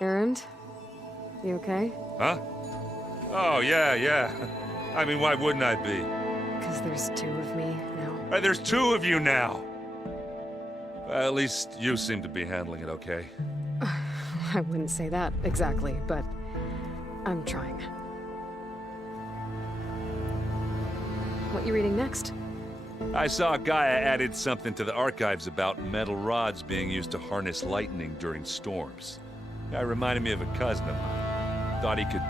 Erend? You okay? Huh? Oh, yeah. I mean, why wouldn't I be? Because there's two of me now. There's two of you now! Well, at least you seem to be handling it okay. I wouldn't say that exactly, but I'm trying. What you reading next? I saw Gaia added something to the archives about metal rods being used to harness lightning during storms. Guy reminded me of a cousin of mine. Thought he could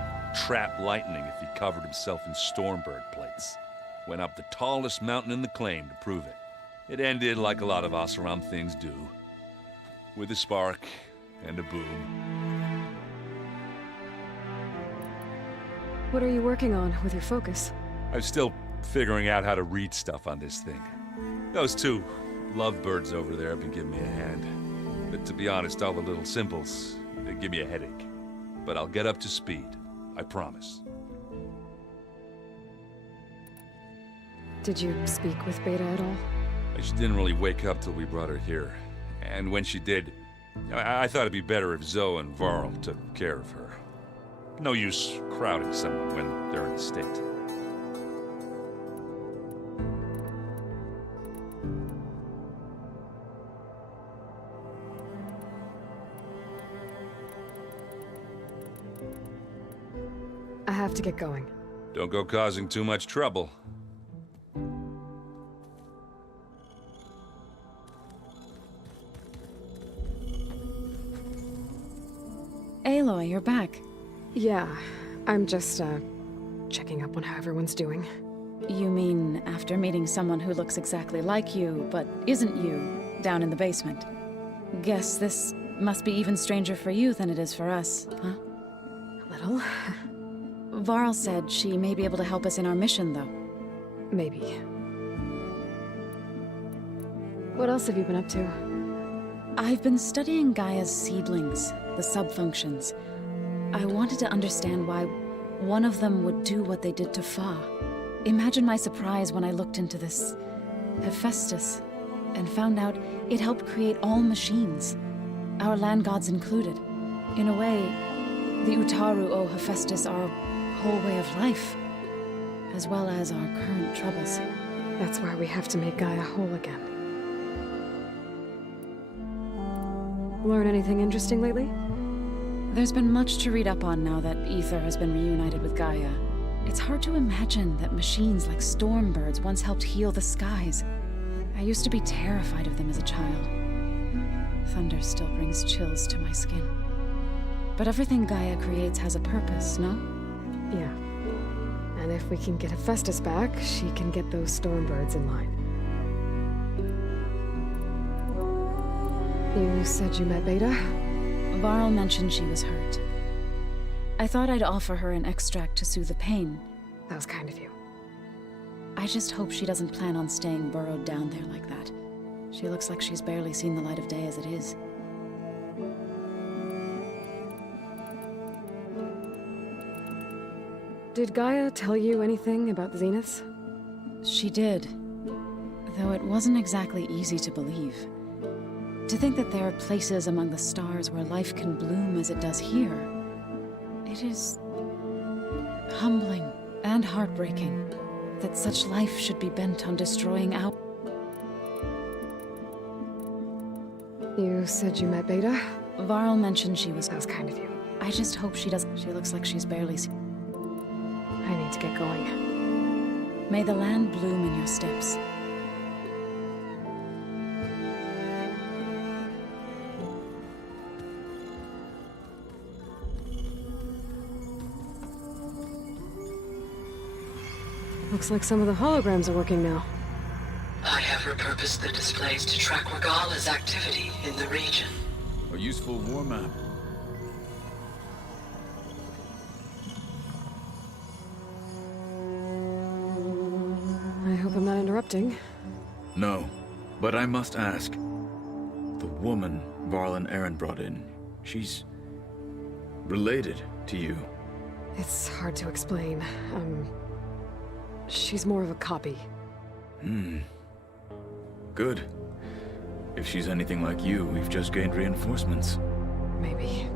trap lightning if he covered himself in Stormbird plates. Went up the tallest mountain in the claim to prove it. It ended like a lot of Oseram things do. With a spark and a boom. What are you working on with your focus? I'm still figuring out how to read stuff on this thing. Those two lovebirds over there have been giving me a hand. But to be honest, all the little symbols, they give me a headache. But I'll get up to speed. I promise. Did you speak with Beta at all? She didn't really wake up till we brought her here. And when she did, I thought it'd be better if Zoe and Varl took care of her. No use crowding someone when they're in a state. I have to get going. Don't go causing too much trouble. Aloy, you're back. Yeah, I'm just, checking up on how everyone's doing. You mean after meeting someone who looks exactly like you, but isn't you, down in the basement? Guess this must be even stranger for you than it is for us, huh? A little. Varl said she may be able to help us in our mission, though. Maybe. What else have you been up to? I've been studying Gaia's seedlings, the subfunctions. I wanted to understand why one of them would do what they did to Fa. Imagine my surprise when I looked into this Hephaestus and found out it helped create all machines, our land gods included. In a way, the Utaru owe Hephaestus our whole way of life, as well as our current troubles. That's why we have to make Gaia whole again. Learn anything interesting lately? There's been much to read up on now that Aether has been reunited with Gaia. It's hard to imagine that machines like Stormbirds once helped heal the skies. I used to be terrified of them as a child. Thunder still brings chills to my skin. But everything Gaia creates has a purpose, no? Yeah. And if we can get Hephaestus back, she can get those Stormbirds in line. You said you met Beta? Varl mentioned she was hurt. I thought I'd offer her an extract to soothe the pain. That was kind of you. I just hope she doesn't plan on staying burrowed down there like that. She looks like she's barely seen the light of day as it is. Did Gaia tell you anything about the Zeniths? She did, though it wasn't exactly easy to believe. To think that there are places among the stars where life can bloom as it does here, it is humbling and heartbreaking that such life should be bent on destroying our... You said you met Beta? Varl mentioned she was... That was kind of you. I just hope she doesn't... She looks like she's barely seen... I need to get going. May the land bloom in your steps. Looks like some of the holograms are working now. I have repurposed the displays to track Regala's activity in the region. A useful war map. I hope I'm not interrupting. No, but I must ask. The woman Varl and Erend brought in, she's related to you. It's hard to explain. She's more of a copy. Good. If she's anything like you, we've just gained reinforcements. Maybe.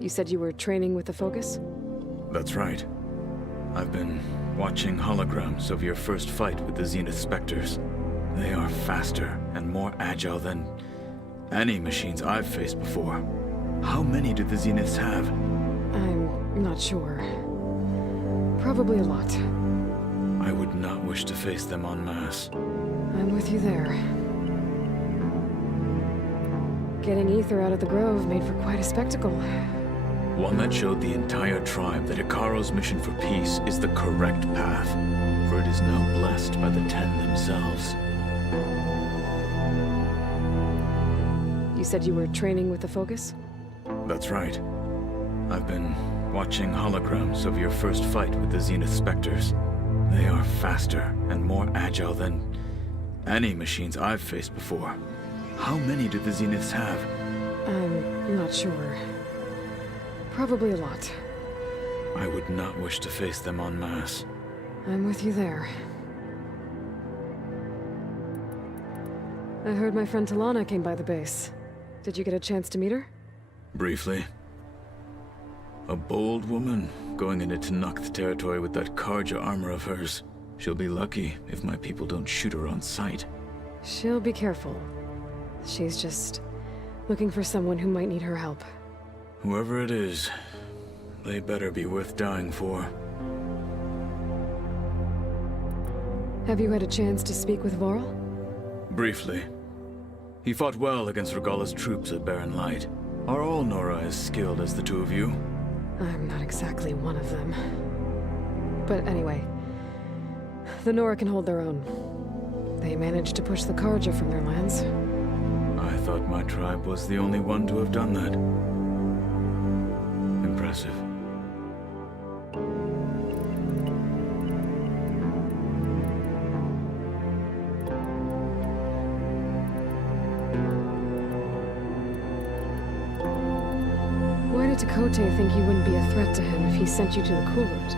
You said you were training with the Focus? That's right. I've been watching holograms of your first fight with the Zenith Spectres. They are faster and more agile than any machines I've faced before. How many do the Zeniths have? I'm not sure. Probably a lot. I would not wish to face them en masse. I'm with you there. Getting Ether out of the Grove made for quite a spectacle. One that showed the entire tribe that Hekarro's mission for peace is the correct path, for it is now blessed by the Ten themselves. You said you were training with the Focus? That's right. I've been watching holograms of your first fight with the Zenith Spectres. They are faster and more agile than any machines I've faced before. How many do the Zeniths have? I'm not sure. Probably a lot. I would not wish to face them en masse. I'm with you there. I heard my friend Talana came by the base. Did you get a chance to meet her? Briefly. A bold woman going into Tenakth territory with that Karja armor of hers. She'll be lucky if my people don't shoot her on sight. She'll be careful. She's just looking for someone who might need her help. Whoever it is, they better be worth dying for. Have you had a chance to speak with Varl? Briefly. He fought well against Regalla's troops at Barren Light. Are all Nora as skilled as the two of you? I'm not exactly one of them. But anyway, the Nora can hold their own. They managed to push the Karja from their lands. I thought my tribe was the only one to have done that. Impressive. Why did Tekotteh think you wouldn't be a threat to him if he sent you to the Kulrut?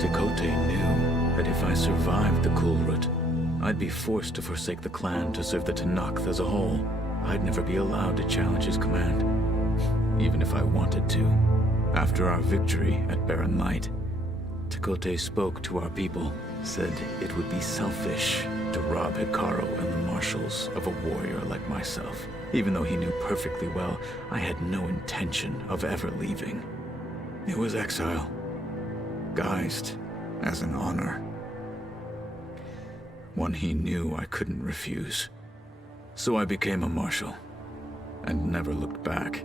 Tekotteh knew that if I survived the Kulrut, I'd be forced to forsake the clan to serve the Tenakth as a whole. I'd never be allowed to challenge his command, even if I wanted to. After our victory at Barren Light, Tekotteh spoke to our people, said it would be selfish to rob Hekarro and the marshals of a warrior like myself, even though he knew perfectly well I had no intention of ever leaving. It was exile, guised as an honor. One he knew I couldn't refuse. So I became a marshal, and never looked back.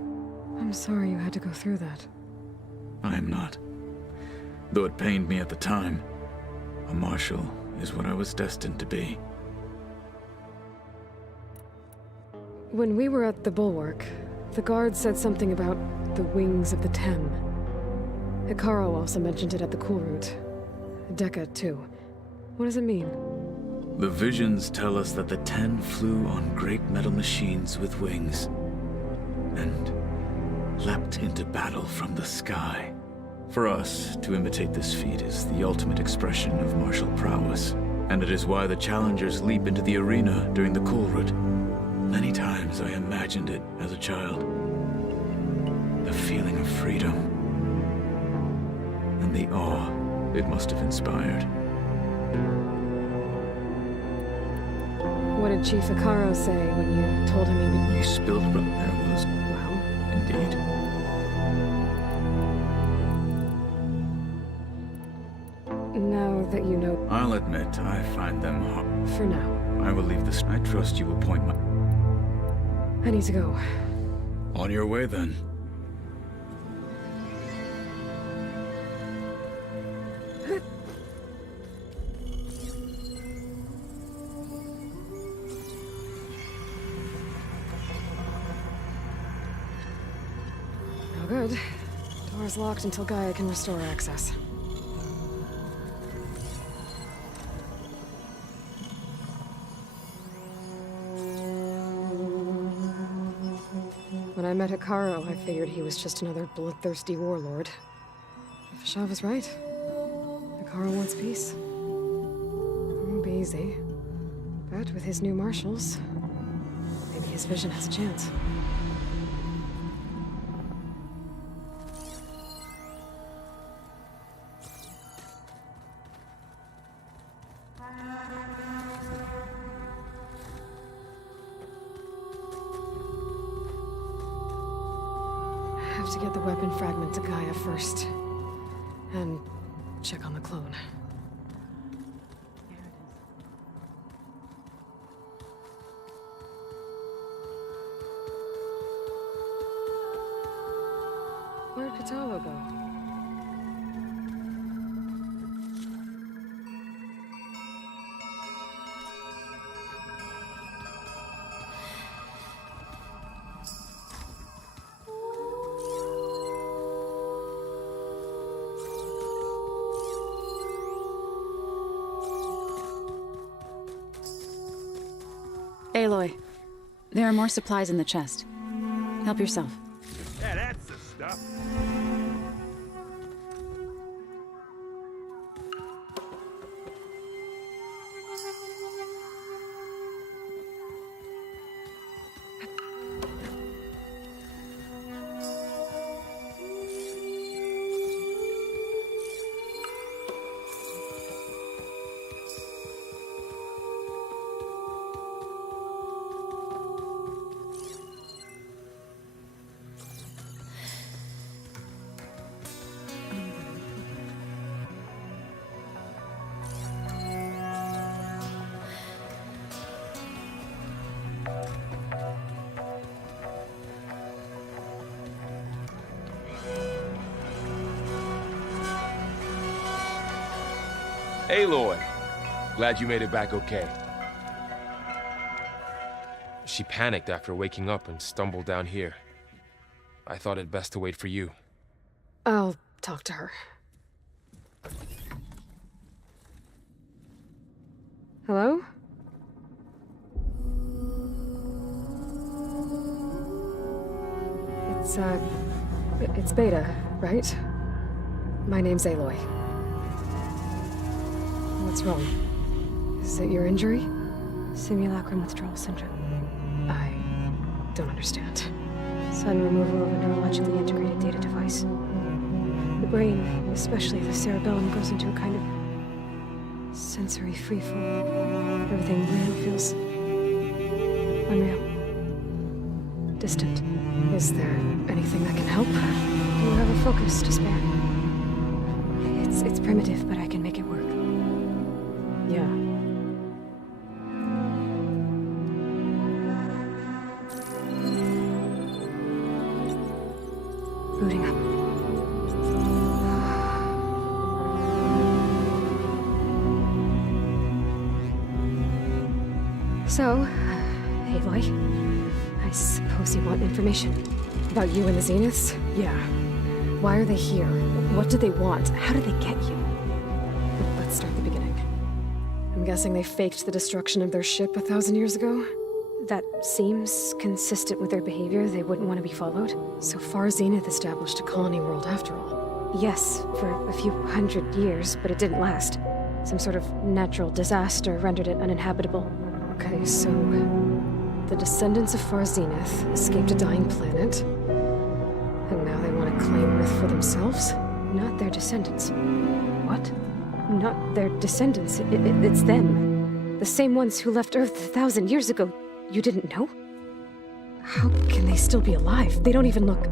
I'm sorry you had to go through that. I am not. Though it pained me at the time, a marshal is what I was destined to be. When we were at the Bulwark, the guard said something about the Wings of the Ten. Hekarro also mentioned it at the Kulrut. Dekka, too. What does it mean? The visions tell us that the Ten flew on great metal machines with wings, and leapt into battle from the sky. For us, to imitate this feat is the ultimate expression of martial prowess, and it is why the challengers leap into the arena during the Kulrut. Many times I imagined it as a child. The feeling of freedom, and the awe it must have inspired. What did Chief Hekarro say when you told him he would... You spilled, but there was... Well, Indeed. now that you know... I'll admit, I find them hard. For now. I will leave this. I trust you will point my... I need to go. On your way, then. No good. Door's locked until Gaia can restore access. When I met Hekarro, I figured he was just another bloodthirsty warlord. Vishav was right. Hekarro wants peace. It won't be easy. But with his new marshals, maybe his vision has a chance. Have to get the weapon fragment to Gaia first. And check on the clone. Where'd Katalo go? Aloy, there are more supplies in the chest. Help yourself. Yeah, that's the stuff. Aloy, glad you made it back okay. She panicked after waking up and stumbled down here. I thought it best to wait for you. I'll talk to her. Hello? It's Beta, right? My name's Aloy. What's wrong? Is it your injury? Simulacrum withdrawal syndrome. I don't understand. Sudden removal of a neurologically integrated data device. The brain, especially the cerebellum, goes into a kind of sensory freefall. Everything real feels unreal. Distant. Is there anything that can help? Do you have a focus to spare? It's primitive, but I can make it work. Yeah. Booting up. So, Aloy, I suppose you want information. About you and the Zeniths? Yeah. Why are they here? What do they want? How did they get you? Let's start at the beginning. I'm guessing they faked the destruction of their ship 1,000 years ago? That seems consistent with their behavior. They wouldn't want to be followed. So Far Zenith established a colony world after all. Yes, for a few hundred years, but it didn't last. Some sort of natural disaster rendered it uninhabitable. Okay, so the descendants of Far Zenith escaped a dying planet, and now they want to claim Earth for themselves? Not their descendants. What? Not their descendants. It's them. The same ones who left Earth 1,000 years ago. You didn't know? How can they still be alive? They don't even look...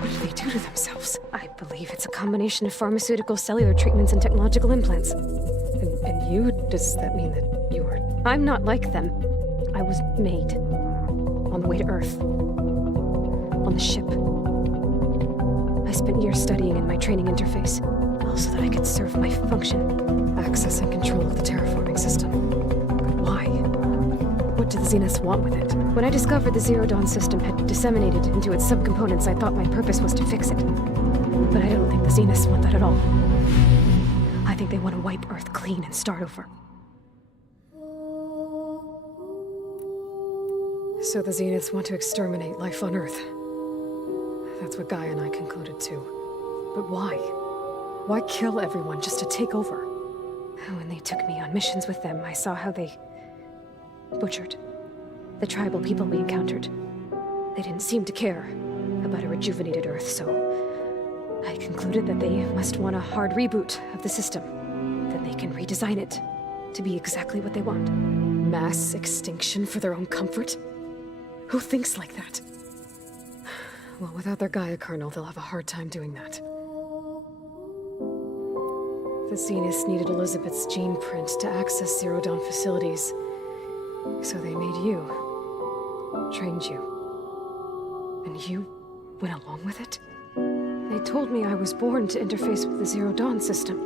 What did they do to themselves? I believe it's a combination of pharmaceutical, cellular treatments, and technological implants. And you? Does that mean that you are... I'm not like them. I was made. On the way to Earth. On the ship. I spent years studying in my training interface, all so that I could serve my function. Access and control of the terraforming system. But why? What do the Zeniths want with it? When I discovered the Zero Dawn system had disseminated into its subcomponents, I thought my purpose was to fix it. But I don't think the Zeniths want that at all. I think they want to wipe Earth clean and start over. So the Zeniths want to exterminate life on Earth. That's what Gaia and I concluded too. But why? Why kill everyone just to take over? When they took me on missions with them, I saw how they butchered the tribal people we encountered. They didn't seem to care about a rejuvenated Earth, so I concluded that they must want a hard reboot of the system. Then they can redesign it to be exactly what they want. Mass extinction for their own comfort? Who thinks like that? Well, without their Gaia kernel, they'll have a hard time doing that. The Zeniths needed Elizabeth's gene print to access Zero Dawn facilities. So they made you. Trained you. And you went along with it? They told me I was born to interface with the Zero Dawn system.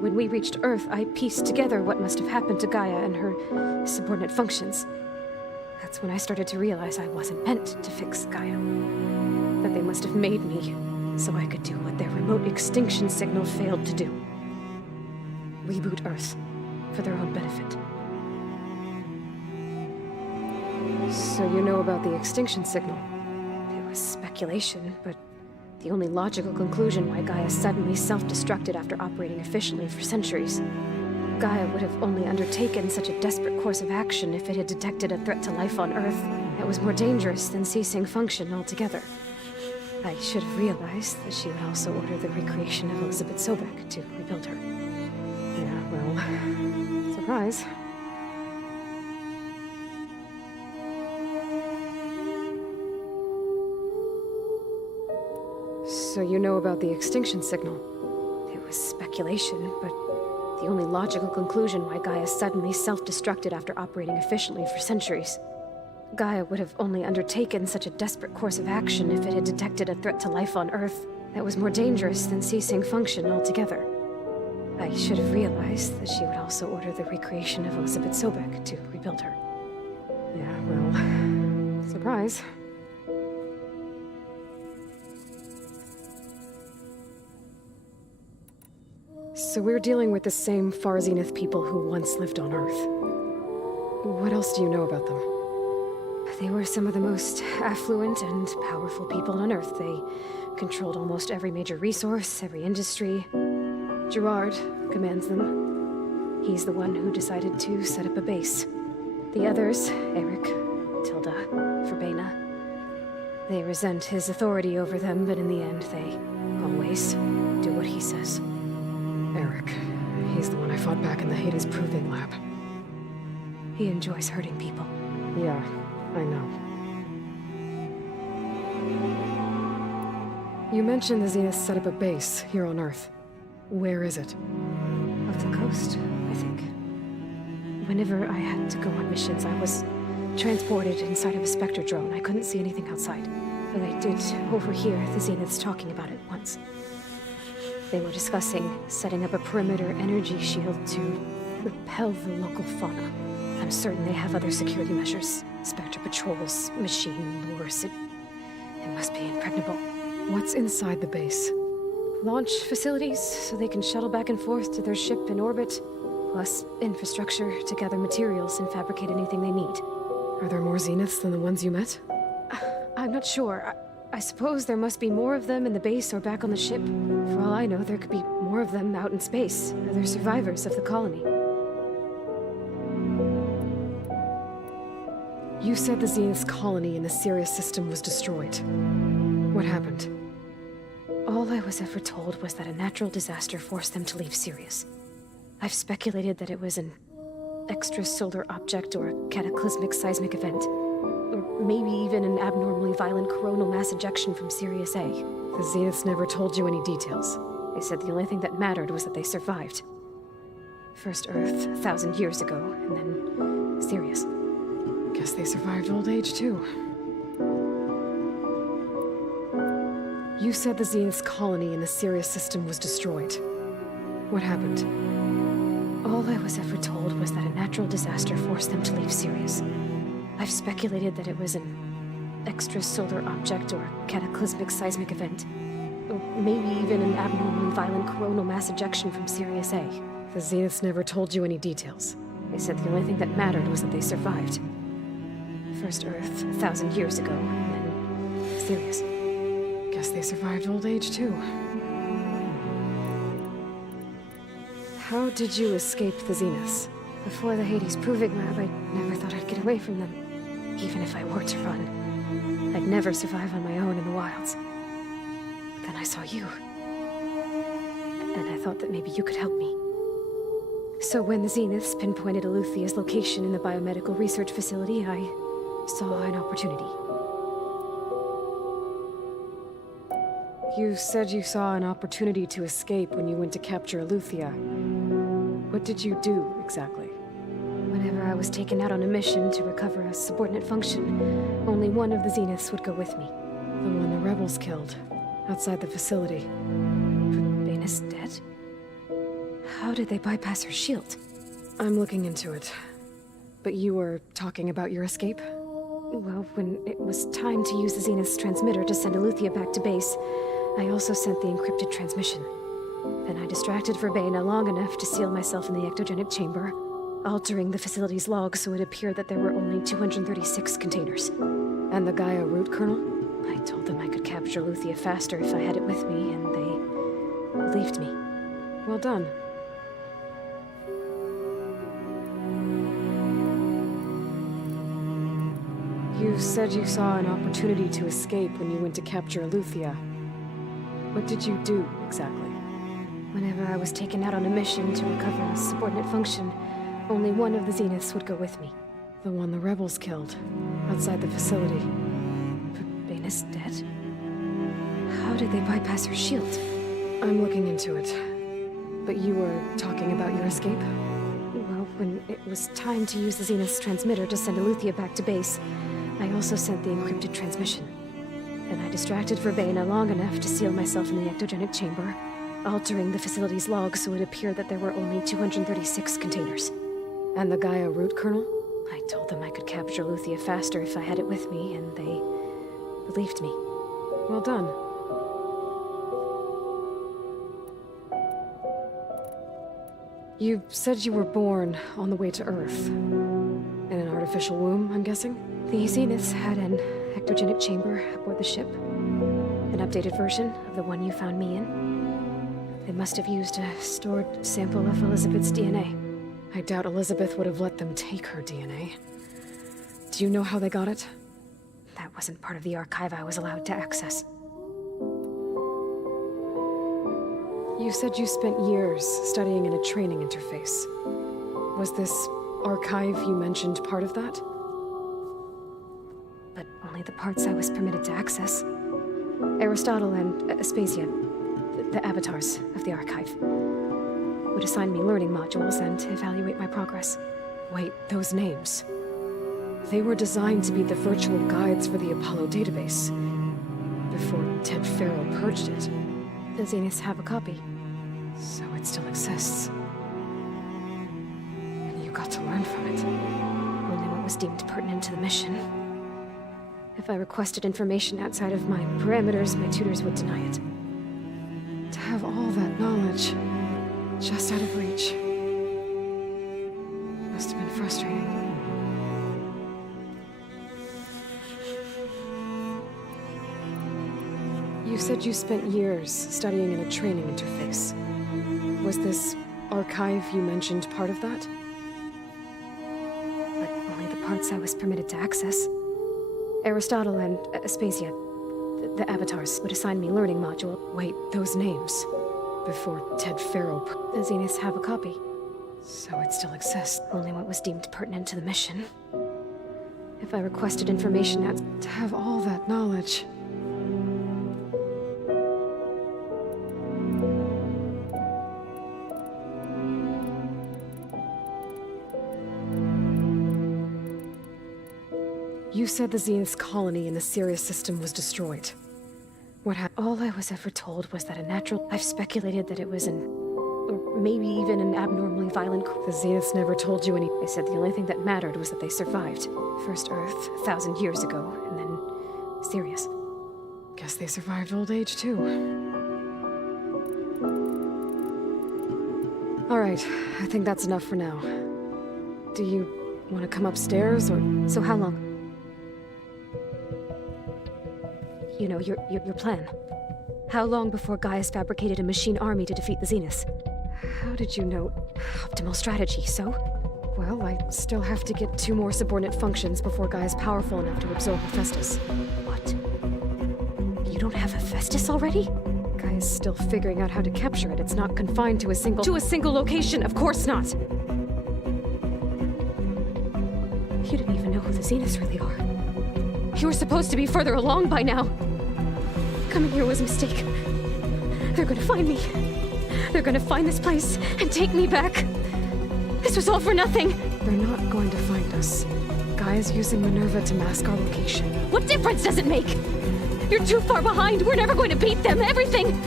When we reached Earth, I pieced together what must have happened to Gaia and her subordinate functions. That's when I started to realize I wasn't meant to fix Gaia. That they must have made me so I could do what their remote extinction signal failed to do. Reboot Earth for their own benefit. So you know about the extinction signal? It was speculation, but the only logical conclusion why Gaia suddenly self-destructed after operating efficiently for centuries. Gaia would have only undertaken such a desperate course of action if it had detected a threat to life on Earth that was more dangerous than ceasing function altogether. I should have realized that she would also order the recreation of Elizabeth Sobek to rebuild her. Yeah, well... surprise. So you know about the extinction signal? It was speculation, but the only logical conclusion why Gaia suddenly self-destructed after operating efficiently for centuries. Gaia would have only undertaken such a desperate course of action if it had detected a threat to life on Earth that was more dangerous than ceasing function altogether. I should have realized that she would also order the recreation of Elizabeth Sobek to rebuild her. Yeah, well... surprise. So we're dealing with the same Far Zenith people who once lived on Earth. What else do you know about them? They were some of the most affluent and powerful people on Earth. They controlled almost every major resource, every industry. Gerard commands them. He's the one who decided to set up a base. The others, Eric, Tilda, Verbena, they resent his authority over them, but in the end, they always do what he says. Eric. He's the one I fought back in the Hades Proving Lab. He enjoys hurting people. Yeah, I know. You mentioned the Zeniths set up a base here on Earth. Where is it? Off the coast, I think. Whenever I had to go on missions, I was transported inside of a Spectre drone. I couldn't see anything outside. But I did overhear the Zeniths talking about it once. They were discussing setting up a perimeter energy shield to repel the local fauna. I'm certain they have other security measures. Spectre patrols, machine lures. It must be impregnable. What's inside the base? Launch facilities, so they can shuttle back and forth to their ship in orbit. Plus infrastructure to gather materials and fabricate anything they need. Are there more Zeniths than the ones you met? I'm not sure. I suppose there must be more of them in the base or back on the ship. For all I know, there could be more of them out in space. Other survivors of the colony. You said the Zenith's colony in the Sirius system was destroyed. What happened? All I was ever told was that a natural disaster forced them to leave Sirius. I've speculated that it was an extrasolar object or a cataclysmic seismic event. Or maybe even an abnormally violent coronal mass ejection from Sirius A. The Zeniths never told you any details. They said the only thing that mattered was that they survived. First Earth, 1,000 years ago, and then Sirius. Guess they survived old age, too. You said the Zenith's colony in the Sirius system was destroyed. What happened? All I was ever told was that a natural disaster forced them to leave Sirius. I've speculated that it was an extrasolar object or a cataclysmic seismic event. Or maybe even an abnormally violent coronal mass ejection from Sirius A. The Zeniths never told you any details. They said the only thing that mattered was that they survived. First Earth, 1,000 years ago, and then Sirius. Guess they survived old age, too. How did you escape the Zeniths? Before the Hades Proving Lab, I never thought I'd get away from them. Even if I were to run, I'd never survive on my own in the wilds. But then I saw you. And I thought that maybe you could help me. So when the Zeniths pinpointed Eluthia's location in the biomedical research facility, I saw an opportunity. You said you saw an opportunity to escape when you went to capture Eluthia. What did you do, exactly? Whenever I was taken out on a mission to recover a subordinate function, only one of the Zeniths would go with me. The one the rebels killed, outside the facility. But Baina's dead? How did they bypass her shield? I'm looking into it. But you were talking about your escape? Well, when it was time to use the Zenith's transmitter to send Eluthia back to base, I also sent the encrypted transmission. Then I distracted Verbaina long enough to seal myself in the ectogenic chamber, altering the facility's log so it appeared that there were only 236 containers. And the Gaia root kernel? I told them I could capture Eluthia faster if I had it with me, and they believed me. Well done. You said you saw an opportunity to escape when you went to capture Eluthia. What did you do, exactly? Whenever I was taken out on a mission to recover a subordinate function, only one of the Zeniths would go with me. The one the rebels killed, outside the facility. But Baina's dead? How did they bypass her shield? I'm looking into it. But you were talking about your escape? Well, when it was time to use the Zenith's transmitter to send Eluthia back to base, I also sent the encrypted transmission. Then I distracted Verbaina long enough to seal myself in the ectogenic chamber, altering the facility's log so it appeared that there were only 236 containers. And the Gaia root kernel? I told them I could capture Eluthia faster if I had it with me, and they believed me. Well done. You said you were born on the way to Earth. In an artificial womb, I'm guessing? The Zeniths had an ectogenic chamber aboard the ship. An updated version of the one you found me in. They must have used a stored sample of Elizabeth's DNA. I doubt Elizabeth would have let them take her DNA. Do you know how they got it? That wasn't part of the archive I was allowed to access. You said you spent years studying in a training interface. Was this archive you mentioned part of that? But only the parts I was permitted to access. Aristotle and Aspasia, the avatars of the archive, would assign me learning modules and evaluate my progress. Wait, those names. They were designed to be the virtual guides for the Apollo database. Before Ted Farrow purged it. The Zeniths have a copy. So it still exists. And you got to learn from it. Only what was deemed pertinent to the mission. If I requested information outside of my parameters, my tutors would deny it. To have all that knowledge, just out of reach. Must have been frustrating. You said you spent years studying in a training interface. Was this archive you mentioned part of that? But only the parts I was permitted to access. Aristotle and Aspasia, the avatars, would assign me learning module. Wait, those names. Before Ted Farrow. The Zeniths have a copy. So it still exists. Only what was deemed pertinent to the mission. If I requested information out... To have all that knowledge. You said the Zenith's colony in the Sirius system was destroyed. What happened? All I was ever told was that a natural... I've speculated that it was an... or maybe even an abnormally violent... The Zeniths never told you any... They said the only thing that mattered was that they survived. First Earth, 1,000 years ago, and then Sirius. Guess they survived old age, too. All right, I think that's enough for now. Do you want to come upstairs, or... So how long? You know, your plan. How long before Gaius fabricated a machine army to defeat the Zeniths? How did you know? Optimal strategy, so? Well, I still have to get 2 more subordinate functions before Gaia's powerful enough to absorb Hephaestus. What? You don't have Hephaestus already? Gaia's still figuring out how to capture it. It's not confined to a single location. Of course not. You didn't even know who the Zeniths really are. You were supposed to be further along by now. Coming here was a mistake. They're gonna find me. They're gonna find this place and take me back. This was all for nothing. They're not going to find us. Gaia's using Minerva to mask our location. What difference does it make? You're too far behind. We're never going to beat them. Everything.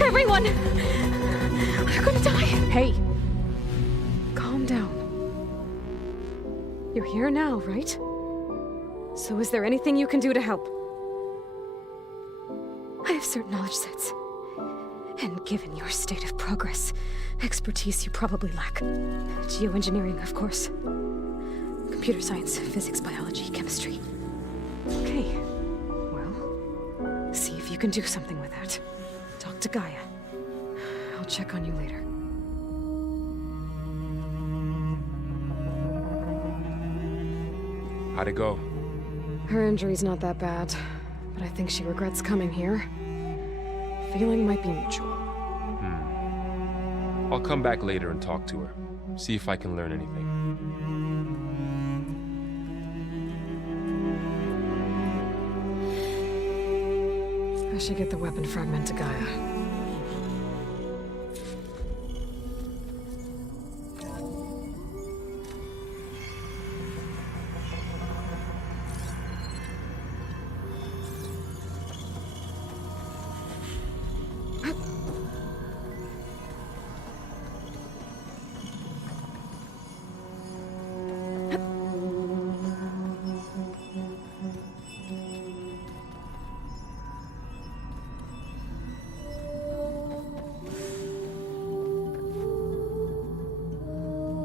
Everyone. They're gonna die. Hey. Calm down. You're here now, right? So is there anything you can do to help? I have certain knowledge sets. And given your state of progress, expertise you probably lack. Geoengineering, of course. Computer science, physics, biology, chemistry. Okay. Well, see if you can do something with that. Talk to Gaia. I'll check on you later. How'd it go? Her injury's not that bad, but I think she regrets coming here. Feeling might be mutual. I'll come back later and talk to her. See if I can learn anything. I should get the weapon fragment to Gaia.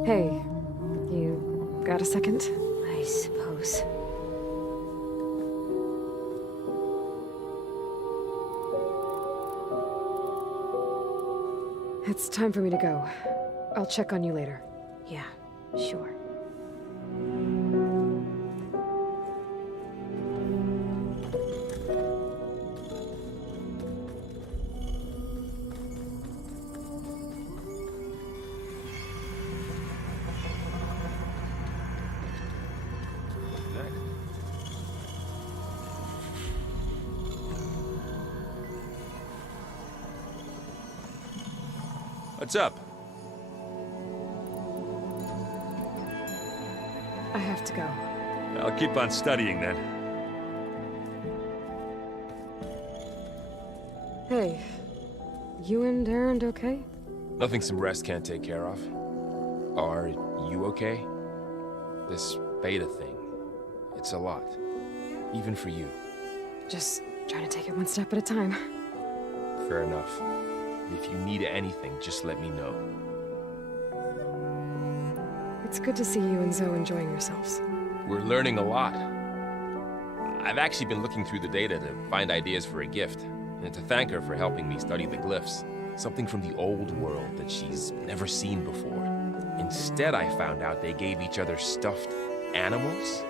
Hey, you got a second? I suppose. It's time for me to go. I'll check on you later. Yeah, sure. What's up? I have to go. I'll keep on studying then. Hey, you and Erend okay? Nothing some rest can't take care of. Are you okay? This beta thing, it's a lot. Even for you. Just trying to take it one step at a time. Fair enough. If you need anything, just let me know. It's good to see you and Zoe enjoying yourselves. We're learning a lot. I've actually been looking through the data to find ideas for a gift, and to thank her for helping me study the glyphs. Something from the old world that she's never seen before. Instead, I found out they gave each other stuffed animals.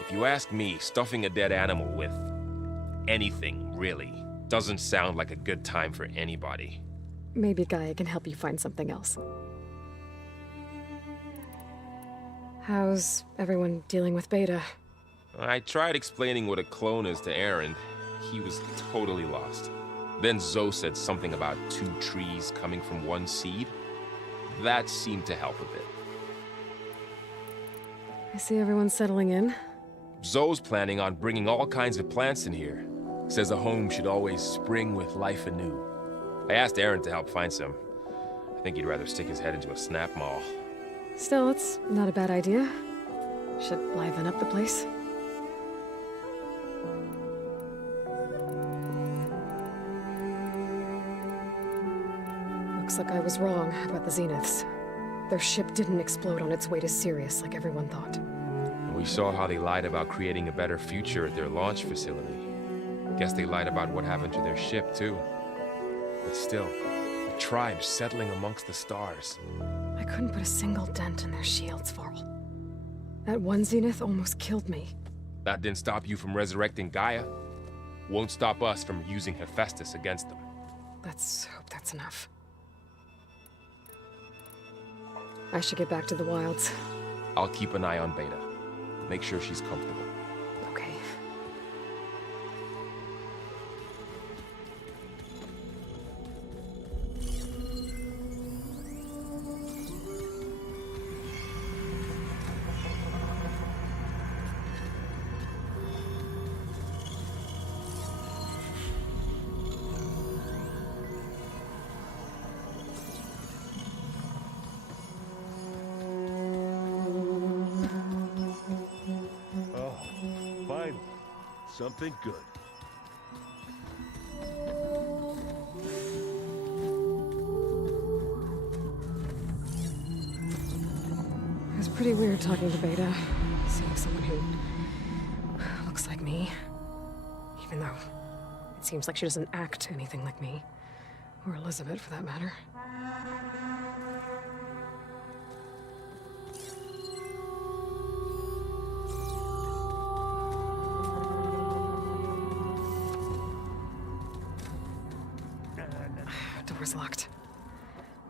If you ask me, stuffing a dead animal with anything, really, doesn't sound like a good time for anybody. Maybe Gaia can help you find something else. How's everyone dealing with Beta? I tried explaining what a clone is to Erend. He was totally lost. Then Zoe said something about 2 trees coming from 1 seed. That seemed to help a bit. I see everyone settling in. Zoe's planning on bringing all kinds of plants in here. Says a home should always spring with life anew. I asked Erend to help find some. I think he'd rather stick his head into a snap maul. Still, it's not a bad idea. Should liven up the place. Looks like I was wrong about the Zeniths. Their ship didn't explode on its way to Sirius like everyone thought. We saw how they lied about creating a better future at their launch facility. Guess they lied about what happened to their ship, too. But still, a tribes settling amongst the stars. I couldn't put a single dent in their shields, Varl. That one Zenith almost killed me. That didn't stop you from resurrecting Gaia. Won't stop us from using Hephaestus against them. Let's hope that's enough. I should get back to the wilds. I'll keep an eye on Beta. Make sure she's comfortable. Okay. Something good. It was pretty weird talking to Beta, seeing someone who looks like me. Even though it seems like she doesn't act anything like me. Or Elizabeth, for that matter. Door's locked.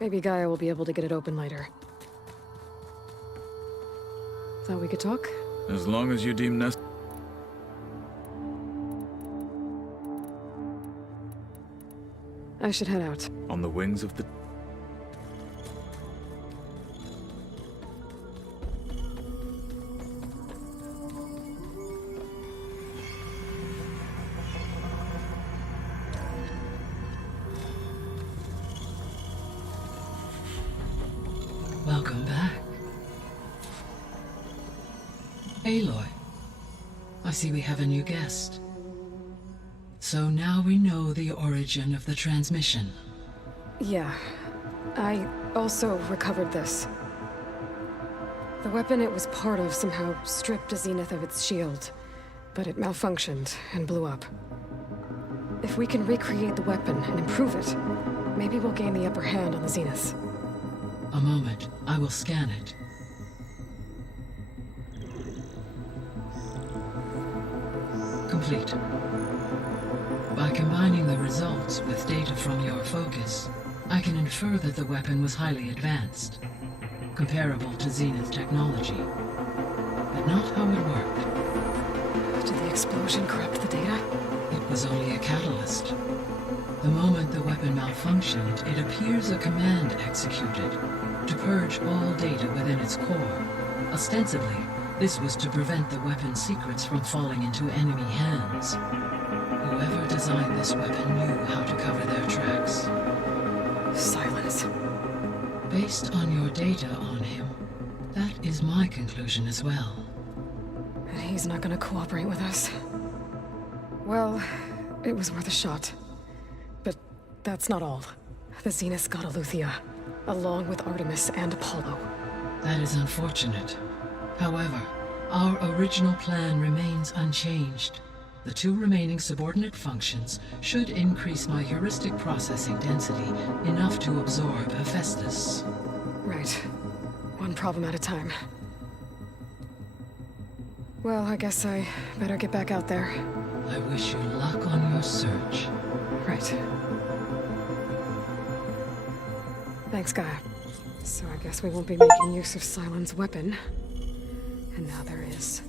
Maybe Gaia will be able to get it open later. Thought we could talk? As long as you deem necessary. I should head out. On the wings of the... Welcome back. Aloy, I see we have a new guest. So now we know the origin of the transmission. Yeah. I also recovered this. The weapon it was part of somehow stripped a Zenith of its shield, but it malfunctioned and blew up. If we can recreate the weapon and improve it, maybe we'll gain the upper hand on the Zeniths. A moment, I will scan it. Complete. By combining the results with data from your focus, I can infer that the weapon was highly advanced, comparable to Zenith technology. But not how it worked. Did the explosion corrupt the data? It was only a catalyst. The moment the weapon malfunctioned, it appears a command executed to purge all data within its core. Ostensibly, this was to prevent the weapon's secrets from falling into enemy hands. Whoever designed this weapon knew how to cover their tracks. Silence. Based on your data on him, that is my conclusion as well. And he's not gonna cooperate with us. Well, it was worth a shot. But that's not all. The Zeniths got Aletheia, along with Artemis and Apollo. That is unfortunate. However, our original plan remains unchanged. The two remaining subordinate functions should increase my heuristic processing density enough to absorb Hephaestus. Right. One problem at a time. Well, I guess I better get back out there. I wish you luck on your search. Right. Thanks, Gaia. So I guess we won't be making use of Cylon's weapon. And now there is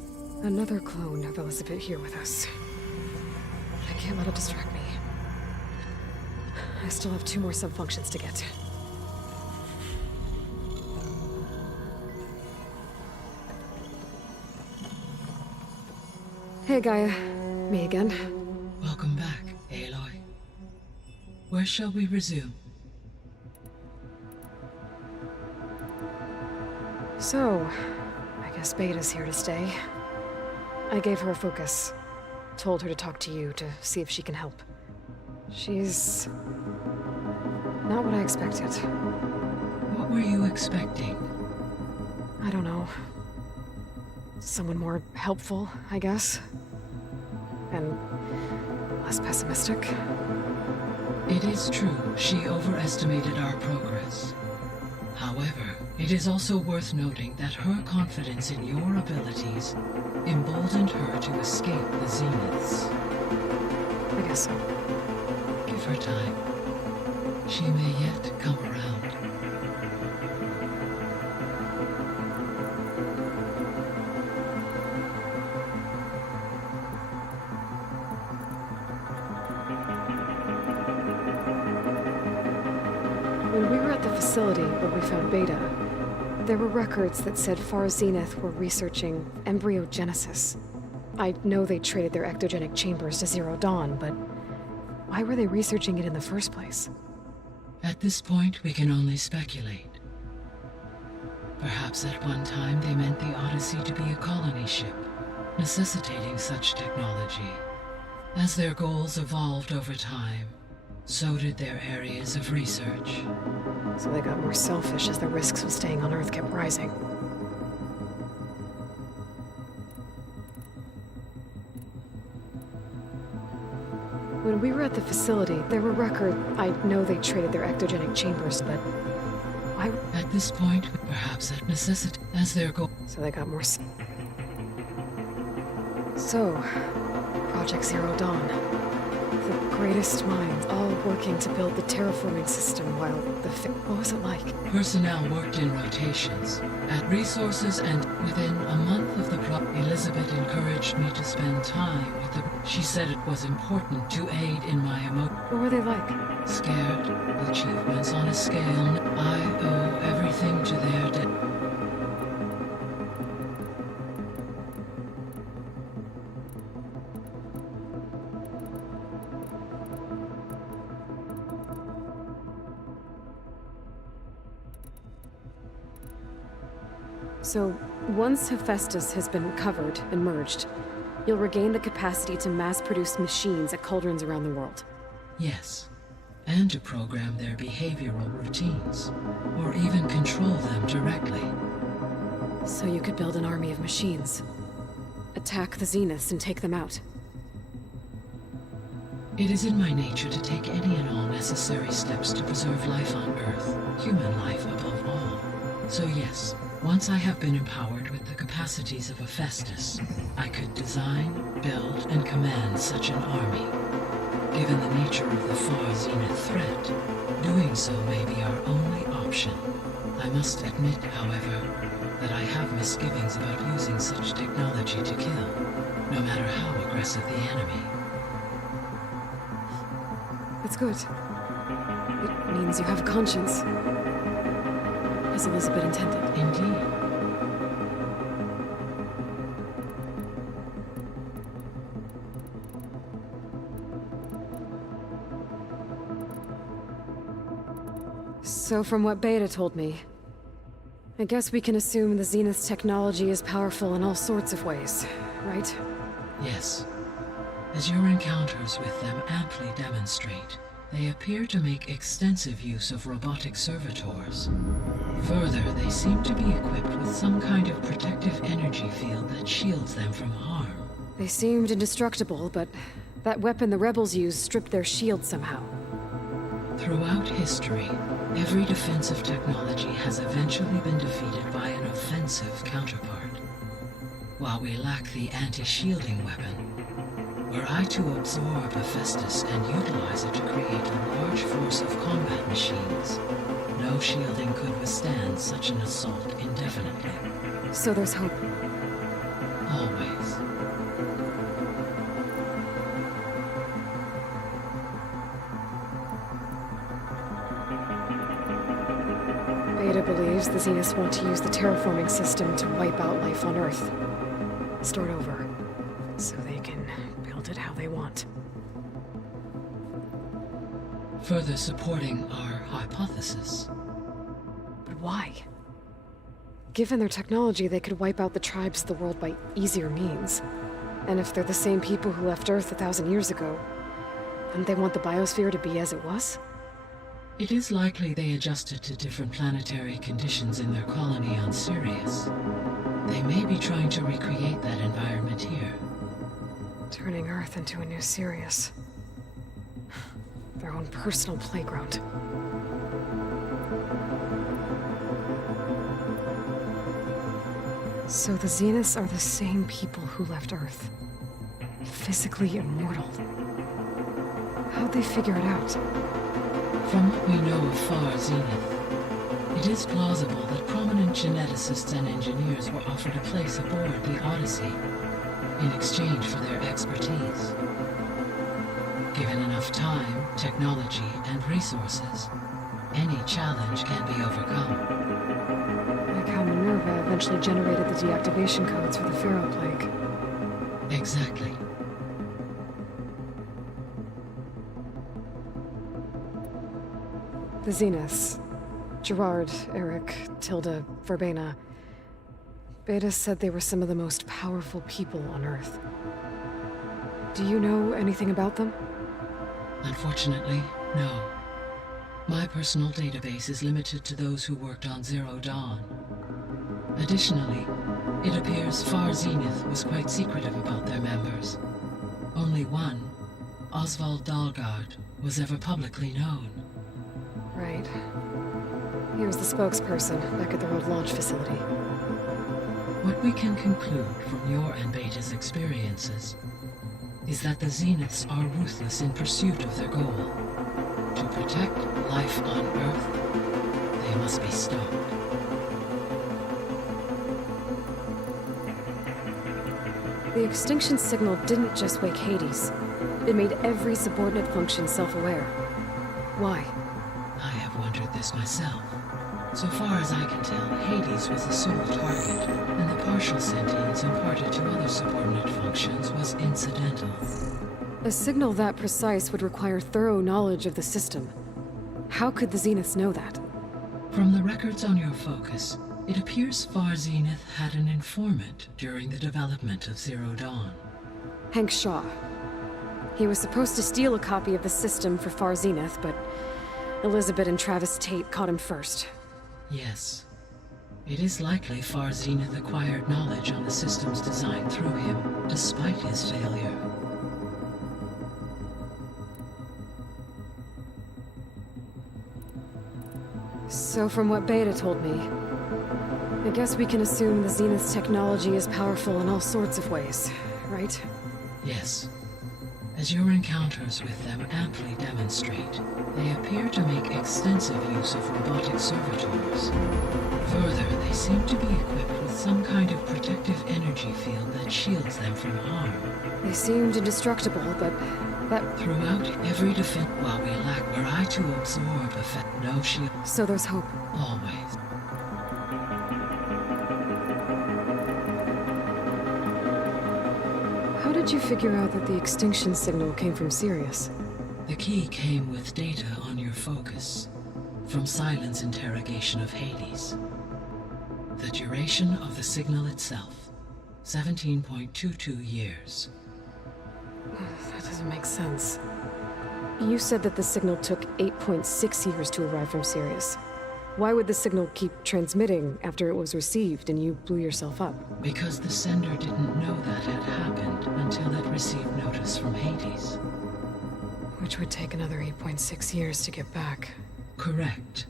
another clone of Elizabeth here with us. I can't let it distract me. I still have 2 more subfunctions to get. Hey, Gaia. Me again. Welcome back, Aloy. Where shall we resume? So, I guess Beta's here to stay. I gave her a focus. Told her to talk to you to see if she can help. She's not what I expected. What were you expecting? I don't know. Someone more helpful, I guess. And less pessimistic. It is true she overestimated our progress. However, it is also worth noting that her confidence in your abilities emboldened her to escape the Zeniths. I guess so. Give her time. She may yet come around. When we were at the facility where we found Beta, there were records that said Far Zenith were researching embryogenesis. I know they traded their ectogenic chambers to Zero Dawn, but why were they researching it in the first place? At this point, we can only speculate. Perhaps at one time they meant the Odyssey to be a colony ship, necessitating such technology. As their goals evolved over time, so did their areas of research. So they got more selfish as the risks of staying on Earth kept rising. When we were at the facility, there were records. I know they traded their ectogenic chambers, but why? At this point, perhaps at necessity, as their goal. So they got more. So, Project Zero Dawn. The greatest minds all working to build the terraforming system while what was it like? Personnel worked in rotations, at resources, and within a month of the Elizabeth encouraged me to spend time with the. She said it was important to aid in my What were they like? Scared, achievements on a scale. I owe everything to their So, once Hephaestus has been covered and merged, you'll regain the capacity to mass-produce machines at cauldrons around the world. Yes, and to program their behavioral routines, or even control them directly. So you could build an army of machines. Attack the Zeniths and take them out. It is in my nature to take any and all necessary steps to preserve life on Earth, human life above all. So yes, once I have been empowered with the capacities of Hephaestus, I could design, build, and command such an army. Given the nature of the Far Zenith threat, doing so may be our only option. I must admit, however, that I have misgivings about using such technology to kill, no matter how aggressive the enemy. That's good. It means you have a conscience. As Elizabeth intended. Indeed. So from what Beta told me, I guess we can assume the Zenith's technology is powerful in all sorts of ways, right? Yes. As your encounters with them amply demonstrate, they appear to make extensive use of robotic servitors. Further, they seem to be equipped with some kind of protective energy field that shields them from harm. They seemed indestructible, but that weapon the rebels used stripped their shield somehow. Throughout history, every defensive technology has eventually been defeated by an offensive counterpart. While we lack the anti-shielding weapon, were I to absorb Hephaestus and utilize it to create a large force of combat machines, no shielding could withstand such an assault indefinitely. So there's hope. Always. Beta believes the Zeniths want to use the terraforming system to wipe out life on Earth. Start over, so they can build it how they want. Further supporting our hypothesis. But why? Given their technology, they could wipe out the tribes of the world by easier means. And if they're the same people who left Earth 1,000 years ago, wouldn't they want the biosphere to be as it was? It is likely they adjusted to different planetary conditions in their colony on Sirius. They may be trying to recreate that environment here. Turning Earth into a new Sirius. Their own personal playground. So the Zeniths are the same people who left Earth. Physically immortal. How'd they figure it out? From what we know of Far Zenith, it is plausible that prominent geneticists and engineers were offered a place aboard the Odyssey in exchange for their expertise. Given enough time, technology, and resources, any challenge can be overcome. Like how Minerva eventually generated the deactivation codes for the Pharaoh Plague. Exactly. The Zeniths. Gerard, Eric, Tilda, Verbena. Beta said they were some of the most powerful people on Earth. Do you know anything about them? Unfortunately, no. My personal database is limited to those who worked on Zero Dawn. Additionally, it appears Far Zenith was quite secretive about their members. Only one, Oswald Dahlgard, was ever publicly known. Right. He was the spokesperson back at their old launch facility. What we can conclude from your and Beta's experiences is that the Zeniths are ruthless in pursuit of their goal. To protect life on Earth, they must be stopped. The extinction signal didn't just wake Hades. It made every subordinate function self-aware. Why? I have wondered this myself. So far as I can tell, Hades was the sole target, and the partial sentience imparted to other subordinate functions was incidental. A signal that precise would require thorough knowledge of the system. How could the Zeniths know that? From the records on your focus, it appears Far Zenith had an informant during the development of Zero Dawn. Hank Shaw. He was supposed to steal a copy of the system for Far Zenith, but Elizabeth and Travis Tate caught him first. Yes. It is likely Far Zenith acquired knowledge on the system's design through him, despite his failure. So from what Beta told me, I guess we can assume the Zenith's technology is powerful in all sorts of ways, right? Yes. As your encounters with them amply demonstrate, they appear to make extensive use of robotic servitors. Further, they seem to be equipped with some kind of protective energy field that shields them from harm. They seemed indestructible, but that... Throughout every defense, while we lack were I to absorb effect, no shield. So there's hope. Always. How did you figure out that the extinction signal came from Sirius? The key came with data on your focus, from Silent's interrogation of Hades. The duration of the signal itself, 17.22 years. That doesn't make sense. You said that the signal took 8.6 years to arrive from Sirius. Why would the signal keep transmitting after it was received and you blew yourself up? Because the sender didn't know that had happened until it received notice from Hades. Which would take another 8.6 years to get back. Correct.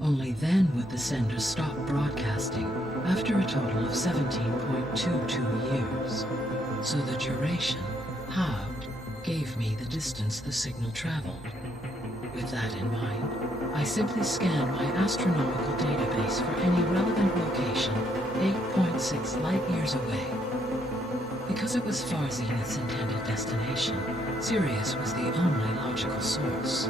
Only then would the sender stop broadcasting after a total of 17.22 years. So the duration, halved, gave me the distance the signal traveled. With that in mind, I simply scanned my astronomical database for any relevant location 8.6 light-years away. Because it was Far Zenith's intended destination, Sirius was the only logical source.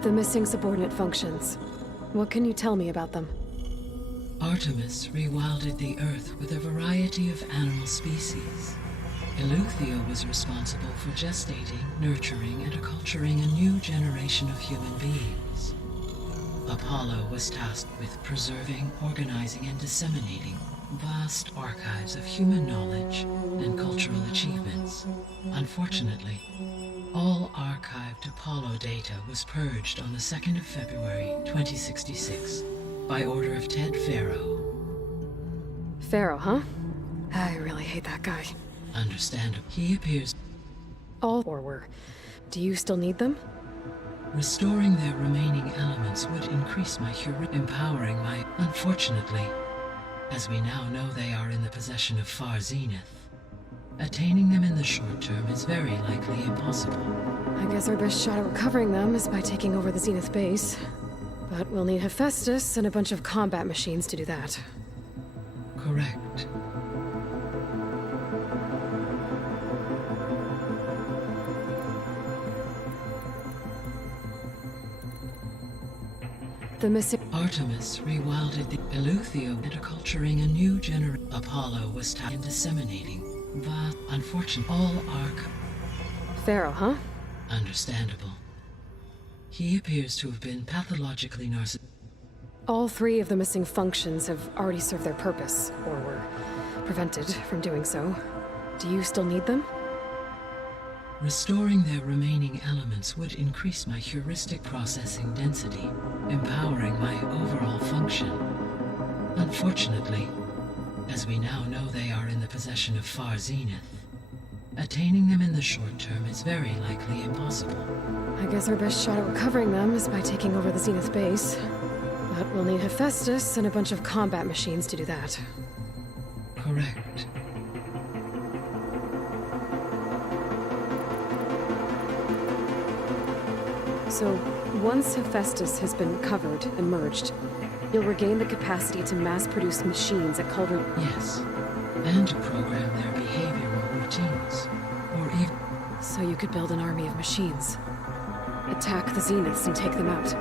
The missing subordinate functions. What can you tell me about them? Artemis rewilded the Earth with a variety of animal species. Eleuthia was responsible for gestating, nurturing, and acculturating a new generation of human beings. Apollo was tasked with preserving, organizing, and disseminating vast archives of human knowledge and cultural achievements. Unfortunately, all archived Apollo data was purged on the 2nd of February, 2066, by order of Ted Faro. Pharaoh, huh? I really hate that guy. Understandable. He appears... All or were. Do you still need them? Restoring their remaining elements would increase my empowering my... Unfortunately, as we now know they are in the possession of Far Zenith, attaining them in the short term is very likely impossible. I guess our best shot at recovering them is by taking over the Zenith base. But we'll need Hephaestus and a bunch of combat machines to do that. Correct. The missing... Artemis rewilded the Eleuthia and acculturating a new generation. Apollo was tasked in disseminating vast, unfortunate, all arc... Pharaoh, huh? Understandable. He appears to have been pathologically narcissistic. All 3 of the missing functions have already served their purpose, or were prevented from doing so. Do you still need them? Restoring their remaining elements would increase my heuristic processing density, empowering my overall function. Unfortunately, as we now know they are in the possession of Far Zenith, attaining them in the short term is very likely impossible. I guess our best shot at recovering them is by taking over the Zenith base. But we'll need Hephaestus and a bunch of combat machines to do that. Correct. So, once Hephaestus has been covered and merged, you'll regain the capacity to mass-produce machines at Cauldron... Yes, and to program their behavioral routines, or even... So you could build an army of machines. Attack the Zeniths and take them out.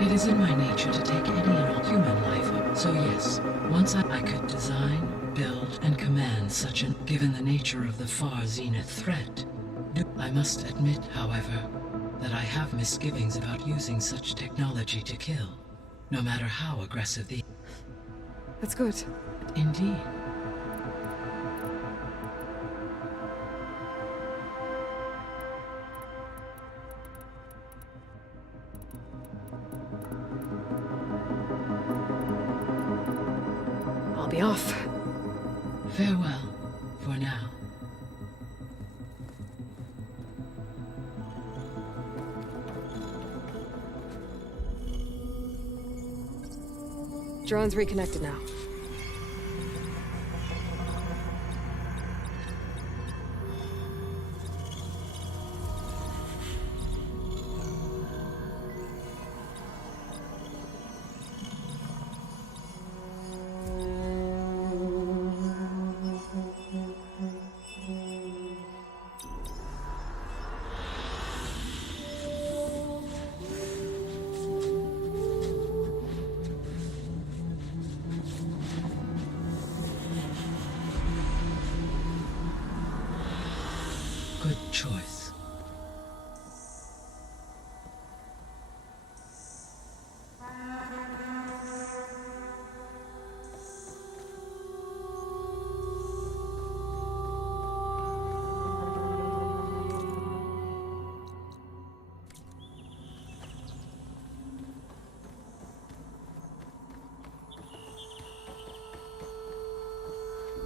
It is in my nature to take any and all human life, so yes, once I could design, build, and command such an... given the nature of the Far Zenith threat. I must admit, however, that I have misgivings about using such technology to kill, no matter how aggressive the... That's good. Indeed. I'll be off. Farewell, for now. Drone's reconnected now. Good choice.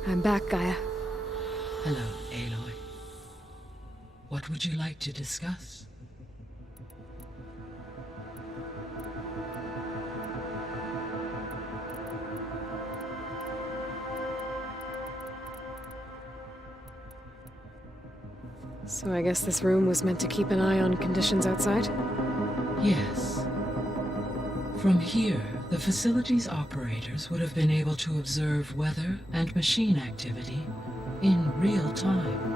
I'm back, Gaia. Hello, Aloy. What would you like to discuss? So I guess this room was meant to keep an eye on conditions outside? Yes. From here, the facility's operators would have been able to observe weather and machine activity in real time.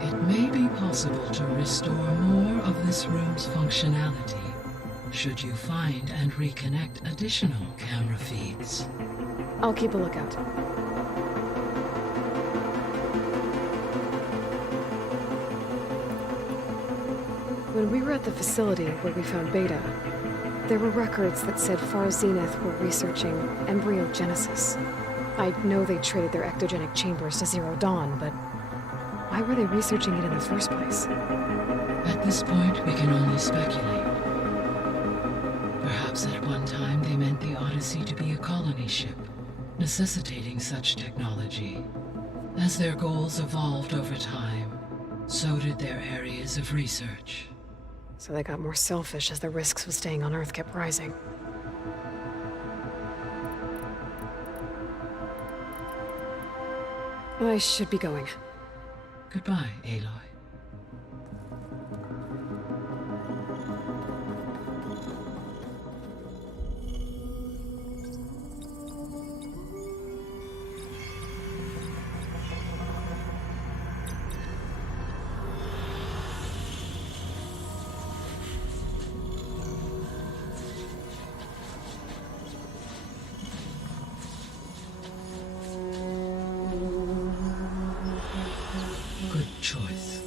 It may be possible to restore more of this room's functionality should you find and reconnect additional camera feeds. I'll keep a lookout. When we were at the facility where we found Beta, there were records that said Far Zenith were researching embryogenesis. I know they traded their ectogenic chambers to Zero Dawn, but why were they researching it in the first place? At this point, we can only speculate. Perhaps at one time they meant the Odyssey to be a colony ship, necessitating such technology. As their goals evolved over time, so did their areas of research. So they got more selfish as the risks of staying on Earth kept rising. I should be going. Goodbye, Aloy. Good choice.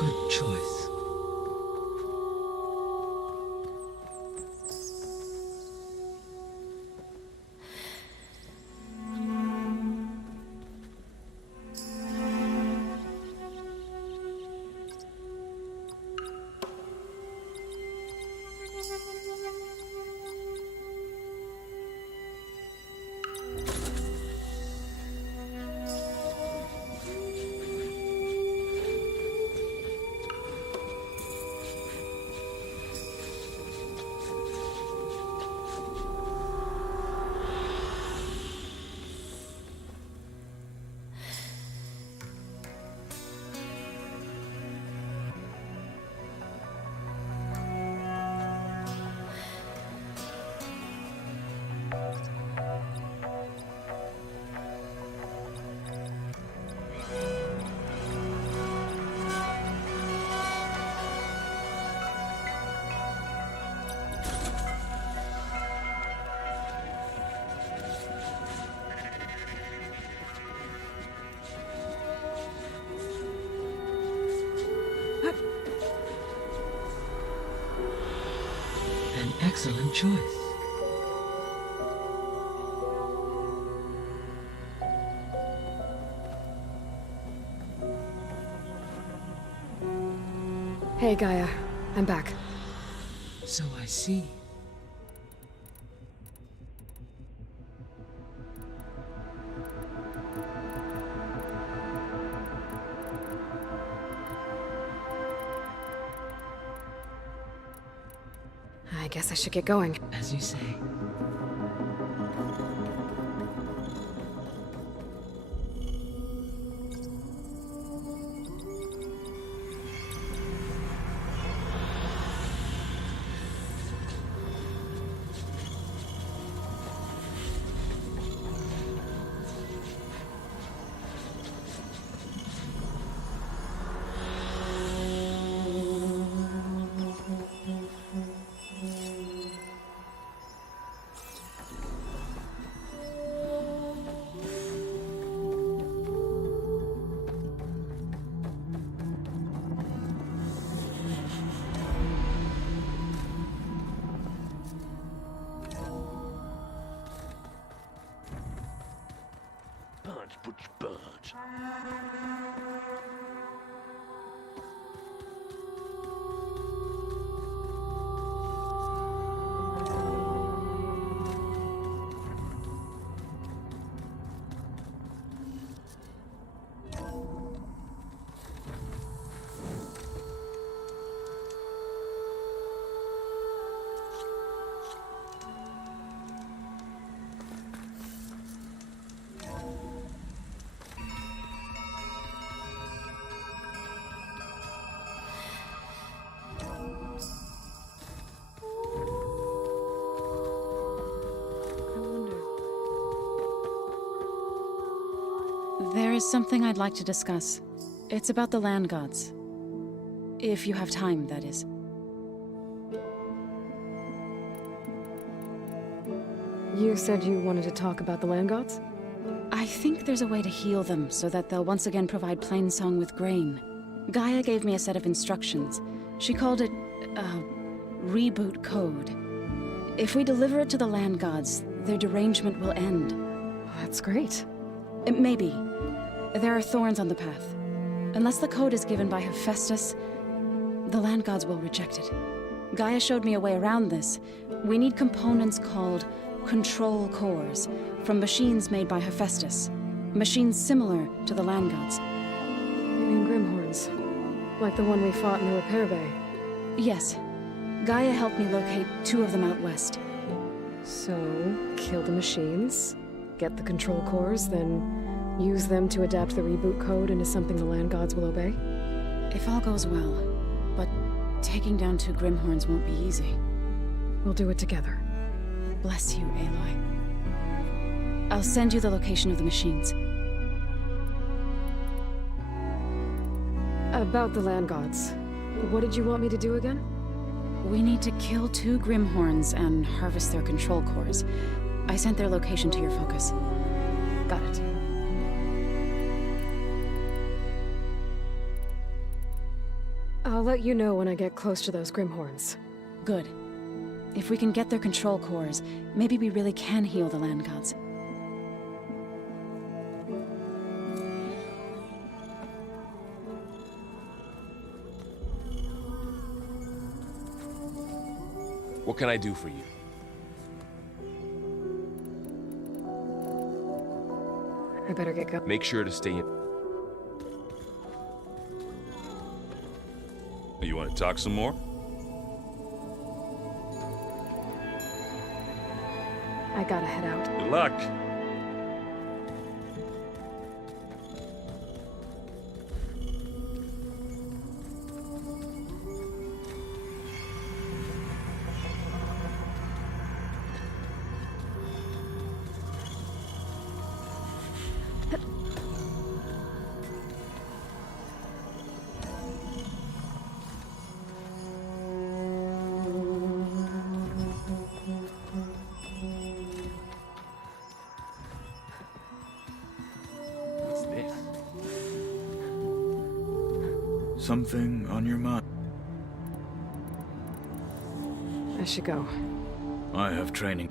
Good choice. An excellent choice. Hey, Gaia. I'm back. So I see. I guess I should get going. As you say. bird. There is something I'd like to discuss. It's about the land gods. If you have time, that is. You said you wanted to talk about the land gods? I think there's a way to heal them so that they'll once again provide Plainsong with grain. Gaia gave me a set of instructions. She called it, reboot code. If we deliver it to the land gods, their derangement will end. That's great. Maybe. There are thorns on the path. Unless the code is given by Hephaestus, the land gods will reject it. Gaia showed me a way around this. We need components called control cores from machines made by Hephaestus. Machines similar to the land gods. You mean Grimhorns? Like the one we fought in the repair bay? Yes. Gaia helped me locate 2 of them out west. So, kill the machines, get the control cores, then use them to adapt the reboot code into something the land gods will obey? If all goes well. But taking down 2 Grimhorns won't be easy. We'll do it together. Bless you, Aloy. I'll send you the location of the machines. About the land gods. What did you want me to do again? We need to kill 2 Grimhorns and harvest their control cores. I sent their location to your focus. Got it. I'll let you know when I get close to those Grimhorns. Good. If we can get their control cores, maybe we really can heal the land gods. What can I do for you? I better get going. Make sure to stay in. You want to talk some more? I gotta head out. Good luck. What's this? Something on your mind? I should go. I have training.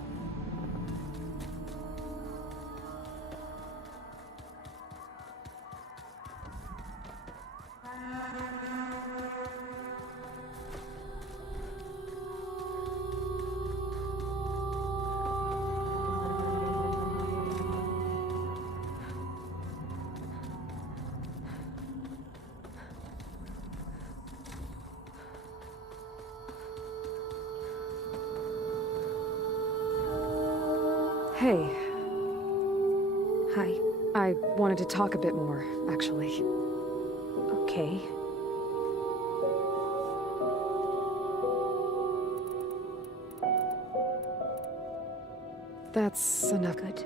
Hey. Hi. I wanted to talk a bit more, actually. Okay. That's enough. Good.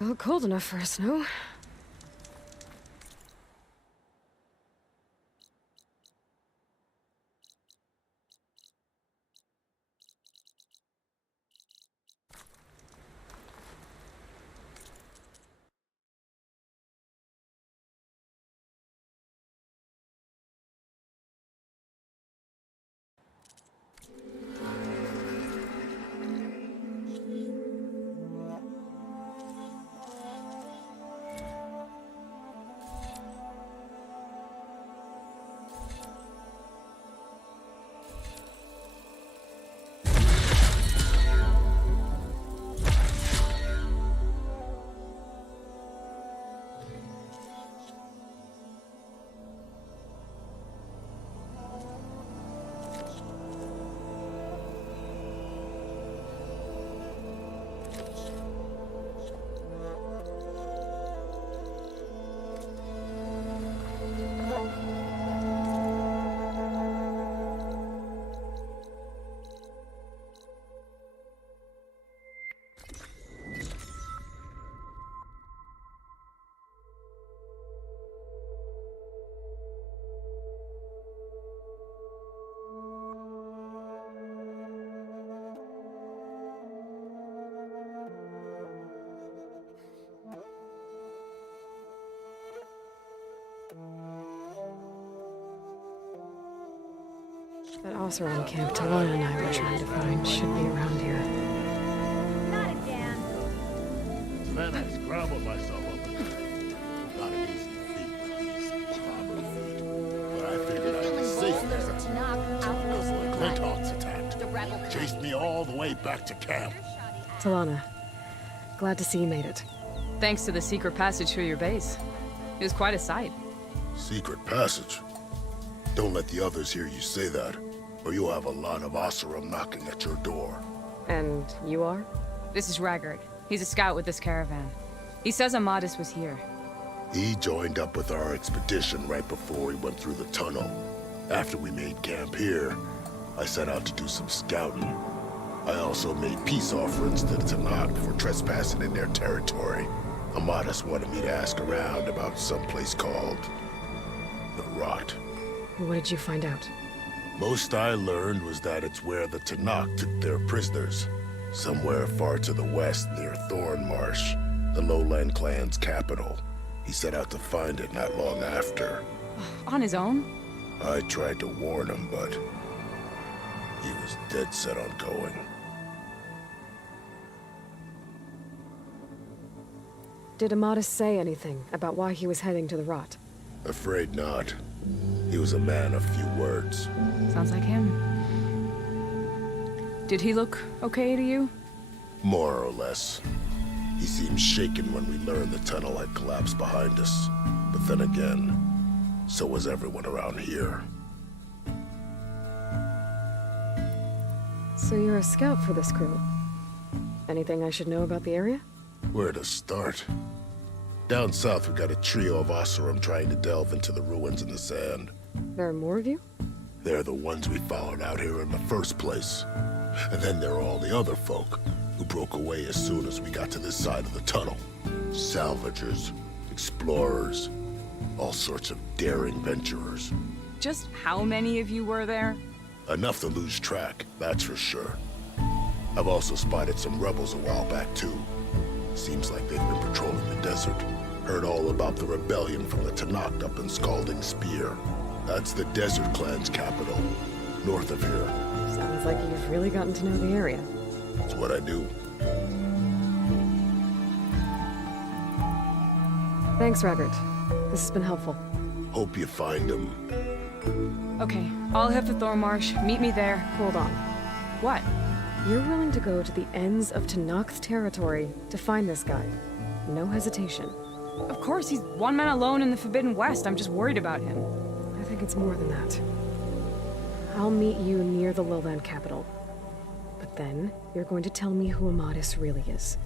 Well, cold enough for a snow. That Oseram camp Talana and I were trying to find should be around here. Then I scrambled myself up. Not an easy feat with these clobber. But I figured I'd be safe There's a there. Tanakh out Until west. the Glinthawks attacked. The rebel Chased me all the way back to camp. Talana, glad to see you made it. Thanks to the secret passage through your base. It was quite a sight. Secret passage? Don't let the others hear you say that, or you'll have a lot of Oseram knocking at your door. And you are? This is Raggard. He's a scout with this caravan. He says Amadis was here. He joined up with our expedition right before we went through the tunnel. After we made camp here, I set out to do some scouting. I also made peace offerings to the Tanakh for trespassing in their territory. Amadis wanted me to ask around about some place called the Rot. What did you find out? Most I learned was that it's where the Tanakh took their prisoners. Somewhere far to the west near Thornmarsh, the Lowland clan's capital. He set out to find it not long after. On his own? I tried to warn him, but he was dead set on going. Did Amadis say anything about why he was heading to the Rot? Afraid not. He was a man of few words. Sounds like him. Did he look okay to you? More or less. He seemed shaken when we learned the tunnel had collapsed behind us. But then again, so was everyone around here. So you're a scout for this crew. Anything I should know about the area? Where to start? Down south, we got a trio of Oseram trying to delve into the ruins in the sand. There are more of you? They're the ones we followed out here in the first place. And then there are all the other folk who broke away as soon as we got to this side of the tunnel. Salvagers, explorers, all sorts of daring venturers. Just how many of you were there? Enough to lose track, that's for sure. I've also spotted some rebels a while back, too. Seems like they've been patrolling the desert. Heard all about the rebellion from the Tanakh up in Scalding Spear. That's the Desert Clan's capital, north of here. Sounds like you've really gotten to know the area. That's what I do. Thanks, Raggard. This has been helpful. Hope you find him. Okay, I'll head for Thornmarsh. Meet me there. Hold on. What? You're willing to go to the ends of Tanakh's territory to find this guy. No hesitation. Of course, he's one man alone in the Forbidden West. I'm just worried about him. I think it's more than that. I'll meet you near the lowland capital. But then, you're going to tell me who Amadis really is.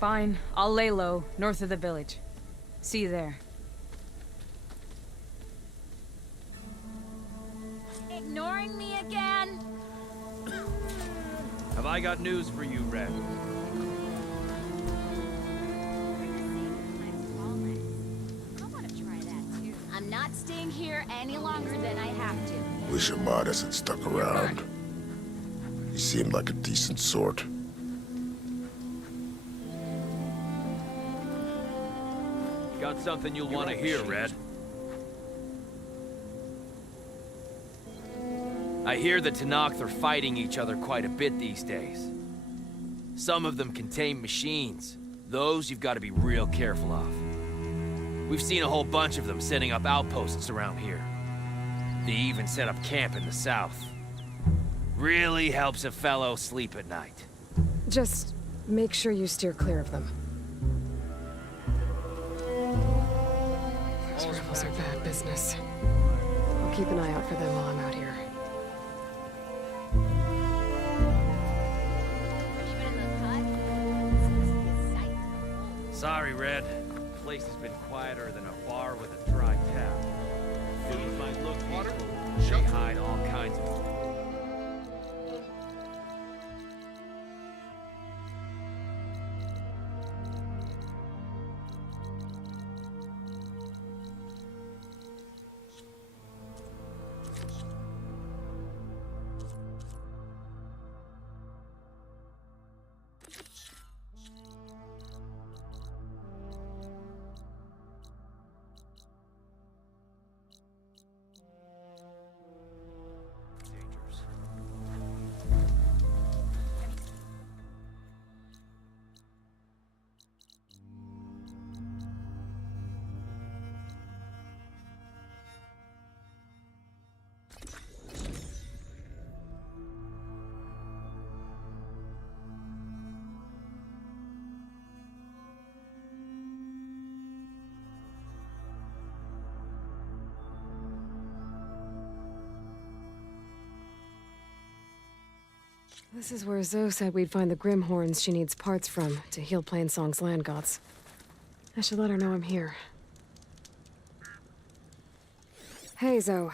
Fine, I'll lay low, north of the village. See you there. Ignoring me again? Have I got news for you, Red? I'm not staying here any longer than I have to. Wish Amadis had stuck around. He seemed like a decent sort. Got something you'll want to hear, Red. I hear the Tanakh are fighting each other quite a bit these days. Some of them contain machines. Those you've got to be real careful of. We've seen a whole bunch of them setting up outposts around here. They even set up camp in the south. Really helps a fellow sleep at night. Just make sure you steer clear of them. Those rebels are bad business. I'll keep an eye out for them while I'm out here. Sorry, Red. The place has been quieter than a bar with a dry tap. Things might look peaceful. They hide all kinds of... This is where Zoe said we'd find the Grimhorns she needs parts from to heal Plainsong's land gods. I should let her know I'm here. Hey, Zoe.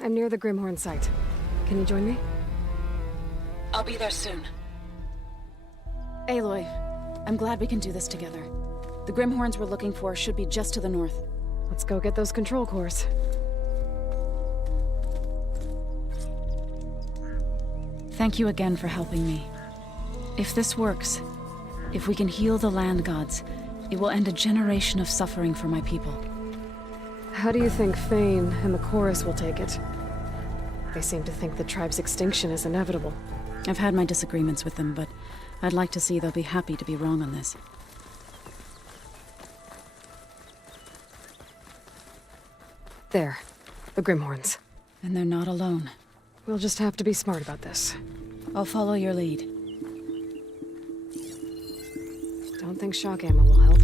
I'm near the Grimhorn site. Can you join me? I'll be there soon. Aloy, I'm glad we can do this together. The Grimhorns we're looking for should be just to the north. Let's go get those control cores. Thank you again for helping me. If this works, if we can heal the land gods, it will end a generation of suffering for my people. How do you think Thane and the Chorus will take it? They seem to think the tribe's extinction is inevitable. I've had my disagreements with them, but I'd like to see they'll be happy to be wrong on this. There. The Grimhorns. And they're not alone. We'll just have to be smart about this. I'll follow your lead. Don't think shock ammo will help.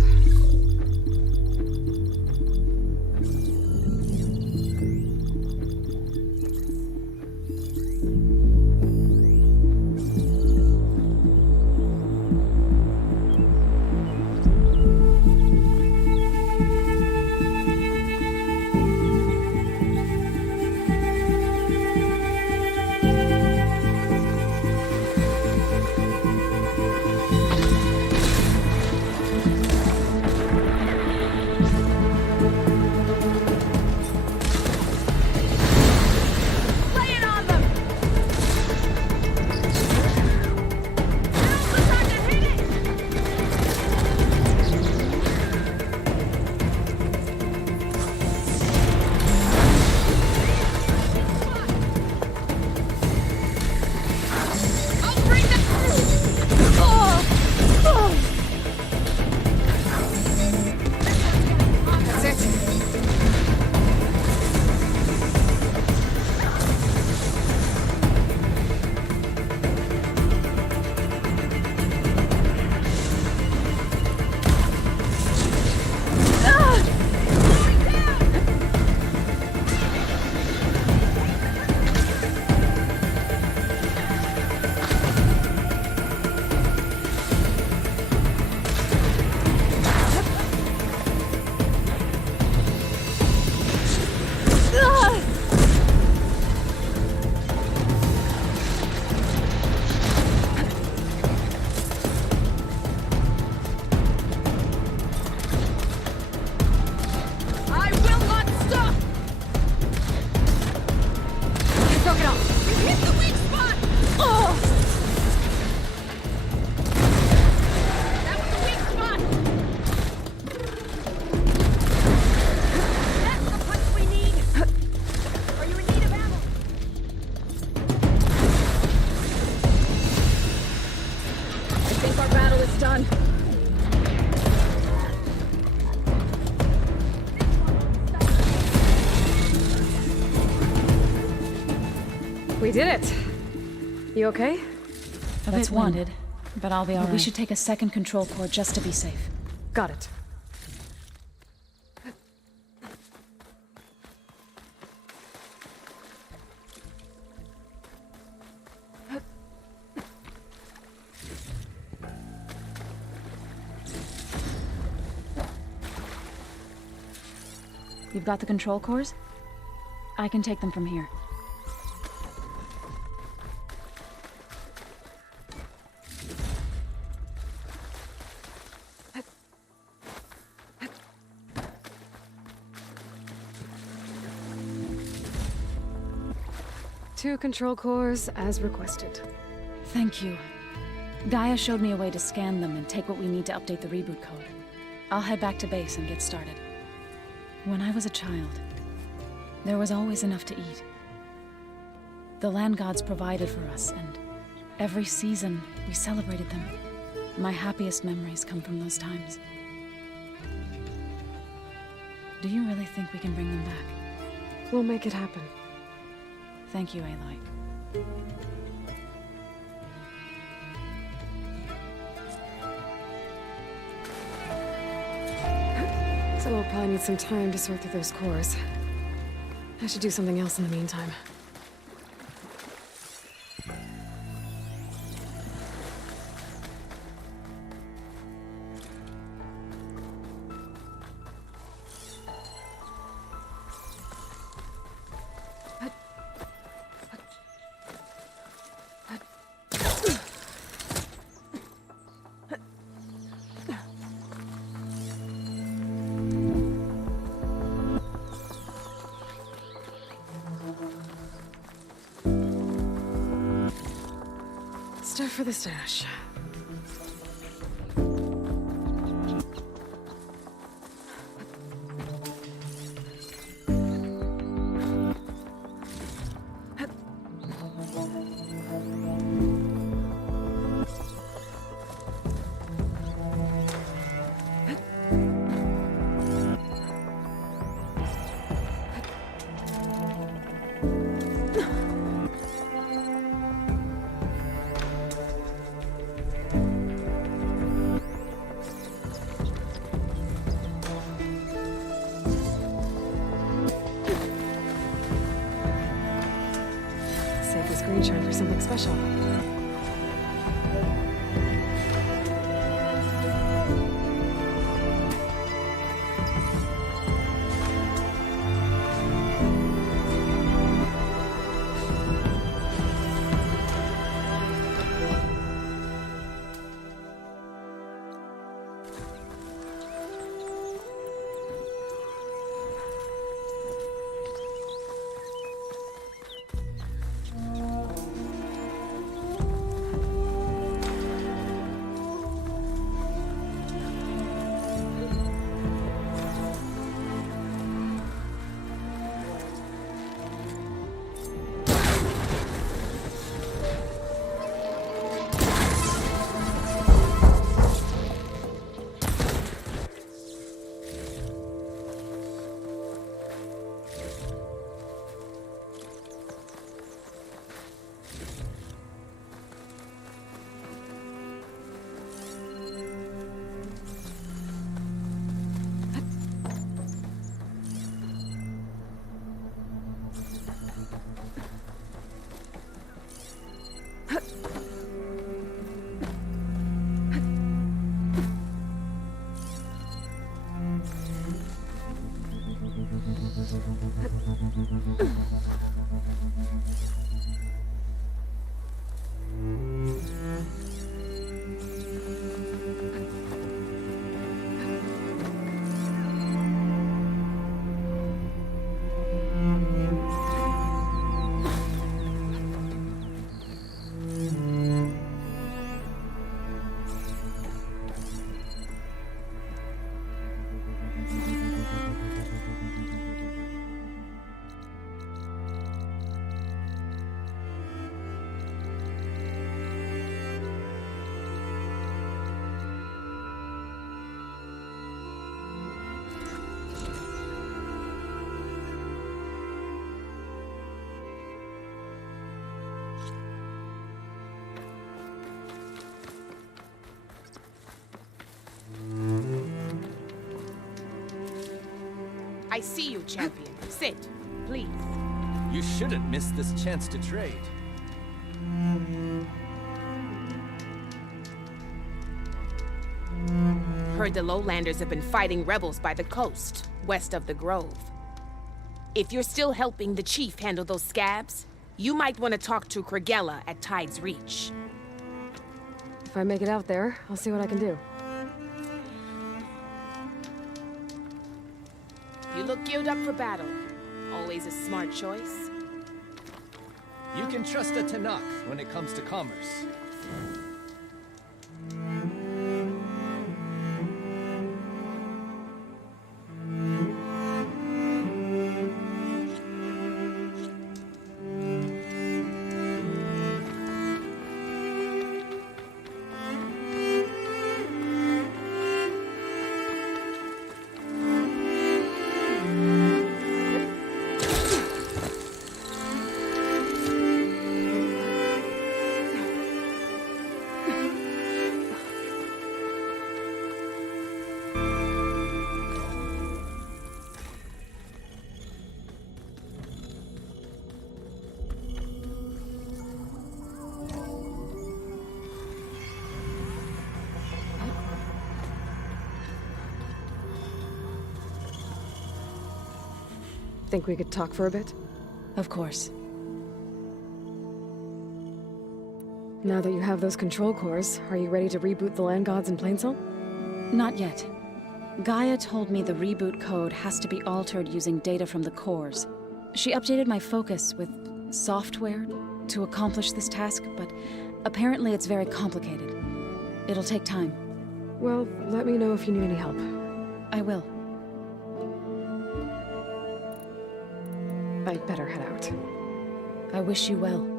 We did it! You okay? That's wanted, but I'll be alright. We should take a second control core just to be safe. Got it. You've got the control cores? I can take them from here. Two control cores, as requested. Thank you. Gaia showed me a way to scan them and take what we need to update the reboot code. I'll head back to base and get started. When I was a child, there was always enough to eat. The land gods provided for us, and every season we celebrated them. My happiest memories come from those times. Do you really think we can bring them back? We'll make it happen. Thank you, Aloy. So we'll probably need some time to sort through those cores. I should do something else in the meantime. stuff for the stash. Save this green shine for something special. I see you, champion. Sit, please. You shouldn't miss this chance to trade. Heard the Lowlanders have been fighting rebels by the coast, west of the Grove. If you're still helping the chief handle those scabs, you might want to talk to Kragella at Tide's Reach. If I make it out there, I'll see what I can do. You look geared up for battle. Always a smart choice. You can trust a Tenakth when it comes to commerce. Think we could talk for a bit? Of course. Now that you have those control cores, are you ready to reboot the Land Gods in Plainsong? Not yet. Gaia told me the reboot code has to be altered using data from the cores. She updated my focus with software to accomplish this task, but apparently it's very complicated. It'll take time. Well, let me know if you need any help. I will. I'd better head out. I wish you well.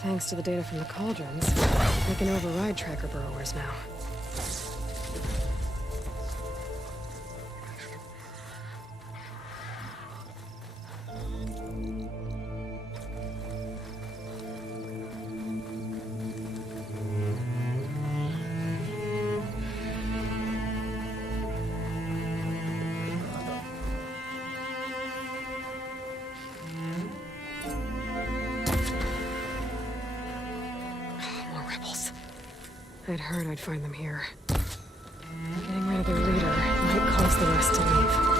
Thanks to the data from the cauldrons, I can override tracker burrowers now. I'd heard I'd find them here. Getting rid of their leader might cause the rest to leave.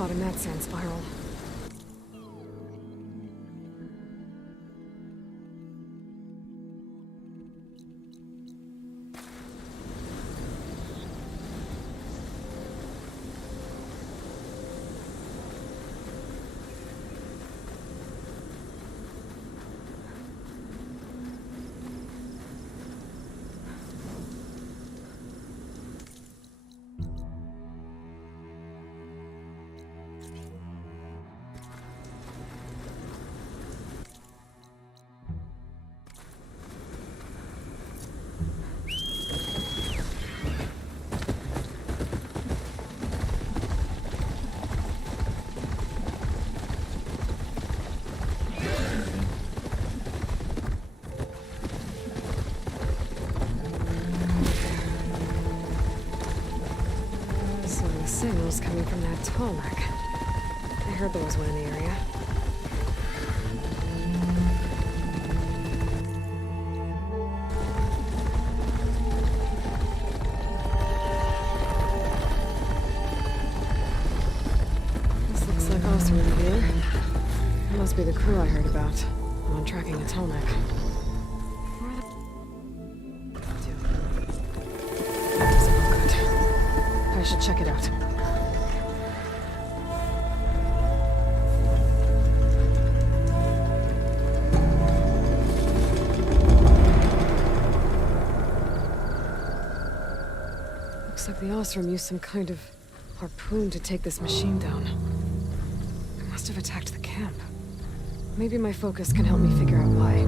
caught in that sand spiral. Signals coming from that tall neck. I heard there was one in the area. This looks like Osram here. It must be the crew I heard about. I'm on tracking the tall neck. I should check it out. Looks like the Osram used some kind of harpoon to take this machine down. It must have attacked the camp. Maybe my focus can help me figure out why.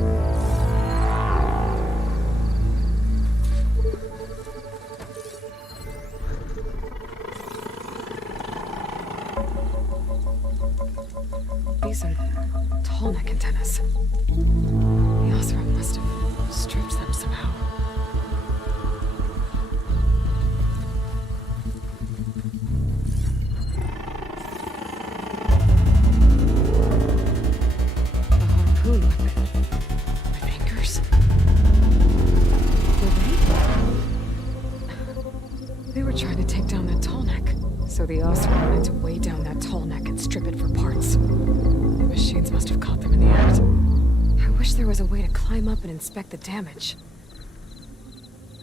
These are tall neck antennas. The Osram must have stripped them somehow. A harpoon weapon. With anchors. Were they? They were trying to take down that tall neck. So the Osram wanted to weigh down that tall neck and strip it for parts. The machines must have caught them in the act. I wish there was a way to climb up and inspect the damage.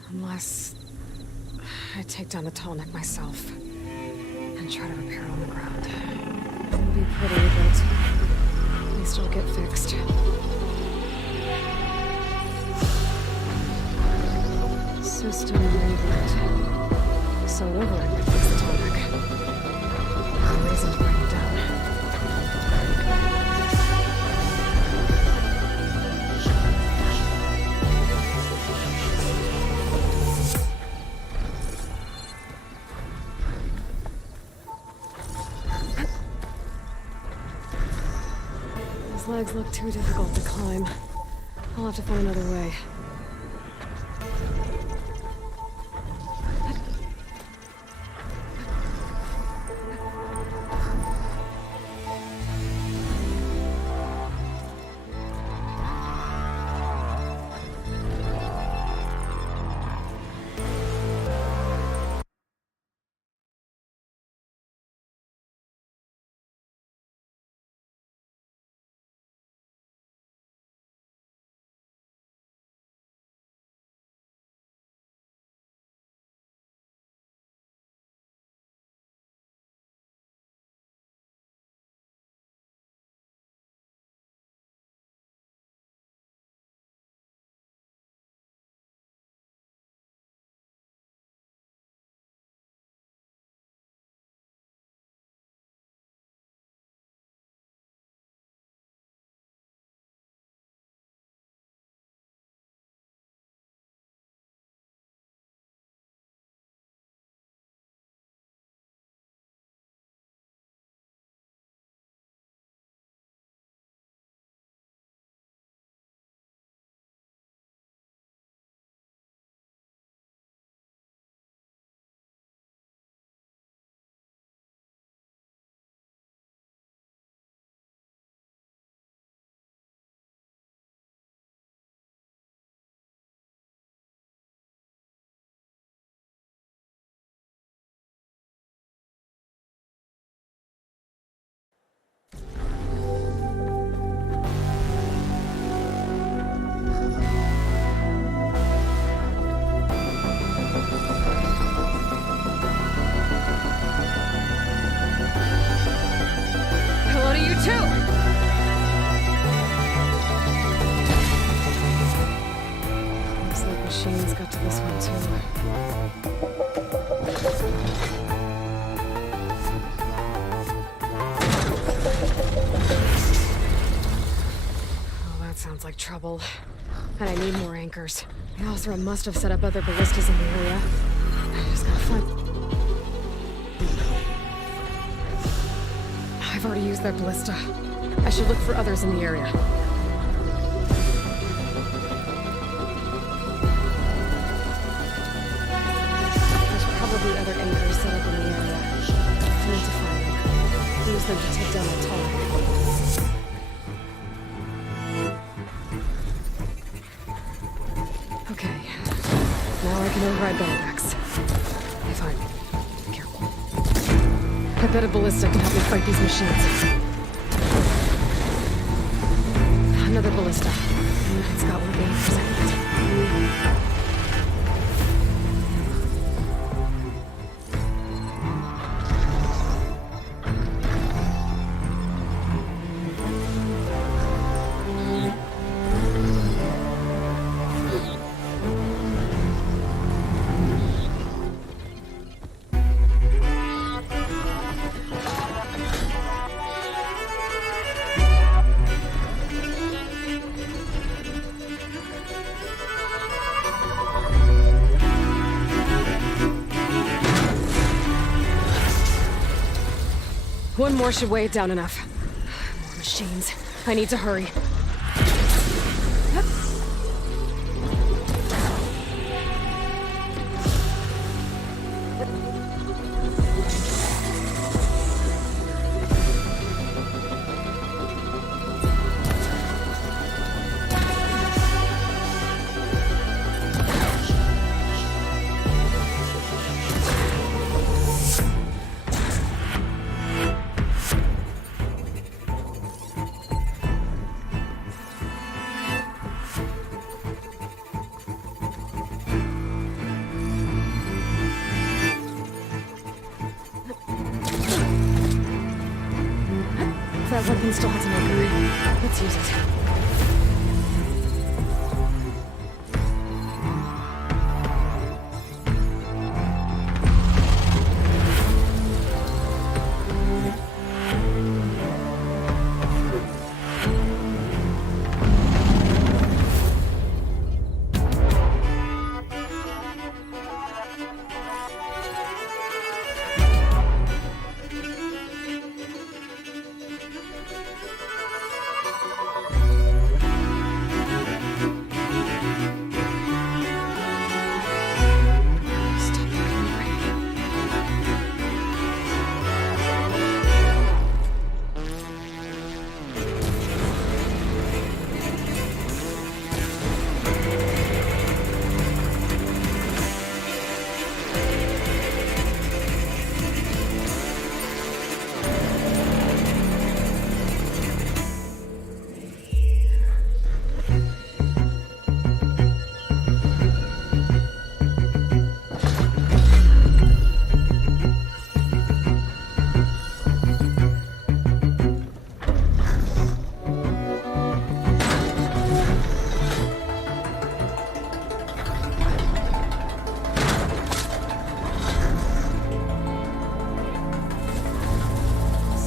Unless I take down the tall neck myself and try to repair it on the ground. It'll be pretty, but at least it'll get fixed. System reboot. So Overland could fix the tall neck. No reason to bring it down. These legs look too difficult to climb. I'll have to find another way. machines got to this one too. Oh, that sounds like trouble. And I need more anchors. The Othra must have set up other ballistas in the area. I just gotta find... I've already used that ballista. I should look for others in the area. There's probably other anchors set up in the area. I need to find them. Use them to take down the tunnel. Okay. Now I can override Belvax. If I'm careful. I bet a ballista can help me fight these machines. Another ballista. It's got one game for second. One more should weigh it down enough. More machines. I need to hurry. That weapon still has an anchor. Let's use it.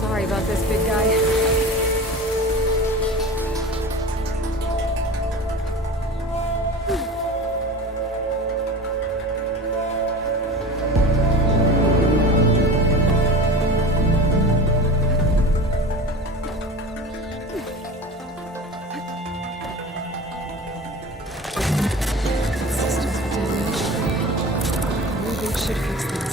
Sorry about this, big guy. Should fix things.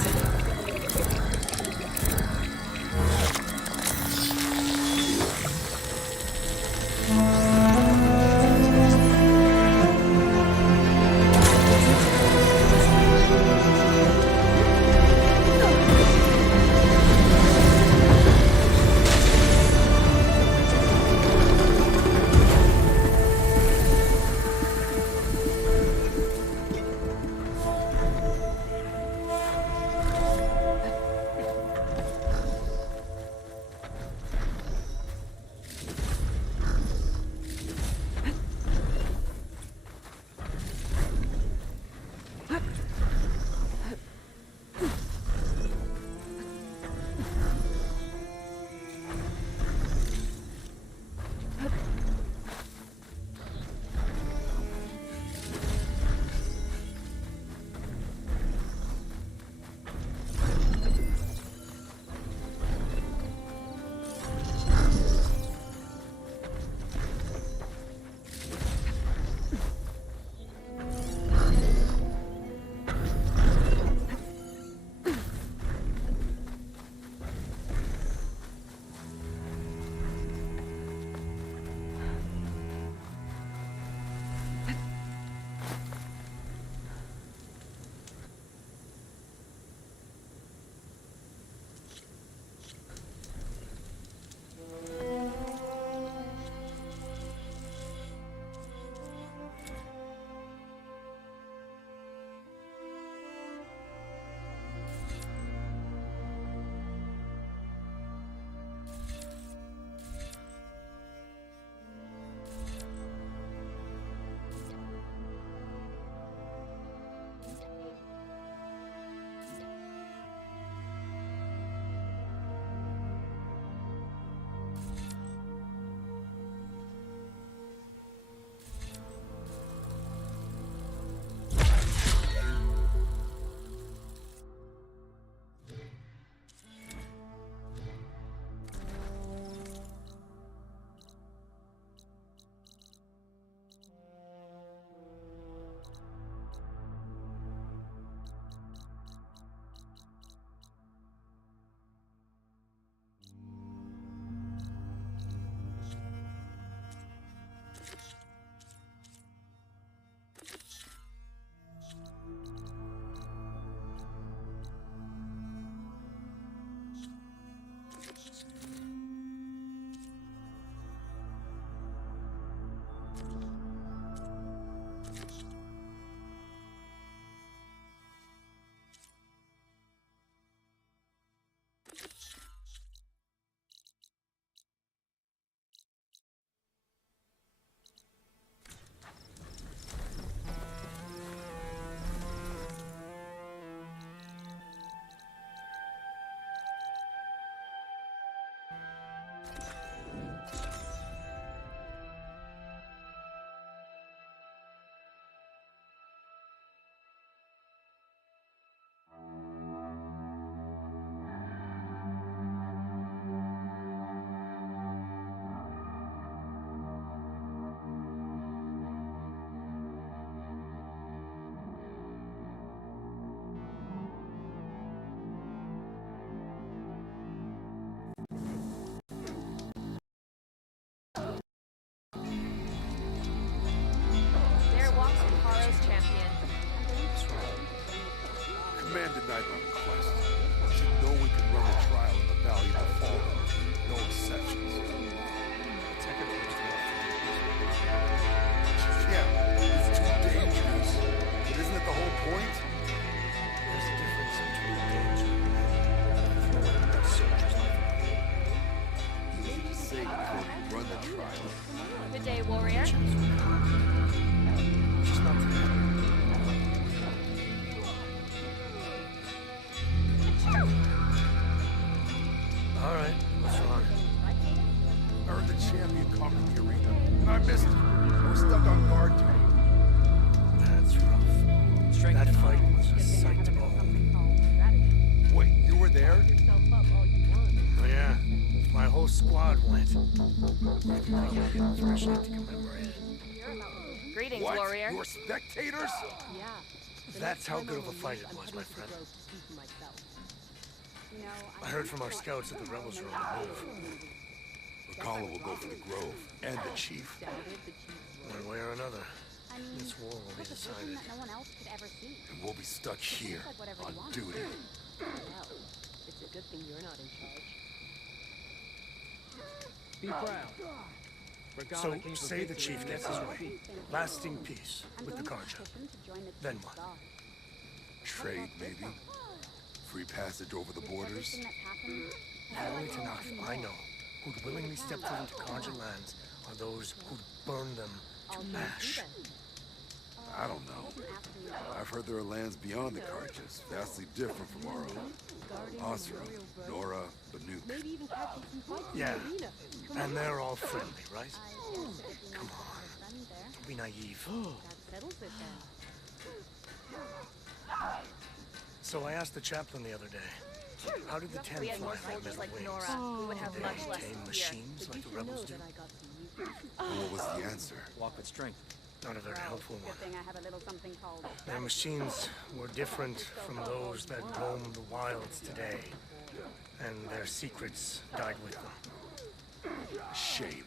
There walks Hikaro's champion. Command denied my request. Said no one can run a trial in the Valley of the Fallen. No exceptions. Yeah, it's too dangerous. But isn't it the whole point? There's a difference between danger and throwing that soldier's life away. Easy to say before we run the trial. Good day, warrior. Just not today. All right, what's wrong? I heard the champion conquered the arena, and I missed it. I was stuck on guard duty. That's rough. That fight was a sight to behold. Wait, you were there? Oh yeah, my whole squad went. Maybe I'll get a flashlight to commemorate it. Greetings, What? warrior. You were spectators? That's how good of a fight it was, my friend. I heard from our scouts that the rebels are on the move. Regala will go for the Grove and the Chief. One way or another, this war will be decided. No one else could ever see. And we'll be stuck here, on duty. It's a good thing you're not in charge. Be proud. So, say the chief gets his way. Lasting peace with the Carja. Then what? Trade, maybe? Free passage over the borders? The only Tanakh I know who'd willingly step foot into Carja lands are those who'd burn them to ash. I don't know. I've heard there are lands beyond the Carjas, vastly different from our own. Asra, Nora, Banuk. Yeah, and they're all friendly, right? Come on, don't be naive. So I asked the chaplain the other day, how did the Ten fly on metal wings? Did they tame machines like the rebels do? And what was the answer? Walk with strength. Not a very helpful one. Their machines were different from those that roam the wilds today, and their secrets died with them. Shame.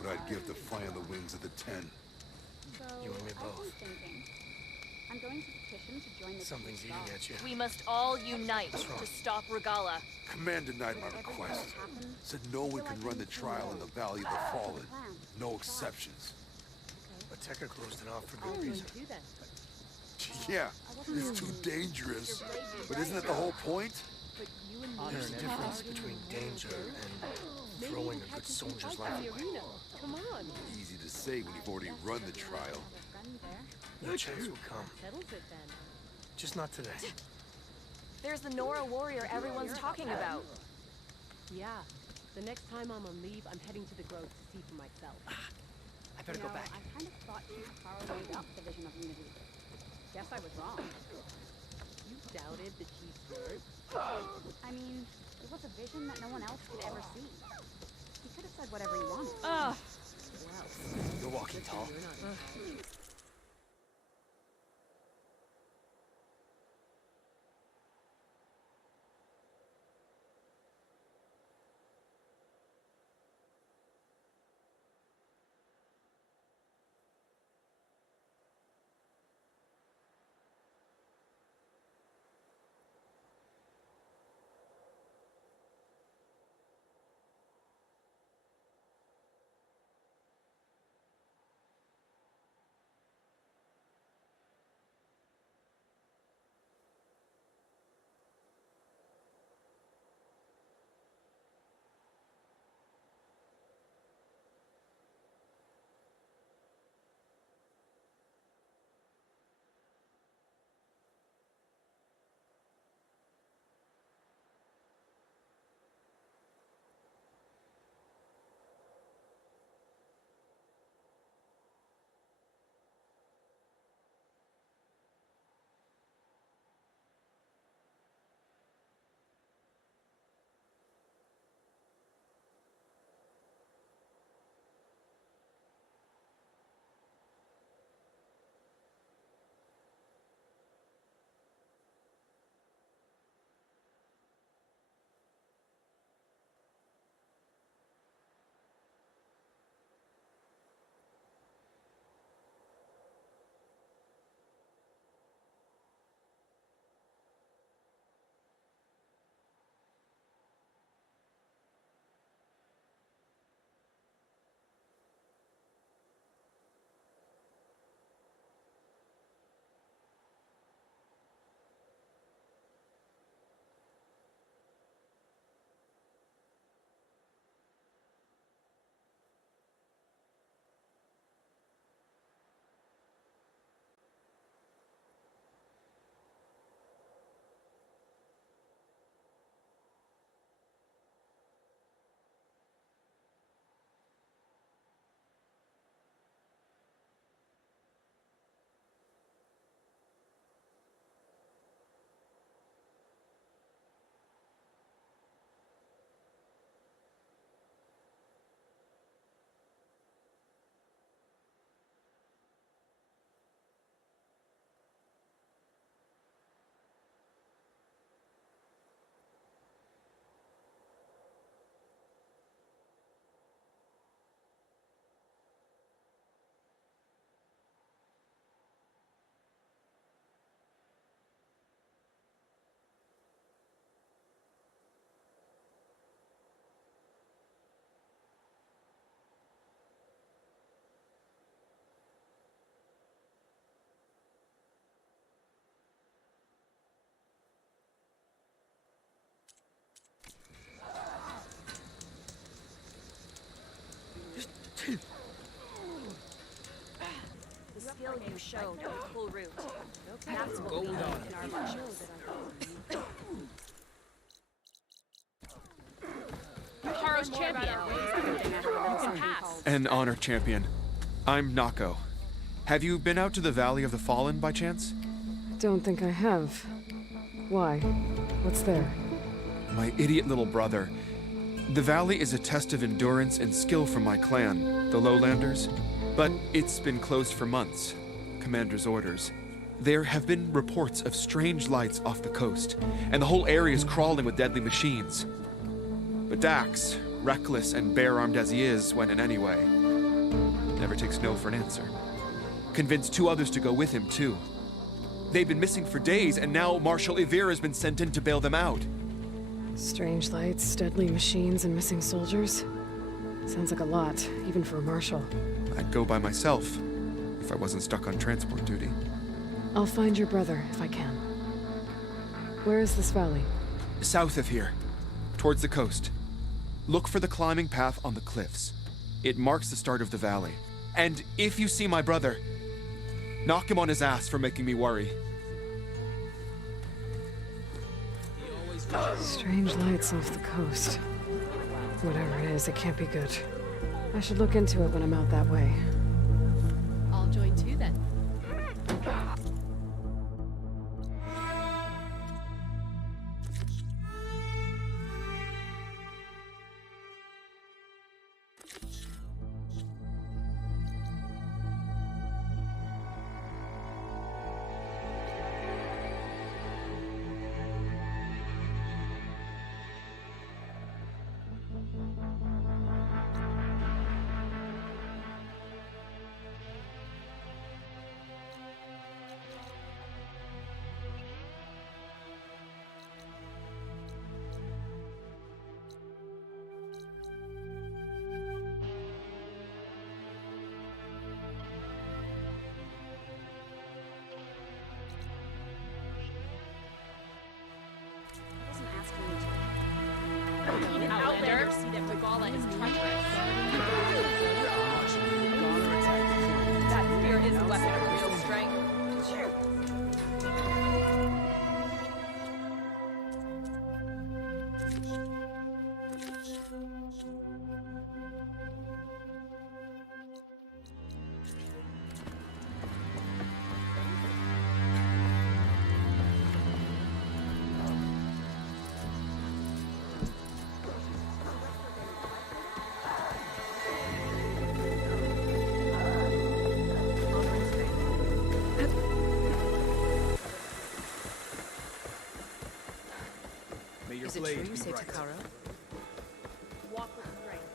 What I'd give to fly on the wings of the Ten. You and me both. I'm going to petition to join the Something's eating at you. We must all unite to stop Regala. Command denied my request. Said no one can run the trial in the Valley of the Fallen. No exceptions. But Tekka closed it off for good reason. Yeah, it's too dangerous. But isn't it the whole point? There's a difference between danger and throwing a good soldier's life away. Easy to say when you've already run the trial. Your chance will come. Just not today. There's the Nora warrior everyone's talking about. Yeah. The next time I'm on leave, I'm heading to the Grove to see for myself. I better go back. I kind of thought Chief Hikaro made up the vision of unity. Guess I was wrong. You doubted the Chief's words? I mean, it was a vision that no one else could ever see. He could have said whatever he wanted. Well, You're walking tall. The skill you showed on the cool route. That's what we need in our lectures. Haro's champion. An honor champion. I'm Nako. Have you been out to the Valley of the Fallen by chance? Don't think I have. Why? What's there? My idiot little brother. The valley is a test of endurance and skill from my clan, the Lowlanders. But it's been closed for months. Commander's orders. There have been reports of strange lights off the coast, and the whole area is crawling with deadly machines. But Dax, reckless and bare-armed as he is when in any way, never takes no for an answer. Convinced 2 others to go with him, too. They've been missing for days, and now Marshal Ivir has been sent in to bail them out. Strange lights, deadly machines, and missing soldiers? Sounds like a lot, even for a marshal. I'd go by myself, if I wasn't stuck on transport duty. I'll find your brother, if I can. Where is this valley? South of here, towards the coast. Look for the climbing path on the cliffs. It marks the start of the valley. And if you see my brother, knock him on his ass for making me worry. Strange lights off the coast. Whatever it is, it can't be good. I should look into it when I'm out that way. I'll join too then. Even Outlanders see that Regala is treacherous. That spear is a weapon of real strength. Is it true you say Takaro? Walk with strength.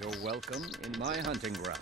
You're welcome in my hunting grounds.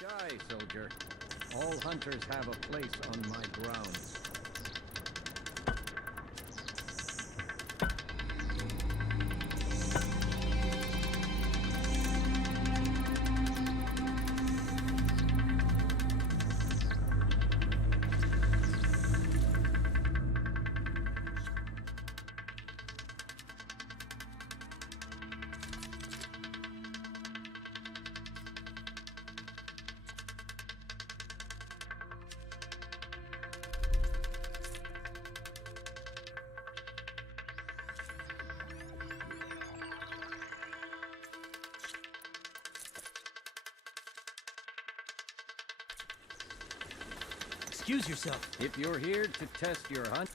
Shy, soldier. All hunters have a place on my grounds. Excuse yourself. If you're here to test your hunt...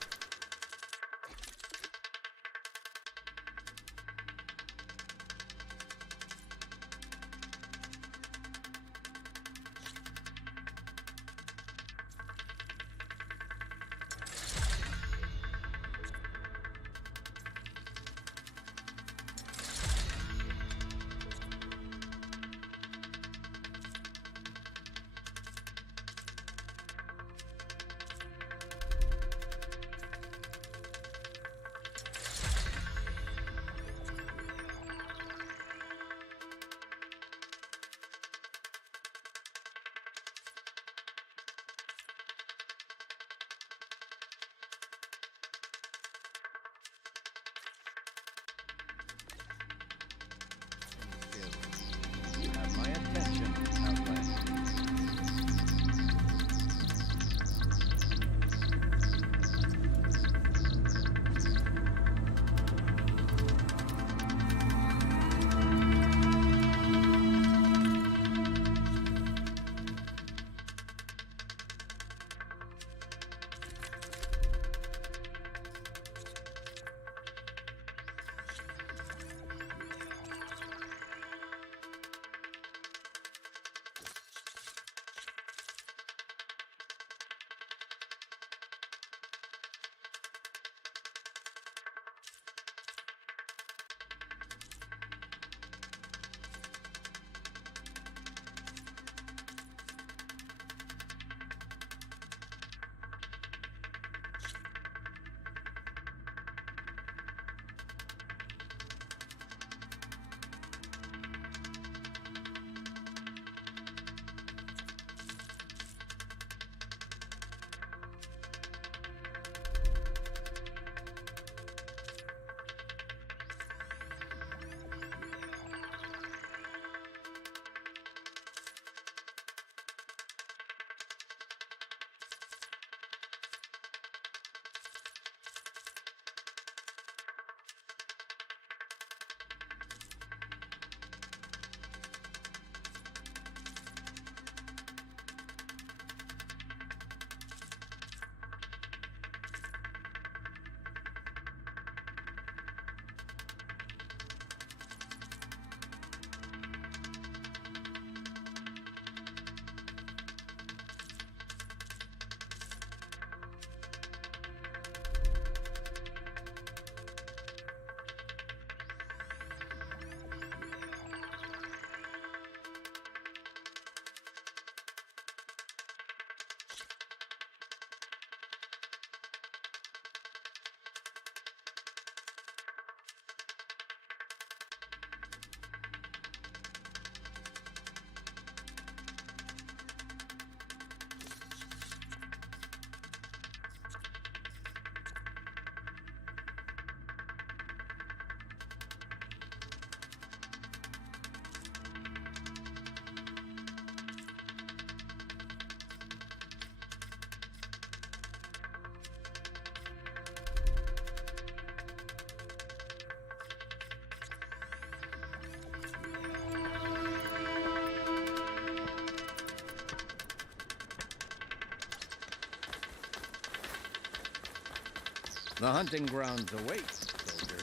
The hunting grounds await, soldier.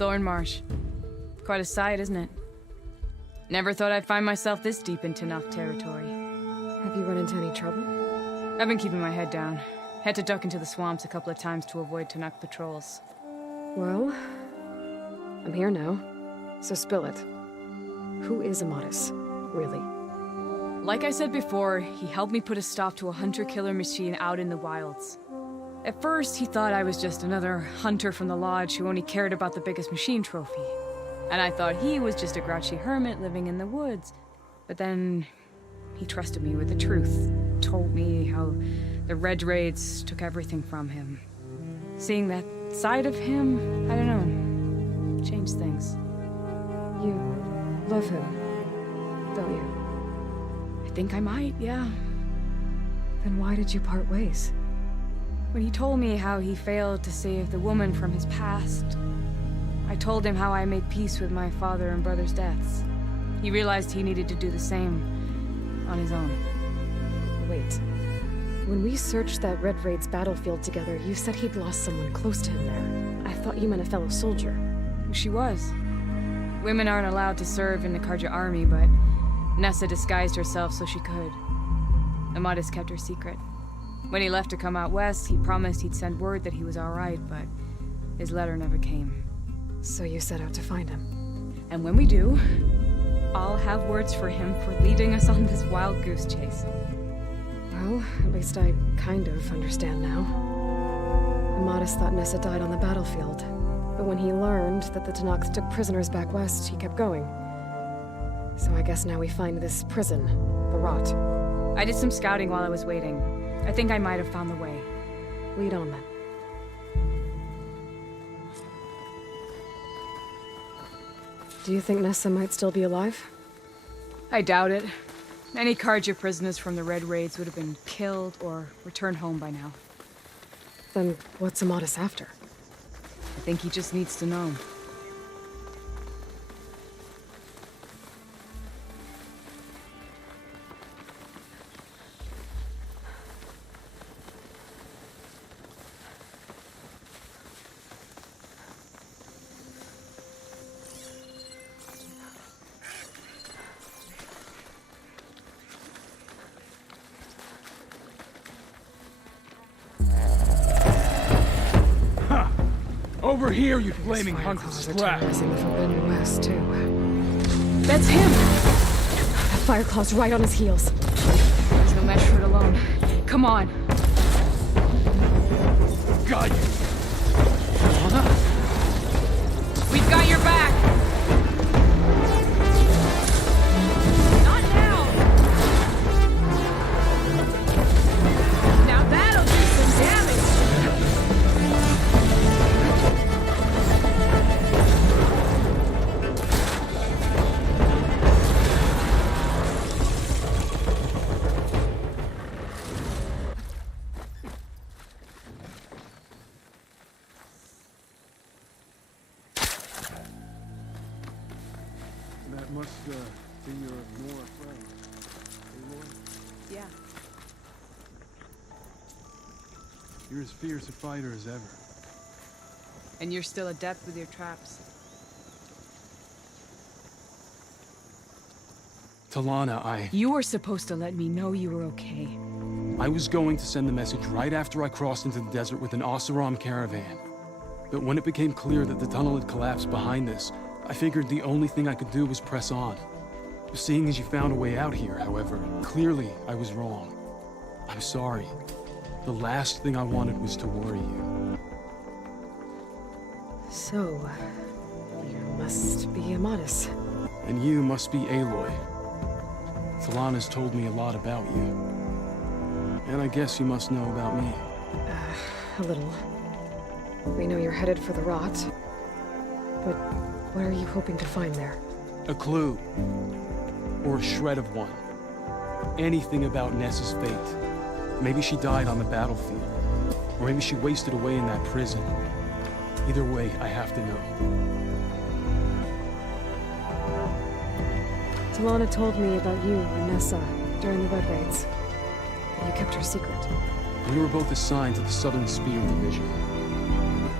Thornmarsh. Quite a sight, isn't it? Never thought I'd find myself this deep in Tenakth territory. Have you run into any trouble? I've been keeping my head down. Had to duck into the swamps a couple of times to avoid Tenakth patrols. Well, I'm here now, so spill it. Who is Amadis, really? Like I said before, he helped me put a stop to a hunter-killer machine out in the wilds. At first, he thought I was just another hunter from the Lodge who only cared about the biggest machine trophy. And I thought he was just a grouchy hermit living in the woods. But then, he trusted me with the truth. Told me how the Red Raids took everything from him. Seeing that side of him, I don't know, changed things. You love him, don't you? I think I might, yeah. Then why did you part ways? When he told me how he failed to save the woman from his past, I told him how I made peace with my father and brother's deaths. He realized he needed to do the same on his own. Wait. When we searched that Red Raid's battlefield together, you said he'd lost someone close to him there. I thought you meant a fellow soldier. She was. Women aren't allowed to serve in the Karja army, but Nessa disguised herself so she could. Amadis kept her secret. When he left to come out west, he promised he'd send word that he was all right, but his letter never came. So you set out to find him. And when we do, I'll have words for him for leading us on this wild goose chase. Well, at least I kind of understand now. Amadis thought Nessa died on the battlefield, but when he learned that the Tenakth took prisoners back west, he kept going. So I guess now we find this prison, the Rot. I did some scouting while I was waiting. I think I might have found the way. Lead on then. Do you think Nessa might still be alive? I doubt it. Any Karja prisoners from the Red Raids would have been killed or returned home by now. Then what's Amadis after? I think he just needs to know. Over here, you flaming hunk of scrap! In the Forbidden West, too. That's him! That Fireclaw's right on his heels. There's no match for it alone. Come on! Got you! We've got your back! Not now! Now that'll do some damage! That must be your Nora friend. Aloy? Yeah. You're as fierce a fighter as ever. And you're still adept with your traps. Talana, You were supposed to let me know you were okay. I was going to send the message right after I crossed into the desert with an Oseram caravan. But when it became clear that the tunnel had collapsed behind us, I figured the only thing I could do was press on. Seeing as you found a way out here, however, clearly I was wrong. I'm sorry. The last thing I wanted was to worry you. So, you must be Amadis. And you must be Aloy. Talana's told me a lot about you. And I guess you must know about me. A little. We know you're headed for the Rot. But what are you hoping to find there? A clue. Or a shred of one. Anything about Nessa's fate. Maybe she died on the battlefield. Or maybe she wasted away in that prison. Either way, I have to know. Talana told me about you and Nessa during the Red Raids. You kept her secret. We were both assigned to the Southern Spear Division.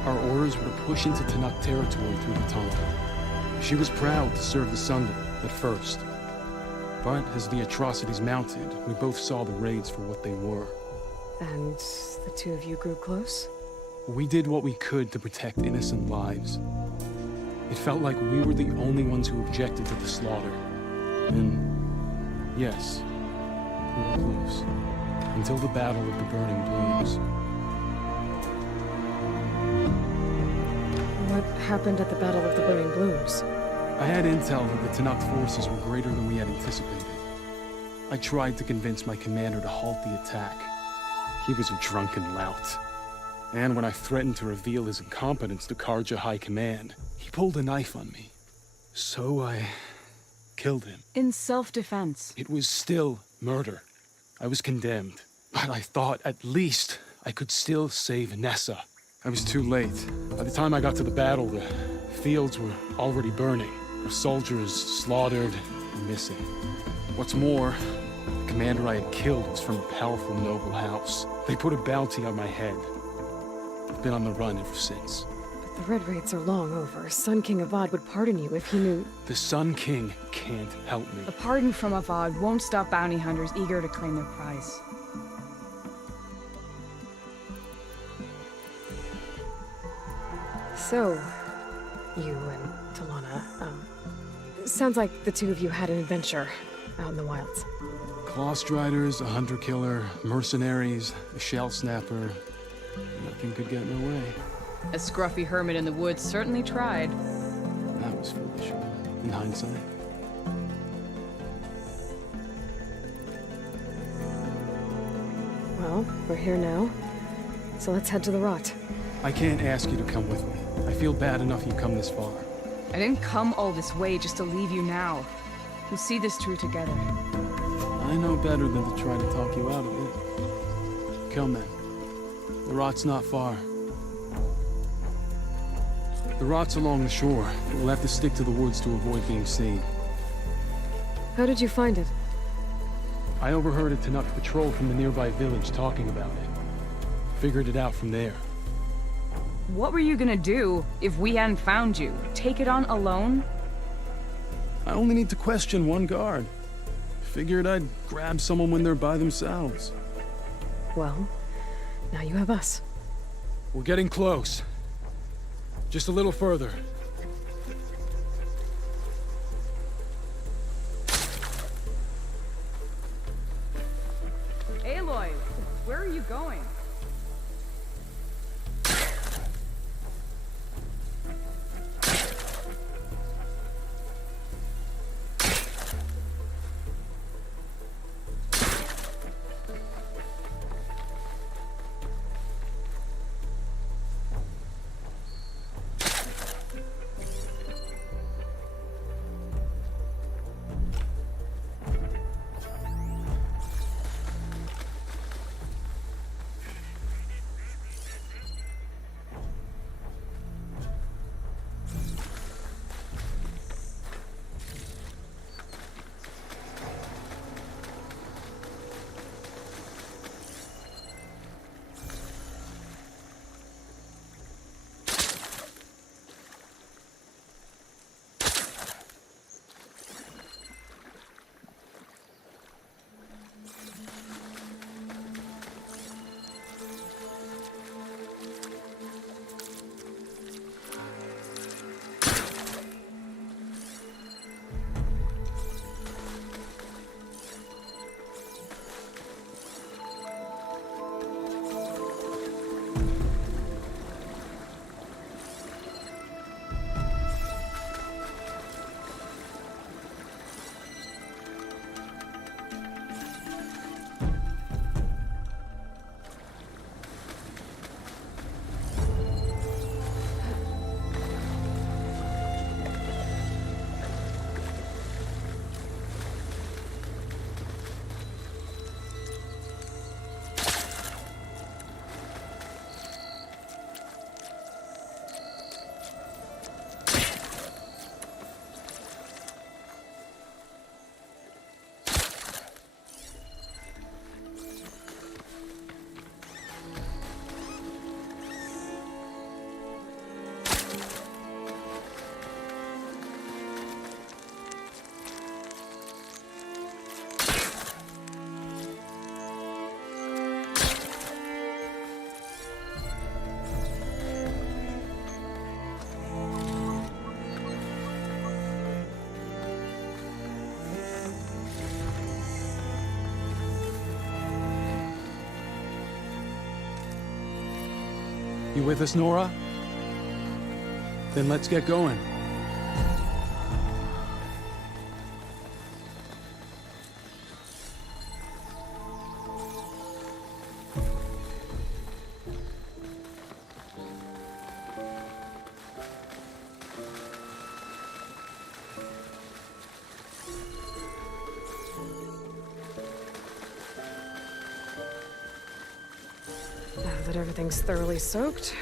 Our orders were to push into Tenakth territory through the tunnel. She was proud to serve the Sundom at first. But as the atrocities mounted, we both saw the raids for what they were. And the two of you grew close? We did what we could to protect innocent lives. It felt like we were the only ones who objected to the slaughter. And yes, we were close. Until the Battle of the Burning Blooms. What happened at the Battle of the Burning Blooms? I had intel that the Tenakth forces were greater than we had anticipated. I tried to convince my commander to halt the attack. He was a drunken lout. And when I threatened to reveal his incompetence to Karja High Command, he pulled a knife on me. So I killed him. In self-defense. It was still murder. I was condemned. But I thought at least I could still save Nessa. I was too late. By the time I got to the battle, the fields were already burning. Our soldiers slaughtered and missing. What's more, the commander I had killed was from a powerful noble house. They put a bounty on my head. I've been on the run ever since. But the Red Raids are long over. Sun King Avad would pardon you if he knew... The Sun King can't help me. A pardon from Avad won't stop bounty hunters eager to claim their prize. So, you and Talana, sounds like the two of you had an adventure out in the wilds. Clawstriders, a hunter-killer, mercenaries, a shell snapper. Nothing could get in our way. A scruffy hermit in the woods certainly tried. That was foolish, in hindsight. Well, we're here now, so let's head to the Rot. I can't ask you to come with me. I feel bad enough you come this far. I didn't come all this way just to leave you now. We'll see this through together. I know better than to try to talk you out of it. Come then. The Rot's not far. The Rot's along the shore. We'll have to stick to the woods to avoid being seen. How did you find it? I overheard a Tenakth patrol from the nearby village talking about it. Figured it out from there. What were you gonna do if we hadn't found you? Take it on alone? I only need to question one guard. Figured I'd grab someone when they're by themselves. Well, now you have us. We're getting close. Just a little further. Aloy, where are you going? You with us, Nora? Then let's get going. Now that everything's thoroughly soaked,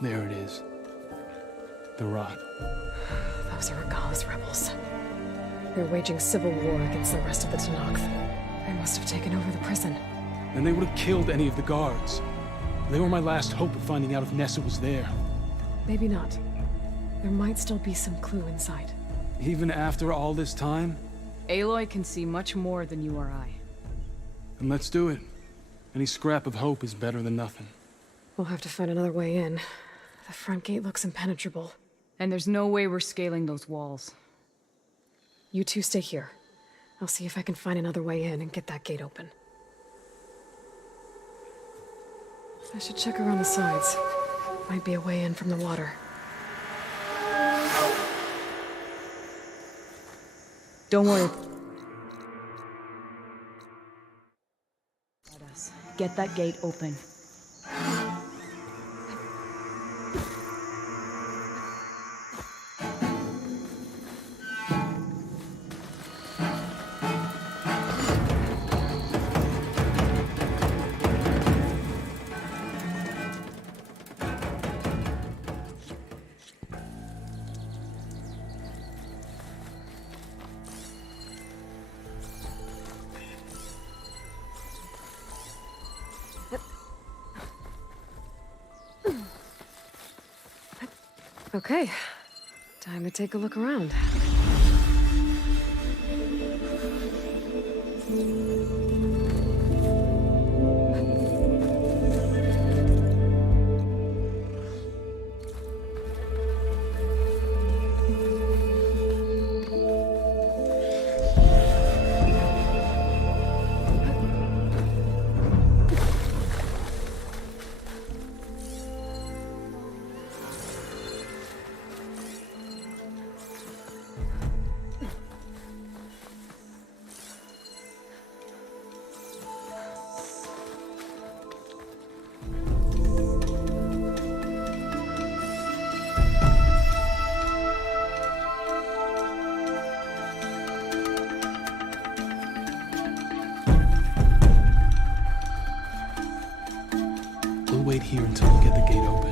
there it is. The rot. those are Regalla's rebels. They're waging civil war against the rest of the Tenakth. They must have taken over the prison. And they would have killed any of the guards. They were my last hope of finding out if Nessa was there. Maybe not. There might still be some clue inside. Even after all this time? Aloy can see much more than you or I. Then let's do it. Any scrap of hope is better than nothing. We'll have to find another way in. The front gate looks impenetrable. And there's no way we're scaling those walls. You two stay here. I'll see if I can find another way in and get that gate open. I should check around the sides. Might be a way in from the water. Don't worry. Let us get that gate open. Okay, time to take a look around. Wait here until we get the gate open.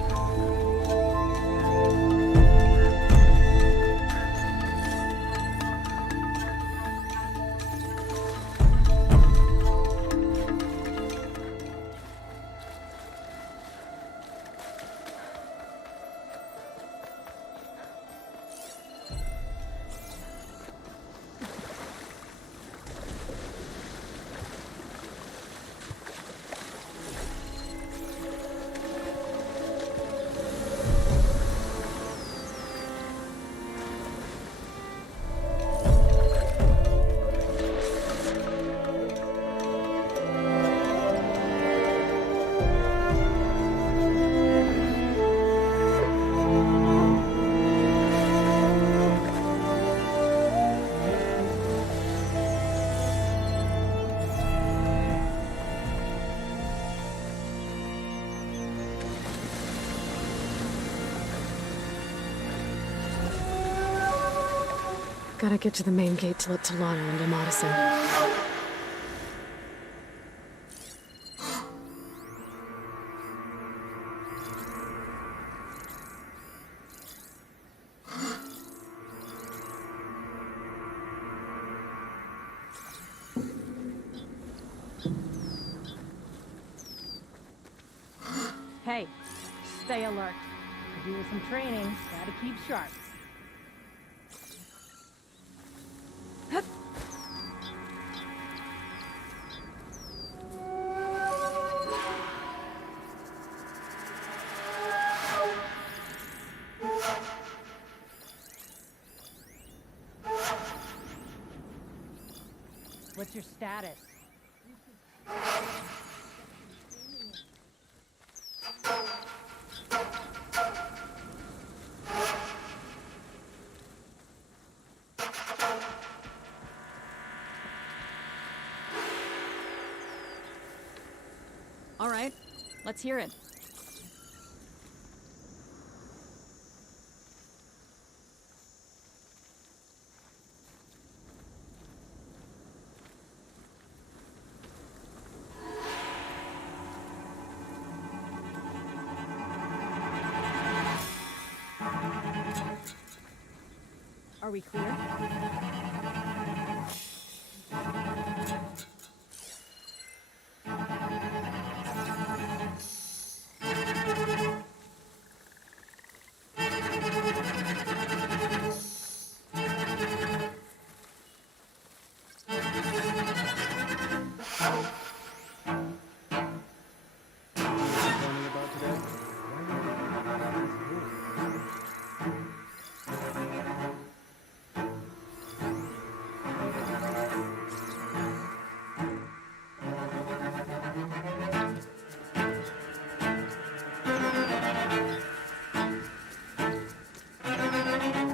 Gotta get to the main gate to let Talana into Madison. Hey, stay alert. Could do with some training. Gotta keep sharp. What's your status? All right, let's hear it. Are we clear?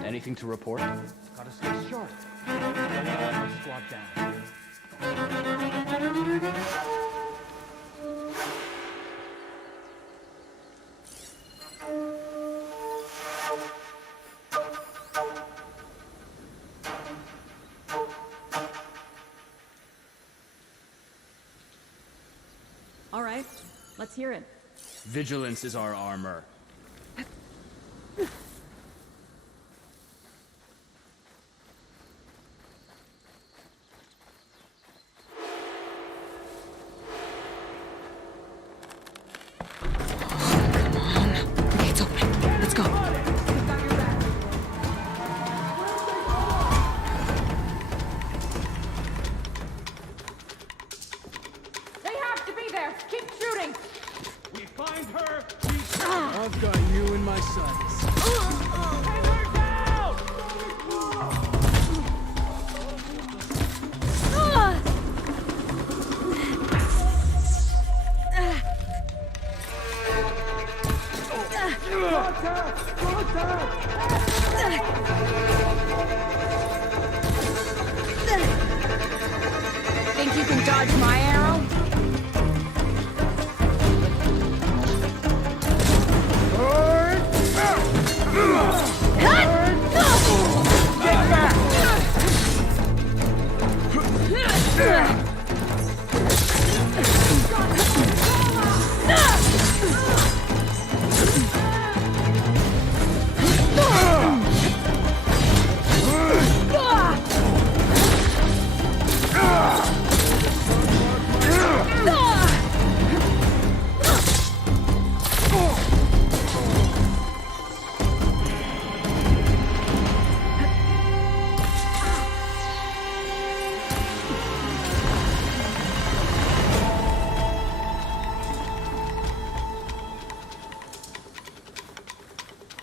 Anything to report? Gotta stay sharp. Don't let my squad down. All right, let's hear it. Vigilance is our armor. It's open. Let's go. They have to be there! Keep shooting! We find her. I've got you in my sights. Think you can dodge my arrow?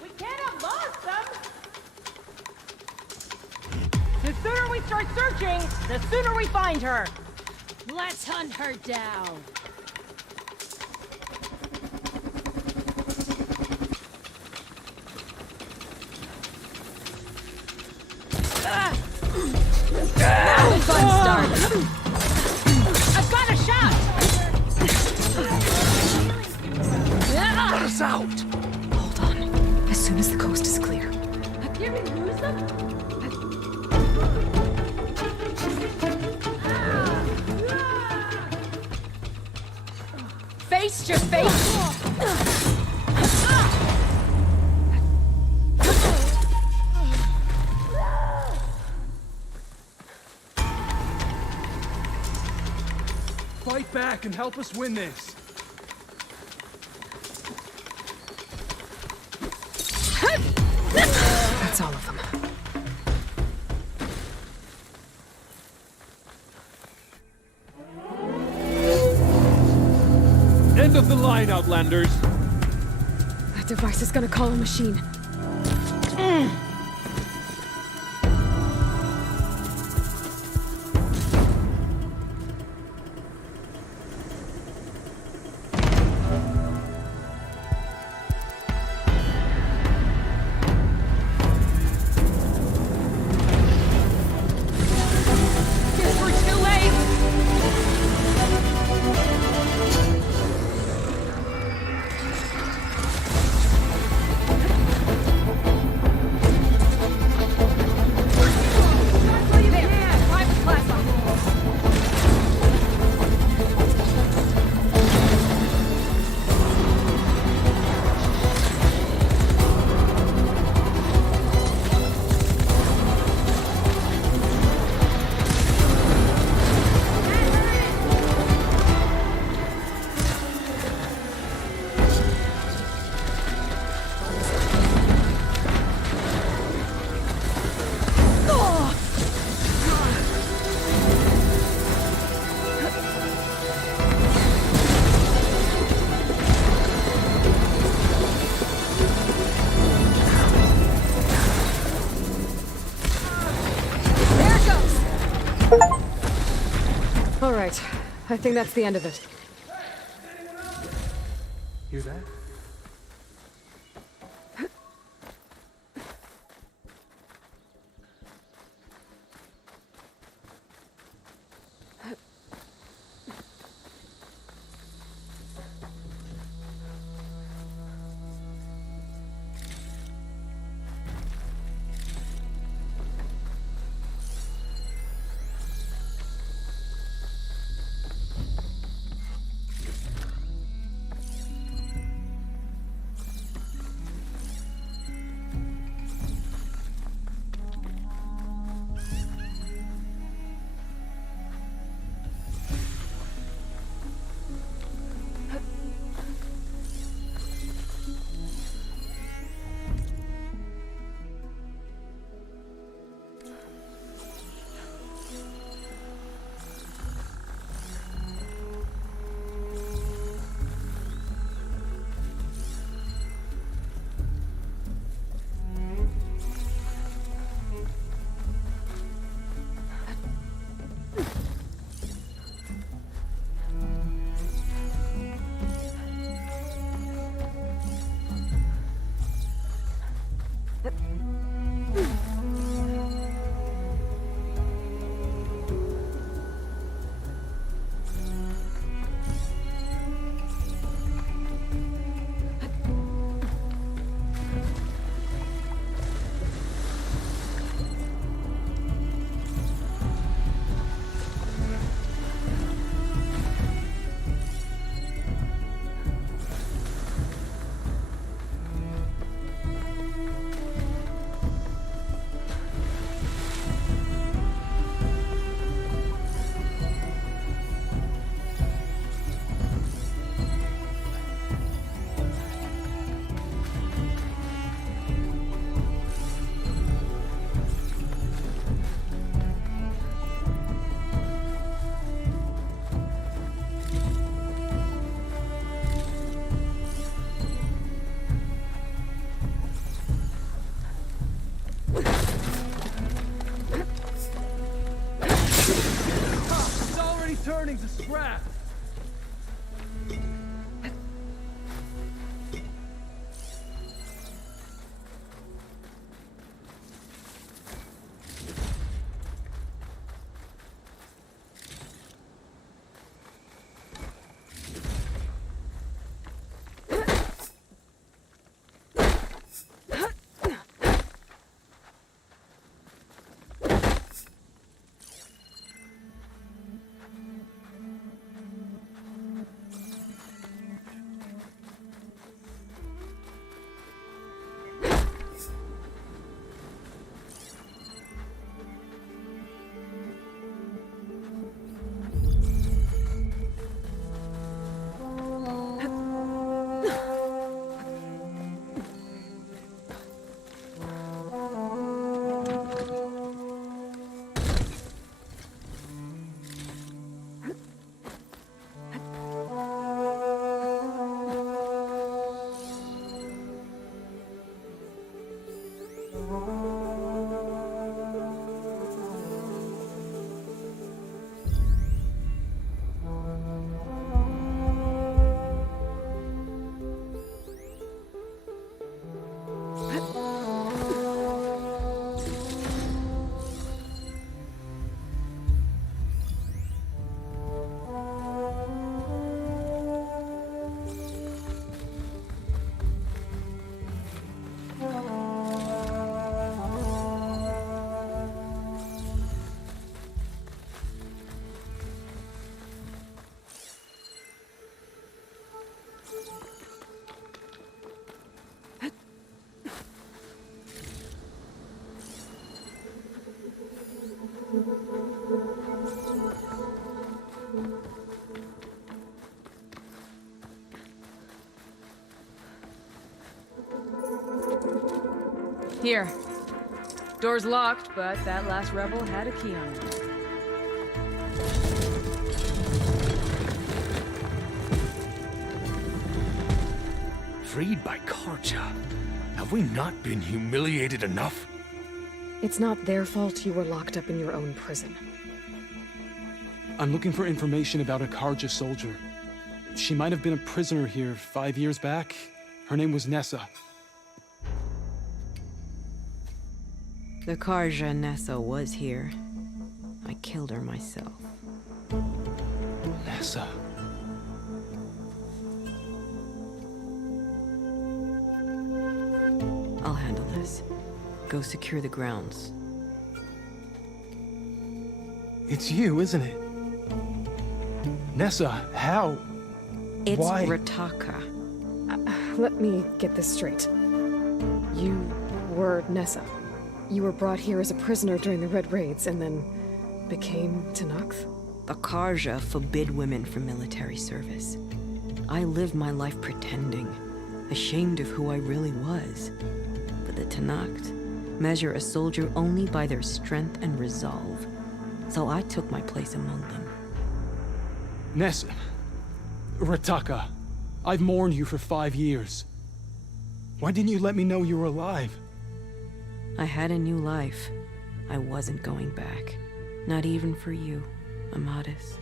We can't have lost them! The sooner we start searching, the sooner we find her! Let's hunt her down. Now the fun starts. I've got a shot! Let us out! Hold on. As soon as the coast is clear. Did we lose them? Face to face. Fight back and help us win this. That's all of them. End of the line, Outlanders. That device is gonna call a machine. All right. I think that's the end of it. Hear that? Turning to scrap! Here. Door's locked, but that last rebel had a key on it. Freed by Carja. Have we not been humiliated enough? It's not their fault you were locked up in your own prison. I'm looking for information about a Carja soldier. She might have been a prisoner here 5 years back. Her name was Nessa. The Carja Nessa was here. I killed her myself. Nessa. I'll handle this. Go secure the grounds. It's you, isn't it? Nessa, how? It's Why? Rataka. Let me get this straight. You were Nessa. You were brought here as a prisoner during the Red Raids and then became Tenakth? The Carja forbid women from military service. I lived my life pretending, ashamed of who I really was. But the Tenakth measure a soldier only by their strength and resolve. So I took my place among them. Nessa. Rataka. I've mourned you for 5 years. Why didn't you let me know you were alive? I had a new life. I wasn't going back. Not even for you, Amadis.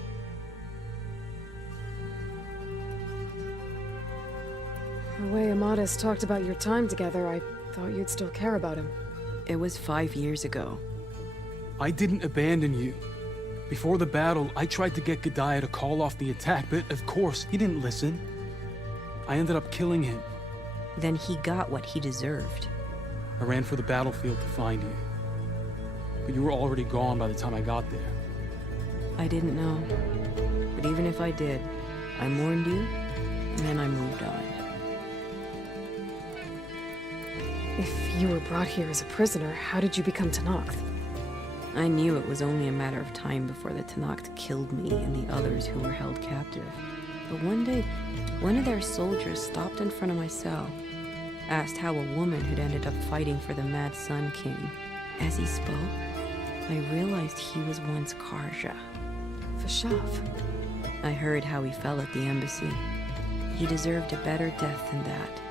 The way Amadis talked about your time together, I thought you'd still care about him. It was 5 years ago. I didn't abandon you. Before the battle, I tried to get Gudaya to call off the attack, but of course, he didn't listen. I ended up killing him. Then he got what he deserved. I ran for the battlefield to find you. But you were already gone by the time I got there. I didn't know. But even if I did, I mourned you, and then I moved on. If you were brought here as a prisoner, how did you become Tenakth? I knew it was only a matter of time before the Tenakth killed me and the others who were held captive. But one day, one of their soldiers stopped in front of my cell, asked how a woman had ended up fighting for the Mad Sun King. As he spoke, I realized he was once Carja. Vashav. I heard how he fell at the embassy. He deserved a better death than that.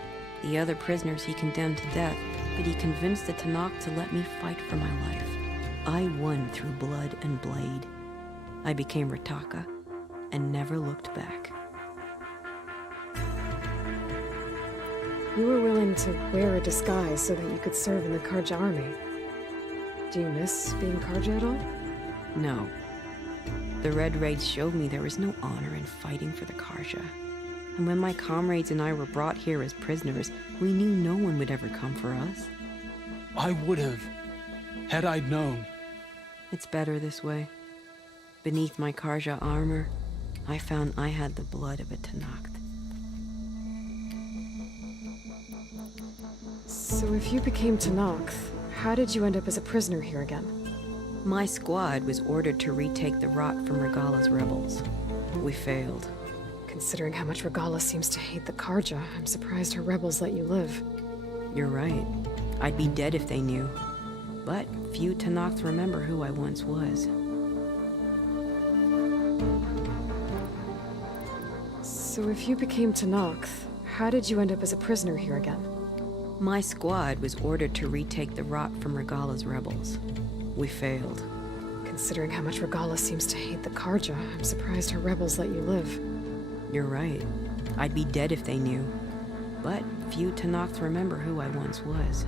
The other prisoners he condemned to death, but he convinced the Tenakth to let me fight for my life. I won through blood and blade. I became Rataka and never looked back. You were willing to wear a disguise so that you could serve in the Carja army. Do you miss being Carja at all? No. The Red Raids showed me there was no honor in fighting for the Carja. And when my comrades and I were brought here as prisoners, we knew no one would ever come for us. I would have, had I known. It's better this way. Beneath my Carja armor, I found I had the blood of a Tenakth. So if you became Tenakth, how did you end up as a prisoner here again? My squad was ordered to retake the Rot from Regala's rebels. We failed. Considering how much Regala seems to hate the Carja, I'm surprised her rebels let you live. You're right. I'd be dead if they knew. But few Tenakth remember who I once was. So if you became Tenakth, how did you end up as a prisoner here again? My squad was ordered to retake the Rot from Regala's rebels. We failed. Considering how much Regala seems to hate the Carja, I'm surprised her rebels let you live. You're right. I'd be dead if they knew. But few Tenakth remember who I once was.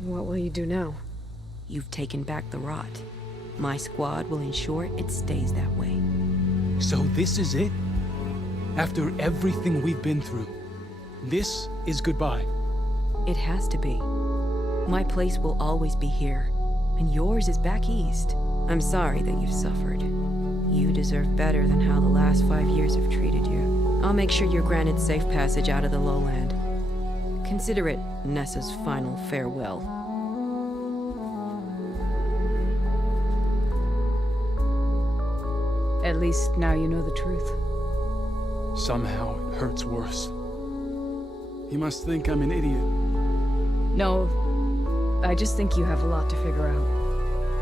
What will you do now? You've taken back the Rot. My squad will ensure it stays that way. So this is it? After everything we've been through, this is goodbye? It has to be. My place will always be here, and yours is back east. I'm sorry that you've suffered. You deserve better than how the last 5 years have treated you. I'll make sure you're granted safe passage out of the lowland. Consider it Nessa's final farewell. At least now you know the truth. Somehow it hurts worse. You must think I'm an idiot. No, I just think you have a lot to figure out.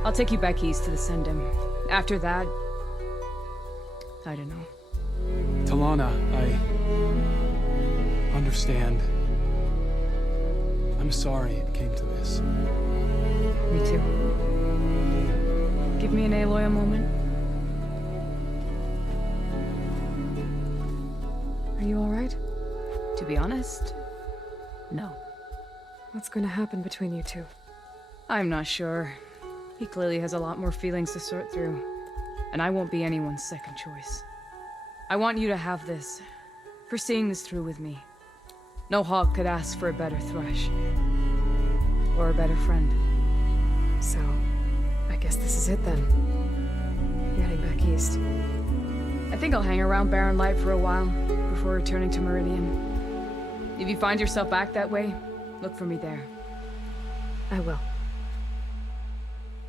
I'll take you back east to the Sendem. After that, I don't know. Talana, I understand. I'm sorry it came to this. Me too. give me an Aloy a moment? Are you alright? To be honest, no. What's going to happen between you two? I'm not sure. He clearly has a lot more feelings to sort through, and I won't be anyone's second choice. I want you to have this, for seeing this through with me. No hawk could ask for a better thrush. Or a better friend. So, I guess this is it then. You're heading back east. I think I'll hang around Barren Light for a while, before returning to Meridian. If you find yourself back that way, look for me there. I will.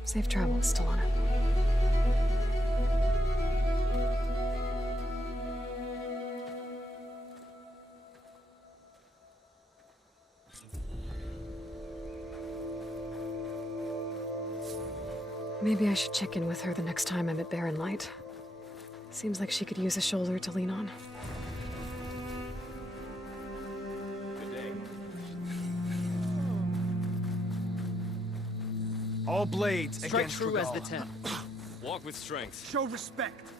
Safe travels, Stelana. Maybe I should check in with her the next time I'm at Barren Light. Seems like she could use a shoulder to lean on. All blades Strike against true as the Regalla. 10. Walk with strength. Show respect.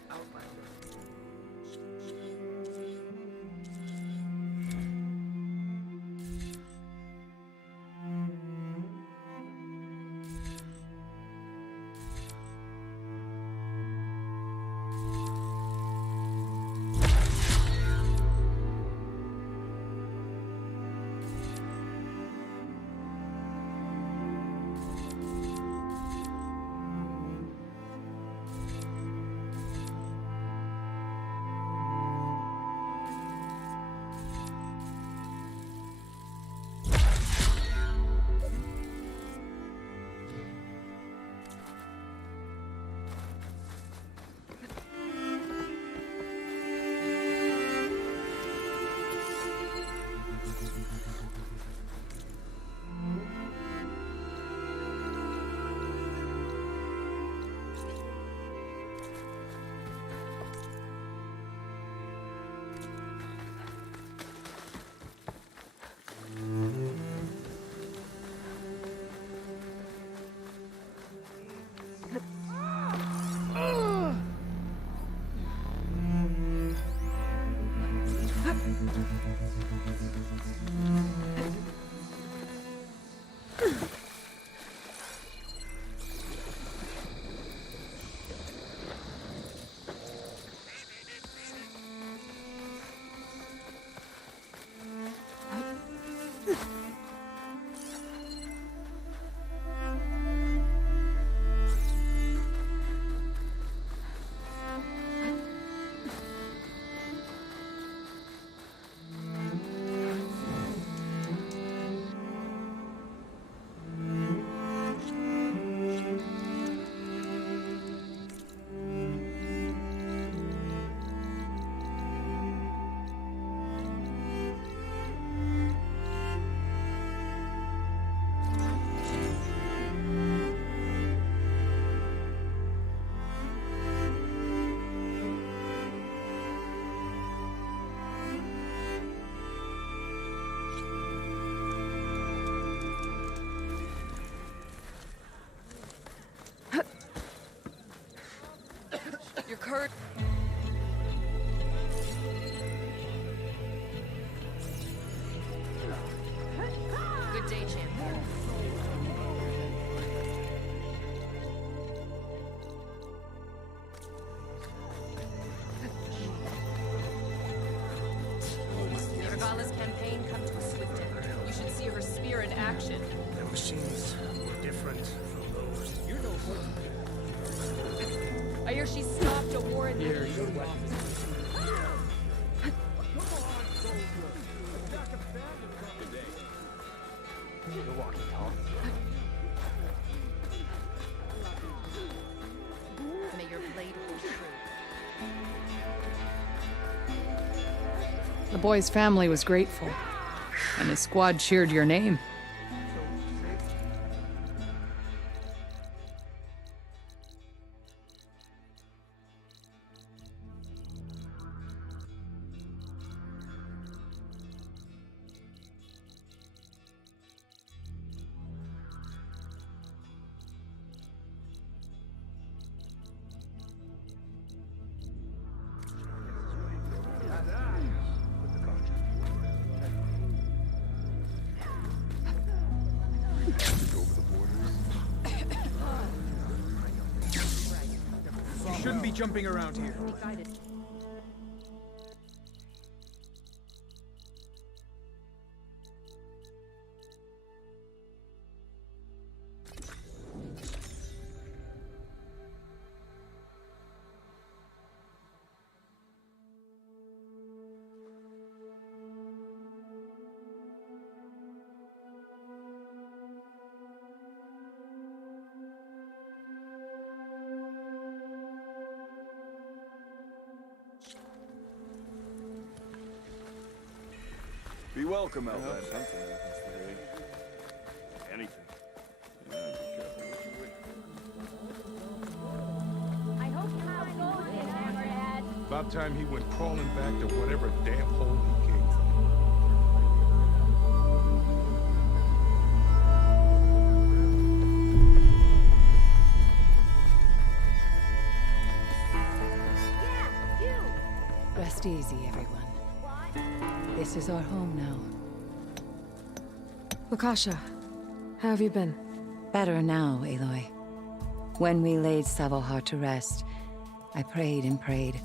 Your courage. Good day, champion. Regalla's campaign come to a swift end. You should see her spear in action. The machines were different from those. You're no I hear she stopped a war in the Here, your weapon. You're walking tall. May your blade hold true. The boy's family was grateful, and his squad cheered your name. shouldn't be jumping around here. Be welcome, Outlander. Anything. I hope you're not going in, Hammerhead. About time he went crawling back to whatever damn hole he came from. Rest easy, everyone. This is our home now. Lakasha, how have you been? Better now, Aloy. When we laid Savohar to rest, I prayed and prayed.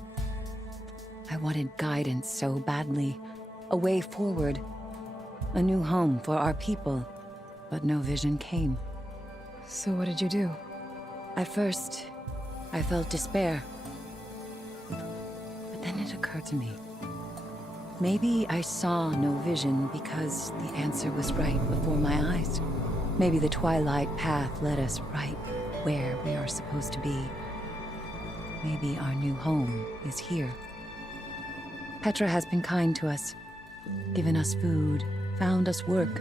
I wanted guidance so badly. A way forward. A new home for our people. But no vision came. So what did you do? At first, I felt despair. But then it occurred to me. Maybe I saw no vision because the answer was right before my eyes. Maybe the Twilight Path led us right where we are supposed to be. Maybe our new home is here. Petra has been kind to us, given us food, found us work.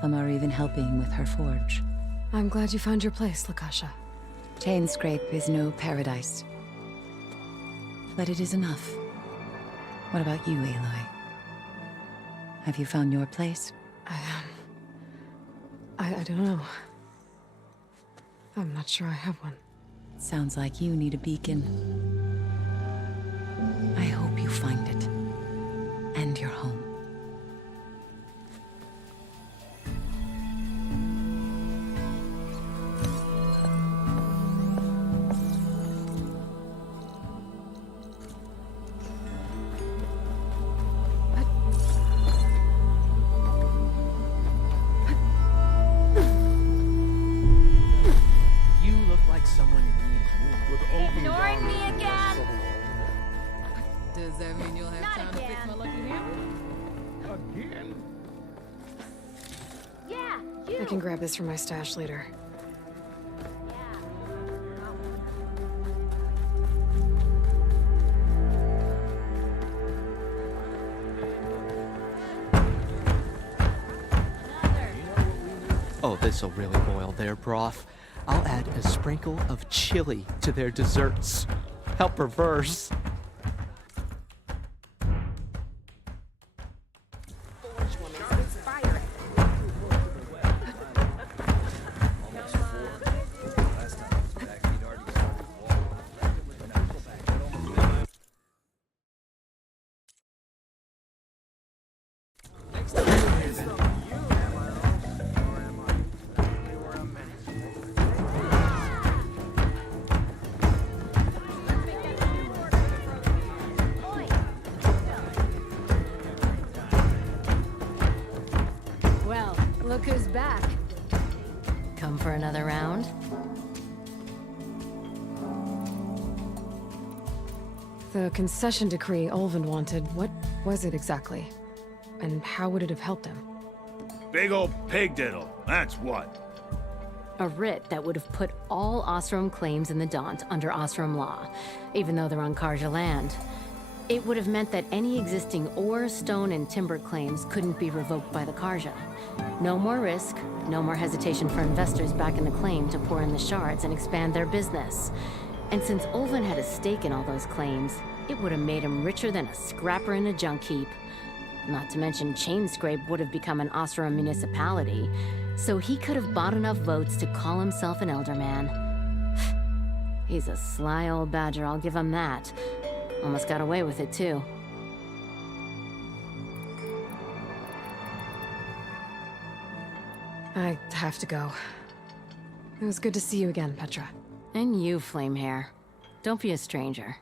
Some are even helping with her forge. I'm glad you found your place, Lakasha. Chainscrape is no paradise. But it is enough. What about you, Aloy? Have you found your place? I don't know. I'm not sure I have one. Sounds like you need a beacon. I hope you find it. And your home. I can grab this from my stash later. Oh, this'll really boil their broth. I'll add a sprinkle of chili to their desserts. How perverse. Well, look who's back. Come for another round? The concession decree Ulvund wanted, what was it exactly? And how would it have helped him? Big old pig diddle, that's what. A writ that would have put all Osram claims in the Daunt under Osram law, even though they're on Karja land. It would have meant that any existing ore, stone, and timber claims couldn't be revoked by the Karja. No more risk, no more hesitation for investors back in the claim to pour in the shards and expand their business. And since Ulvund had a stake in all those claims, it would have made him richer than a scrapper in a junk heap. Not to mention Chainscrape would have become an Osram municipality, so he could have bought enough votes to call himself an Elderman. He's a sly old badger, I'll give him that. Almost got away with it, too. I have to go. It was good to see you again, Petra. And you, Flamehair. Don't be a stranger.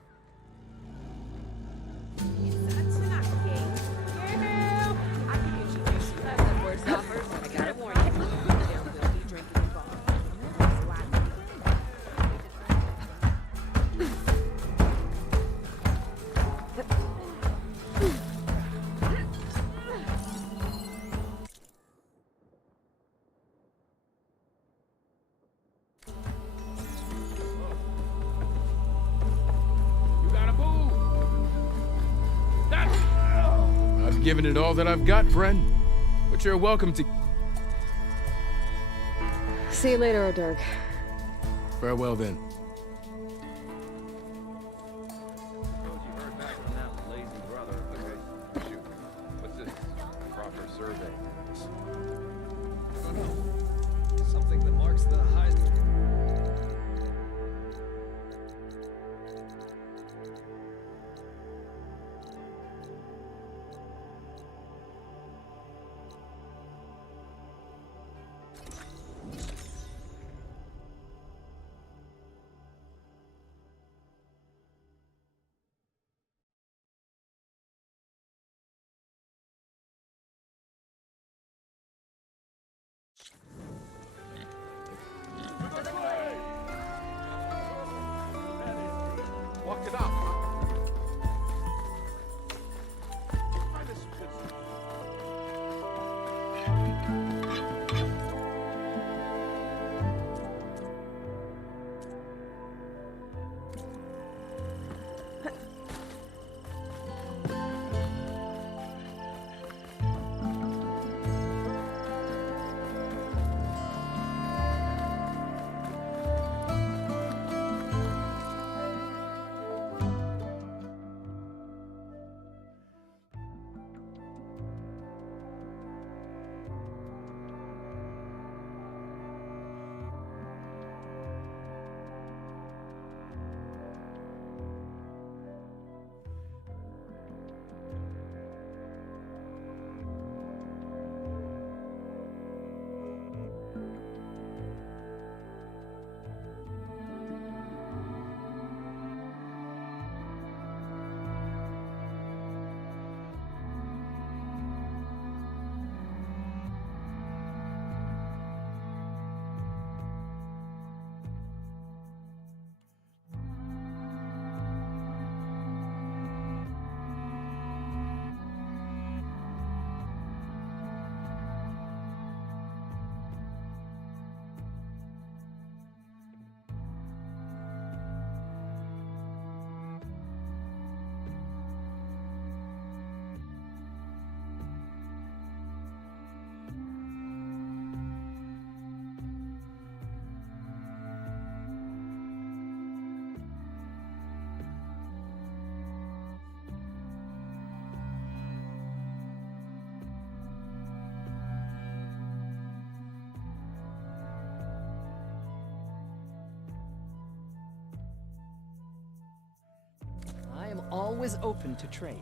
I've given it all that I've got, friend. But you're welcome to... See you later, O'Dirk. Farewell, then. What's this? Proper survey. I don't know. Something that marks the highest... Walk it up. I am always open to trade.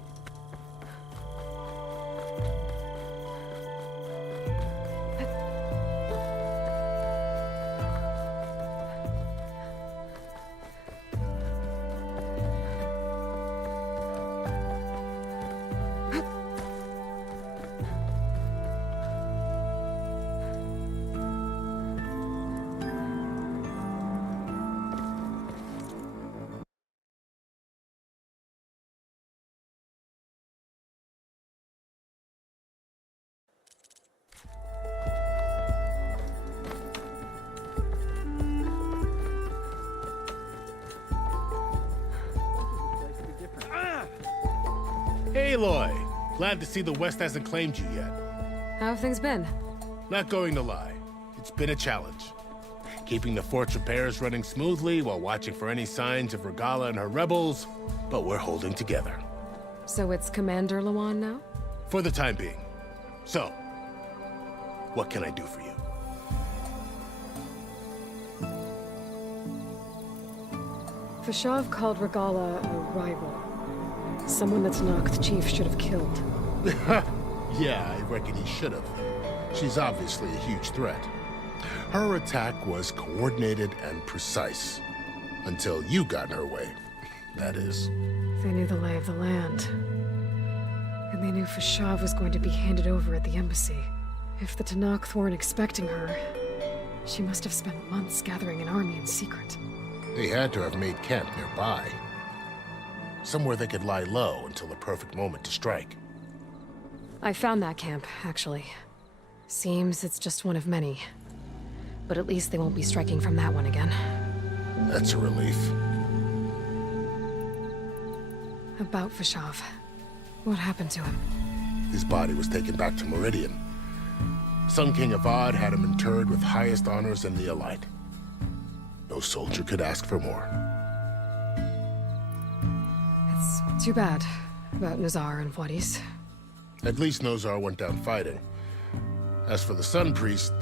Aloy! Glad to see the West hasn't claimed you yet. How have things been? Not going to lie, it's been a challenge. Keeping the fort's repairs running smoothly while watching for any signs of Regalla and her rebels, but we're holding together. So it's Commander Lawan now? For the time being. So, what can I do for you? Fashav called Regalla a rival. Someone that's Noct Chief should have killed. Yeah, I reckon he should have. She's obviously a huge threat. Her attack was coordinated and precise. Until you got in her way, that is. They knew the lay of the land. And they knew Fashav was going to be handed over at the embassy. If the Tenakth weren't expecting her, she must have spent months gathering an army in secret. They had to have made camp nearby. Somewhere they could lie low until the perfect moment to strike. I found that camp, actually. Seems it's just one of many. But at least they won't be striking from that one again. That's a relief. About Fashav. What happened to him? His body was taken back to Meridian. Sun King Avad had him interred with highest honors in the Elite. No soldier could ask for more. It's too bad about Nazar and Wadis. At least Nozar went down fighting. As for the Sun Priest,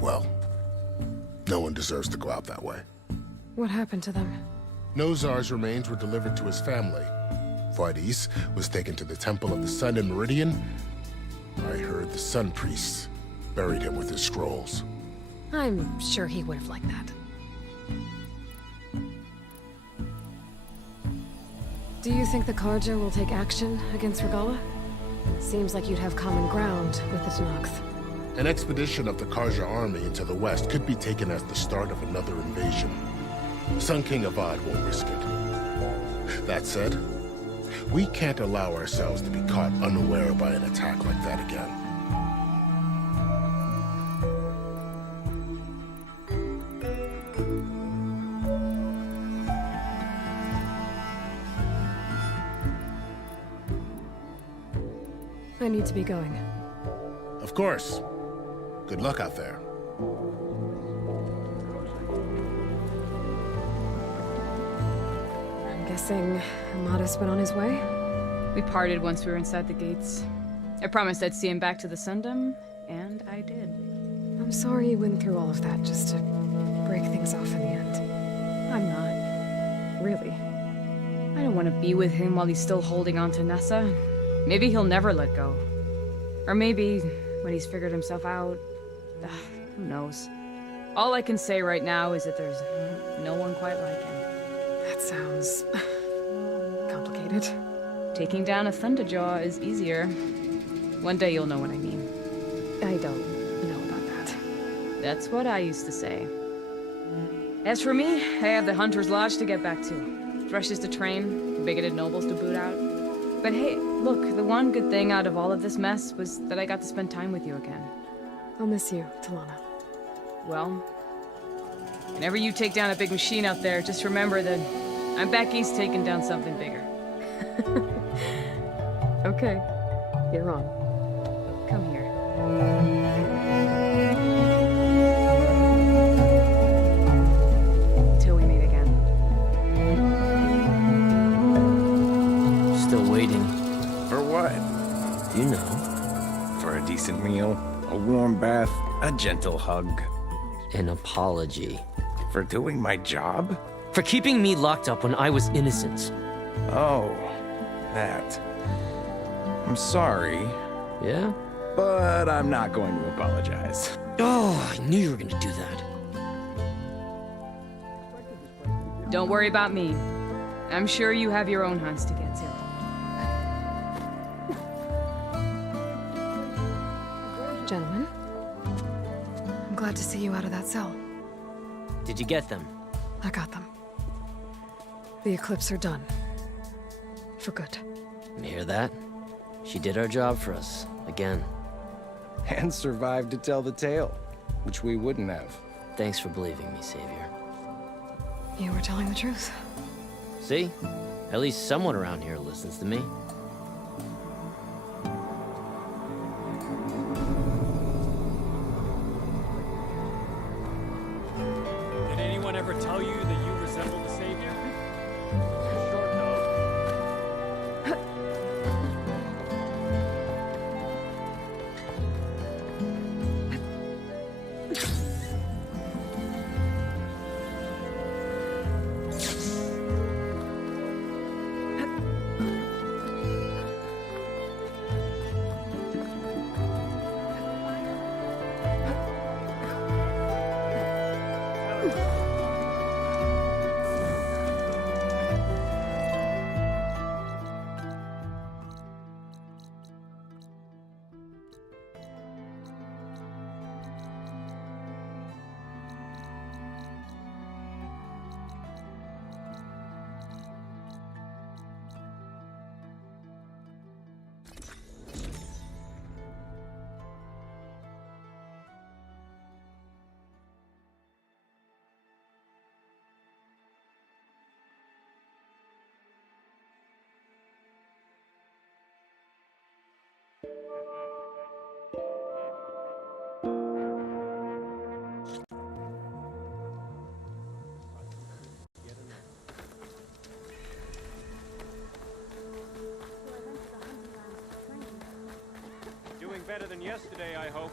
well, no one deserves to go out that way. What happened to them? Nozar's remains were delivered to his family. Wadis was taken to the Temple of the Sun in Meridian. I heard the Sun Priests buried him with his scrolls. I'm sure he would have liked that. Do you think the Karja will take action against Regalla? Seems like you'd have common ground with the Tenakth. An expedition of the Karja army into the west could be taken as the start of another invasion. Sun King Avad won't risk it. That said, we can't allow ourselves to be caught unaware by an attack like that again. I need to be going. Of course. Good luck out there. I'm guessing Amadis went on his way? We parted once we were inside the gates. I promised I'd see him back to the Sundom, and I did. I'm sorry you went through all of that just to break things off in the end. I'm not. Really. I don't want to be with him while he's still holding on to Nessa. Maybe he'll never let go. Or maybe, when he's figured himself out, who knows. All I can say right now is that there's no one quite like him. That sounds complicated. Taking down a Thunderjaw is easier. One day you'll know what I mean. I don't know about that. That's what I used to say. As for me, I have the Hunter's Lodge to get back to. Threshes to train, bigoted nobles to boot out. But hey, look, the one good thing out of all of this mess was that I got to spend time with you again. I'll miss you, Talana. Well, whenever you take down a big machine out there, just remember that I'm back east taking down something bigger. Okay, you're on. Come here. Till we meet again. Still waiting. For what? You know. For a decent meal, a warm bath, a gentle hug. An apology. For doing my job? For keeping me locked up when I was innocent. Oh, that. I'm sorry. Yeah? But I'm not going to apologize. Oh, I knew you were gonna do that. Don't worry about me. I'm sure you have your own hunts to get to. Gentlemen, I'm glad to see you out of that cell. Did you get them? I got them. The Eclipse are done. For good. You hear that? She did our job for us, again. And survived to tell the tale, which we wouldn't have. Thanks for believing me, Savior. You were telling the truth. See? At least someone around here listens to me. Did anyone ever tell you that you resemble the Savior? Short nose. than yesterday, I hope.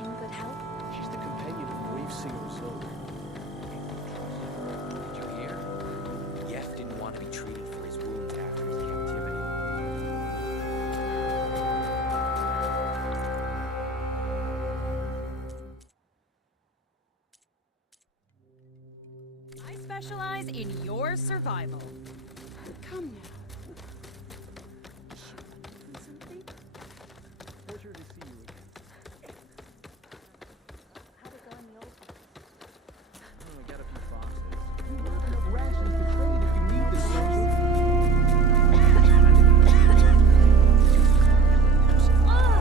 In good health? She's the companion of brave Singer Isolde. Did you hear? Yef didn't want to be treated for his wounds after his captivity. I specialize in your survival. Come now. Something? Pleasure to see you again. How'd it go in the old We got a few foxes. You have enough rations to trade if you need them,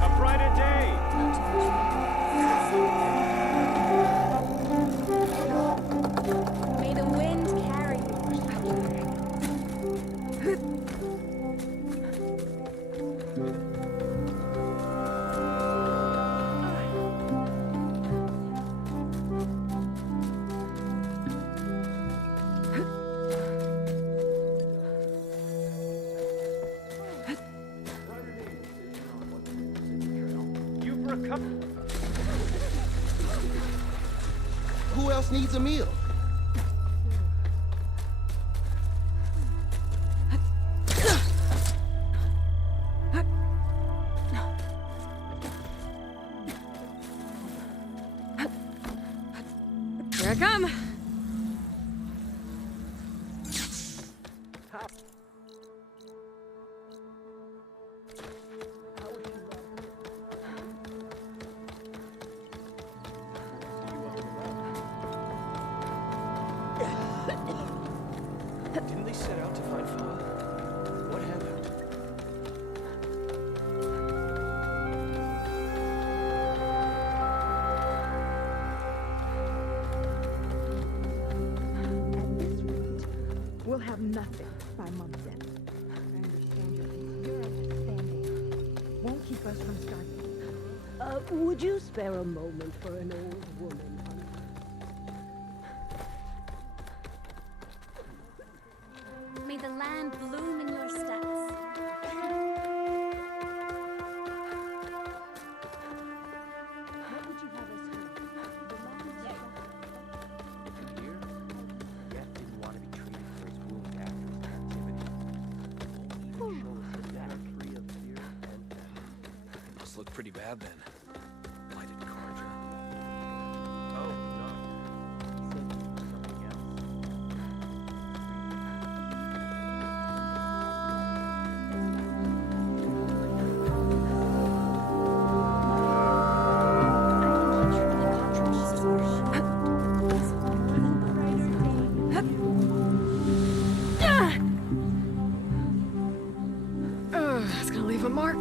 A brighter day! May the wind carry you. You for a cup? Who else needs a meal? Here I come. Didn't they set out to find Fa? What happened? At this rate, we'll have nothing by month's end. I understand your understanding won't keep us from starting. Would you spare a moment for an old woman, honey? May the land bloom in your steps. What would you have us do? The land Did you hear? Yef didn't want to be treated for his wounds after his captivity. Only to show us his tree of fear and death. Must look pretty bad then. Blighted Karja. Oh, no. He said something else. That's gonna leave a mark.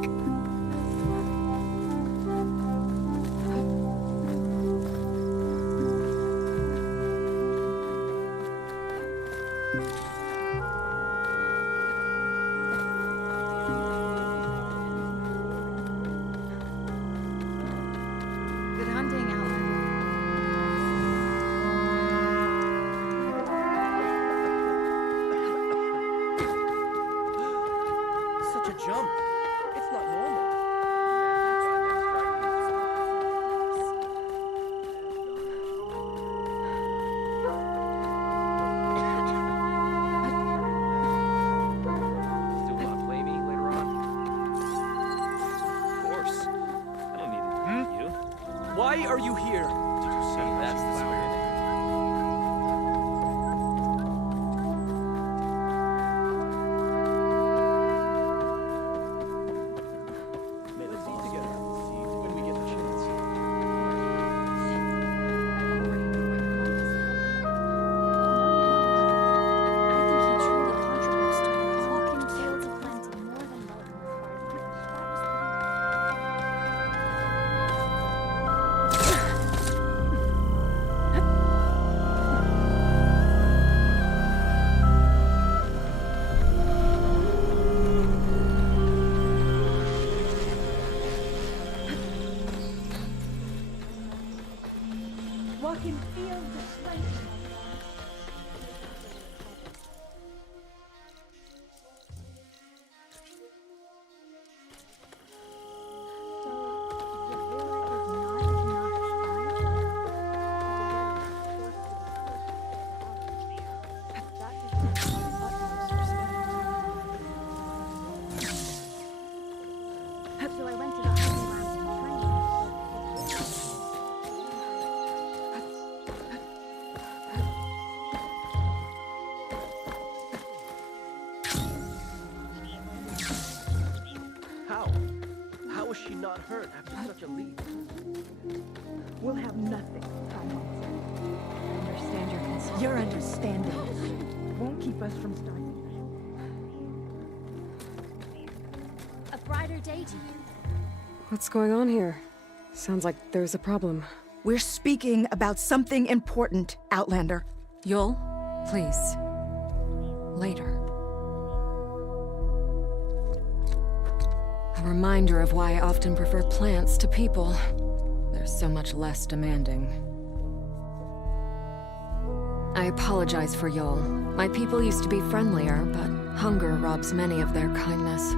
Good hunting, Alan. Such a jump. It's not normal. Still want to play me later on? Of course. I don't need to defeat you. Why are you here? Did you see? That's the spirit. Let's eat together. When we get the chance. Walk in fields of strength. not hurt after such a leap. We'll have nothing by month's end. I understand your concern. Your understanding won't keep us from starting. A brighter day to you. What's going on here? Sounds like there's a problem. We're speaking about something important, Outlander. Yul, please. Later. A reminder of why I often prefer plants to people. They're so much less demanding. I apologize for Yul. My people used to be friendlier, but hunger robs many of their kindness.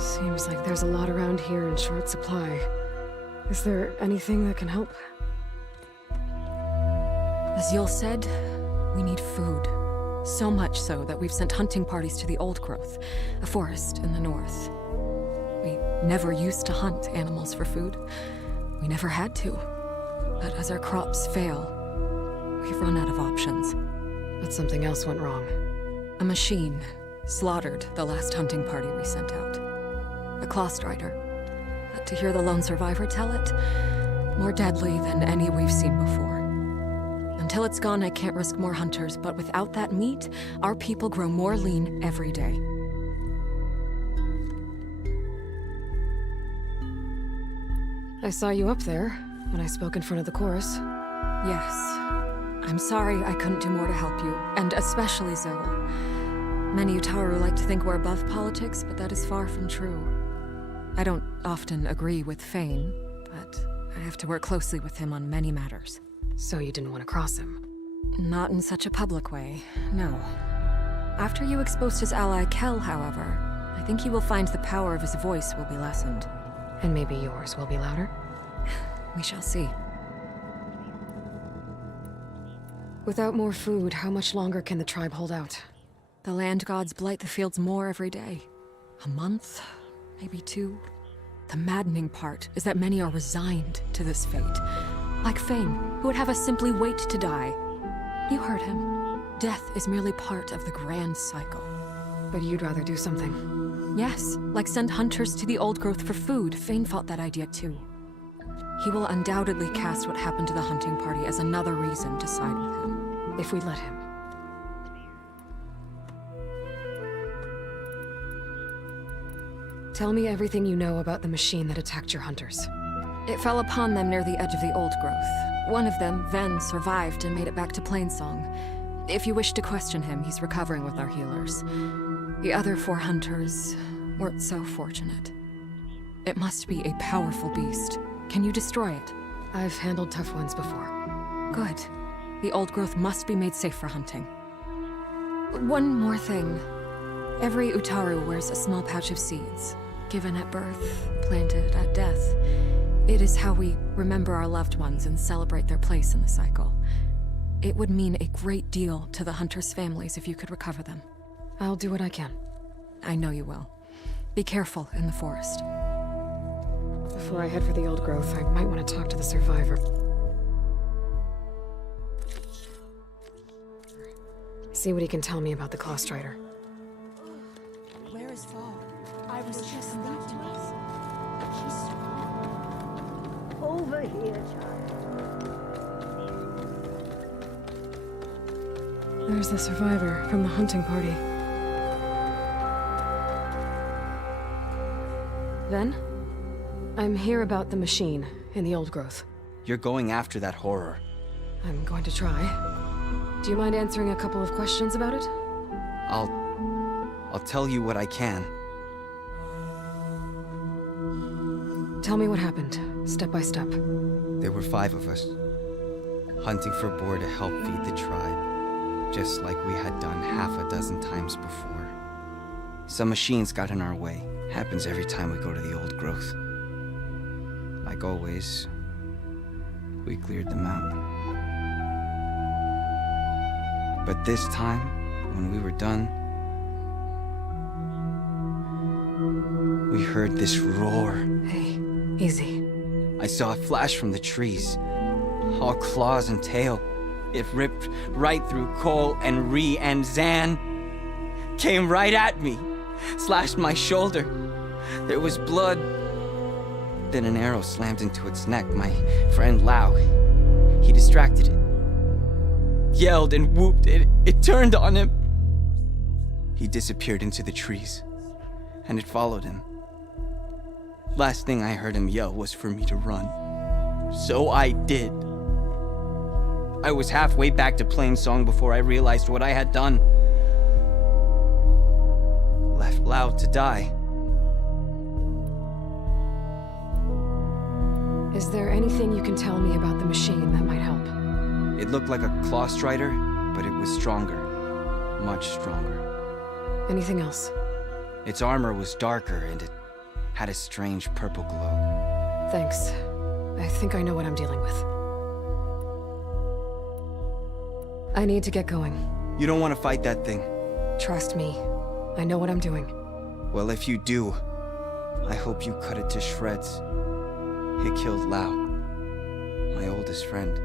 Seems like there's a lot around here in short supply. Is there anything that can help? As Yul said, we need food. So much so that we've sent hunting parties to the Old Growth, a forest in the north. We never used to hunt animals for food. We never had to. But as our crops fail, we've run out of options. But something else went wrong. A machine slaughtered the last hunting party we sent out. A Clawstrider. But to hear the lone survivor tell it, more deadly than any we've seen before. Until it's gone, I can't risk more hunters, but without that meat, our people grow more lean every day. I saw you up there when I spoke in front of the chorus. Yes. I'm sorry I couldn't do more to help you, and especially Zoe. Many Utaru like to think we're above politics, but that is far from true. I don't often agree with Fane, but I have to work closely with him on many matters. So you didn't want to cross him? Not in such a public way, no. After you exposed his ally Kel, however, I think he will find the power of his voice will be lessened. And maybe yours will be louder? We shall see. Without more food, how much longer can the tribe hold out? The land gods blight the fields more every day. A month? Maybe 2? The maddening part is that many are resigned to this fate. Like Fane, who would have us simply wait to die. You heard him. Death is merely part of the grand cycle. But you'd rather do something? Yes, like send hunters to the Old Growth for food. Fane fought that idea too. He will undoubtedly cast what happened to the hunting party as another reason to side with him. If we let him. Tell me everything you know about the machine that attacked your hunters. It fell upon them near the edge of the Old Growth. One of them, Ven, survived and made it back to Plainsong. If you wish to question him, he's recovering with our healers. The other 4 hunters weren't so fortunate. It must be a powerful beast. Can you destroy it? I've handled tough ones before. Good. The Old Growth must be made safe for hunting. One more thing. Every Utaru wears a small pouch of seeds, given at birth, planted at death. It is how we remember our loved ones and celebrate their place in the cycle. It would mean a great deal to the hunters' families if you could recover them. I'll do what I can. I know you will. Be careful in the forest. Before I head for the Old Growth, I might want to talk to the survivor. See what he can tell me about the Clawstrider. Where is Fall? I was just leaving us. Over here, child. There's the survivor from the hunting party. Ven? I'm here about the machine in the Old Growth. You're going after that horror. I'm going to try. Do you mind answering a couple of questions about it? I'll tell you what I can. Tell me what happened, step by step. There were 5 of us, hunting for boar to help feed the tribe, just like we had done half a dozen times before. Some machines got in our way. Happens every time we go to the Old Growth. Like always, we cleared them out. But this time, when we were done, we heard this roar. Hey, easy. I saw a flash from the trees, all claws and tail. It ripped right through Cole and Ree, and Zan came right at me, slashed my shoulder. There was blood then an arrow slammed into its neck. My friend Lao, he distracted it. Yelled and whooped. It turned on him. He disappeared into the trees, and it followed him. Last thing I heard him yell was for me to run. So I did. I was halfway back to Plainsong before I realized what I had done. Left Lao to die. Is there anything you can tell me about the machine that might help? It looked like a claw strider, but it was stronger. Much stronger. Anything else? Its armor was darker, and it had a strange purple glow. Thanks. I think I know what I'm dealing with. I need to get going. You don't want to fight that thing. Trust me. I know what I'm doing. Well, if you do, I hope you cut it to shreds. It killed Lao, my oldest friend.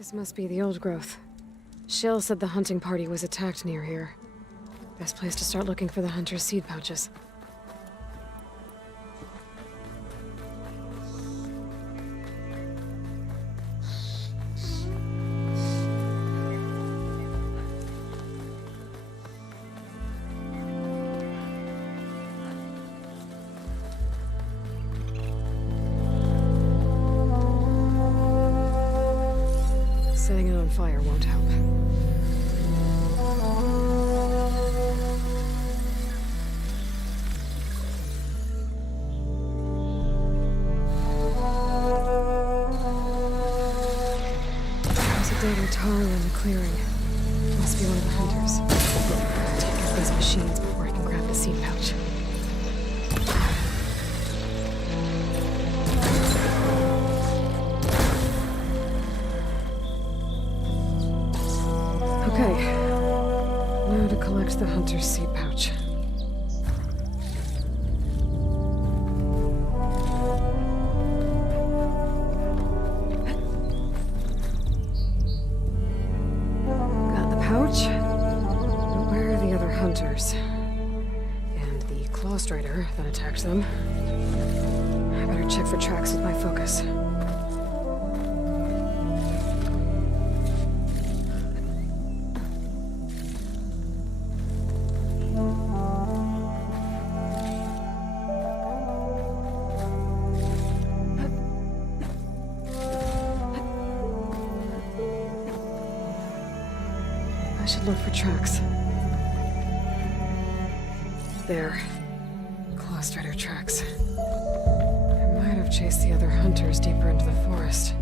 This must be the old growth. Shell said the hunting party was attacked near here. Best place to start looking for the hunter's seed pouches. Setting it on fire won't help. There's a dead Otari in the clearing. Must be one of the hunters. Gotta take out these machines before I can grab the seed pouch. Okay. Now to collect the hunter's seed pouch. Got the pouch. But where are the other hunters? And the claw strider that attacked them. I better check for tracks with my focus. I should look for tracks. There. Claw strider tracks. I might have chased the other hunters deeper into the forest.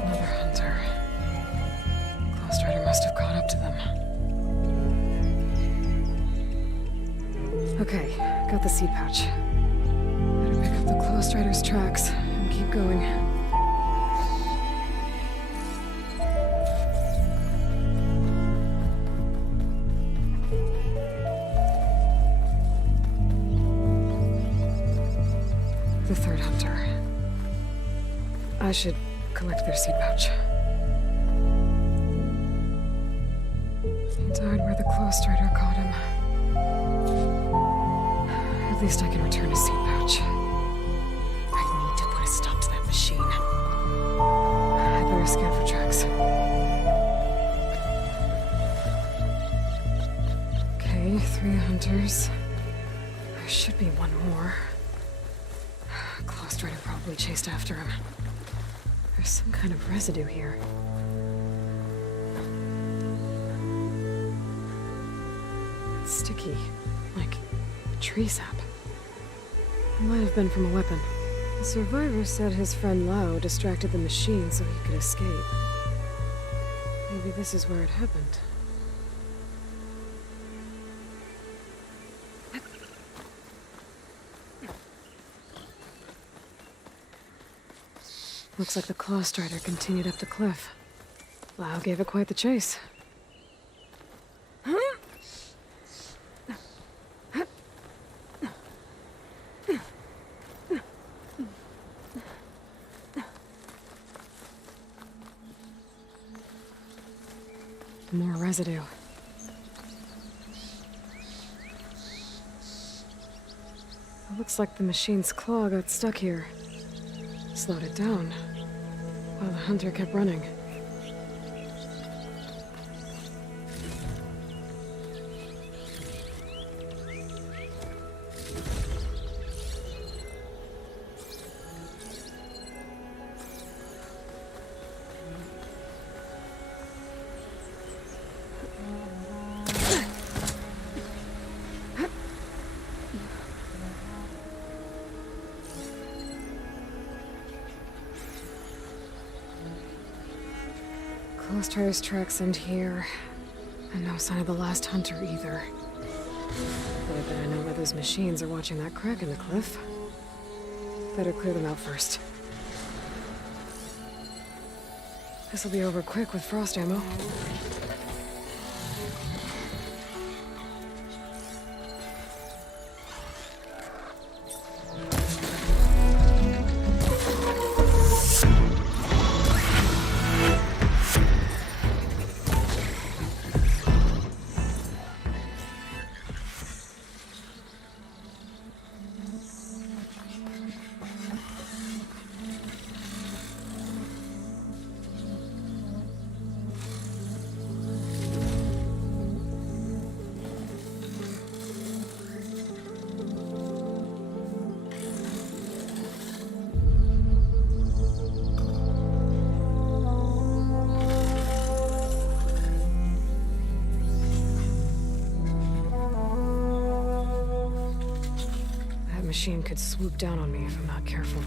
Another hunter. Claw strider must have caught up to them. Okay, got the seed pouch. Better pick up the claw strider's tracks and keep going. The third hunter. I should collect their seed pouch. He died where the claw strider caught him. At least I can return his seed pouch. I need to put a stop to that machine. I better scan for tracks. Okay, 3 hunters. There should be one more. Claw strider probably chased after him. There's some kind of residue here. It's sticky, like tree sap. It might have been from a weapon. The survivor said his friend Lao distracted the machine so he could escape. Maybe this is where it happened. Looks like the claw strider continued up the cliff. Lao gave it quite the chase. More residue. It looks like the machine's claw got stuck here. Slowed it down, while the hunter kept running. Claw strider's tracks end here, and no sign of the last hunter either. But I bet I know where those machines are watching that crack in the cliff. Better clear them out first. This'll be over quick with frost ammo. machine could swoop down on me if I'm not careful.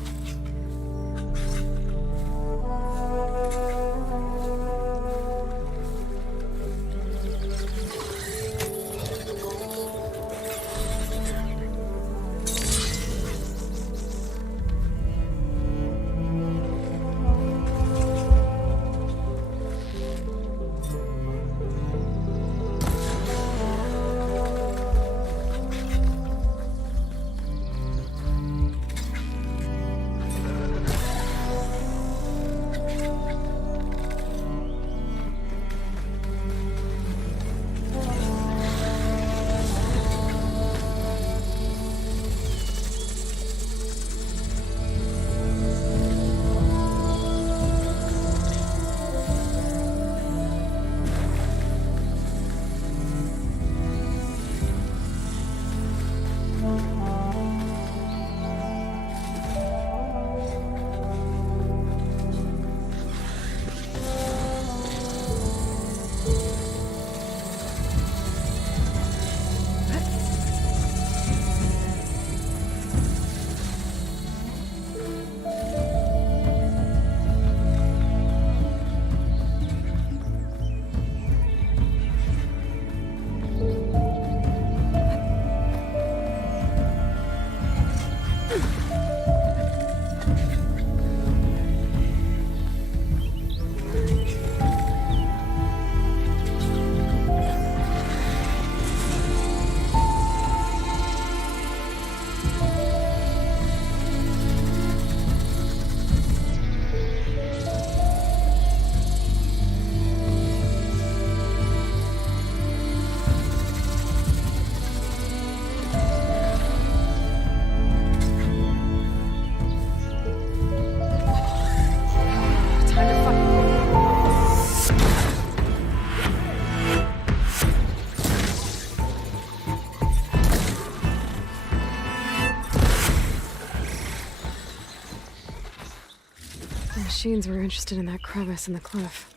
The machines were interested in that crevice in the cliff.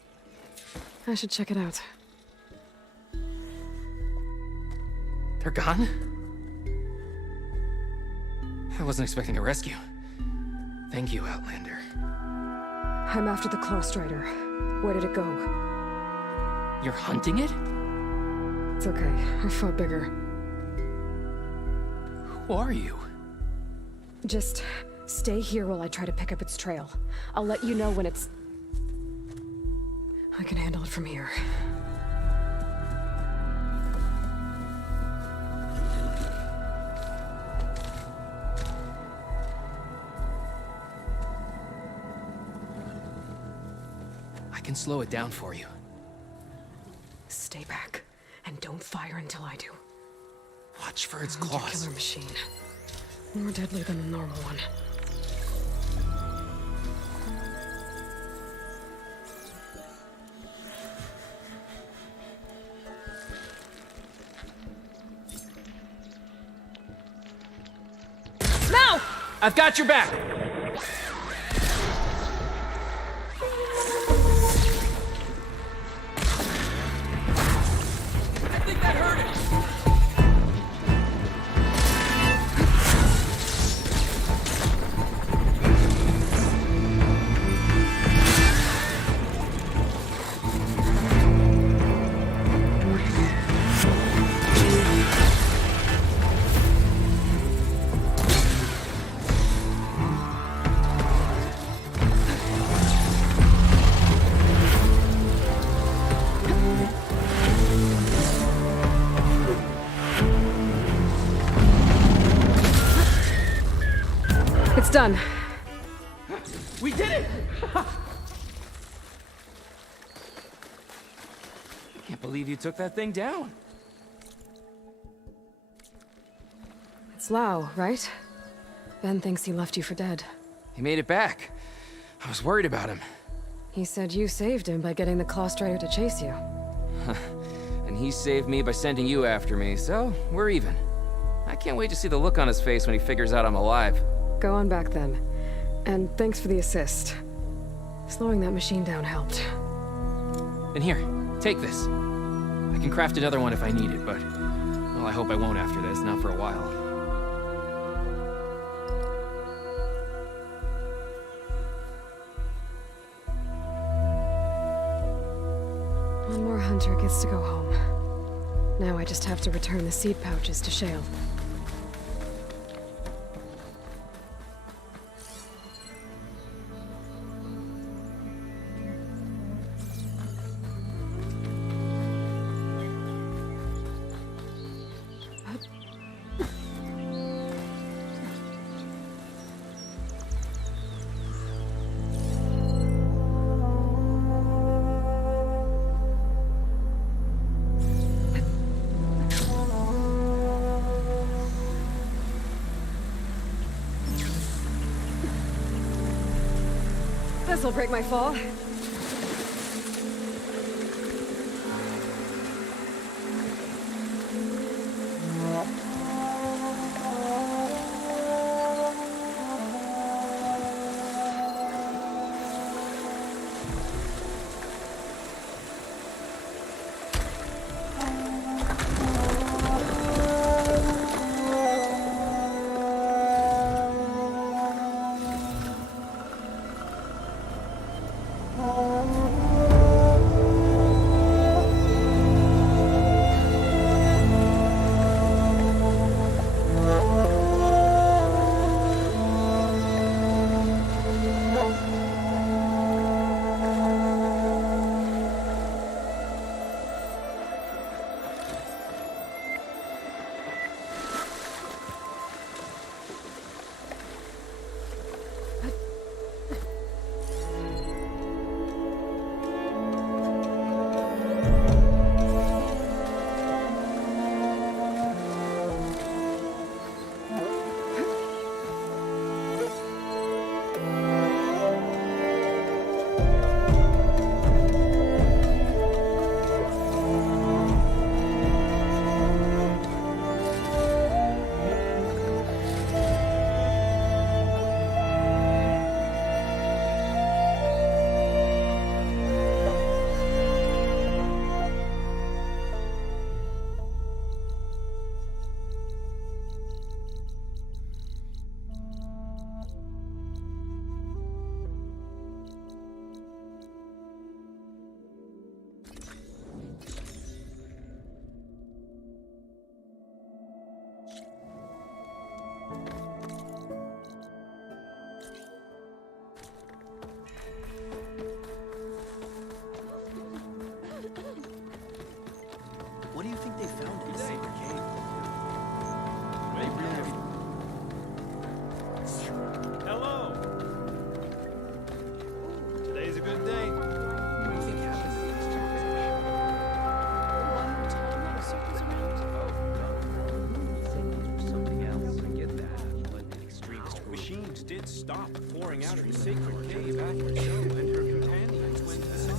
I should check it out. They're gone? I wasn't expecting a rescue. Thank you, Outlander. I'm after the Claw Strider. Where did it go? You're hunting it? It's okay. I fought bigger. Who are you? Just stay here while I try to pick up its trail. I'll let you know when it's... I can handle it from here. I can slow it down for you. Stay back, and don't fire until I do. Watch for its Hunter claws. killer machine. More deadly than the normal one. Now! I've got your back! I think that hurt it! It's done. We did it! I can't believe you took that thing down. It's Lau, right? Ben thinks he left you for dead. He made it back. I was worried about him. He said you saved him by getting the Claw Strider to chase you. And he saved me by sending you after me, so we're even. I can't wait to see the look on his face when he figures out I'm alive. Go on back then. And thanks for the assist. Slowing that machine down helped. And here, take this. I can craft another one if I need it, but... well, I hope I won't after this, not for a while. hunter gets to go home. Now I just have to return the seed pouches to Shale. This'll break my fall. What do you think they found in the secret cave? They really... Hello! Today's a good day. What do you think happened to these two fish? Something else. I get that, but the extreme machines did stop pouring out of the sacred cave after Jo and her companions went to the sun.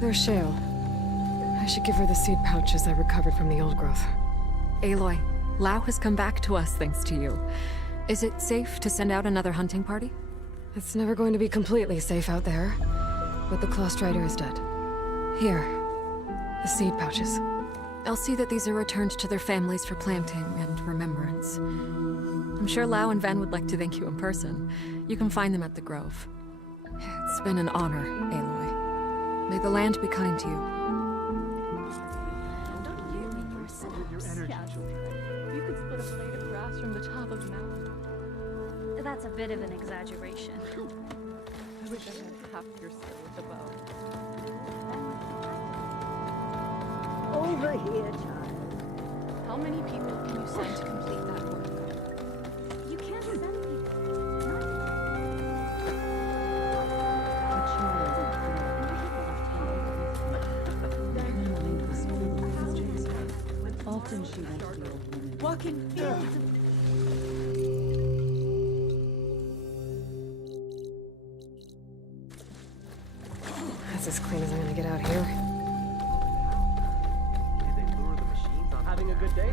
There's Shale. I should give her the seed pouches I recovered from the old growth. Aloy, Lao has come back to us thanks to you. Is it safe to send out another hunting party? It's never going to be completely safe out there, but the Clawstrider is dead. Here, the seed pouches. I'll see that these are returned to their families for planting and remembrance. I'm sure Lao and Van would like to thank you in person. You can find them at the Grove. It's been an honor, Aloy. May the land be kind to you. You could split a blade of grass from the top of the mountain. That's a bit of an exaggeration. I wish I had half your skill with a bow. Over here, child. How many people can you send to complete that work? You can't send people. Often she went to the old woman. Walking here. That's as clean as I'm gonna get out here. Did they lure the machines on having a good day?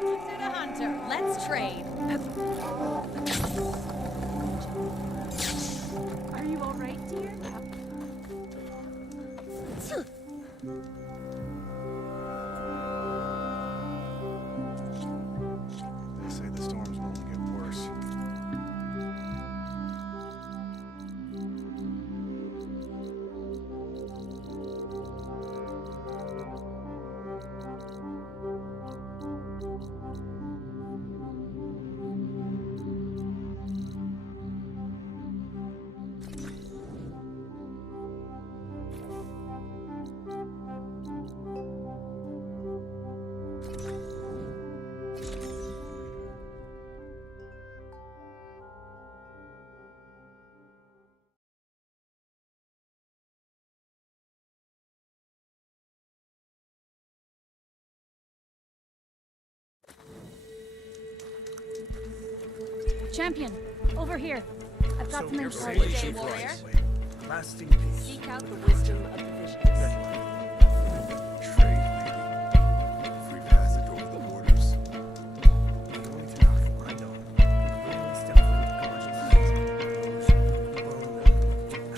Hunter to hunter, let's trade. Are you all right, dear? Champion, over here. I've got something for Good you. day, warrior. Lasting peace. Seek out the wisdom of the visions. Trade, maybe. Free passage over the borders. Going to nothing, I know. Really step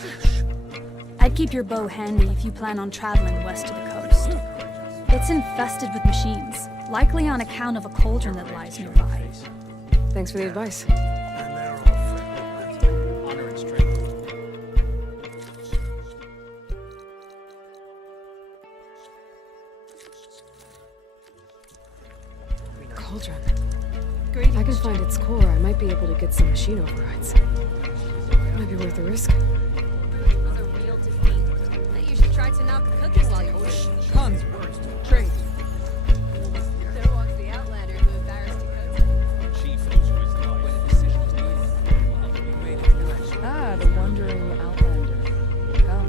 foot I'd keep your bow handy if you plan on traveling west to the coast. It's infested with machines, likely on account of a cauldron that lies nearby. Thanks for the advice. Honor and strength. Cauldron. If I can find its core, I might be able to get some machine overrides. Might be worth the risk. Another real defeat. You should try to knock cookies while you're waiting. Tons. Trade. There walks the Outlander who embarrassed Dakota. Chief knows who is life. When a decision was needed, you made it. Ah, the wandering Outlander. Come.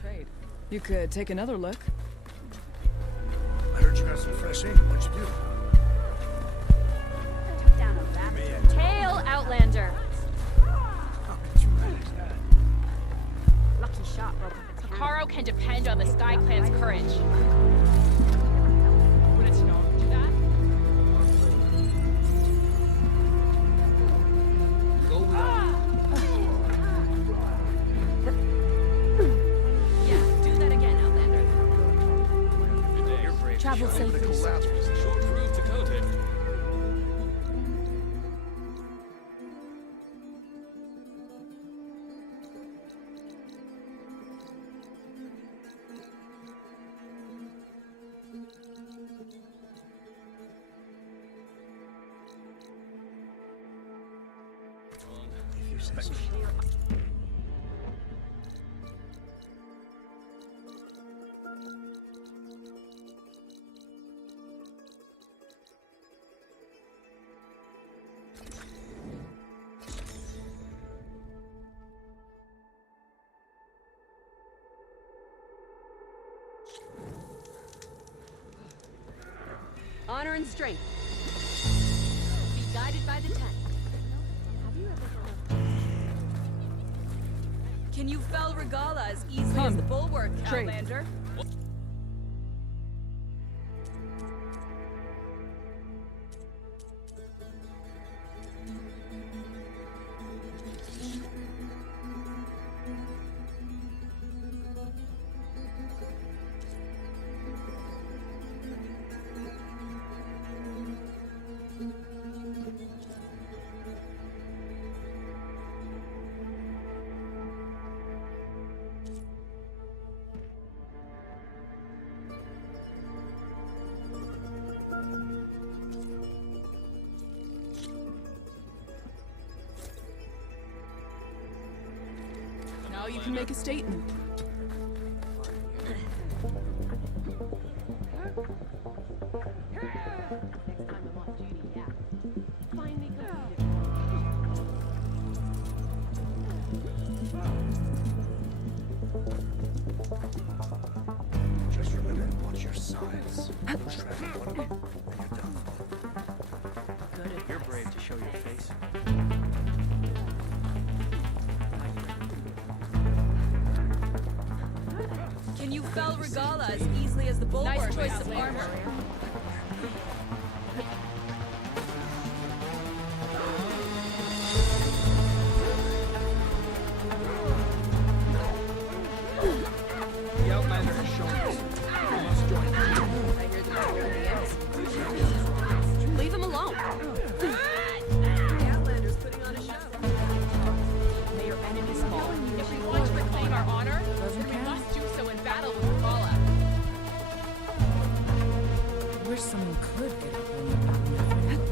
Trade. You could take another look. I heard you got some fresh ink. What'd you do? Took down a rabbit. Tail Outlander. Lucky shot, Robo. Hekarro can depend on the Sky Clan's courage. Would it know to do that? Go with Yeah, do that again, Outlander. Travel safely. Short cruise to Kotick. If you say so. Honor and strength. Be guided by the ten. Can you fell Regala as easily as the bulwark, Trade. Outlander? Now you can make a statement. Just remember to watch your sides. Shred one of them, and you're done. You're brave to show your face. Can you fell Regala as easily as the bulwark? Nice choice of armor. The Outlander has shown us. We must join him. I hear the experience. Leave him alone. The Outlander's putting on a show. May your enemies fall. If we want to reclaim our honor, then we must do so in battle with Regala. I wish someone could get up on the Outlander.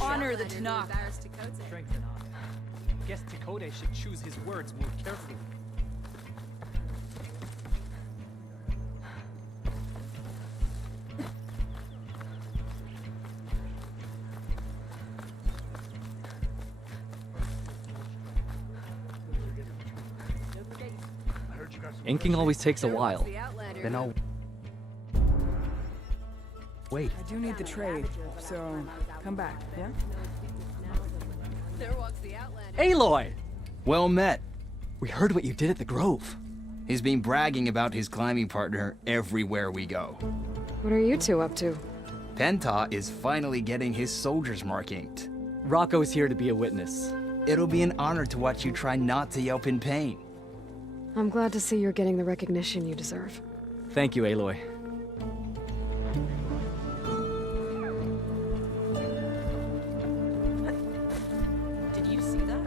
Honor the Tanakh. Drink Tanakh. Guess Takode should choose his words more carefully. Inking always takes a while. Then I'll... Wait. I do need the trade, so come back, yeah? There walks the Outlander. Aloy! Well met. We heard what you did at the Grove. He's been bragging about his climbing partner everywhere we go. What are you two up to? Penta is finally getting his soldier's mark inked. Rocco's here to be a witness. It'll be an honor to watch you try not to yelp in pain. I'm glad to see you're getting the recognition you deserve. Thank you, Aloy. Did you see that?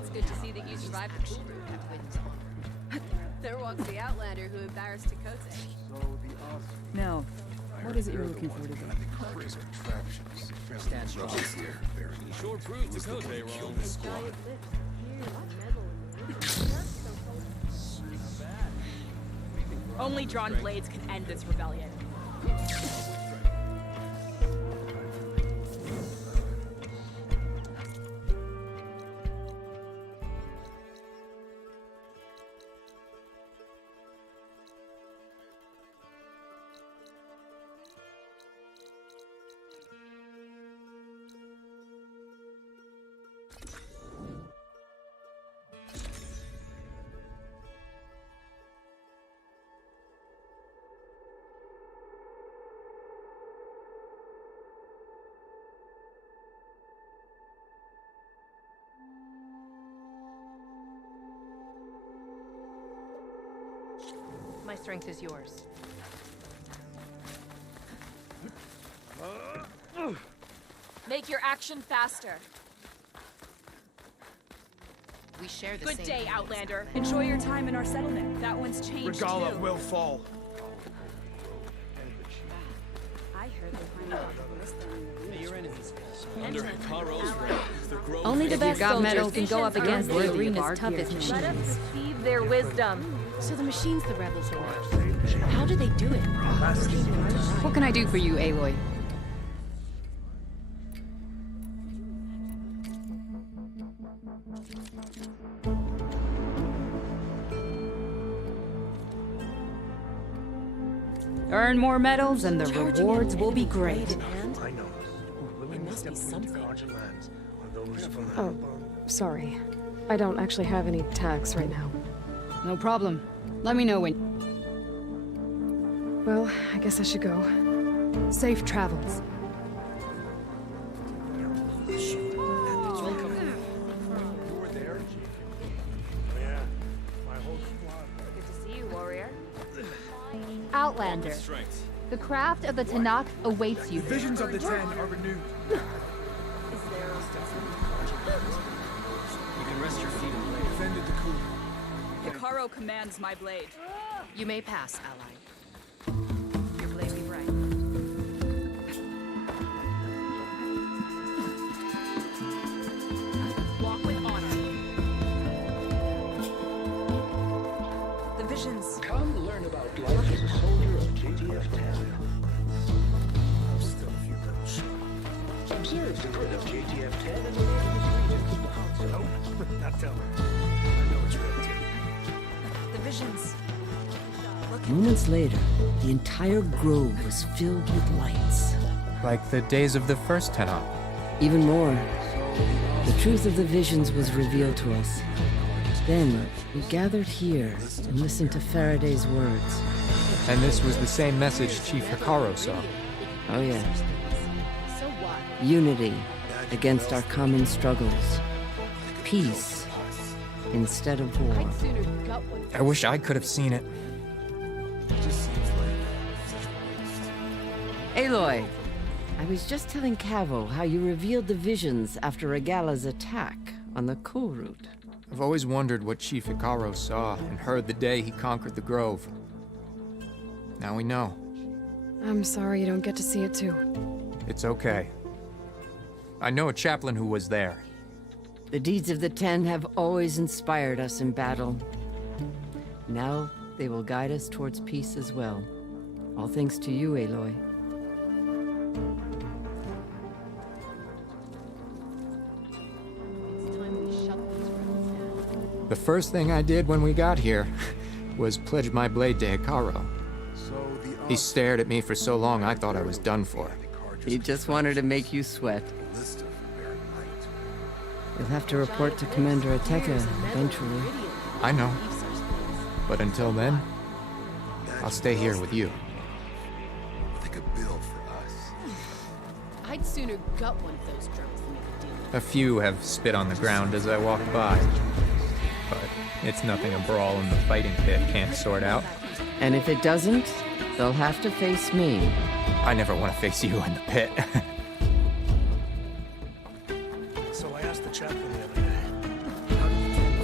It's good to see that you survived the cool route. There walks the Outlander who embarrassed Takode. Now, what is it you're looking for today? Stand strong here. Sure proved Takode wrong. Only drawn blades can end this rebellion. My strength is yours. Make your action faster. We share the Good same day, feelings. Outlander. Enjoy your time in our settlement. That one's changed Regala too. will fall. I heard they find Under Hikaro's reign, the Grove Only the is- best soldiers can go up against the worthy of arena's our toughest gear. Let us machines. receive their wisdom. So the machines the rebels are. How do they do it? What can I do for you, Aloy? Earn more medals and the rewards will be great. I know. Women must be something. Lands are those Oh, sorry. I don't actually have any tags right now. No problem. Let me know when. Well, I guess I should go. Safe travels. Good to see you, warrior. Outlander, Strength. the craft of the Tanakh awaits you. Visions of the Ten are renewed. You can rest your feet in the Defended the coup. Hikaru commands my blade. You may pass, ally. Your blade be bright. Walk with honor. The visions. Come learn about life as a soldier of JTF-10. I'm still a few little short. Observe the grid of JTF-10 in the regions. Nope, not tell her. I know it's real too. The visions. Moments later, the entire grove was filled with lights. Like the days of the first Tenok. Even more, the truth of the visions was revealed to us. Then, we gathered here and listened to Faraday's words. And this was the same message Chief Hikaru saw. Oh yes. So what? Unity against our common struggles. Peace instead of war. I'd sooner gut one. I wish I could have seen it. Aloy, I was just telling Cavo how you revealed the visions after Regala's attack on the Cool Route. I've always wondered what Chief Hikaru saw and heard the day he conquered the Grove. Now we know. I'm sorry you don't get to see it too. It's okay. I know a chaplain who was there. The deeds of the Ten have always inspired us in battle. Now they will guide us towards peace as well. All thanks to you, Aloy. The first thing I did when we got here was pledge my blade to Hekarro. He stared at me for so long I thought I was done for. He just wanted to make you sweat. You'll have to report to Commander Ateka eventually. I know. But until then, I'll stay here with you. Think a bill for us. I'd sooner gut one of those drums than make a deal. A few have spit on the ground as I walked by. But it's nothing a brawl in the fighting pit can't sort out. And if it doesn't, they'll have to face me. I never want to face you in the pit. So I asked the chaplain the other day, how did you take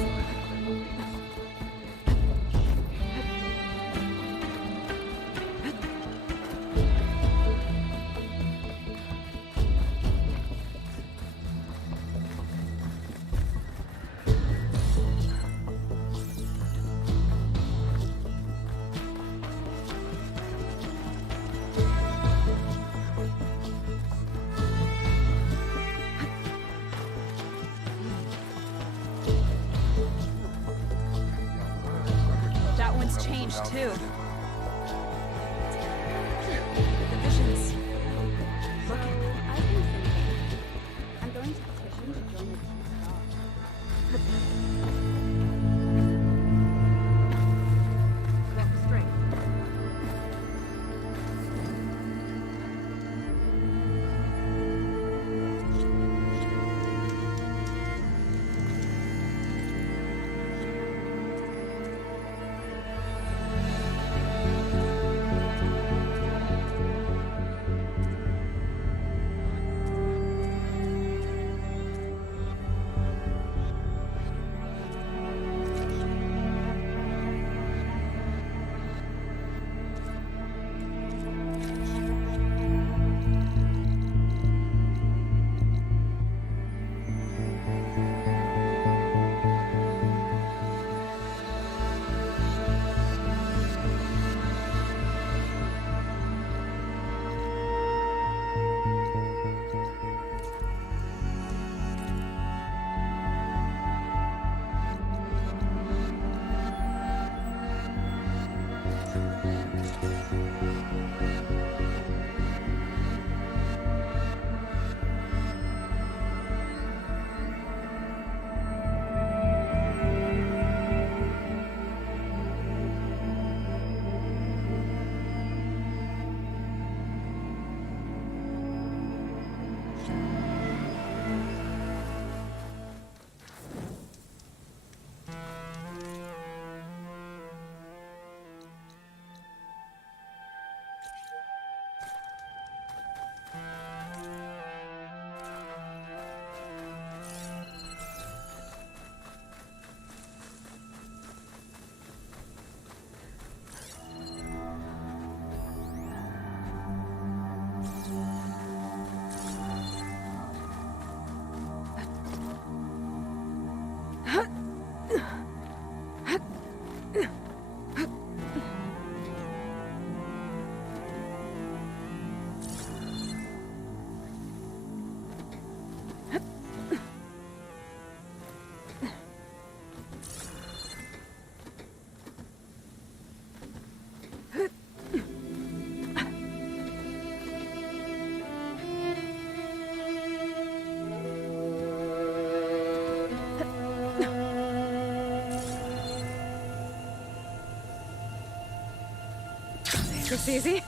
That one's changed too. The visions. Look at them. I've been thinking. I'm going to petition to join the About the strength. This easy?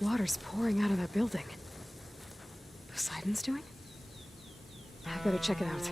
Water's pouring out of that building. Poseidon's doing? I better check it out.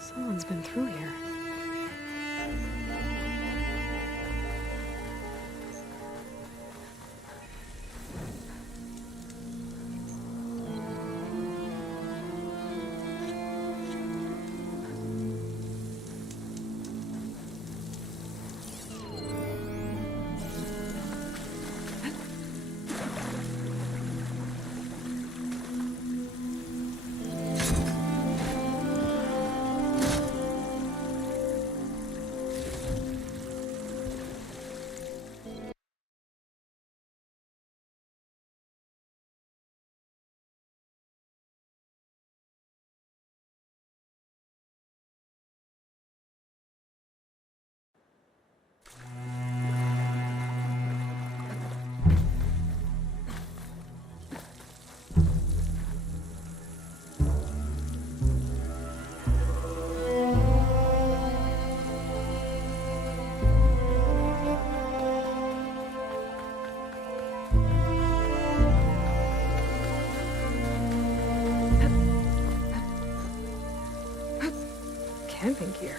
Someone's been through here. Camping gear.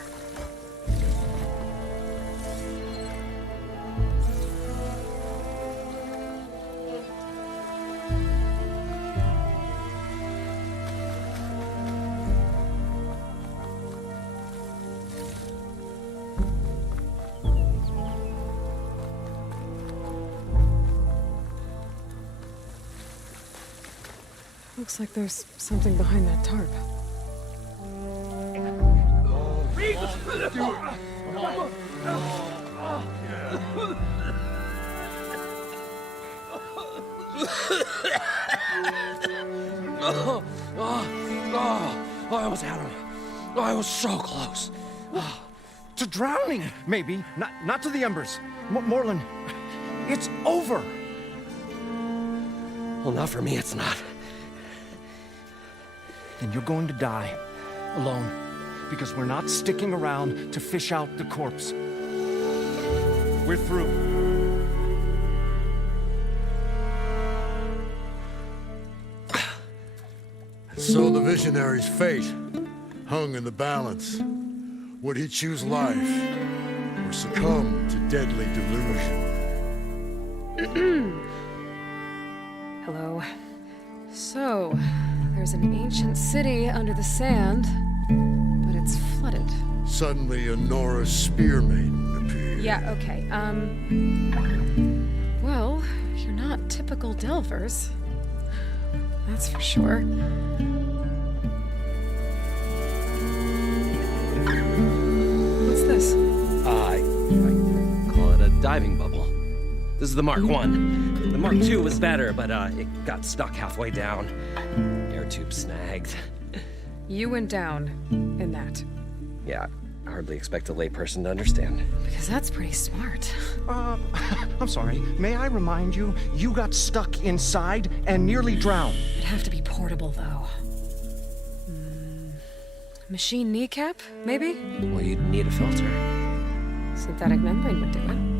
Looks like there's something behind that tarp. I almost had him. I was so close. To drowning, maybe. Not to the embers. Morlun, it's over. Well, not for me, it's not. Then you're going to die. Alone. Because we're not sticking around to fish out the corpse. We're through. So the visionary's fate hung in the balance. Would he choose life or succumb to deadly delusion? Hello. So, there's an ancient city under the sand, but it's flooded. Suddenly, a Nora spear maiden appeared. Yeah, okay, well, you're not typical Delvers. That's for sure. What's this? I call it a diving bubble. This is the Mark 1. The Mark 2 was better, but it got stuck halfway down. Air tube snagged. You went down in that. Yeah, I hardly expect a layperson to understand. Because that's pretty smart. I'm sorry. May I remind you, you got stuck inside and nearly drowned. It'd have to be portable, though. Machine kneecap, maybe? Well, you'd need a filter. Synthetic membrane would do it.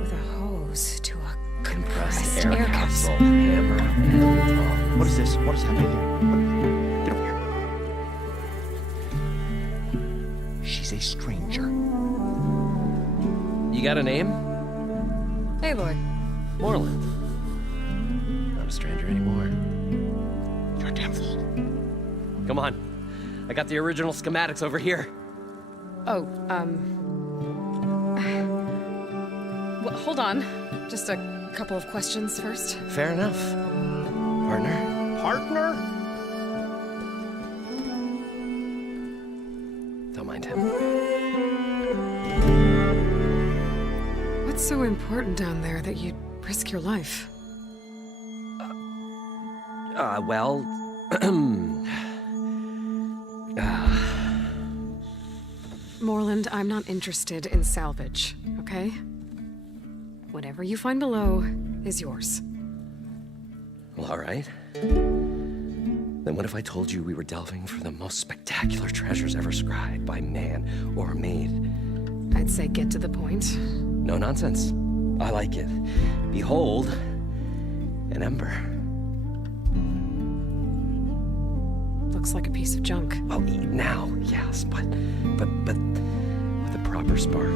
With a hose to a compressed Air capsule. Hammer. What is this? What is happening here? Get over here. She's a stranger. You got a name? Aloy. Moreland. Not a stranger anymore. You're a damn fool. Come on. I got the original schematics over here. Oh, well, hold on. Just a couple of questions first. Fair enough. Partner? Partner? Don't mind him. What's so important down there that you'd risk your life? Well... Moreland, I'm not interested in salvage, okay? Whatever you find below is yours. Well, all right. Then what if I told you we were delving for the most spectacular treasures ever scribed by man or maid? I'd say get to the point. No nonsense. I like it. Behold, an ember. Looks like a piece of junk. Oh, now, yes, but with a proper spark.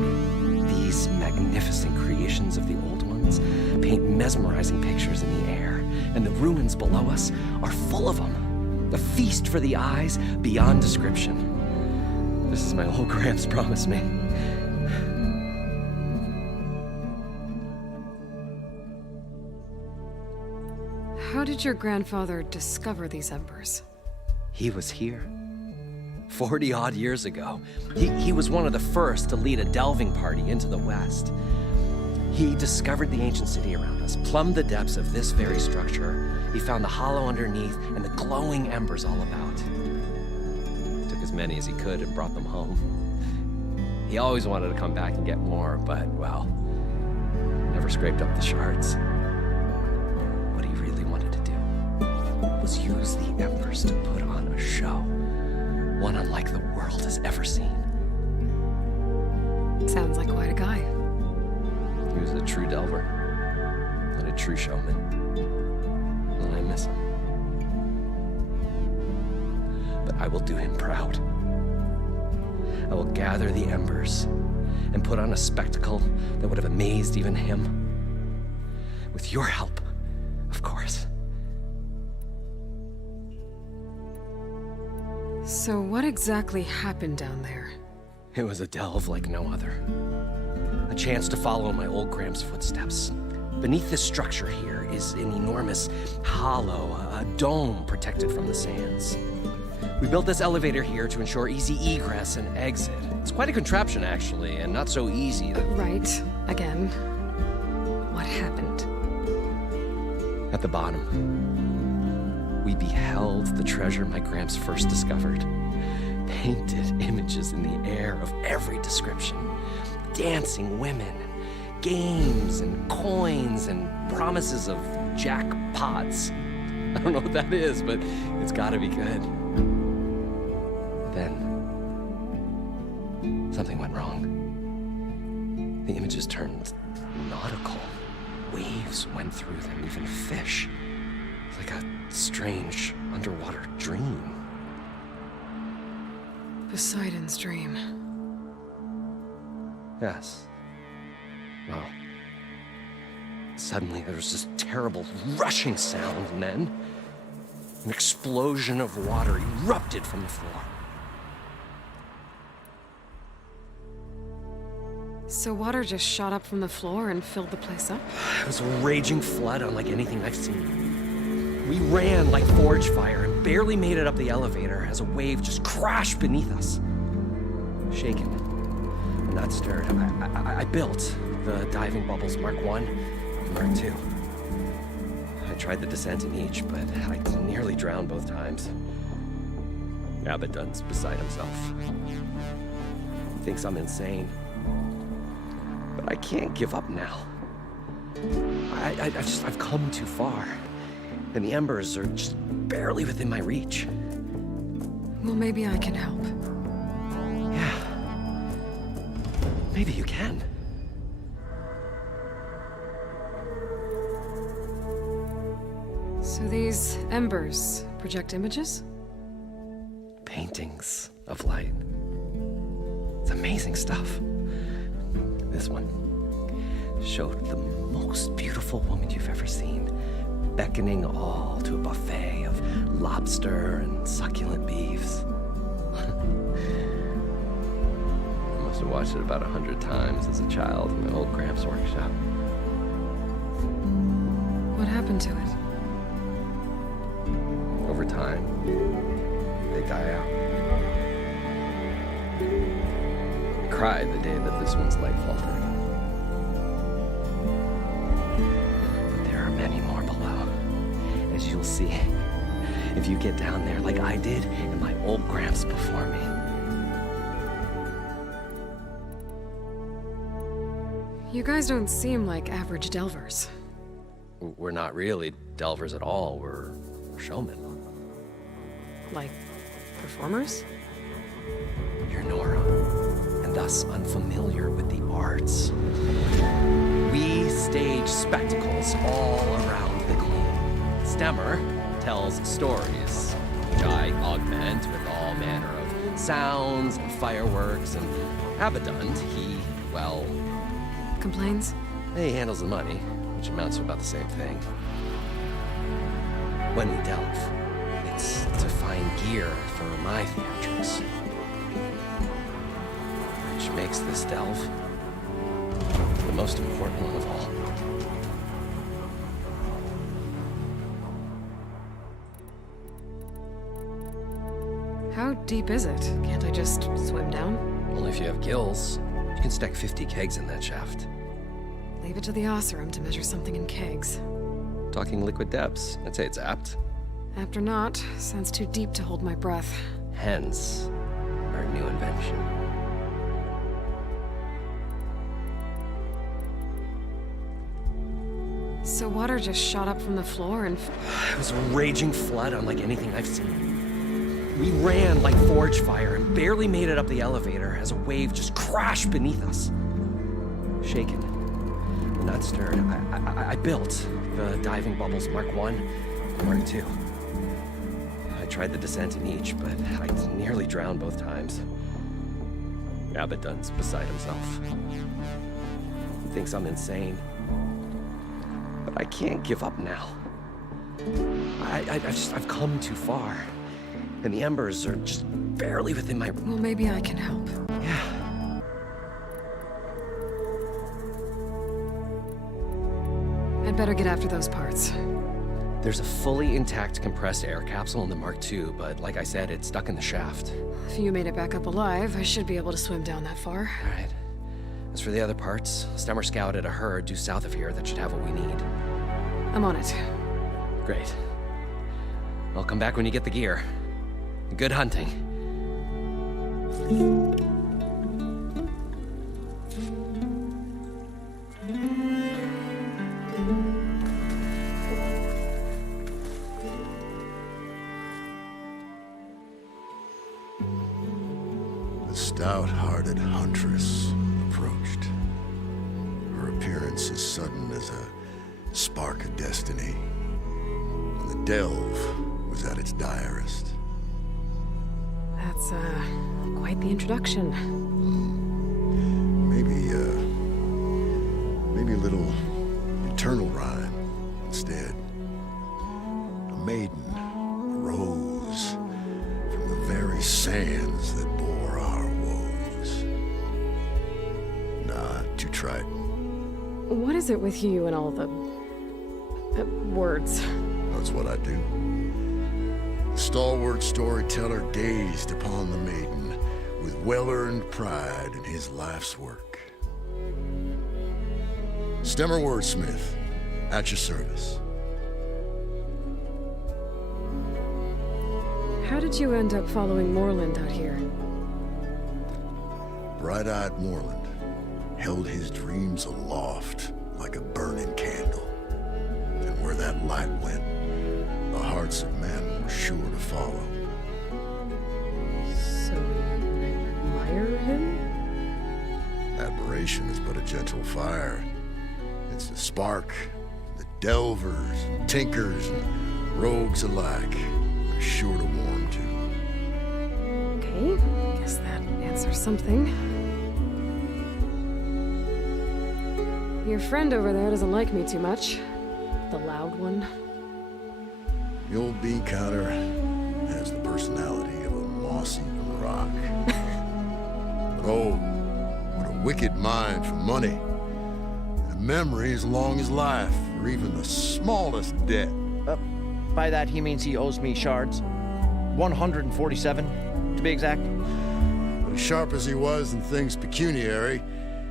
These magnificent creations of the old ones paint mesmerizing pictures in the air, and the ruins below us are full of them. A feast for the eyes beyond description. This is my old Gramps promised me. How did your grandfather discover these embers? He was here. 40-odd years ago. He was one of the first to lead a delving party into the West. He discovered the ancient city around us, plumbed the depths of this very structure. He found the hollow underneath and the glowing embers all about. Took as many as he could and brought them home. He always wanted to come back and get more, but, well, never scraped up the shards. What he really wanted to do was use the embers to put on a show. One unlike the world has ever seen. Sounds like quite a guy. He was a true delver, and a true showman. And I miss him. But I will do him proud. I will gather the embers and put on a spectacle that would have amazed even him. With your help, of course. So what exactly happened down there? It was a delve like no other. A chance to follow in my old Gramps' footsteps. Beneath this structure here is an enormous hollow, a dome protected from the sands. We built this elevator here to ensure easy egress and exit. It's quite a contraption, actually, and not so easy that... Right. Again. What happened? At the bottom, we beheld the treasure my Gramps first discovered. Painted images in the air of every description. Dancing women, games and coins and promises of jackpots. I don't know what that is, but it's gotta be good. Then, something went wrong. The images turned nautical. Waves went through them, even fish. Like a strange underwater dream. Poseidon's dream. Yes. Well, suddenly there was this terrible rushing sound, and then an explosion of water erupted from the floor. So water just shot up from the floor and filled the place up? It was a raging flood unlike anything I've seen. We ran like forge fire and barely made it up the elevator as a wave just crashed beneath us. Shaken and not stirred, I built the Diving Bubbles Mark 1 Mark II. I tried the descent in each, but I nearly drowned both times. Abaddon's beside himself. He thinks I'm insane. But I can't give up now. I've come too far. And the embers are just barely within my reach. Well, maybe I can help. Yeah. Maybe you can. So these embers project images? Paintings of light. It's amazing stuff. This one showed the most beautiful woman you've ever seen, beckoning all to a buffet of lobster and succulent beefs. I must have watched it about 100 times as a child in my old Gramps workshop. What happened to it? Over time, they die out. I cried the day that this one's light faltered. But there are many more below, as you'll see if you get down there like I did and my old Gramps before me. You guys don't seem like average delvers. We're not really delvers at all, we're showmen. Like, performers? You're Nora, and thus unfamiliar with the arts. We stage spectacles all around the Queen. Stemmer tells stories, which I augment with all manner of sounds and fireworks, and Abaddon, he, well... Complains? He handles the money, which amounts to about the same thing. When we delve, it's to find gear for my theatrics. Which makes this delve the most important one of all. How deep is it? Can't I just swim down? Only if you have gills. You can stack 50 kegs in that shaft. Leave it to the Oseram to measure something in kegs. Talking liquid depths, I'd say it's apt. Apt or not, sounds too deep to hold my breath. Hence, our new invention. So water just shot up from the floor and... It was a raging flood unlike anything I've seen. We ran like forge fire and barely made it up the elevator as a wave just crashed beneath us. Shaken, but not stirred, I built the diving bubbles Mark I and Mark II. I tried the descent in each, but I nearly drowned both times. Abaddon's beside himself. He thinks I'm insane. But I can't give up now. I've come too far. And the embers are just barely within my... Well, maybe I can help. Yeah. I'd better get after those parts. There's a fully intact compressed air capsule in the Mark II, but like I said, it's stuck in the shaft. If you made it back up alive, I should be able to swim down that far. All right. As for the other parts, Stemmer scouted a herd due south of here that should have what we need. I'm on it. Great. I'll come back when you get the gear. Good hunting. The stout-hearted huntress approached. Her appearance as sudden as a spark of destiny. And the delve was at its direst. That's, quite the introduction. Maybe a little eternal rhyme instead. A maiden arose from the very sands that bore our woes. Nah, too trite. What is it with you and all the... words? That's what I do. The stalwart storyteller gazed upon the maiden with well-earned pride in his life's work. Stemmer wordsmith, At your service. How did you end up following Moreland out here? Bright-eyed Moreland held his dreams aloft like a burning candle. And where that light went, the hearts of men were sure to follow. So you admire him? Admiration is but a gentle fire. It's a spark that delvers and tinkers and rogues alike are sure to warm to. Okay, guess that answers something. Your friend over there doesn't like me too much. The loud one. The old bean counter has the personality of a moss-eaten rock. But oh, what a wicked mind for money. And a memory as long as life for even the smallest debt. By that, he means he owes me shards. 147, to be exact. But as sharp as he was in things pecuniary,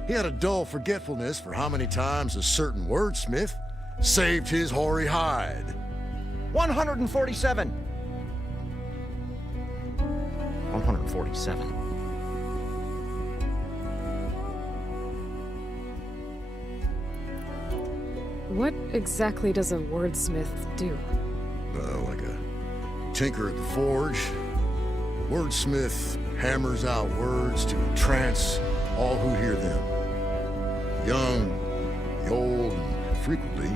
he had a dull forgetfulness for how many times a certain wordsmith saved his hoary hide. 147! 147. What exactly does a wordsmith do? Like a tinker at the forge, a wordsmith hammers out words to entrance all who hear them. The young, the old, and frequently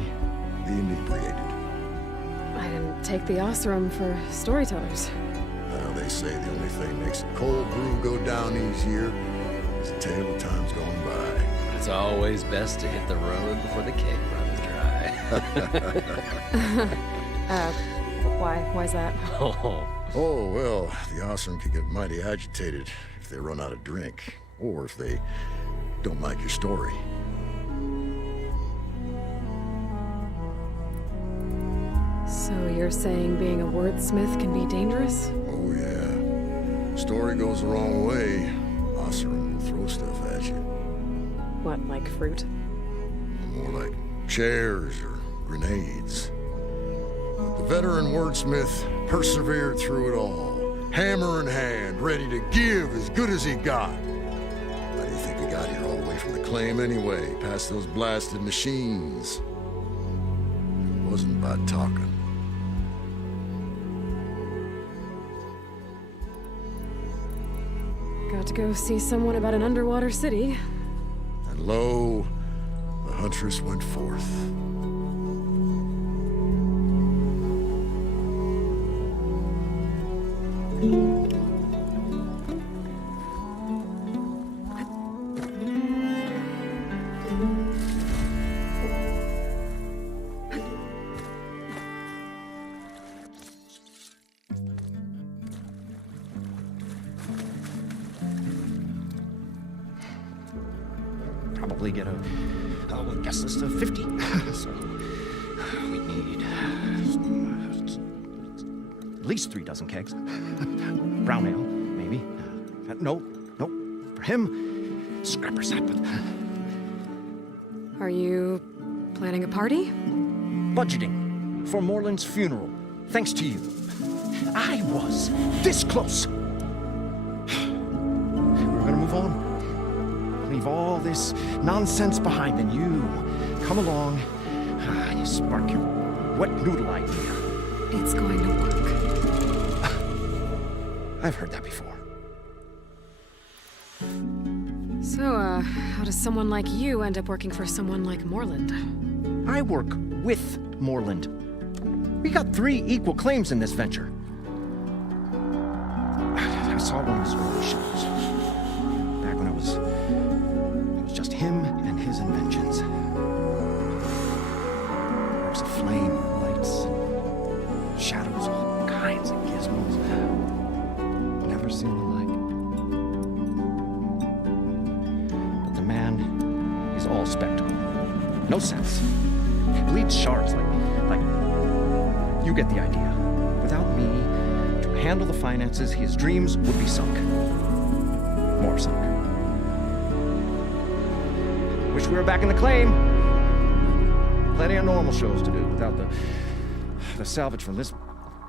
the inebriated. I didn't take the Osram for storytellers. Well, they say the only thing makes a cold brew go down easier is a tale of times gone by. But it's always best to hit the road before the cake runs dry. Why's that? Oh, well, the Osram could get mighty agitated if they run out of drink, or if they don't like your story. So you're saying being a wordsmith can be dangerous? Oh, yeah. Story goes the wrong way, Osram will throw stuff at you. What, like fruit? More like chairs or grenades. But the veteran wordsmith persevered through it all, hammer in hand, ready to give as good as he got. How do you think we got here all the way from the claim anyway, past those blasted machines? It wasn't by talking. Got to go see someone about an underwater city. And lo, the huntress went forth. Probably get a guest list of 50. So we need at least 3 dozen kegs. Brown ale, maybe. No. For him, scrapper sap. Are you planning a party? Budgeting for Moreland's funeral, thanks to you. I was this close. We were gonna move on. Leave all this nonsense behind, and you come along and you spark your wet noodle idea. It's going to work. I've heard that before. So, how does someone like you end up working for someone like Moreland? I work with Moreland. We got 3 equal claims in this venture. I saw one of his early shows. Back when it was just him and his inventions. There was a flame, lights, shadows, all kinds of gizmos. Never seen the like. But the man is all spectacle. No sense. Bleeds shards like you get the idea. Without me to handle the finances, his dreams would be sunk. More sunk. Wish we were back in the claim. Plenty of normal shows to do without the salvage from this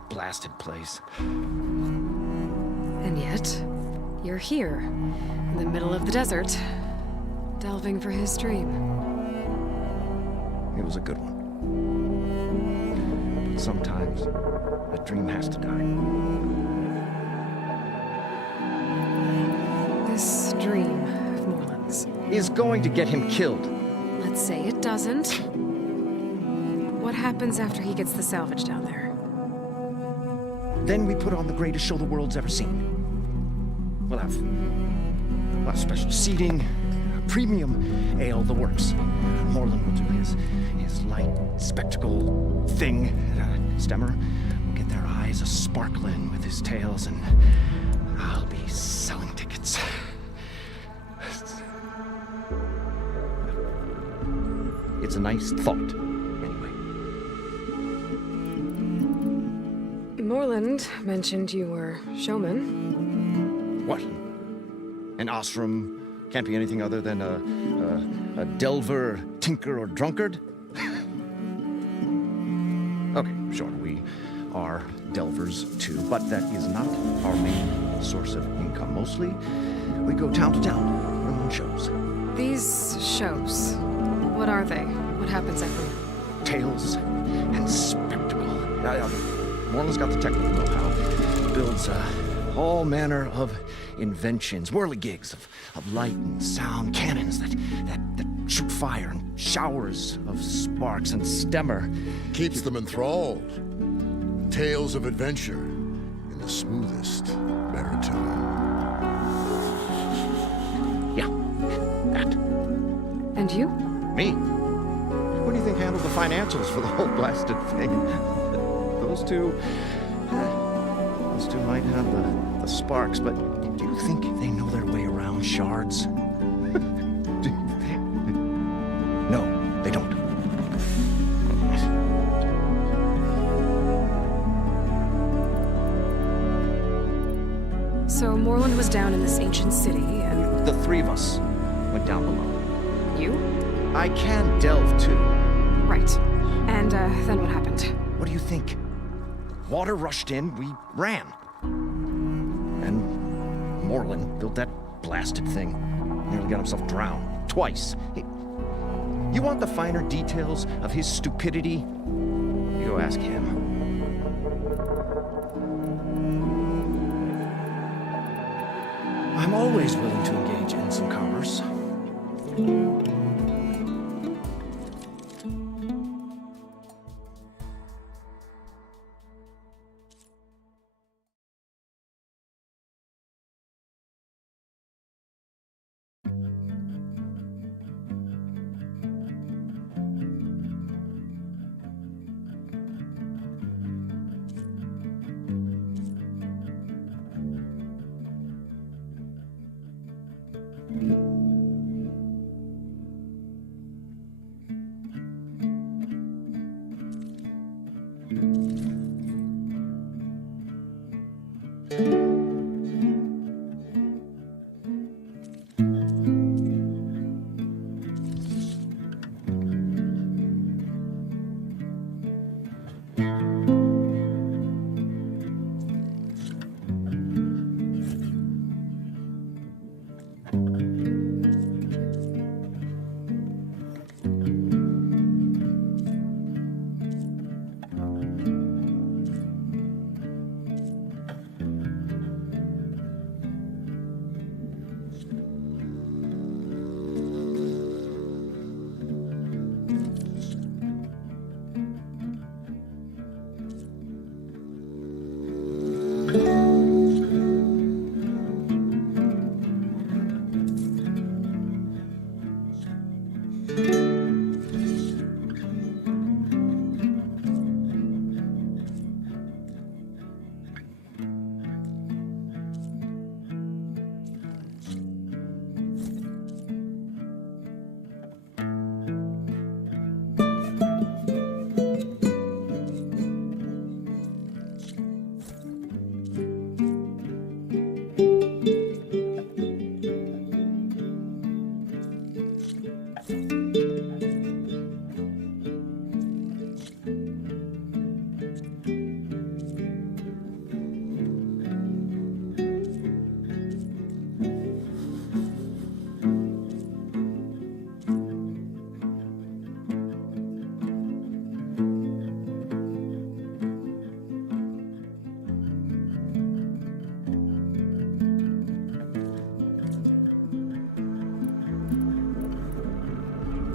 blasted place. And yet, you're here, in the middle of the desert, delving for his dream. It was a good one. But sometimes, that dream has to die. This dream of Morland's is going to get him killed. Let's say it doesn't. What happens after he gets the salvage down there? Then we put on the greatest show the world's ever seen. We'll have special seating, premium ale, the works. Morland will do his light spectacle thing. Stemmer will get their eyes a-sparkling with his tales, and I'll be selling tickets. It's a nice thought, anyway. Morland mentioned you were showman. What? An Ostrom can't be anything other than a delver, tinker, or drunkard? Okay, sure, we are delvers too, but that is not our main source of income. Mostly, we go town to town and shows. These shows, what are they? What happens at them? Tales and spectacle. Morland's got the technical know-how. Builds all manner of inventions, whirligigs of light and sound, cannons that shoot fire, and showers of sparks, and Stemmer keeps them enthralled. Tales of adventure in the smoothest baritone. Yeah, that. And you? Me? Who do you think handled the financials for the whole blasted thing? Those two might have the sparks, but do you think they know their way around shards? No, they don't. So Morland was down in this ancient city, and... The three of us went down below. You? I can delve too. Right. And then what happened? What do you think? Water rushed in, we ran. And Morland built that blasted thing. Nearly got himself drowned. Twice. You want the finer details of his stupidity? You go ask him. I'm always willing to engage in some commerce.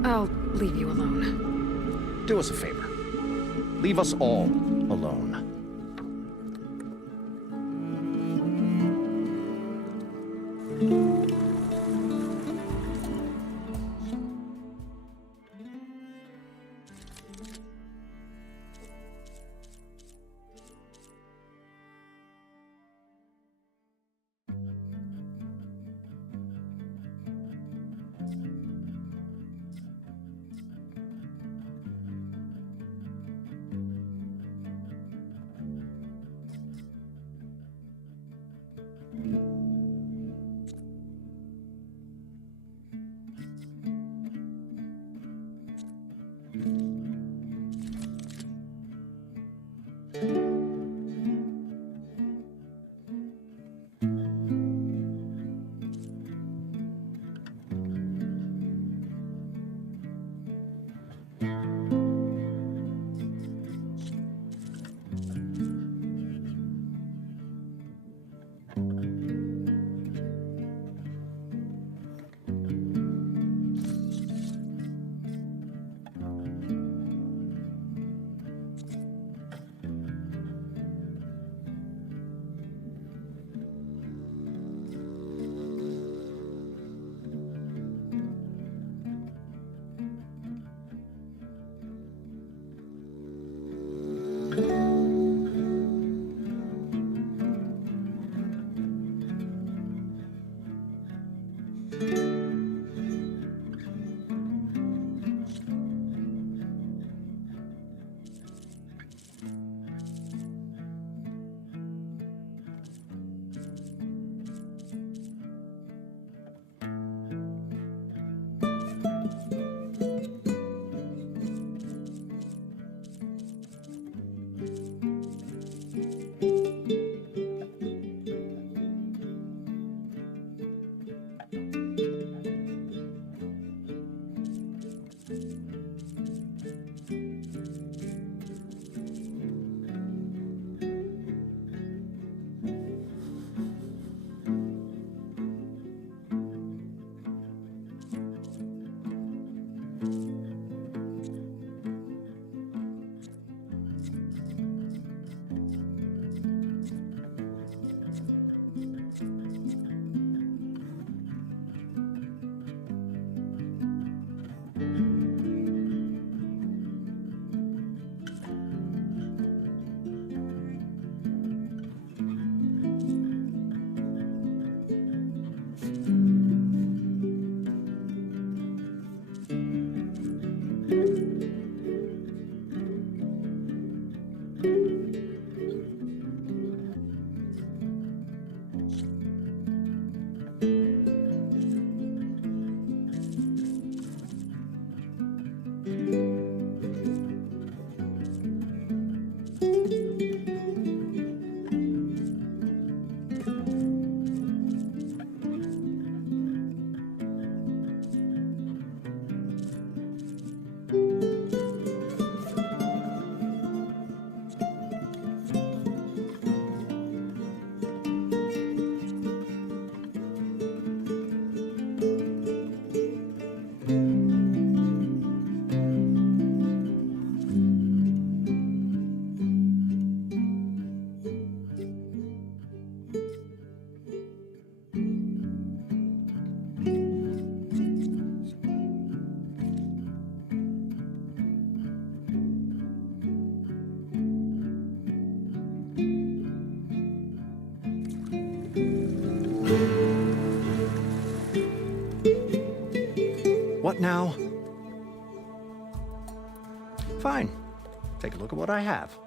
I'll leave you alone. Do us a favor. Leave us all alone. What now? Fine. Take a look at what I have.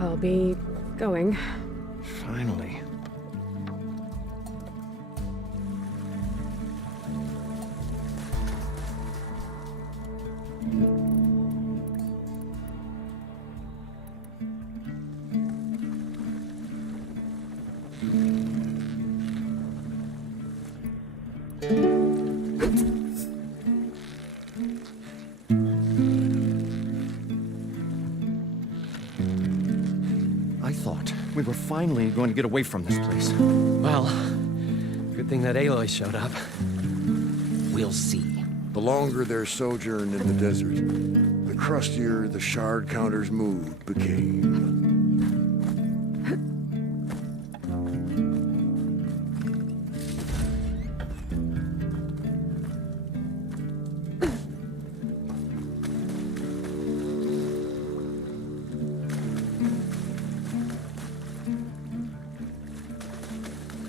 I'll be going. Finally. I thought we were finally going to get away from this place. Well, good thing that Aloy showed up. We'll see. The longer their sojourn in the desert, the crustier the shard counter's mood became.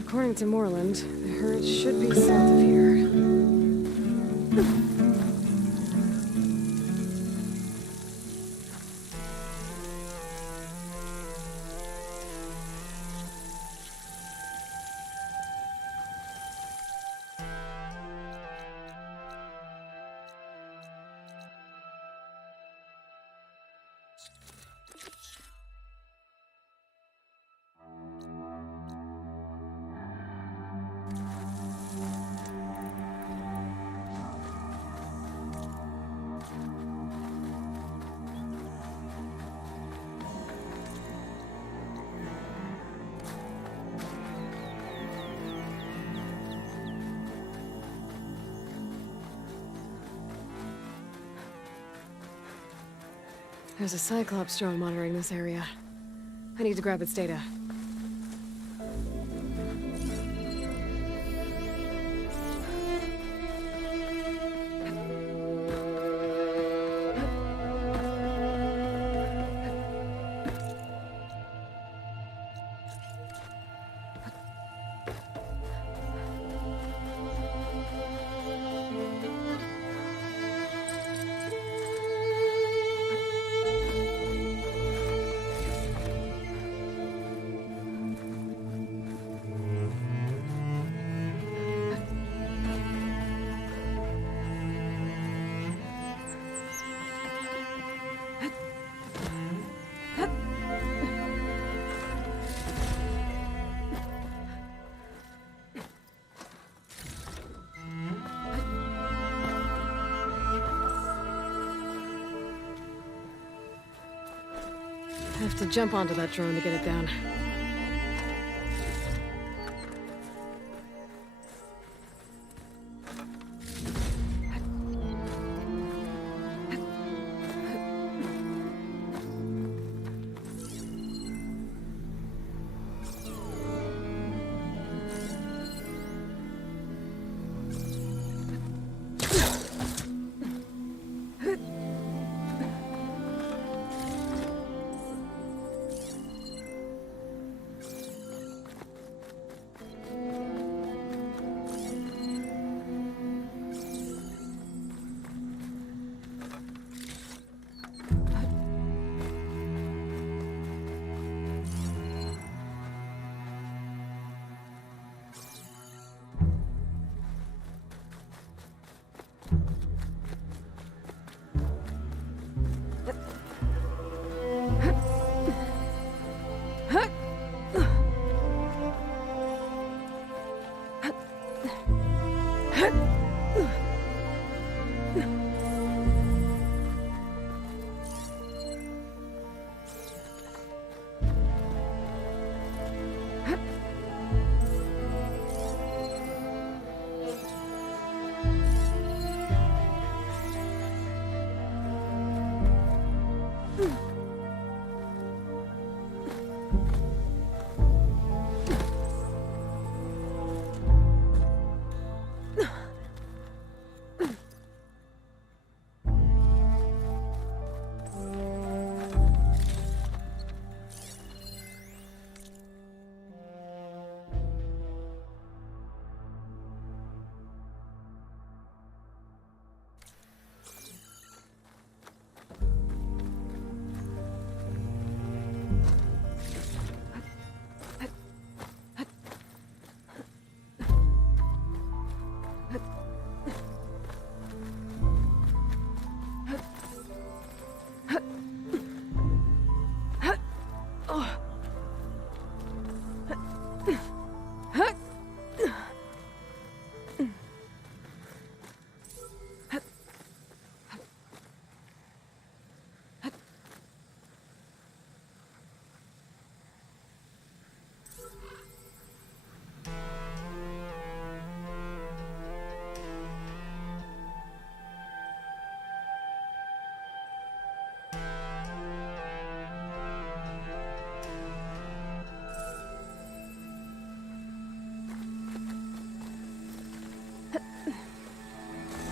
According to Moreland, the herd should be south of here. There's a Cyclops drone monitoring this area. I need to grab its data. I have to jump onto that drone to get it down.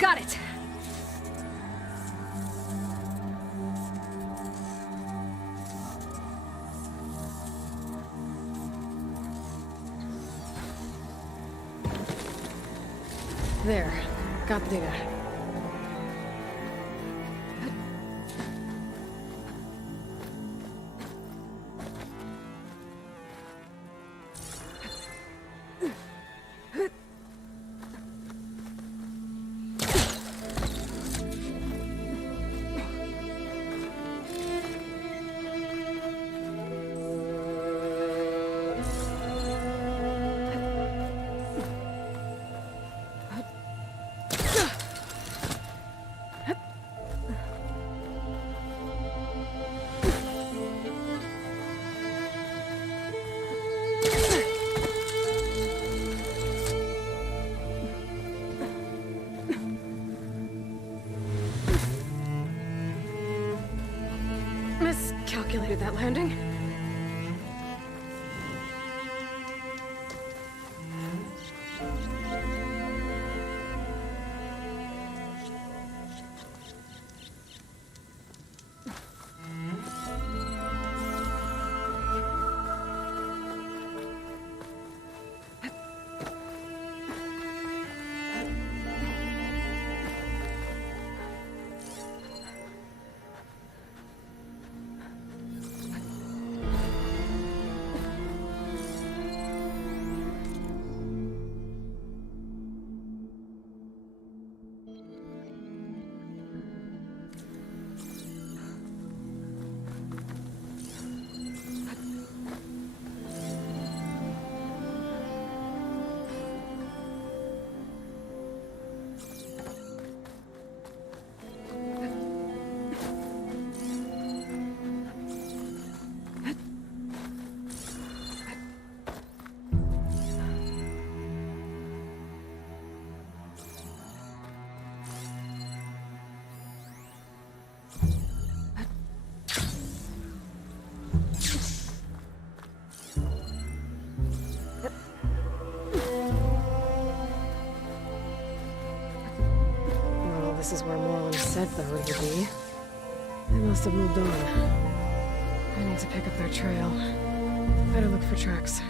Got it! There. Got the data. Miscalculated that landing. This is where Morlund said the herd would be. They must have moved on. I need to pick up their trail. Better look for tracks.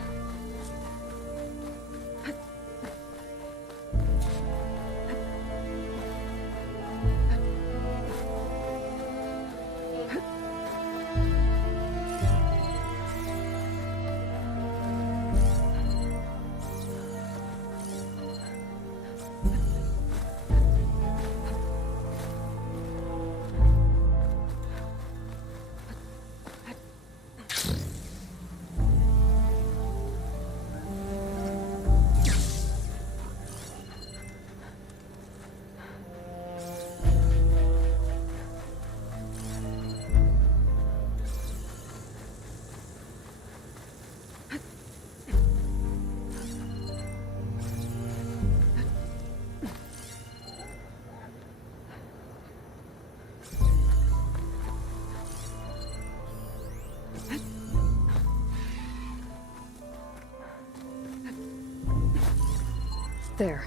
There.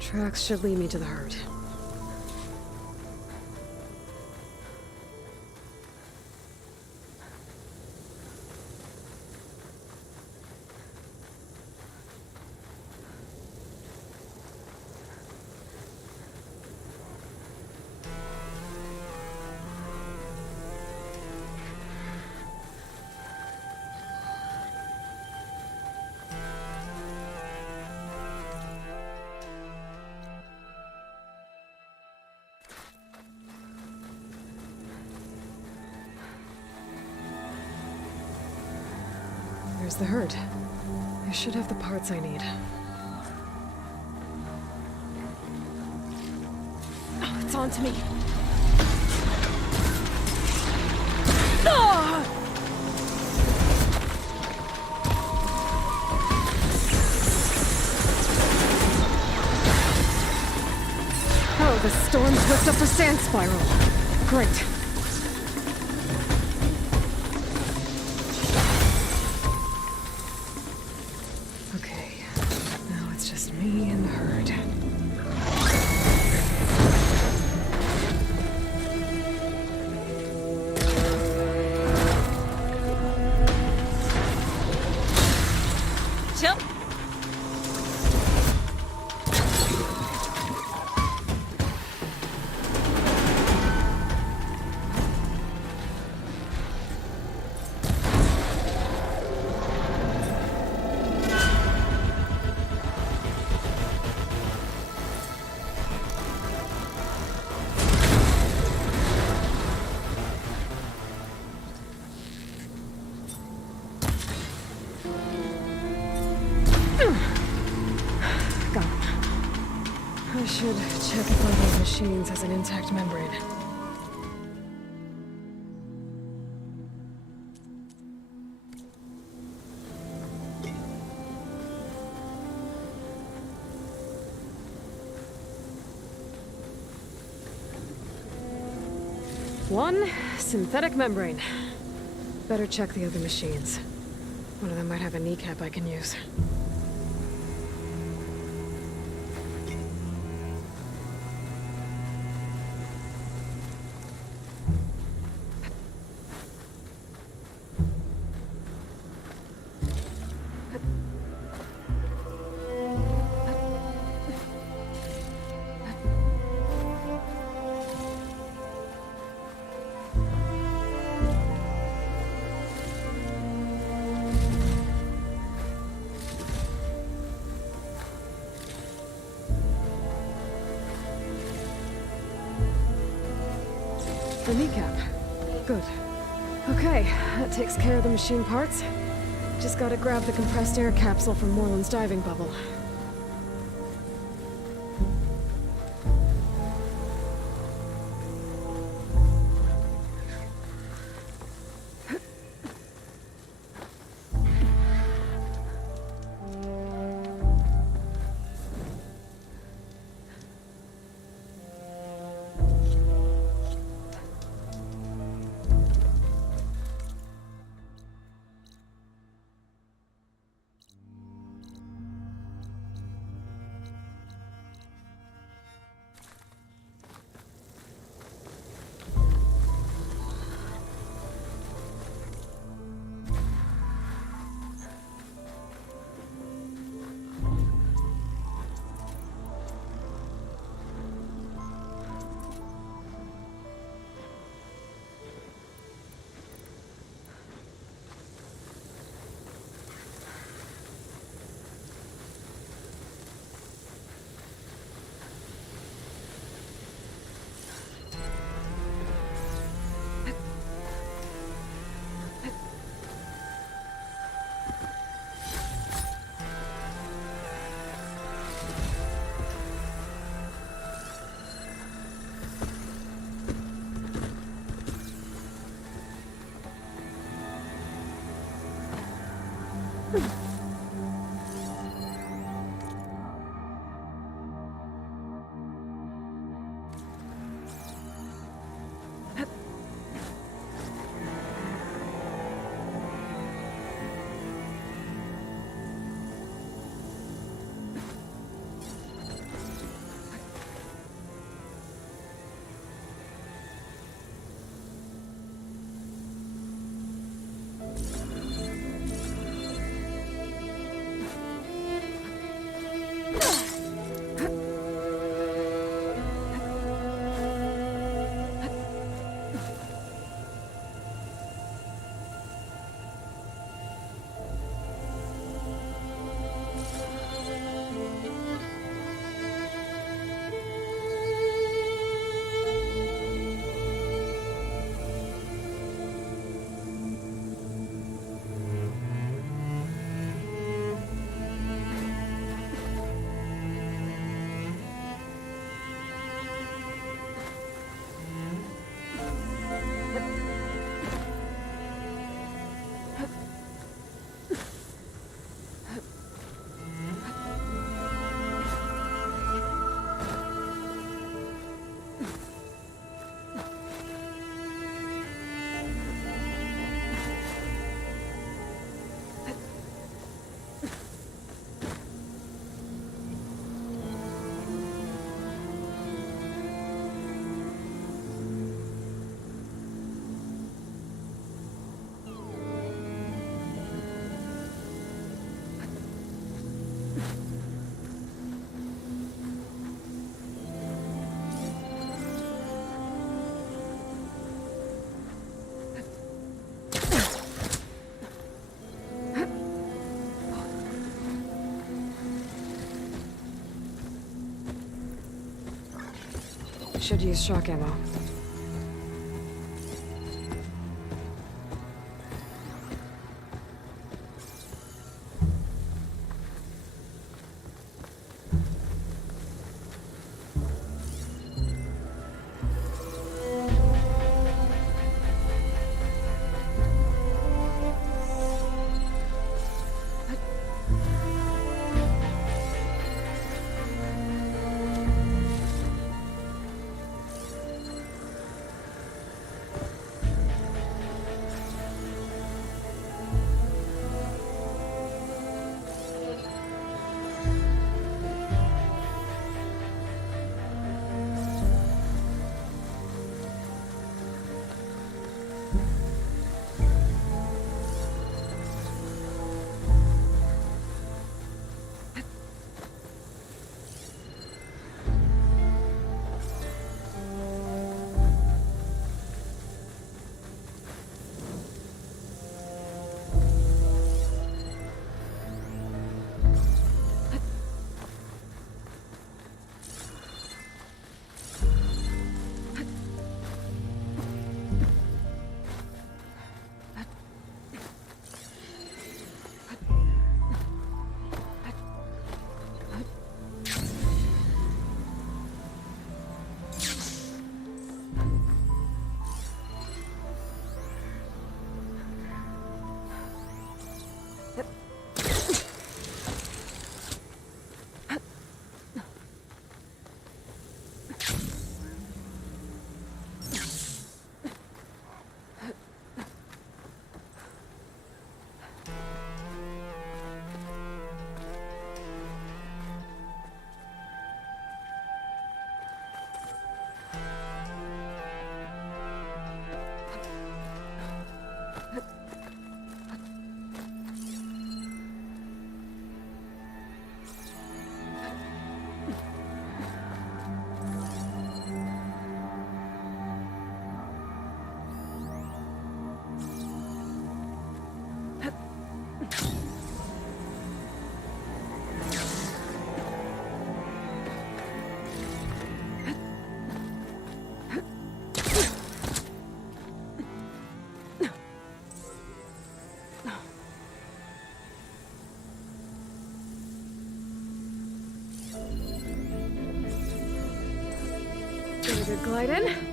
Tracks should lead me to the herd. There's the herd. I should have the parts I need. Oh, it's on to me. Ah! Oh, the storm's whipped up a sand spiral. Great. Okay, now it's just me and the herd. Tell. Got him. I should check if one of those machines has an intact membrane. One synthetic membrane. Better check the other machines. One of them might have a kneecap I can use. The kneecap. Good. Okay, that takes care of the machine parts. Just gotta grab the compressed air capsule from Moreland's diving bubble. Should use shock ammo. Get a good glide in.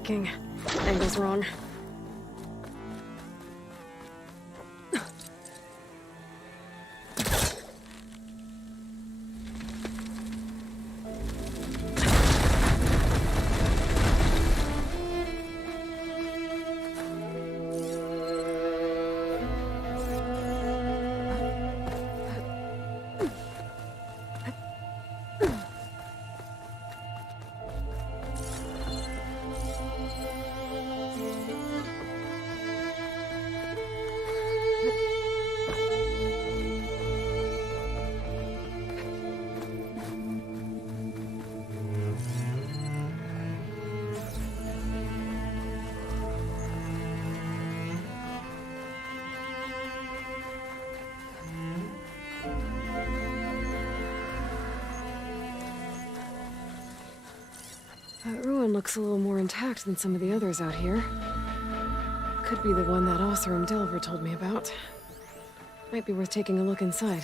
working. Angle's wrong. That ruin looks a little more intact than some of the others out here. Could be the one that Oseram Delver told me about. Might be worth taking a look inside.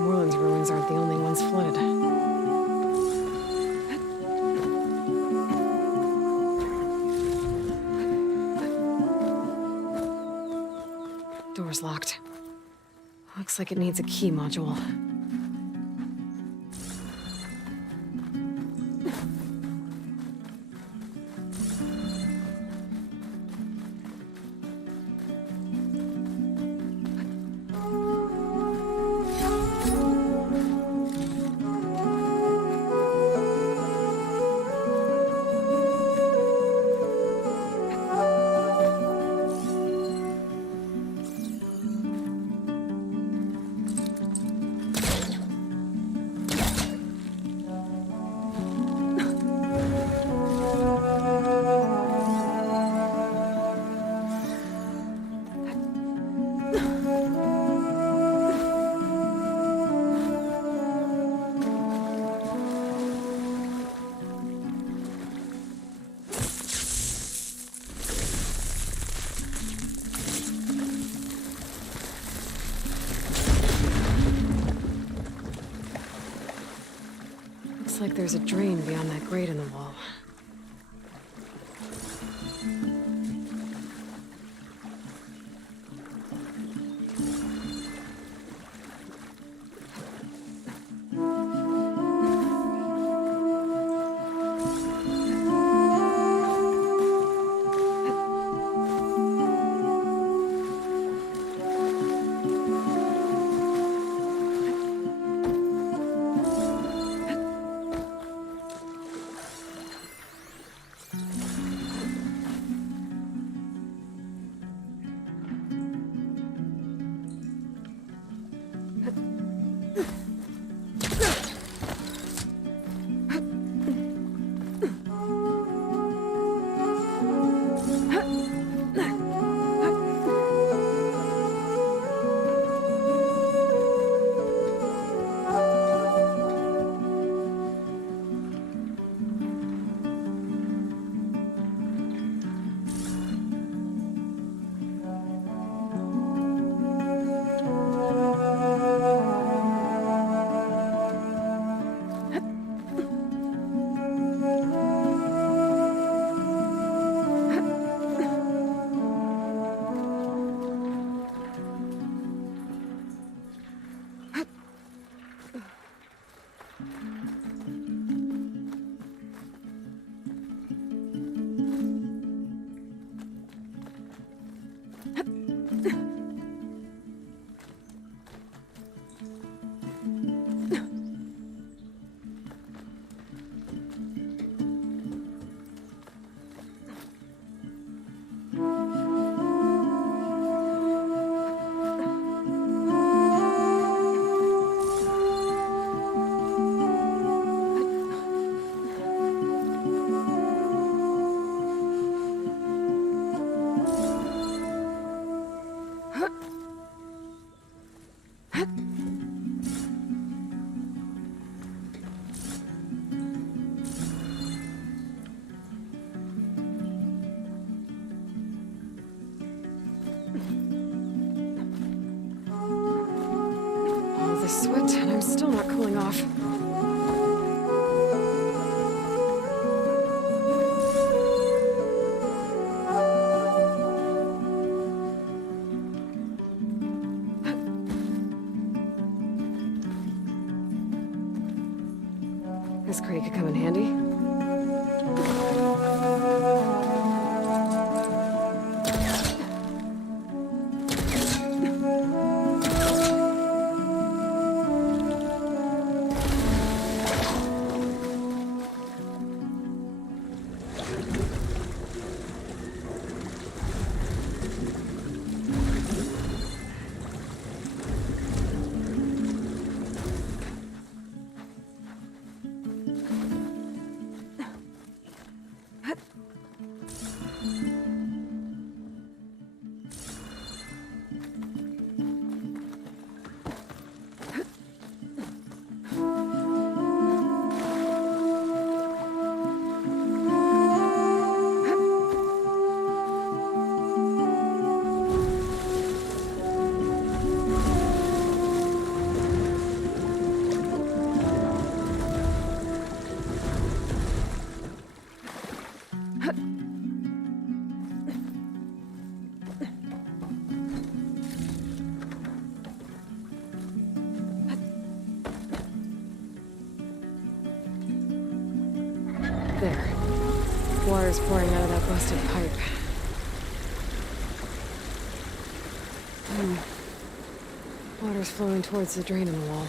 Moorland's ruins aren't the only ones flooded. Door's locked. Looks like it needs a key module. Looks like there's a drain beyond that grate in the wall. This crate could come in handy. There. Water's pouring out of that busted pipe. Water's flowing towards the drain in the wall.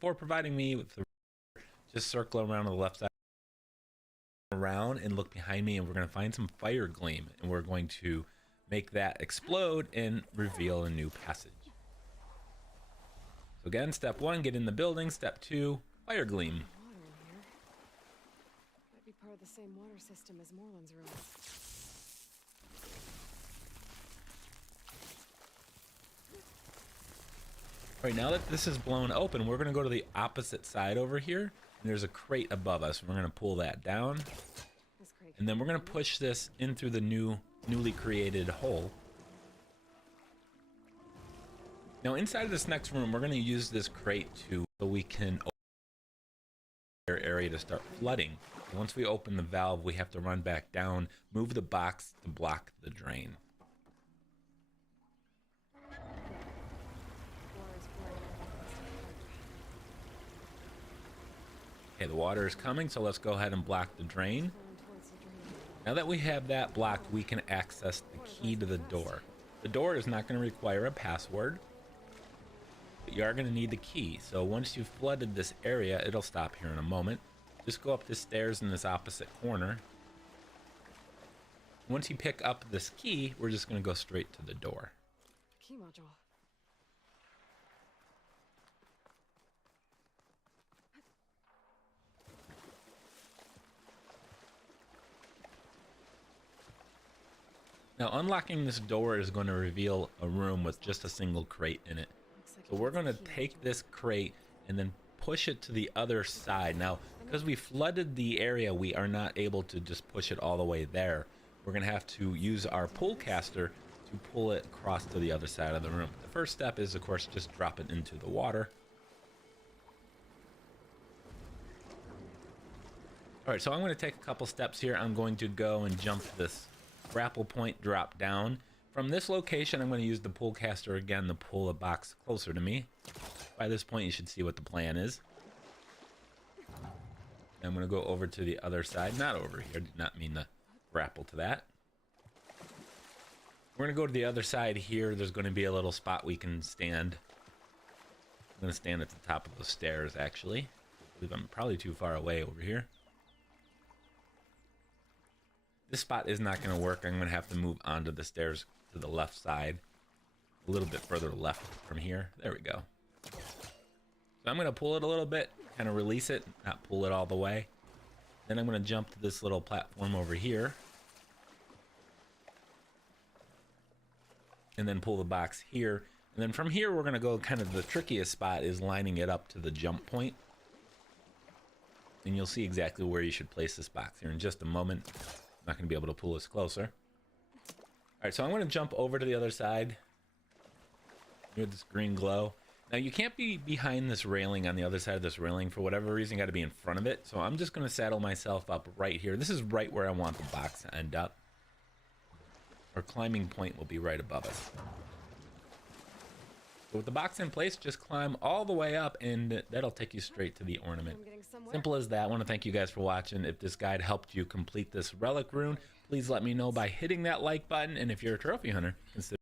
For providing me with the just circle around to the left side around and look behind me, and we're going to find some fire gleam, and we're going to make that explode and reveal a new passage. So again, step 1, get in the building. Step 2, fire gleam. Water in here. Might be part of the same water system as Moreland's room. All right, now that this is blown open, we're going to go to the opposite side over here, and there's a crate above us. We're going to pull that down, and then we're going to push this in through the newly created hole. Now inside of this next room, we're going to use this crate so we can open the area to start flooding. And once we open the valve, we have to run back down, move the box to block the drain. Okay, the water is coming, so let's go ahead and block the drain. Now that we have that blocked, we can access the key to the door. The door is not going to require a password, but you are going to need the key. So once you've flooded this area, it'll stop here in a moment. just go up the stairs in this opposite corner. Once you pick up this key, we're just going to go straight to the door. Key module. Now, unlocking this door is going to reveal a room with just a single crate in it. So we're going to take this crate and then push it to the other side. Now, because we flooded the area, we are not able to just push it all the way there. We're going to have to use our pull caster to pull it across to the other side of the room. The first step is, of course, just drop it into the water. All right, so I'm going to take a couple steps here. I'm going to go and jump this grapple point, drop down. From this location, I'm going to use the pull caster again to pull a box closer to me. By this point, you should see what the plan is. I'm going to go over to the other side. Not over here. Did not mean to grapple to that. We're going to go to the other side here. There's going to be a little spot we can stand. I'm going to stand at the top of the stairs, actually. I believe I'm probably too far away over here. This spot is not going to work. I'm going to have to move onto the stairs to the left side. A little bit further left from here. There we go. So I'm going to pull it a little bit, kind of release it, not pull it all the way. Then I'm going to jump to this little platform over here. And then pull the box here. And then from here, we're going to go kind of the trickiest spot is lining it up to the jump point. And you'll see exactly where you should place this box here in just a moment. I'm not going to be able to pull this closer. All right, so I'm going to jump over to the other side. Near this green glow. Now, you can't be behind this railing on the other side of this railing. For whatever reason, you got to be in front of it. So I'm just going to saddle myself up right here. This is right where I want the box to end up. Our climbing point will be right above us. So with the box in place, just climb all the way up and that'll take you straight to the ornament. Simple as that. I want to thank you guys for watching. If this guide helped you complete this relic rune, please let me know by hitting that like button. And if you're a trophy hunter, consider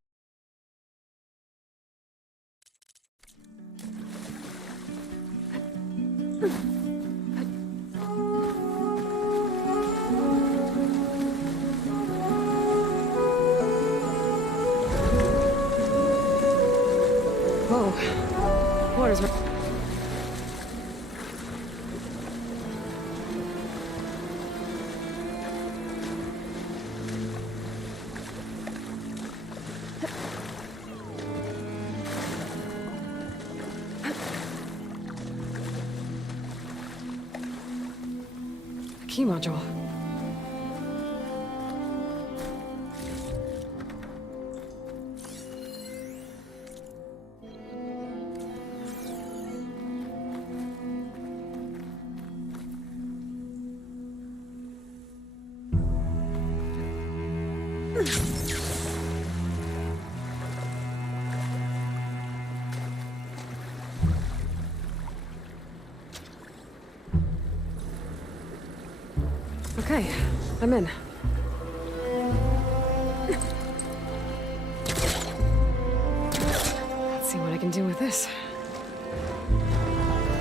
Whoa. Water's right. Key module. Okay, I'm in. Let's see what I can do with this.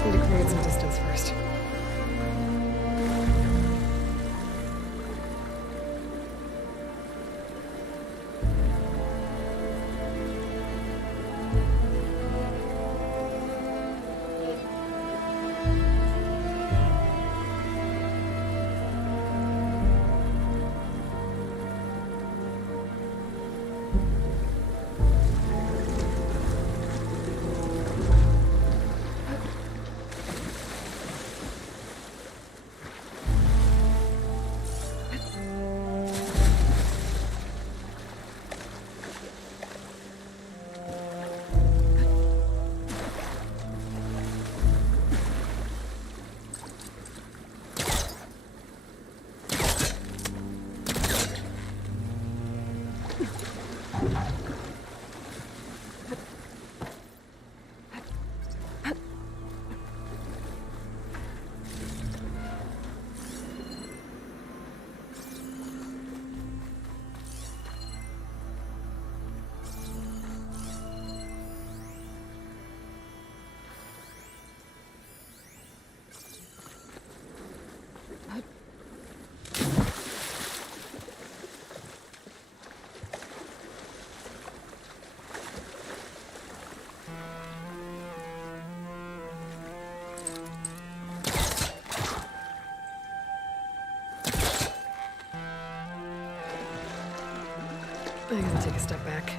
Need to create some distance first. I gotta take a step back.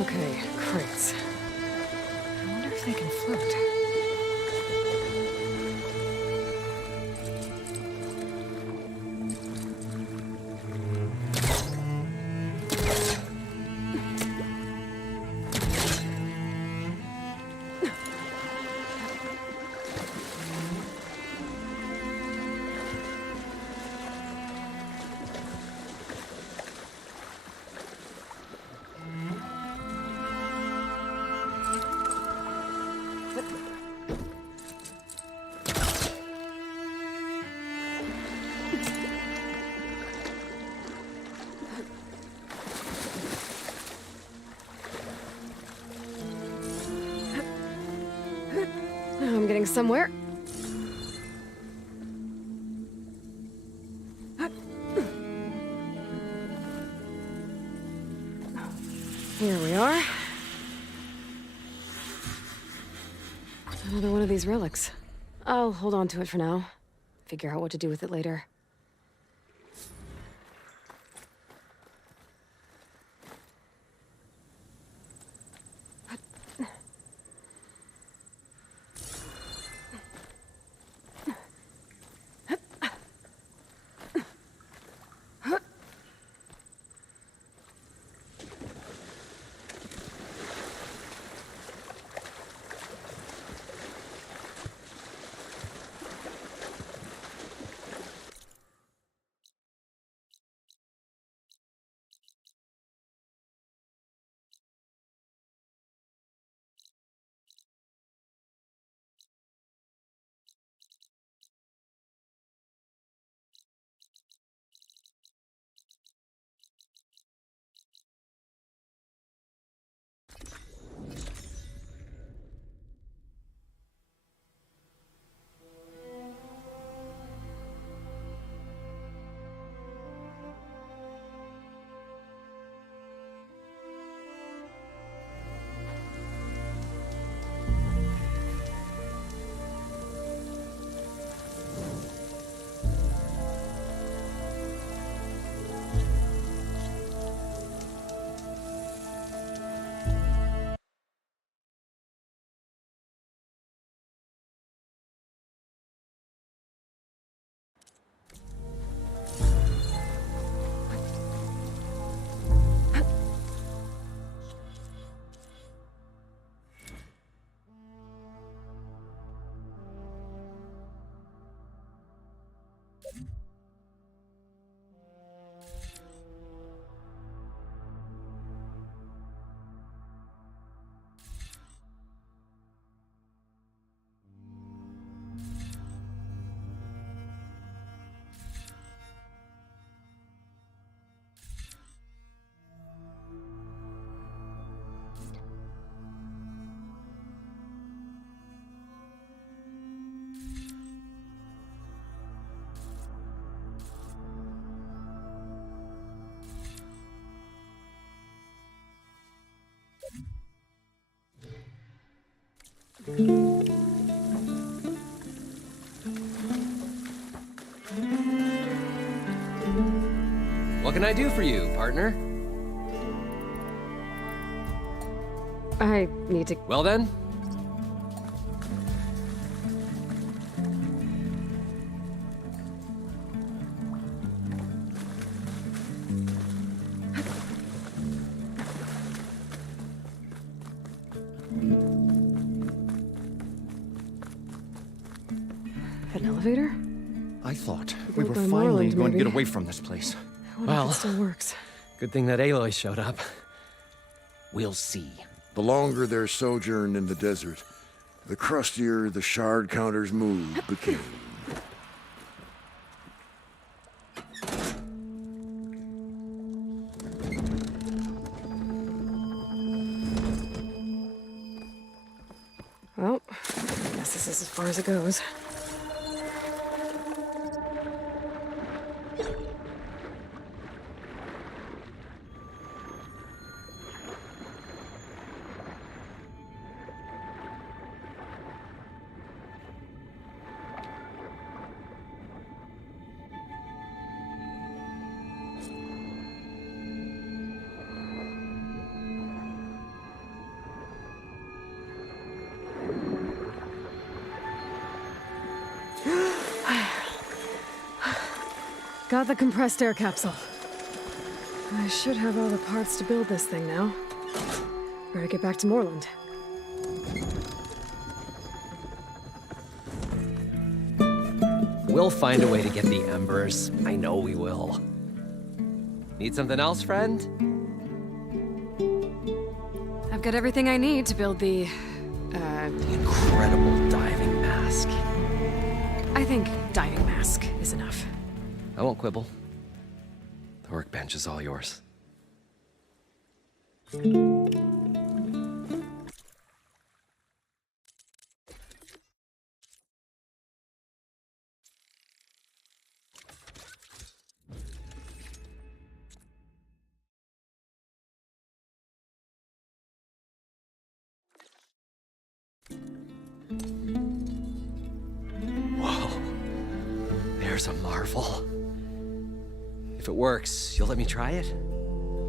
Okay, crates. I wonder if they can float. I'm getting somewhere. Here we are. Another one of these relics. I'll hold on to it for now. Figure out what to do with it later. What can I do for you, partner? I need to... Well then? I thought we were by finally Morland, going to maybe. get away from this place. What if it still works? Good thing that Aloy showed up. We'll see. The longer their sojourn in the desert, the crustier the shard counter's mood became. Well, I guess this is as far as it goes. Got the compressed air capsule. I should have all the parts to build this thing now. Better get back to Morland. We'll find a way to get the embers. I know we will. Need something else, friend? I've got everything I need to build the incredible diving mask. I think diving mask is enough. I won't quibble. The workbench is all yours. Whoa. There's a marvel. If it works, you'll let me try it?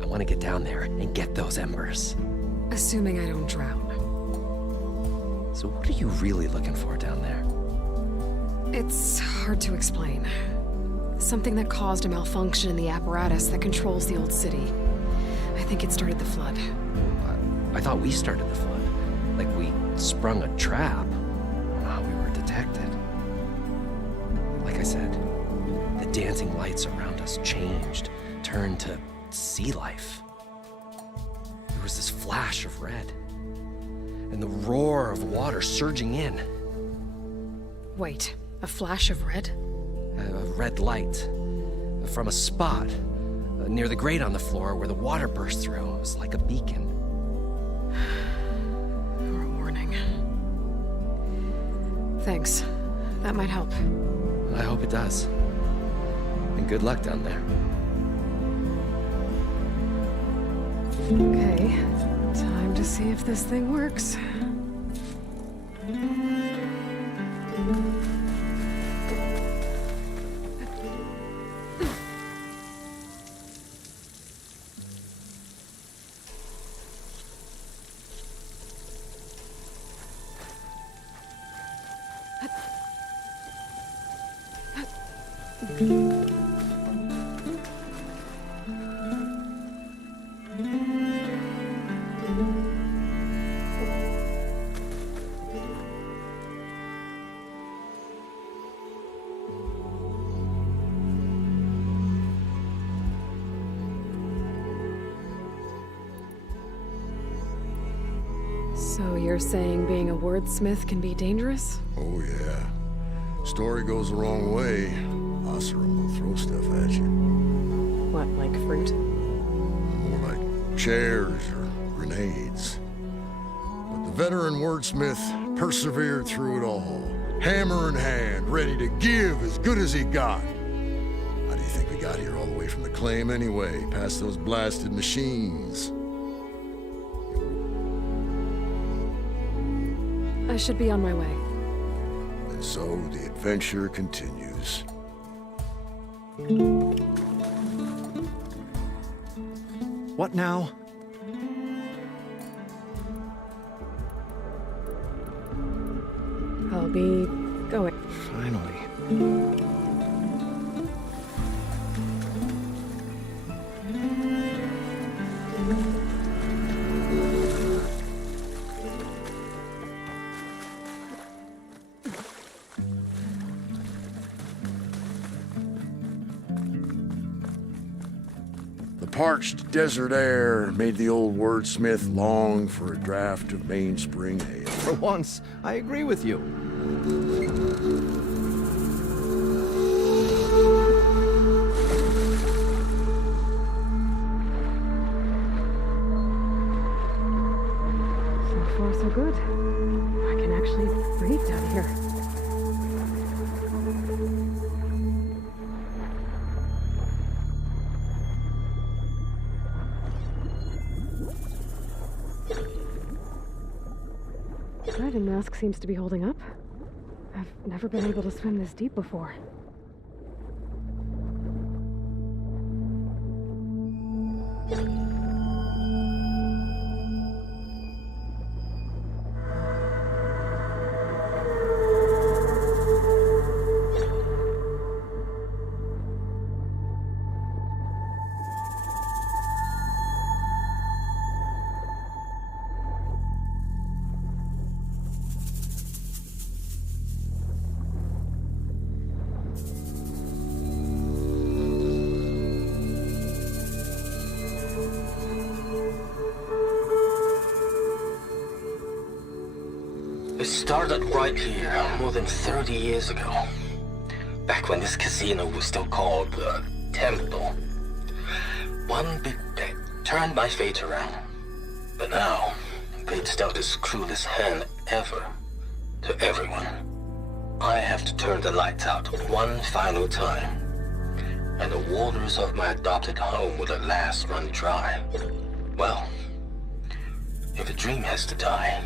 I want to get down there and get those embers. Assuming I don't drown. So what are you really looking for down there? It's hard to explain. Something that caused a malfunction in the apparatus that controls the old city. I think it started the flood. I thought we started the flood. Like we sprung a trap. We were detected. Like I said, the dancing lights around us changed, turned to sea life. There was this flash of red, and the roar of water surging in. Wait, a flash of red? A red light from a spot near the grate on the floor where the water burst through. It was like a beacon. Or a warning. Thanks. That might help. I hope it does. And good luck down there. Okay, time to see if this thing works. So you're saying being a wordsmith can be dangerous? Oh, yeah. Story goes the wrong way, Oseram will throw stuff at you. What, like fruit? More like chairs or grenades. But the veteran wordsmith persevered through it all, hammer in hand, ready to give as good as he got. How do you think we got here all the way from the claim anyway, past those blasted machines? I should be on my way. And so the adventure continues. What now? I'll be going. Finally. parched desert air made the old wordsmith long for a draught of mainspring ale. For once, I agree with you. So far, so good. I can actually breathe down here. Diving mask seems to be holding up. I've never been able to swim this deep before. It started right here, more than 30 years ago. Back when this casino was still called the Temple. One big bet turned my fate around. But now, fate's dealt its cruelest hand ever to everyone. I have to turn the lights out one final time. And the waters of my adopted home will at last run dry. Well, if a dream has to die,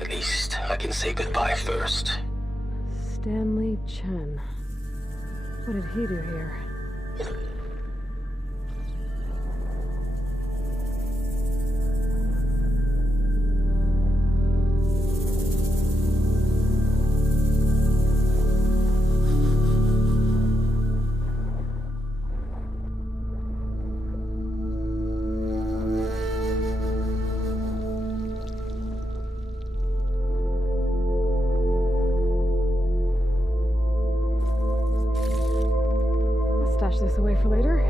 at least I can say goodbye first. Stanley Chen. What did he do here? Stash this away for later.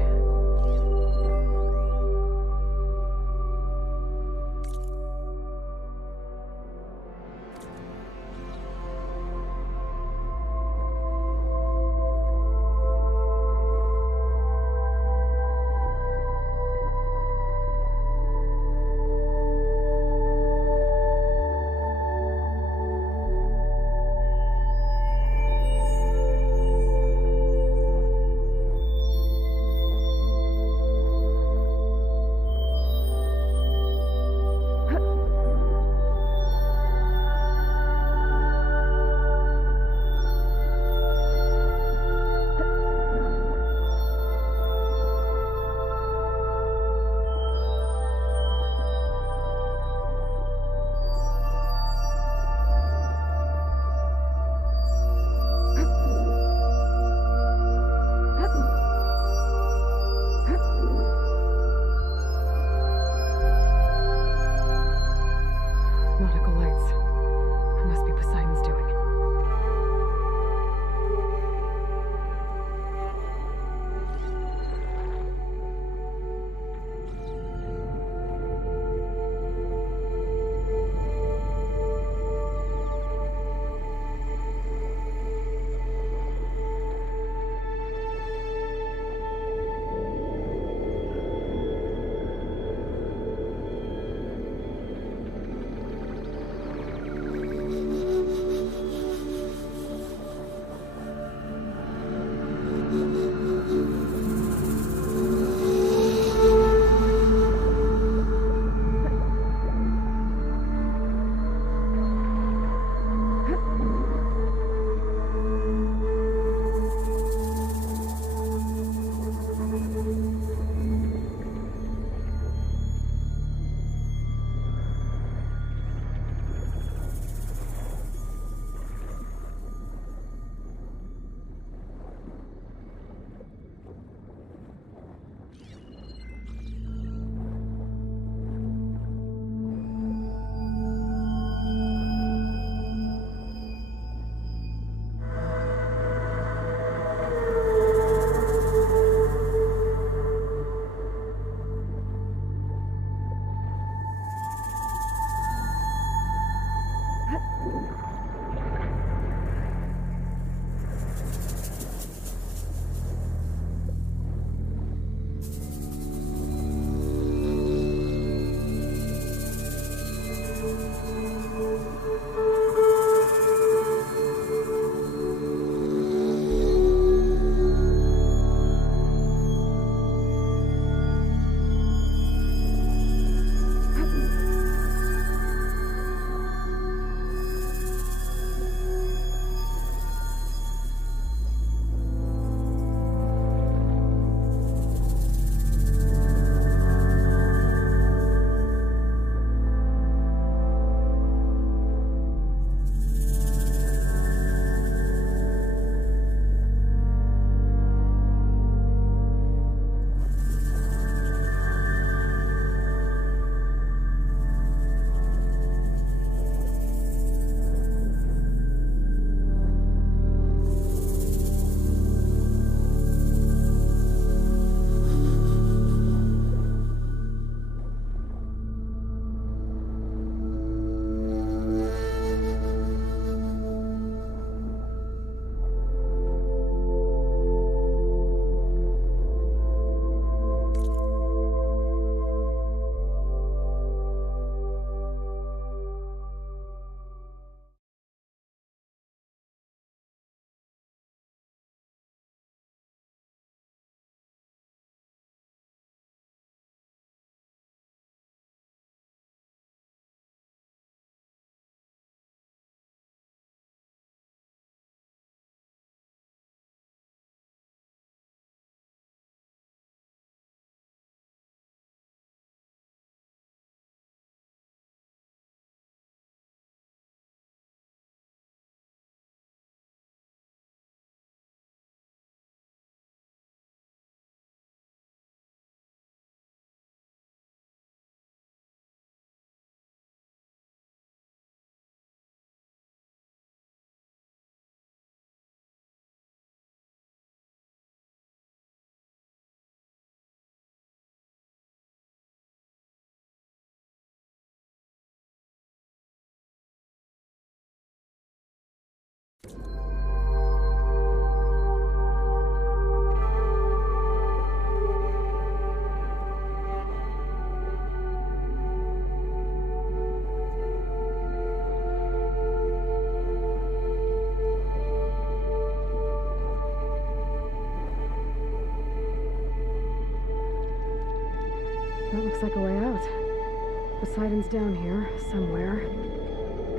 Looks like a way out. Poseidon's down here, somewhere.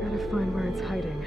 Gotta find where it's hiding.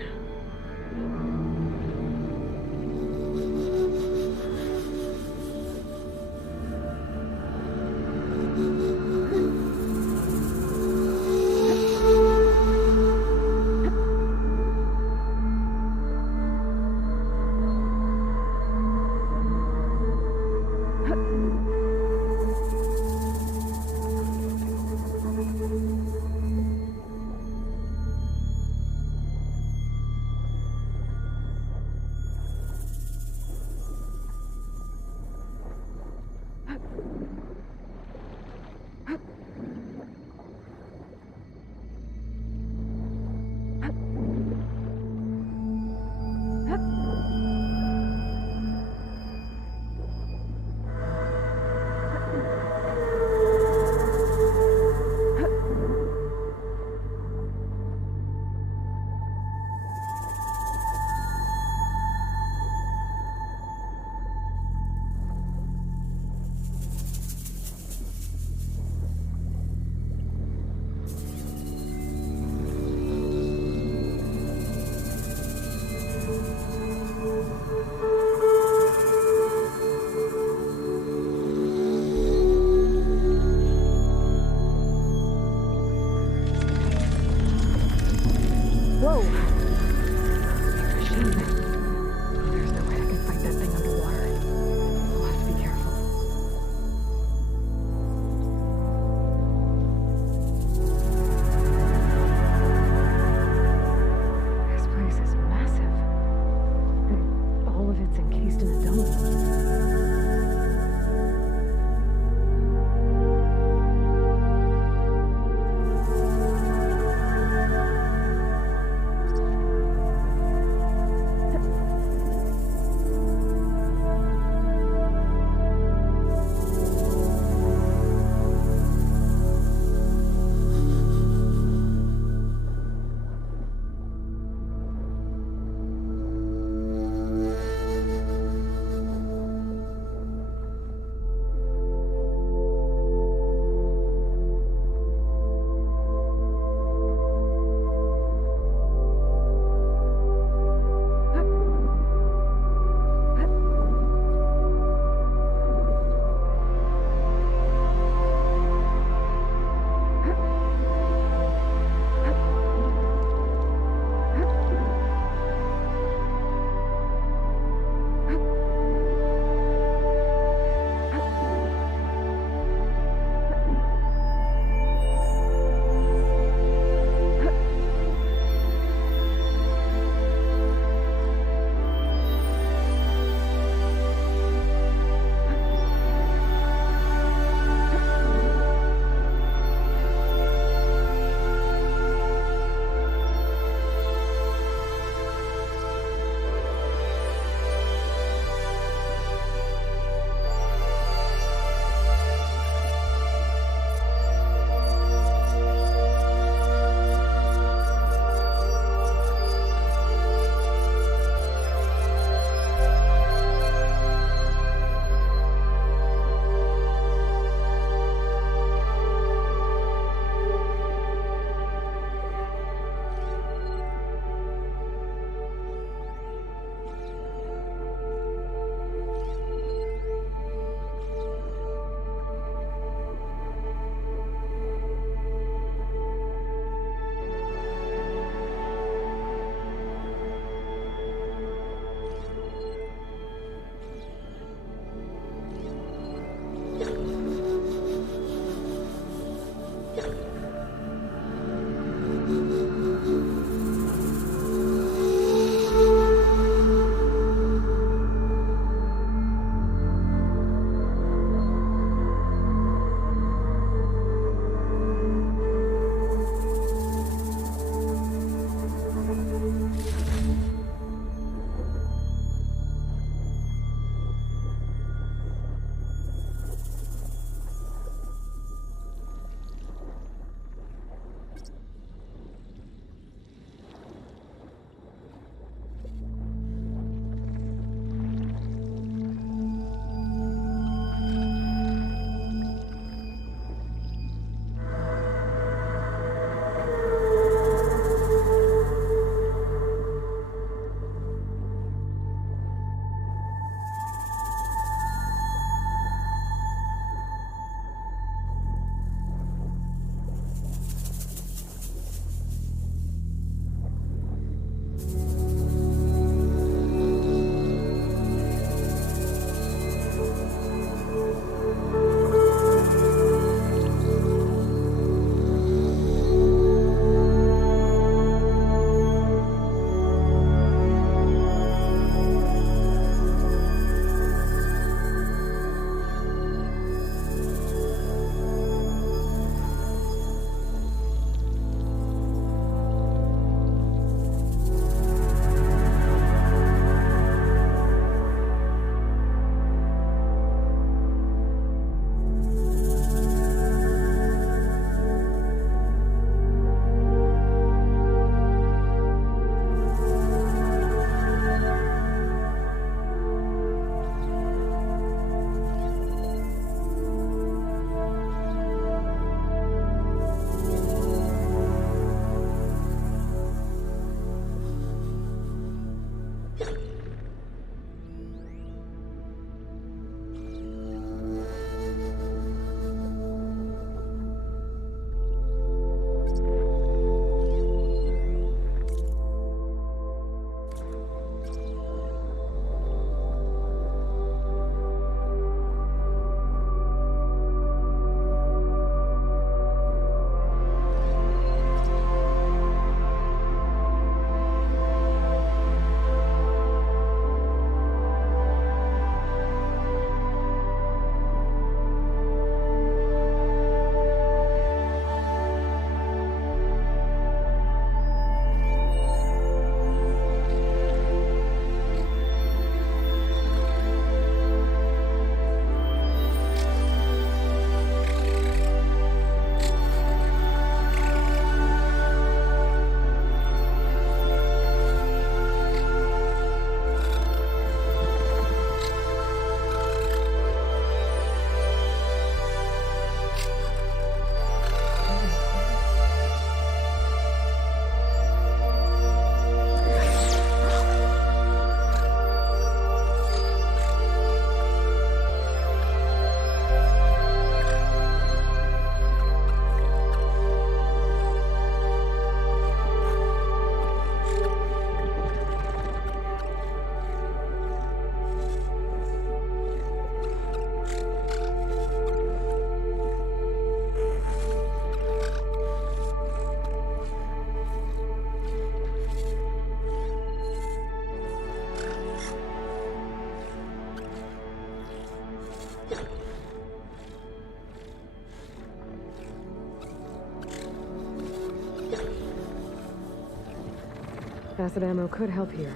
Acid ammo could help here.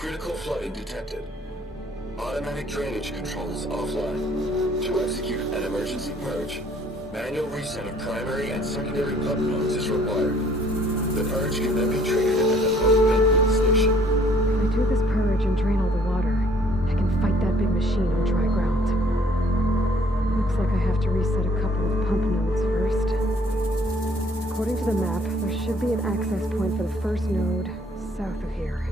Critical flooding detected. Automatic drainage controls offline. To execute an emergency purge, manual reset of primary and secondary pump nodes is required. The purge can then be triggered at the pump maintenance station. If I do this purge and drain all the water, I can fight that big machine on dry ground. Looks like I have to reset a couple of pump nodes first. According to the map, there should be an access point for the first node south of here.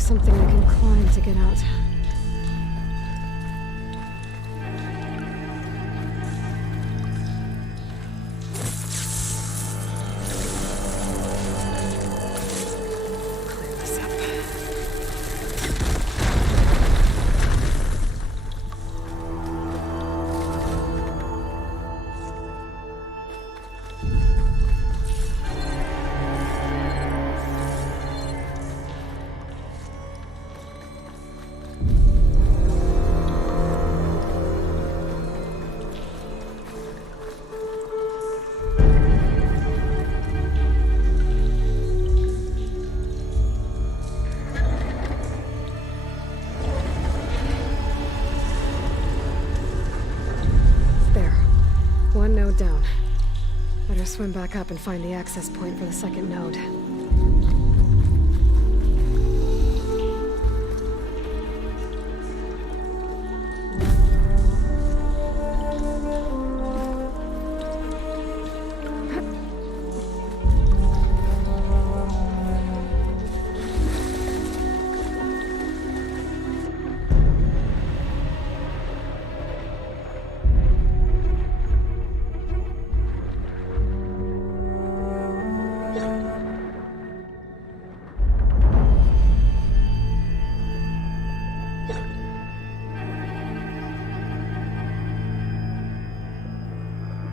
Something I can climb to get out. Clear this up. One node down. Better swim back up and find the access point for the second node.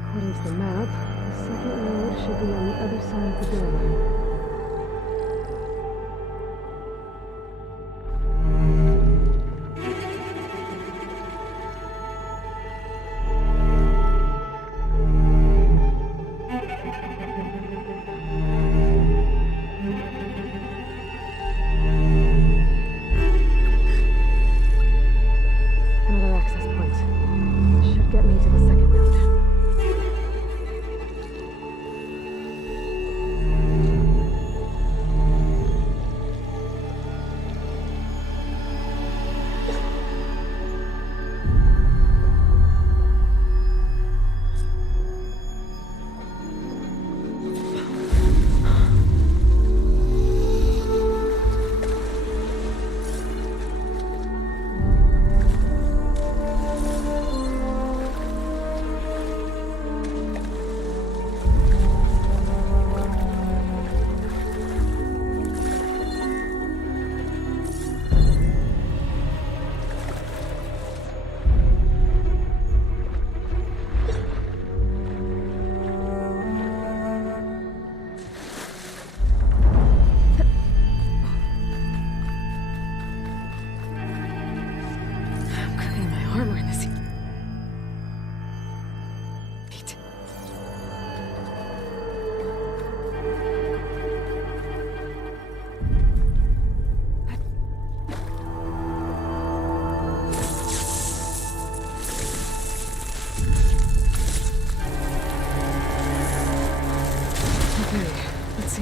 According to the map, the second node should be on the other side of the building. Another access point. Should get me to the second node.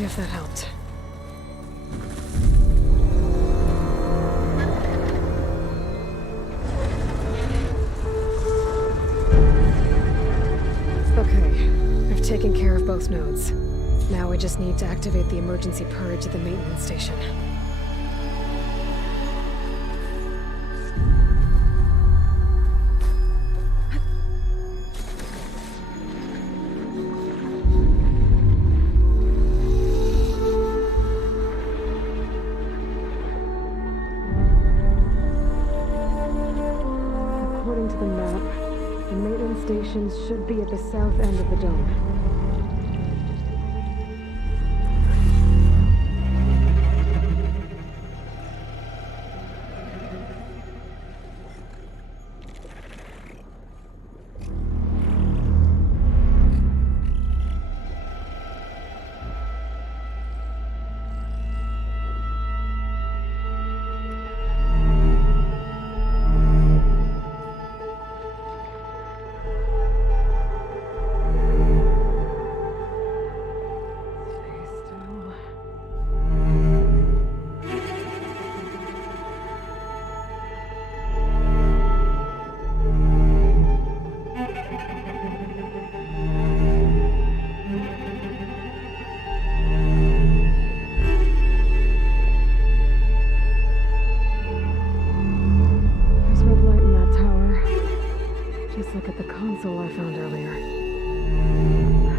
if that helped. Okay, I've taken care of both nodes. Now we just need to activate the emergency purge at the maintenance station. According to the map, the maintenance stations should be at the south end of the dome.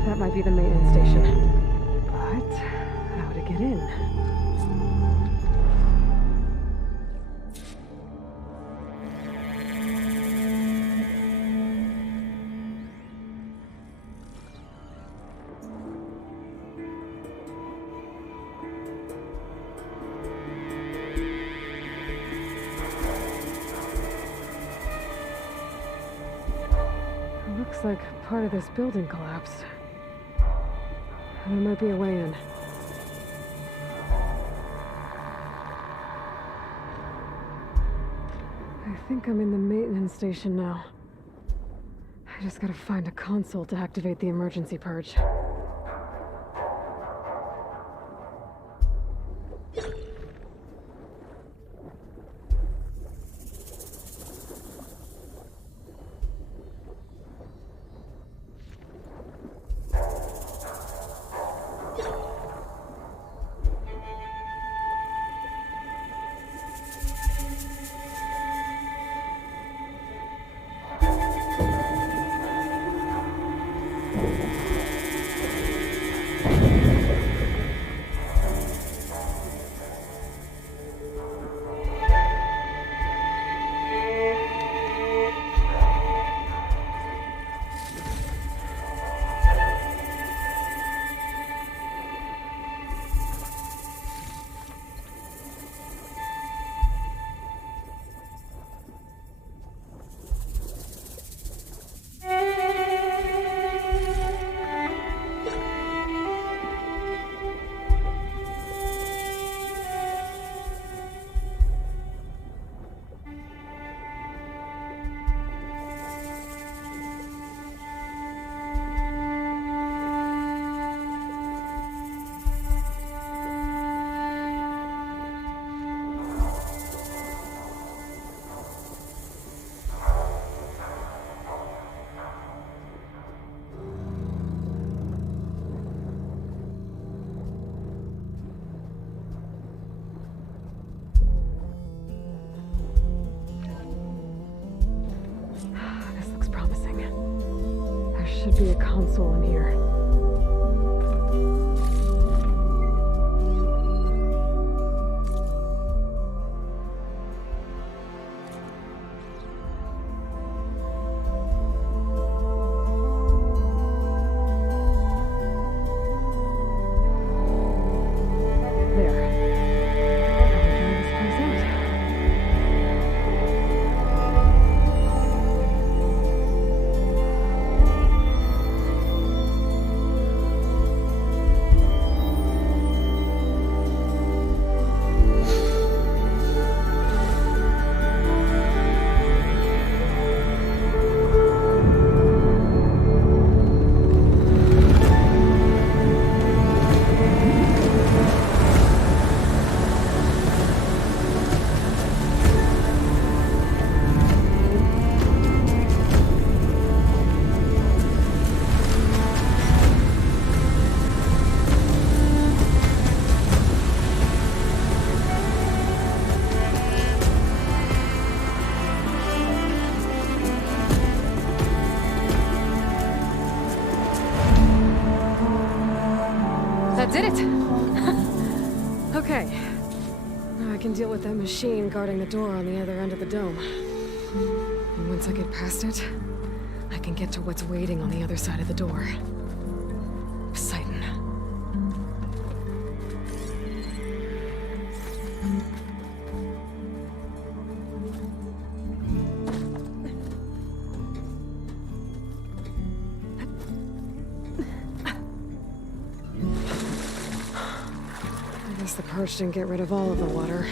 That might be the maintenance station. But how to get in? Looks like part of this building collapsed. There might be a way in. I think I'm in the maintenance station now. I just gotta find a console to activate the emergency purge. Should be a console in here. That did it! Okay. Now I can deal with that machine guarding the door on the other end of the dome. And once I get past it, I can get to what's waiting on the other side of the door. Poseidon. I guess the purge didn't get rid of all of the water.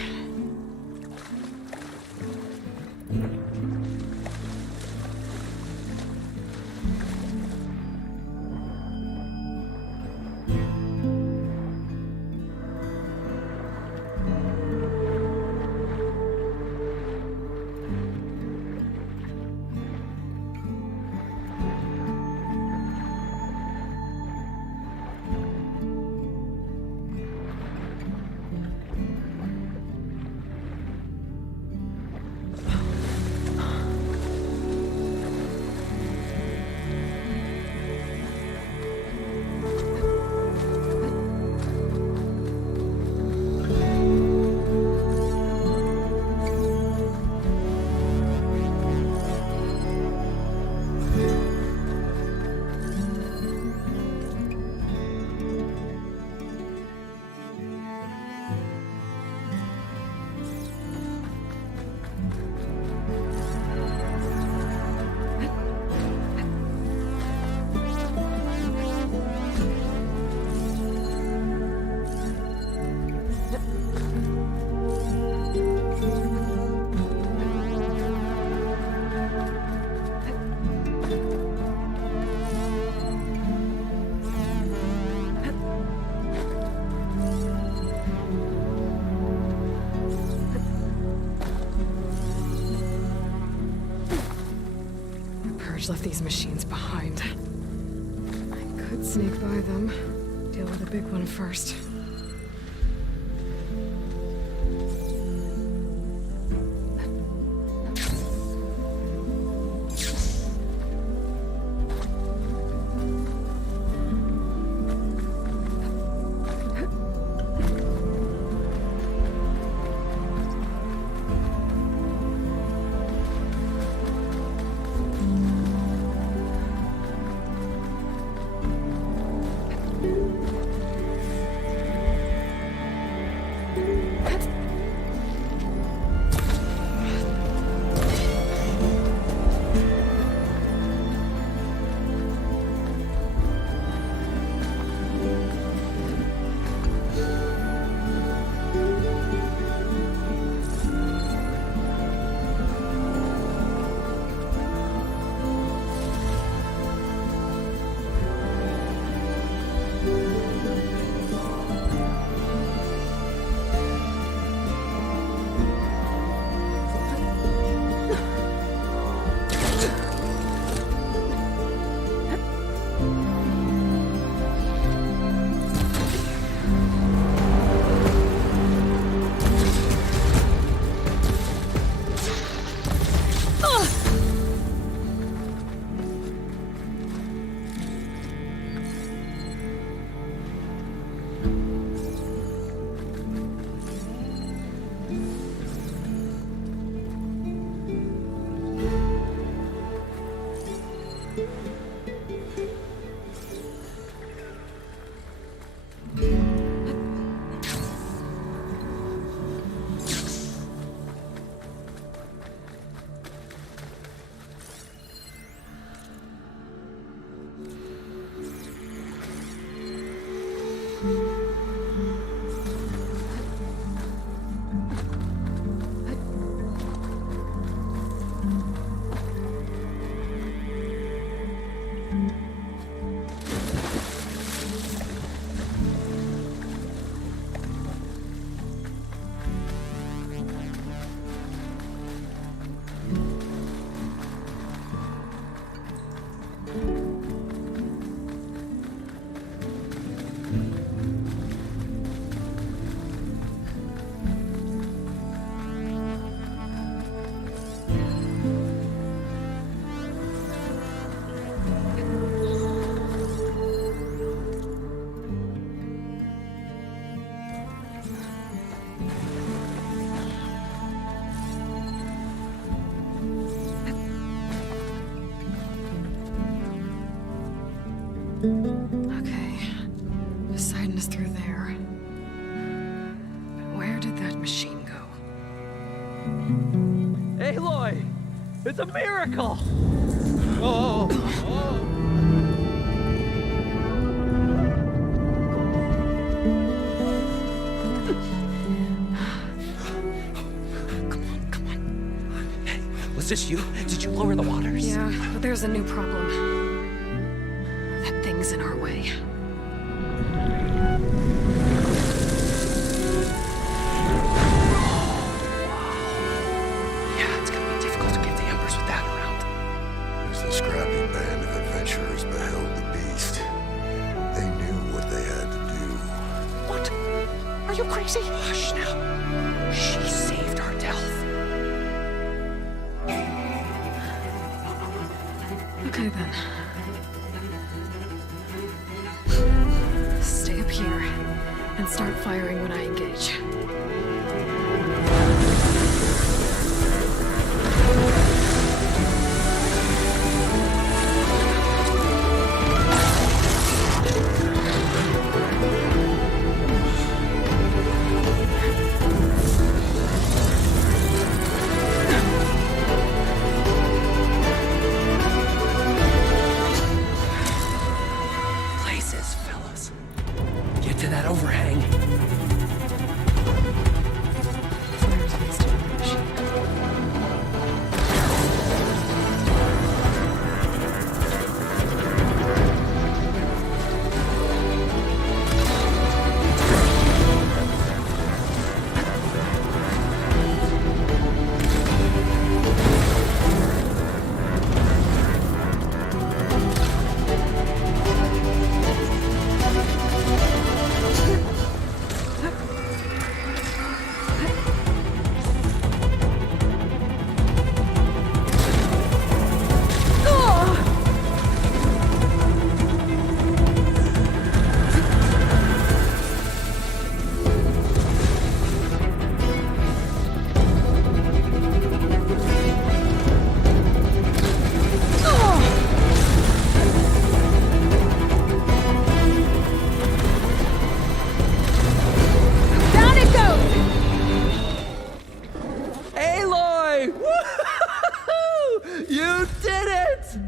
Left these machines behind. I could sneak by them, deal with the big one first. Okay. Poseidon is through there. But where did that machine go? Aloy! It's a miracle! Oh! Was this you? Did you lower the waters? Yeah, but there's a new problem. That thing's in our way. Yeah, it's gonna be difficult to get the Embers with that around. As the scrappy band of adventurers beheld the beast, they knew what they had to do. What? Are you crazy? Hush now. She saved our Delph. Okay then. Stay up here and start firing when I engage. Places, fellas. Get to that overhang. Aloy! Woo-hoo-hoo-hoo! You did it!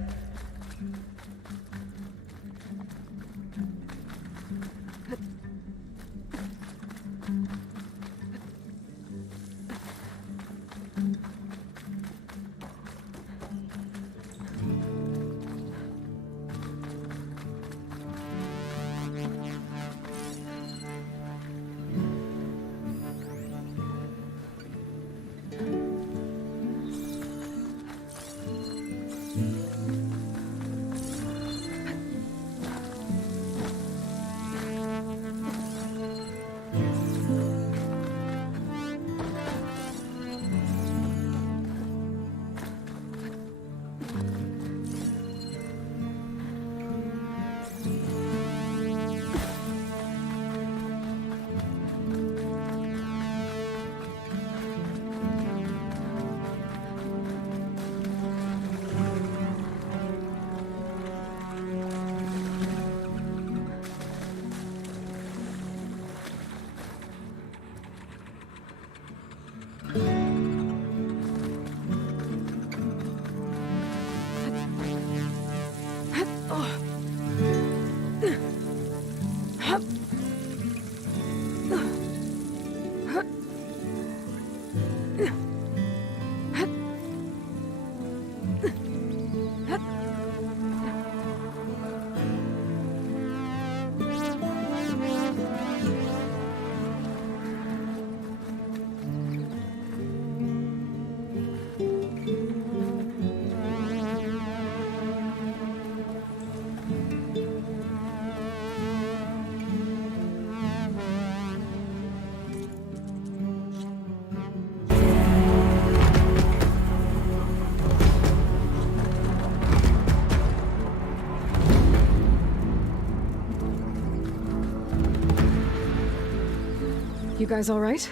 You guys all right?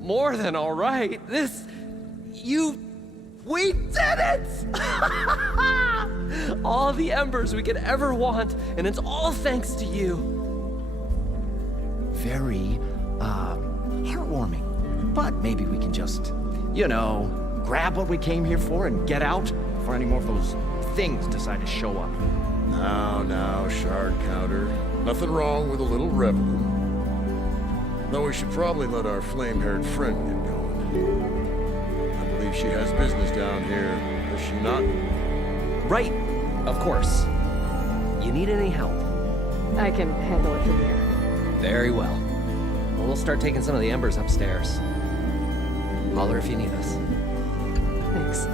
More than all right. We did it! All the embers we could ever want, and it's all thanks to you. Very, heartwarming. But maybe we can just, grab what we came here for and get out before any more of those things decide to show up. Now, Shard Counter. Nothing wrong with a little reveling. Though we should probably let our flame-haired friend get going. I believe she has business down here, does she not? Right, of course. You need any help? I can handle it from here. Very well. We'll start taking some of the embers upstairs. Holler if you need us. Thanks.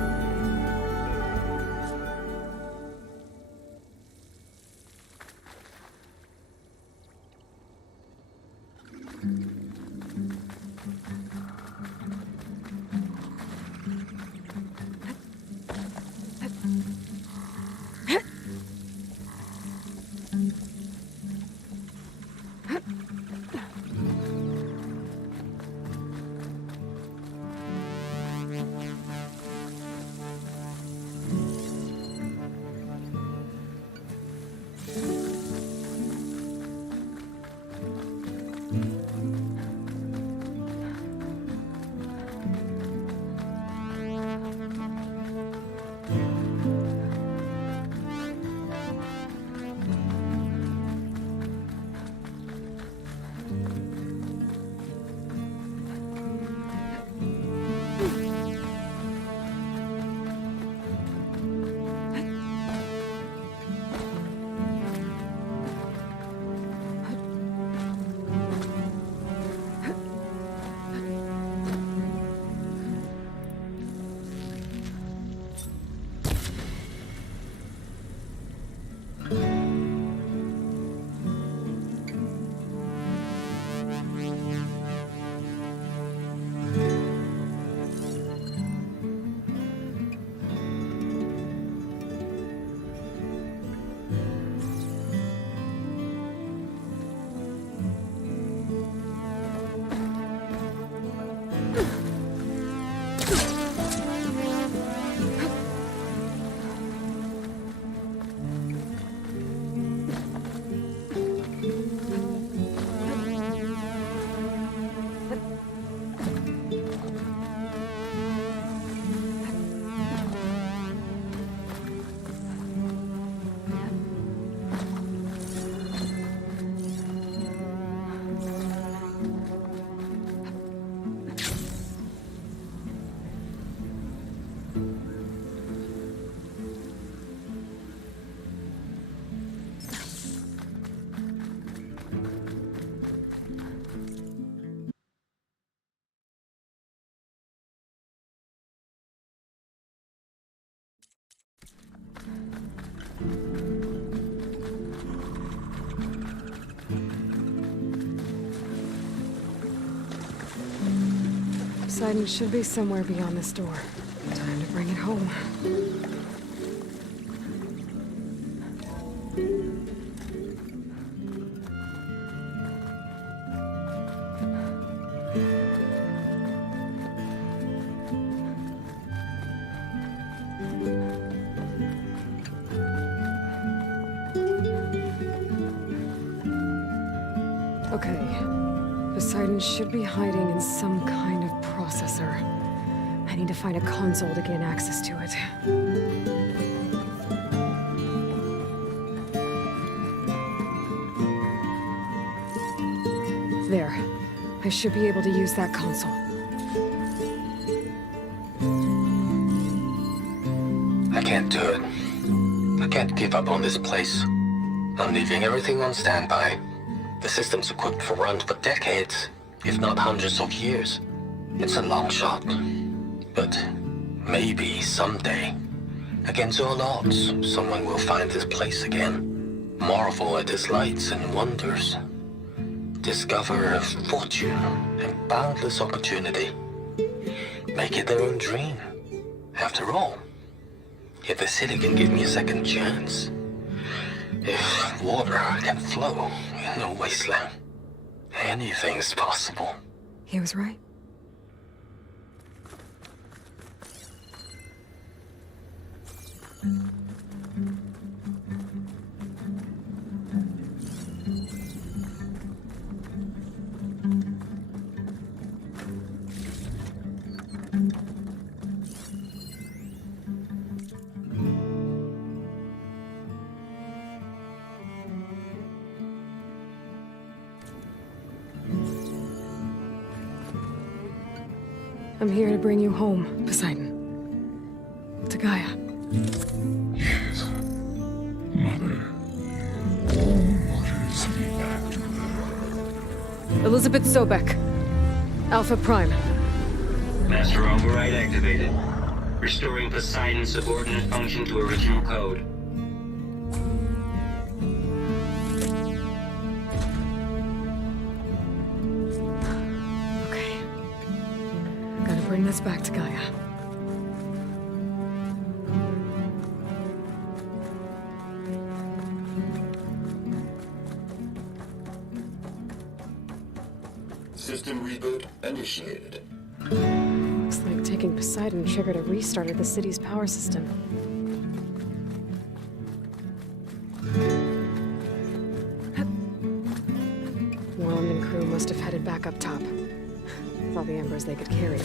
Poseidon should be somewhere beyond this door. Time to bring it home. Okay. Poseidon should be hiding in some kind of processor. I need to find a console to gain access to it. There. I should be able to use that console. I can't do it. I can't give up on this place. I'm leaving everything on standby. The system's equipped for runs for decades, if not hundreds of years. It's a long shot. But maybe someday, against all odds, someone will find this place again. Marvel at its lights and wonders. Discover a fortune and boundless opportunity. Make it their own dream. After all, if the city can give me a second chance, if water can flow in a wasteland, anything's possible. He was right. I'm here to bring you home, Poseidon. To Gaia. Yes. Mother. What is the act? Elizabeth Sobek. Alpha Prime. Master override activated. Restoring Poseidon's subordinate function to original code. Okay. Gotta bring this back to Gaia. System reboot initiated. Looks like taking Poseidon triggered a restart of the city's power system. Warland and crew must have headed back up top. With all the embers they could carry.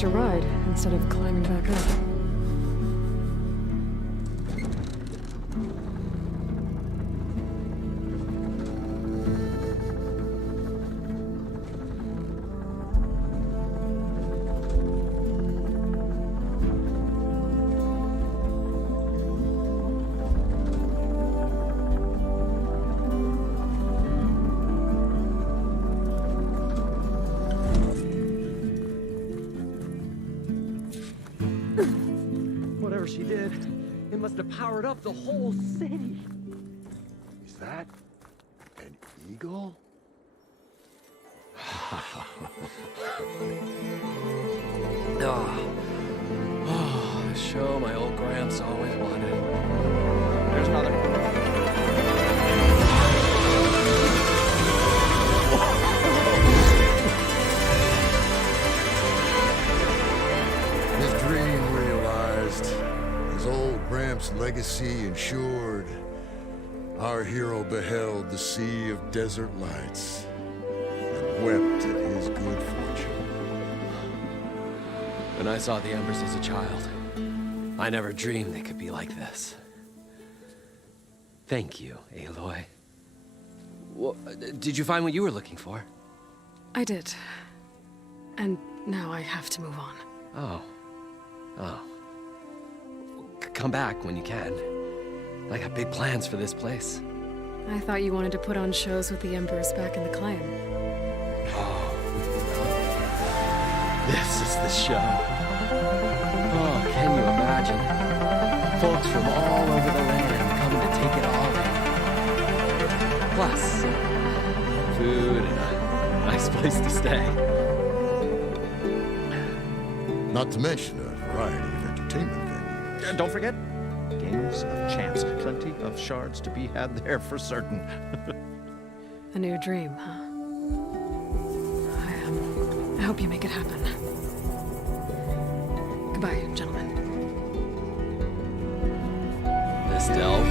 hitch a ride instead of climbing back up. Whatever she did, it must have powered up the whole city. Is that an eagle? The show my old Gramps always wanted. There's another. His dream realized, his old Gramps' legacy ensured, our hero beheld the sea of desert lights and wept at his good fortune. When I saw the Embers as a child, I never dreamed they could be like this. Thank you, Aloy. Did you find what you were looking for? I did. And now I have to move on. Oh. Come back when you can. I got big plans for this place. I thought you wanted to put on shows with the Embers back in the clan. This is the show. Oh, can you imagine? Folks from all over the land coming to take it all in. Plus, food and a nice place to stay. Not to mention a variety of entertainment venues. And don't forget, games of chance. Plenty of shards to be had there for certain. A new dream, huh? I hope you make it happen. Goodbye, gentlemen. This delve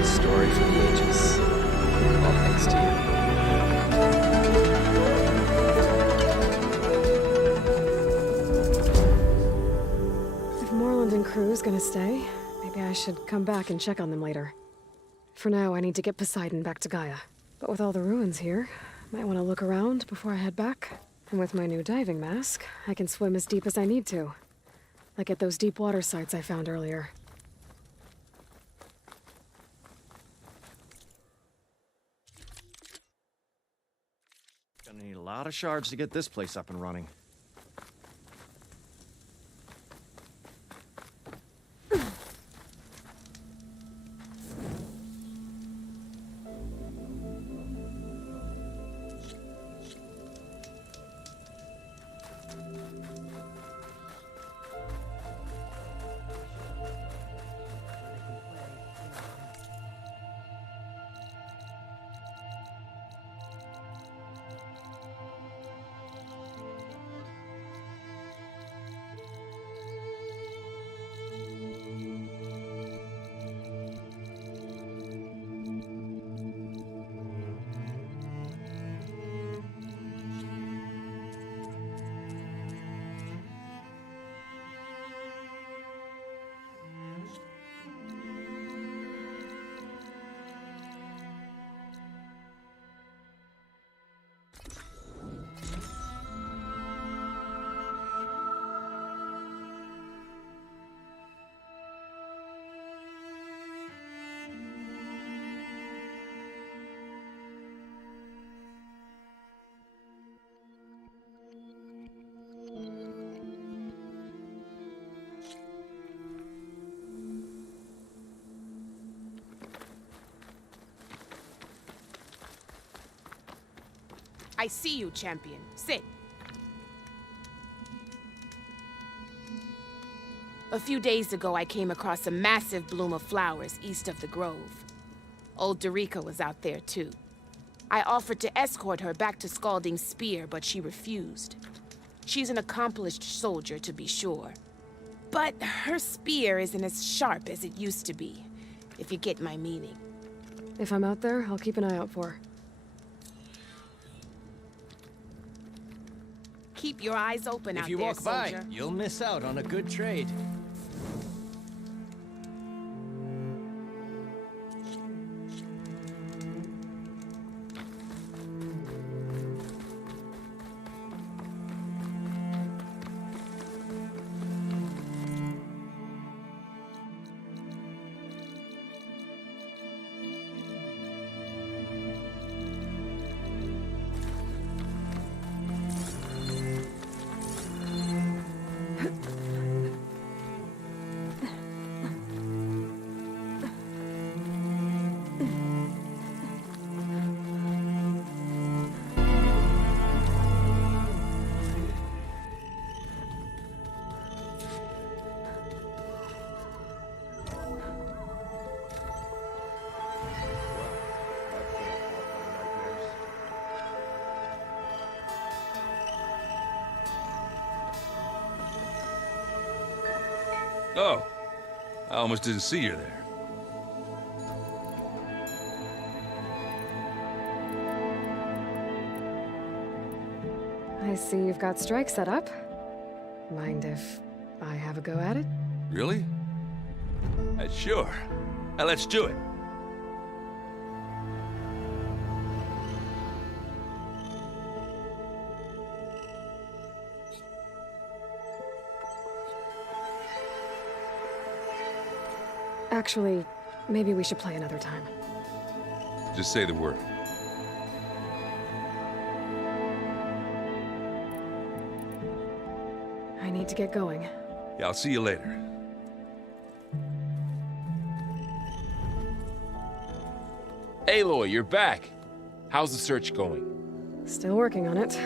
is a story for the ages. All thanks to you. If Moreland and crew's gonna stay, maybe I should come back and check on them later. For now, I need to get Poseidon back to Gaia. But with all the ruins here, might want to look around before I head back. And with my new diving mask, I can swim as deep as I need to. Like at those deep water sites I found earlier. Gonna need a lot of shards to get this place up and running. I see you, champion. Sit. A few days ago, I came across a massive bloom of flowers east of the grove. Old Darika was out there, too. I offered to escort her back to Scalding's Spear, but she refused. She's an accomplished soldier, to be sure. But her spear isn't as sharp as it used to be, if you get my meaning. If I'm out there, I'll keep an eye out for her. Keep your eyes open out If you there, walk by, soldier. you'll miss out on a good trade. Oh, I almost didn't see you there. I see you've got Strike set up. Mind if I have a go at it? Really? Sure. Now let's do it. Actually, maybe we should play another time. Just say the word. I need to get going. Yeah, I'll see you later. Aloy, you're back. How's the search going? Still working on it.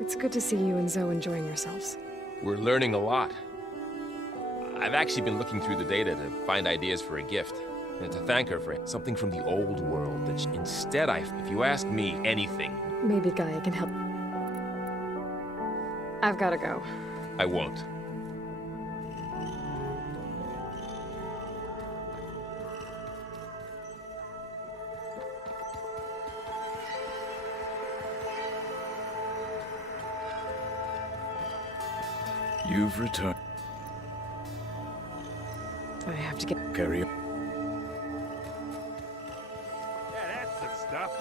It's good to see you and Zoe enjoying yourselves. We're learning a lot. I've actually been looking through the data to find ideas for a gift. And to thank her for something from the old world that instead if you ask me anything, Maybe Gaia can help. I've gotta go. I won't. You've returned. I have to get... Carry on. Yeah, that's the stuff.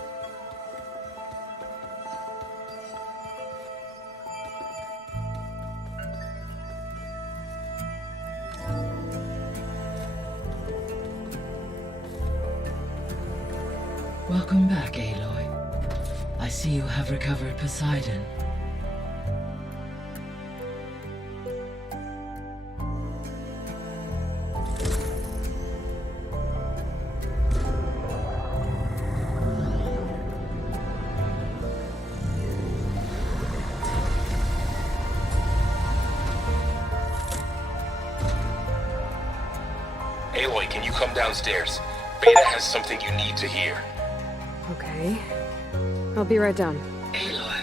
Welcome back, Aloy. I see you have recovered Poseidon. Aloy, can you come downstairs? Beta has something you need to hear. Okay. I'll be right down. Aloy,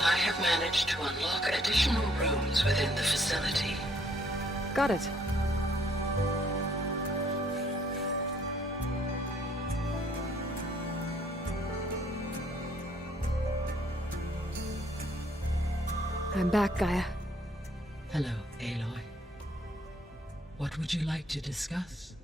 I have managed to unlock additional rooms within the facility. Got it. I'm back, Gaia. Hello, Aloy. What would you like to discuss?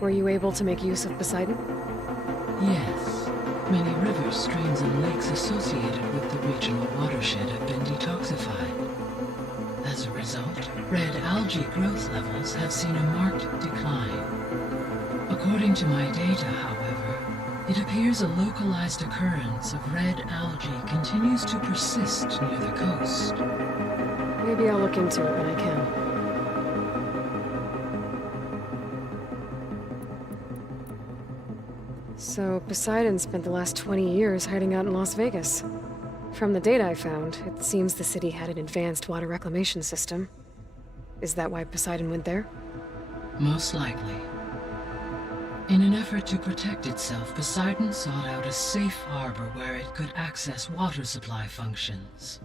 Were you able to make use of Poseidon? Yes. Many rivers, streams, and lakes associated with the regional watershed have been detoxified. As a result, red algae growth levels have seen a marked decline. According to my data, however, it appears a localized occurrence of red algae continues to persist near the coast. Maybe I'll look into it when I can. So, Poseidon spent the last 20 years hiding out in Las Vegas. From the data I found, it seems the city had an advanced water reclamation system. Is that why Poseidon went there? Most likely. In an effort to protect itself, Poseidon sought out a safe harbor where it could access water supply functions.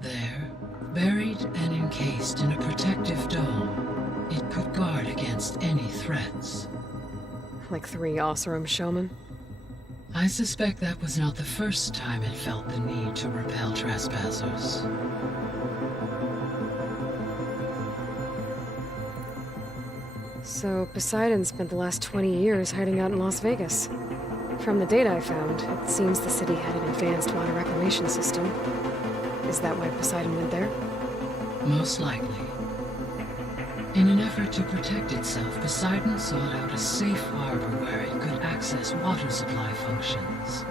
There, buried and encased in a protective dome, it could guard against any threats. Like 3 Oseram showmen? I suspect that was not the first time it felt the need to repel trespassers. So, Poseidon spent the last 20 years hiding out in Las Vegas. From the data I found, it seems the city had an advanced water reclamation system. Is that why Poseidon went there? Most likely. In an effort to protect itself, Poseidon sought out a safe harbor where it could access water supply functions.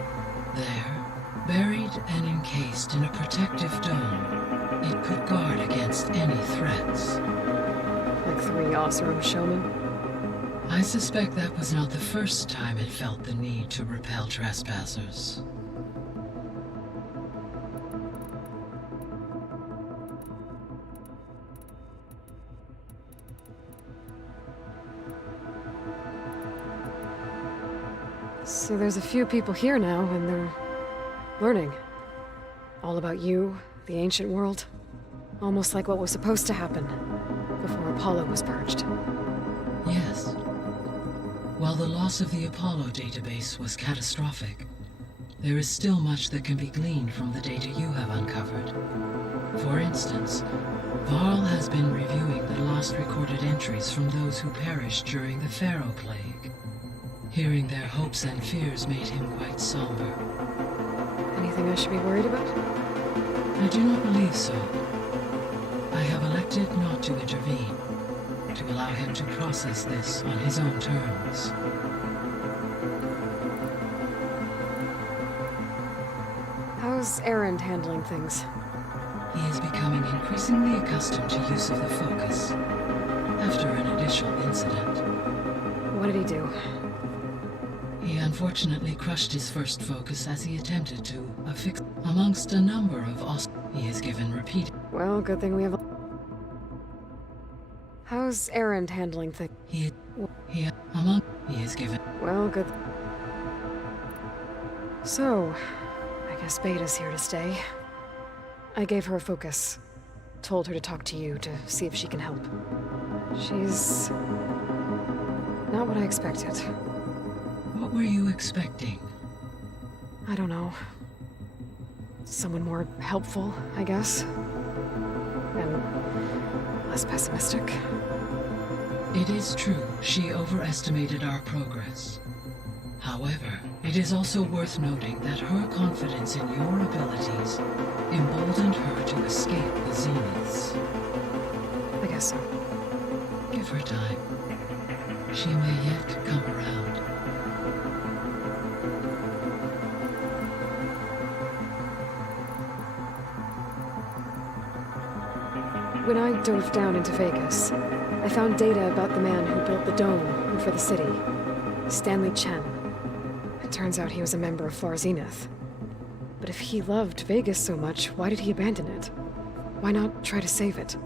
There, buried and encased in a protective dome, it could guard against any threats. Like 3 Oseram showmen? I suspect that was not the first time it felt the need to repel trespassers. So there's a few people here now, and they're learning. All about you, the ancient world. Almost like what was supposed to happen before Apollo was purged. Yes. While the loss of the Apollo database was catastrophic, there is still much that can be gleaned from the data you have uncovered. For instance, Varl has been reviewing the last recorded entries from those who perished during the Pharaoh Plague. Hearing their hopes and fears made him quite somber. Anything I should be worried about? I do not believe so. I have elected not to intervene, to allow him to process this on his own terms. How's Erend handling things? He is becoming increasingly accustomed to use of the focus, after an initial incident. What did he do? He unfortunately crushed his first focus as he attempted to affix amongst a number of he is given repeated. Well, good thing we have How's Erend handling things? He is given. Well, good. So, I guess Beta's here to stay. I gave her a focus. Told her to talk to you to see if she can help. She's not what I expected. What were you expecting? I don't know. Someone more helpful, I guess. And less pessimistic. It is true, she overestimated our progress. However, it is also worth noting that her confidence in your abilities emboldened her to escape the Zeniths. I guess so. Give her time. She may yet come around. When I dove down into Vegas, I found data about the man who built the dome for the city, Stanley Chen. It turns out he was a member of Far Zenith. But if he loved Vegas so much, why did he abandon it? Why not try to save it?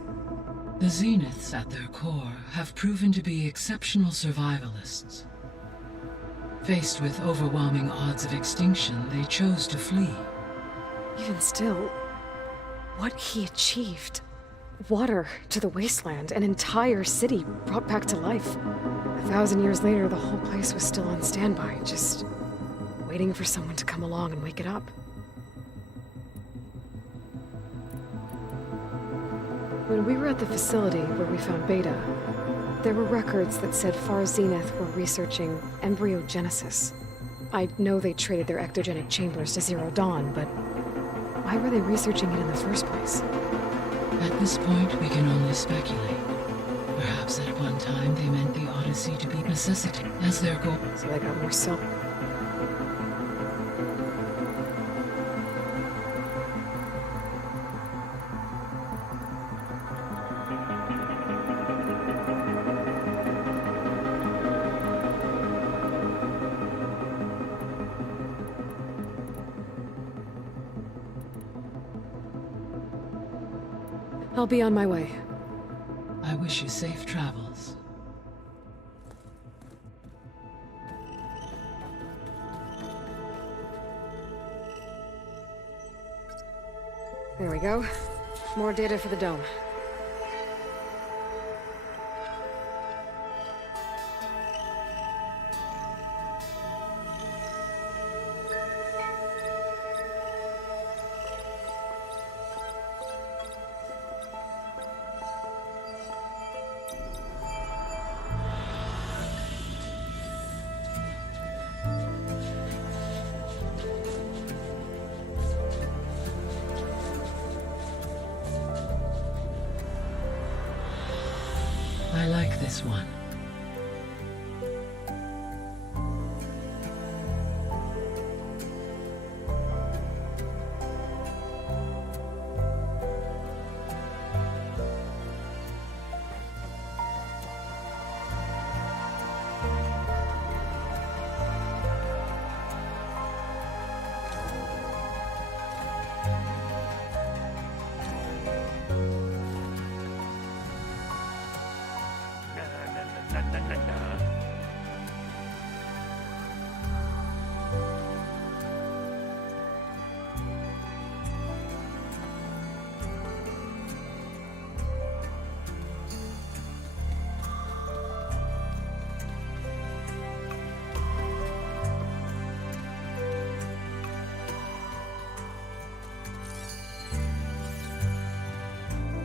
The Zeniths, at their core, have proven to be exceptional survivalists. Faced with overwhelming odds of extinction, they chose to flee. Even still, what he achieved. Water to the wasteland, an entire city brought back to life. 1,000 years later, the whole place was still on standby, just waiting for someone to come along and wake it up. When we were at the facility where we found Beta, There were records that said Far Zenith were researching embryogenesis. I know they traded their ectogenic chambers to Zero Dawn, but why were they researching it in the first place? At this point, we can only speculate. Perhaps at one time they meant the Odyssey to be necessity as their goal. So they got more self. I'll be on my way. I wish you safe travels. There we go. More data for the dome. I like this one.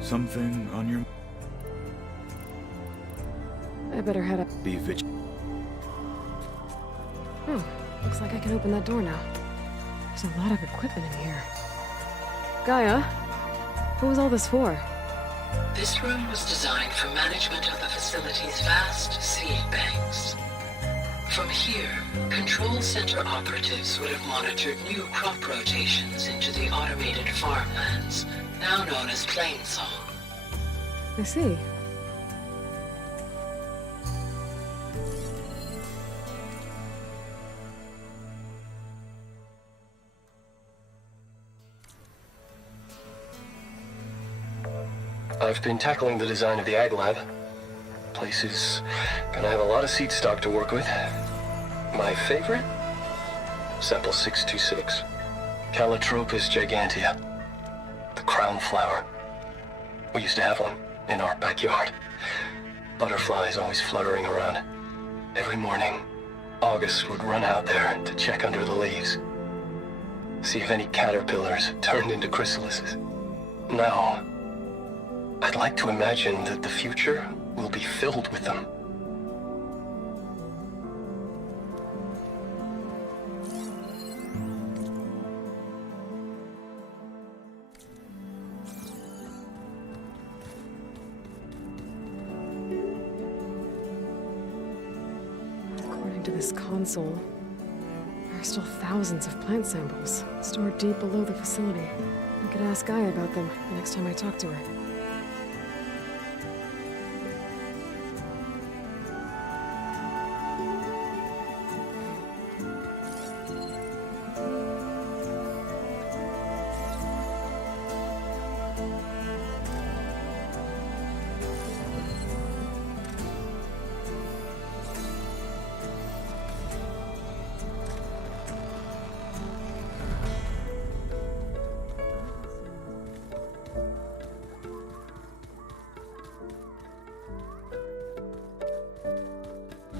Something on your... I better head up. Be vigilant. Oh, looks like I can open that door now. There's a lot of equipment in here. Gaia, what was all this for? This room was designed for management of the facility's vast seed banks. From here, control center operatives would have monitored new crop rotations into the automated farmlands, now known as Plainsong. I see. I've been tackling the design of the Ag Lab. Place is gonna have a lot of seed stock to work with. My favorite? Sample 626. Calotropis gigantea. The crown flower. We used to have one in our backyard. Butterflies always fluttering around. Every morning, August would run out there to check under the leaves. See if any caterpillars turned into chrysalises. Now, I'd like to imagine that the future will be filled with them. According to this console, there are still thousands of plant samples stored deep below the facility. I could ask Gaia about them the next time I talk to her.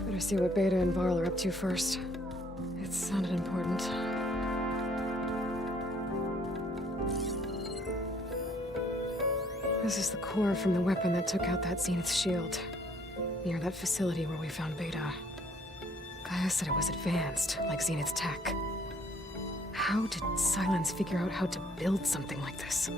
Better see what Beta and Varl are up to first. It sounded important. This is the core from the weapon that took out that Zenith shield. near that facility where we found Beta. Gaia said it was advanced, like Zenith's tech. How did Silence figure out how to build something like this?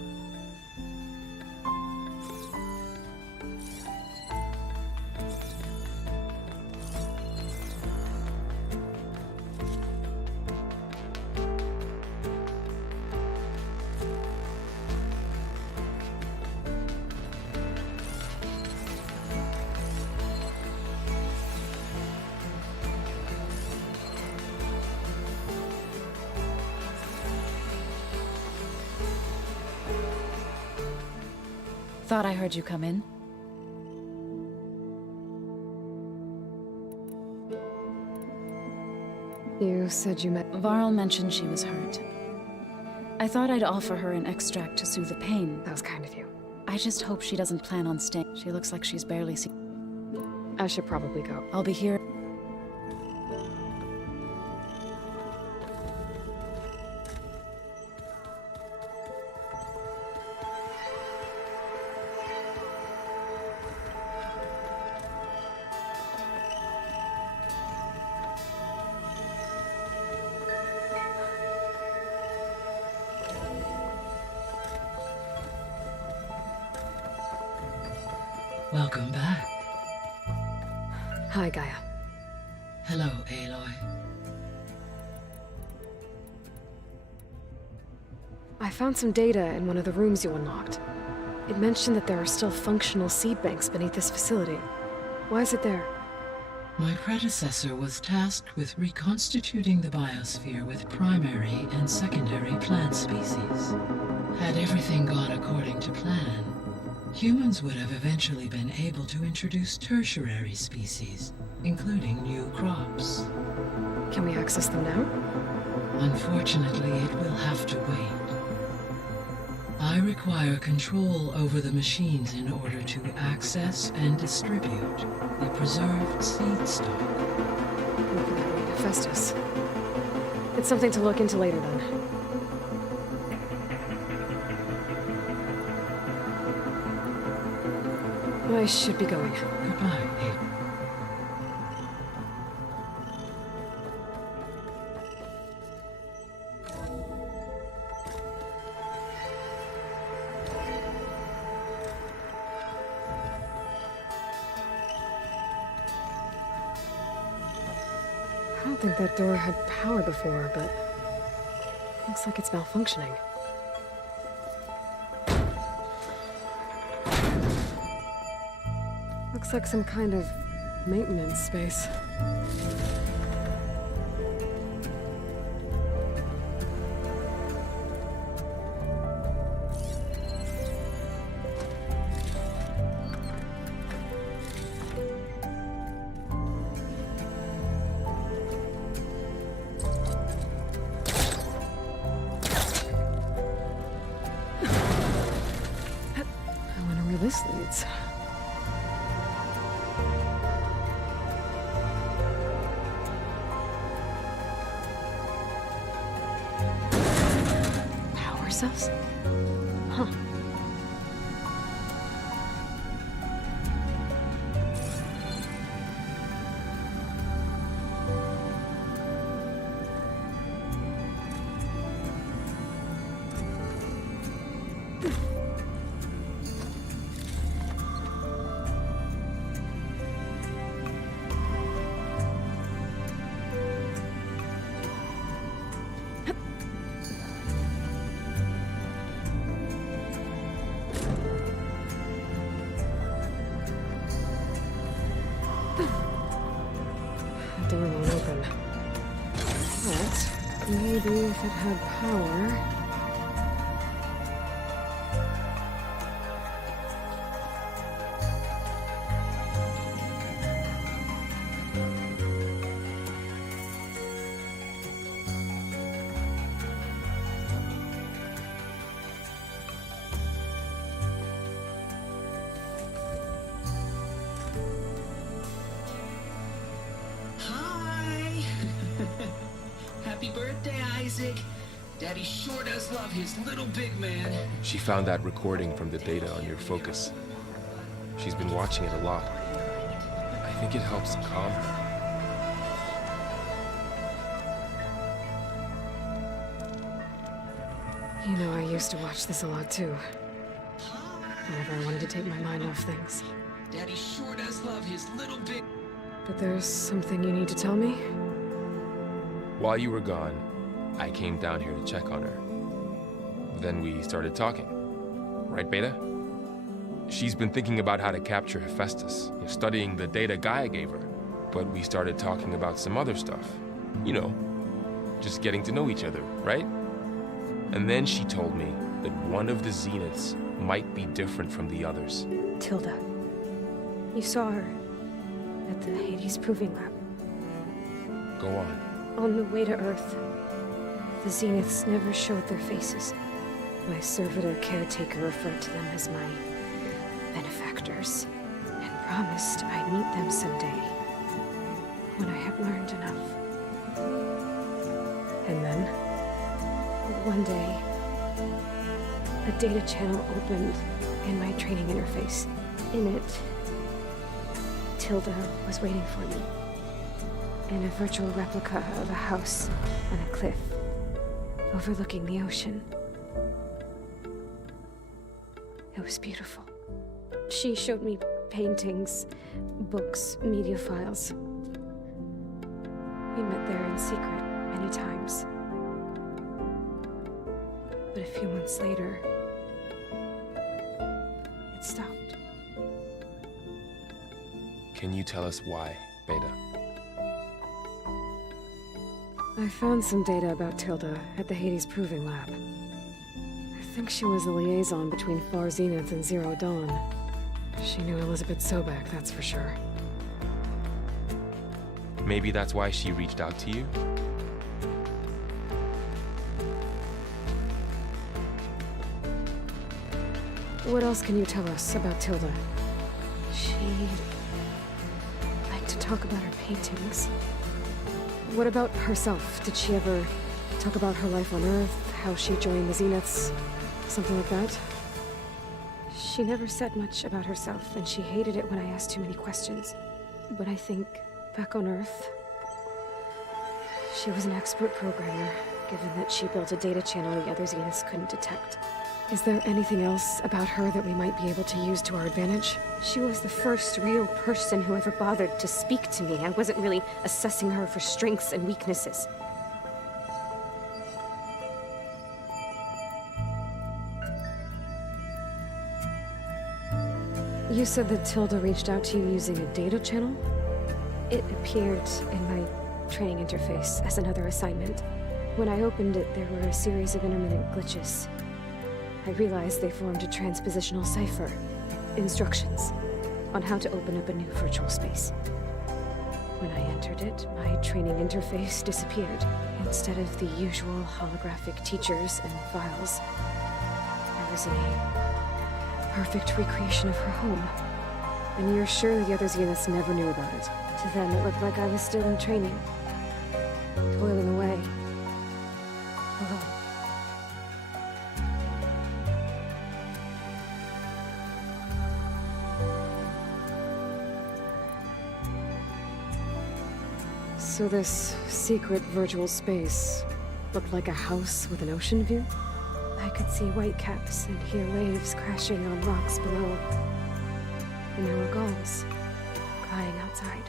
Thought I heard you come in. You said you met... Varl mentioned she was hurt. I thought I'd offer her an extract to soothe the pain. That was kind of you. I just hope she doesn't plan on staying. She looks like she's barely seen. I should probably go. I'll be here. Welcome back. Hi, Gaia. Hello, Aloy. I found some data in one of the rooms you unlocked. It mentioned that there are still functional seed banks beneath this facility. Why is it there? My predecessor was tasked with reconstituting the biosphere with primary and secondary plant species. Had everything gone according to plan, humans would have eventually been able to introduce tertiary species, including new crops. Can we access them now? Unfortunately, it will have to wait. I require control over the machines in order to access and distribute the preserved seed stock. Look at that read, Festus. It's something to look into later, then. I should be going. Goodbye, Aiden. I don't think that door had power before, but looks like it's malfunctioning. Looks like some kind of maintenance space. I wonder where this leads. Cells? Huh. Door won't open. But maybe if it had power... Happy birthday, Isaac. Daddy sure does love his little big man. She found that recording from the data on your focus. She's been watching it a lot. think it helps calm her. You know, I used to watch this a lot too. Whenever I wanted to take my mind off things. Daddy sure does love his little bit. But there's something you need to tell me? While you were gone, I came down here to check on her. Then we started talking. Right, Beta? She's been thinking about how to capture Hephaestus, studying the data Gaia gave her. But we started talking about some other stuff. You know, just getting to know each other, right? And then she told me that one of the Zeniths might be different from the others. Tilda. You saw her at the Hades Proving Lab. Go on. On the way to Earth, the Zeniths never showed their faces. My servitor caretaker referred to them as my benefactors, and promised I'd meet them someday, when I had learned enough. And then, one day, a data channel opened in my training interface. In it, Tilda was waiting for me, in a virtual replica of a house on a cliff, overlooking the ocean. It was beautiful. She showed me paintings, books, media files. We met there in secret many times. But a few months later, it stopped. Can you tell us why, Beta? I found some data about Tilda at the Hades Proving Lab. I think she was a liaison between Far Zenith and Zero Dawn. She knew Elizabeth Sobek, that's for sure. Maybe that's why she reached out to you? What else can you tell us about Tilda? She liked to talk about her paintings. What about herself? Did she ever talk about her life on Earth, how she joined the Zeniths, something like that? She never said much about herself, and she hated it when I asked too many questions. But I think, back on Earth, she was an expert programmer, given that she built a data channel the other Zeniths couldn't detect. Is there anything else about her that we might be able to use to our advantage? She was the first real person who ever bothered to speak to me. I wasn't really assessing her for strengths and weaknesses. You said that Tilda reached out to you using a data channel? It appeared in my training interface as another assignment. When I opened it, there were a series of intermittent glitches. I realized they formed a transpositional cipher. Instructions on how to open up a new virtual space. When I entered it, my training interface disappeared. Instead of the usual holographic teachers and files, I was in a perfect recreation of her home. And you're sure the other Zeniths never knew about it? To them, it looked like I was still in training, toiling away, alone. So this secret virtual space looked like a house with an ocean view? I could see whitecaps and hear waves crashing on rocks below. And there were gulls crying outside.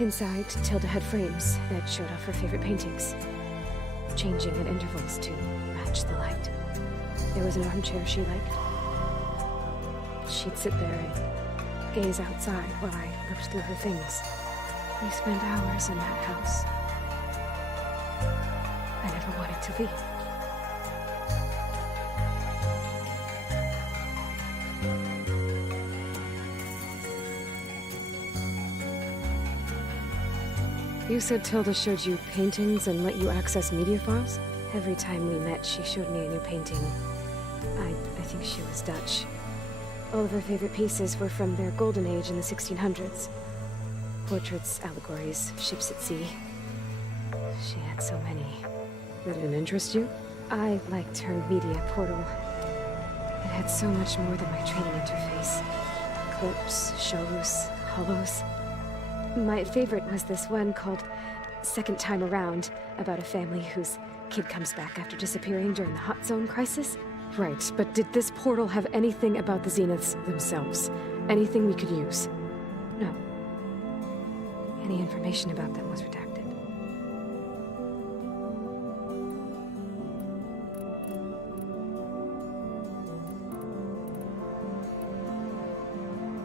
Inside, Tilda had frames that showed off her favorite paintings, changing at intervals to match the light. There was an armchair she liked. She'd sit there and gaze outside while I looked through her things. We spent hours in that house. I never wanted to leave. You said Tilda showed you paintings and let you access media files? Every time we met, she showed me a new painting. I think she was Dutch. All of her favorite pieces were from their golden age in the 1600s. Portraits, allegories, ships at sea. She had so many. That didn't interest you? I liked her media portal. It had so much more than my training interface. Clips, shows, holos. My favorite was this one called Second Time Around, about a family whose kid comes back after disappearing during the Hot Zone crisis. Right, but did this portal have anything about the Zeniths themselves? Anything we could use? No. Any information about them was redacted.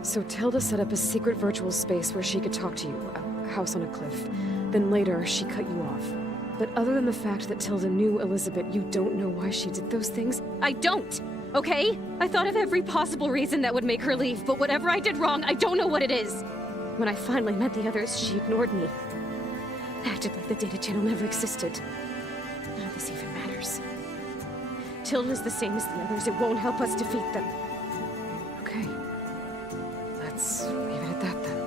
So Tilda set up a secret virtual space where she could talk to you, a house on a cliff. Then later, she cut you off. But other than the fact that Tilda knew Elizabeth, you don't know why she did those things? I don't! Okay? I thought of every possible reason that would make her leave, but whatever I did wrong, I don't know what it is. When I finally met the others, she ignored me. Acted like the data channel never existed. None of this even matters. Tilda's the same as the others. It won't help us defeat them. Okay. Let's leave it at that then.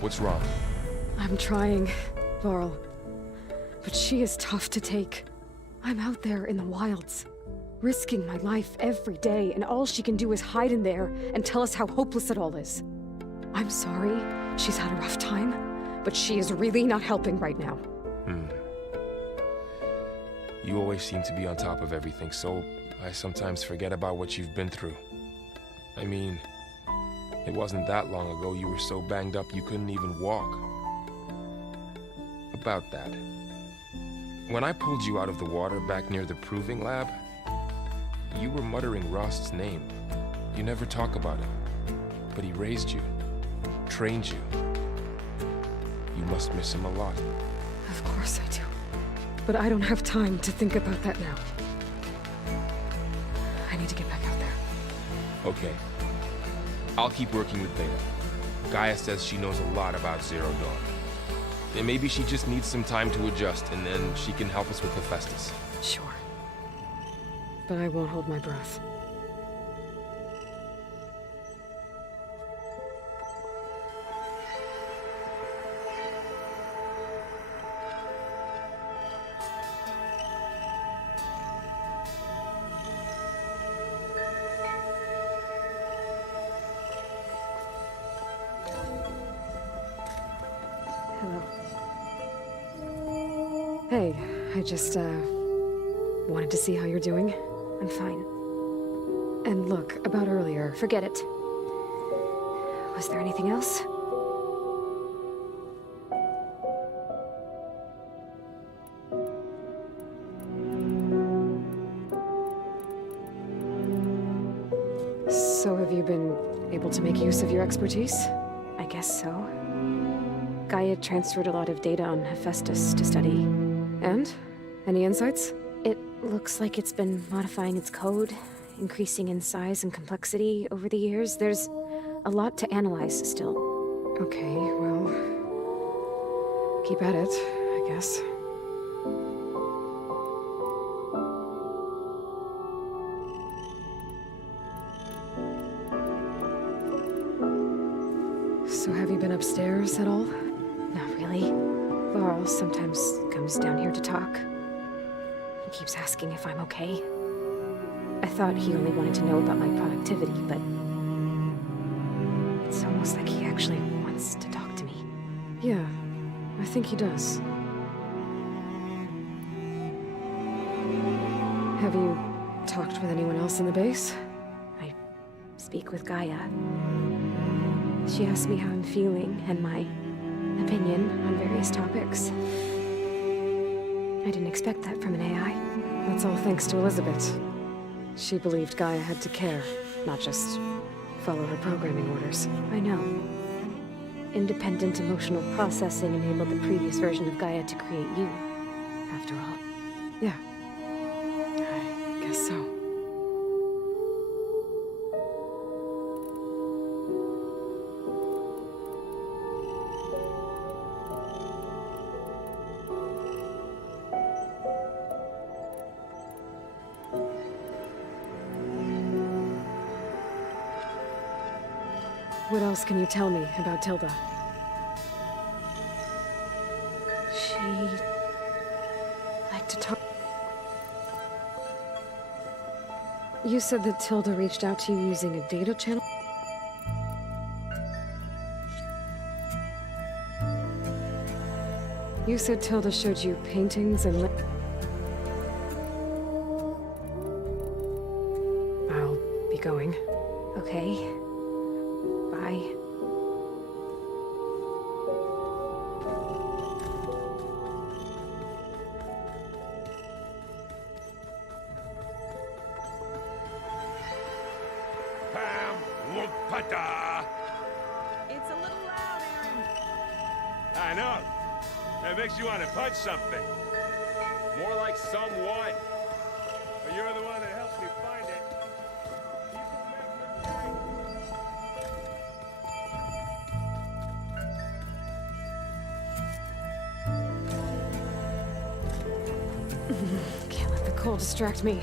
What's wrong? I'm trying, Varl. But she is tough to take. I'm out there in the wilds, risking my life every day, and all she can do is hide in there and tell us how hopeless it all is. I'm sorry she's had a rough time, but she is really not helping right now. You always seem to be on top of everything, so I sometimes forget about what you've been through. I mean, it wasn't that long ago you were so banged up you couldn't even walk. About that. When I pulled you out of the water back near the proving lab, you were muttering Rost's name. You never talk about him, but he raised you, trained you. You must miss him a lot. Of course I do. But I don't have time to think about that now. I need to get back out there. Okay. I'll keep working with Beta. Gaia says she knows a lot about Zero Dawn. And maybe she just needs some time to adjust, and then she can help us with Hephaestus. Sure. But I won't hold my breath. Hello. Hey, I just, wanted to see how you're doing. I'm fine. And look, about earlier. Forget it. Was there anything else? So have you been able to make use of your expertise? I guess so. Gaia transferred a lot of data on Hephaestus to study. And? Any insights? It looks like it's been modifying its code, increasing in size and complexity over the years. There's a lot to analyze still. Okay, well... keep at it, I guess. So have you been upstairs at all? Not really. Varl sometimes comes down here to talk. He keeps asking if I'm okay. I thought he only wanted to know about my productivity, but it's almost like he actually wants to talk to me. Yeah, I think he does. Have you talked with anyone else in the base? I speak with Gaia. She asked me how I'm feeling and my opinion on various topics. I didn't expect that from an AI. That's all thanks to Elizabeth. She believed Gaia had to care, not just follow her programming orders. I know. Independent emotional processing enabled the previous version of Gaia to create you, after all. Yeah. I guess so. What else can you tell me about Tilda? She liked to talk. You said that Tilda reached out to you using a data channel? You said Tilda showed you paintings and I'll be going. Okay. Bye. Pam Lupata! It's a little loud, Aaron. I know. That makes you want to punch something. More like someone. But you're the one that helped me find it. Can't let the cold distract me.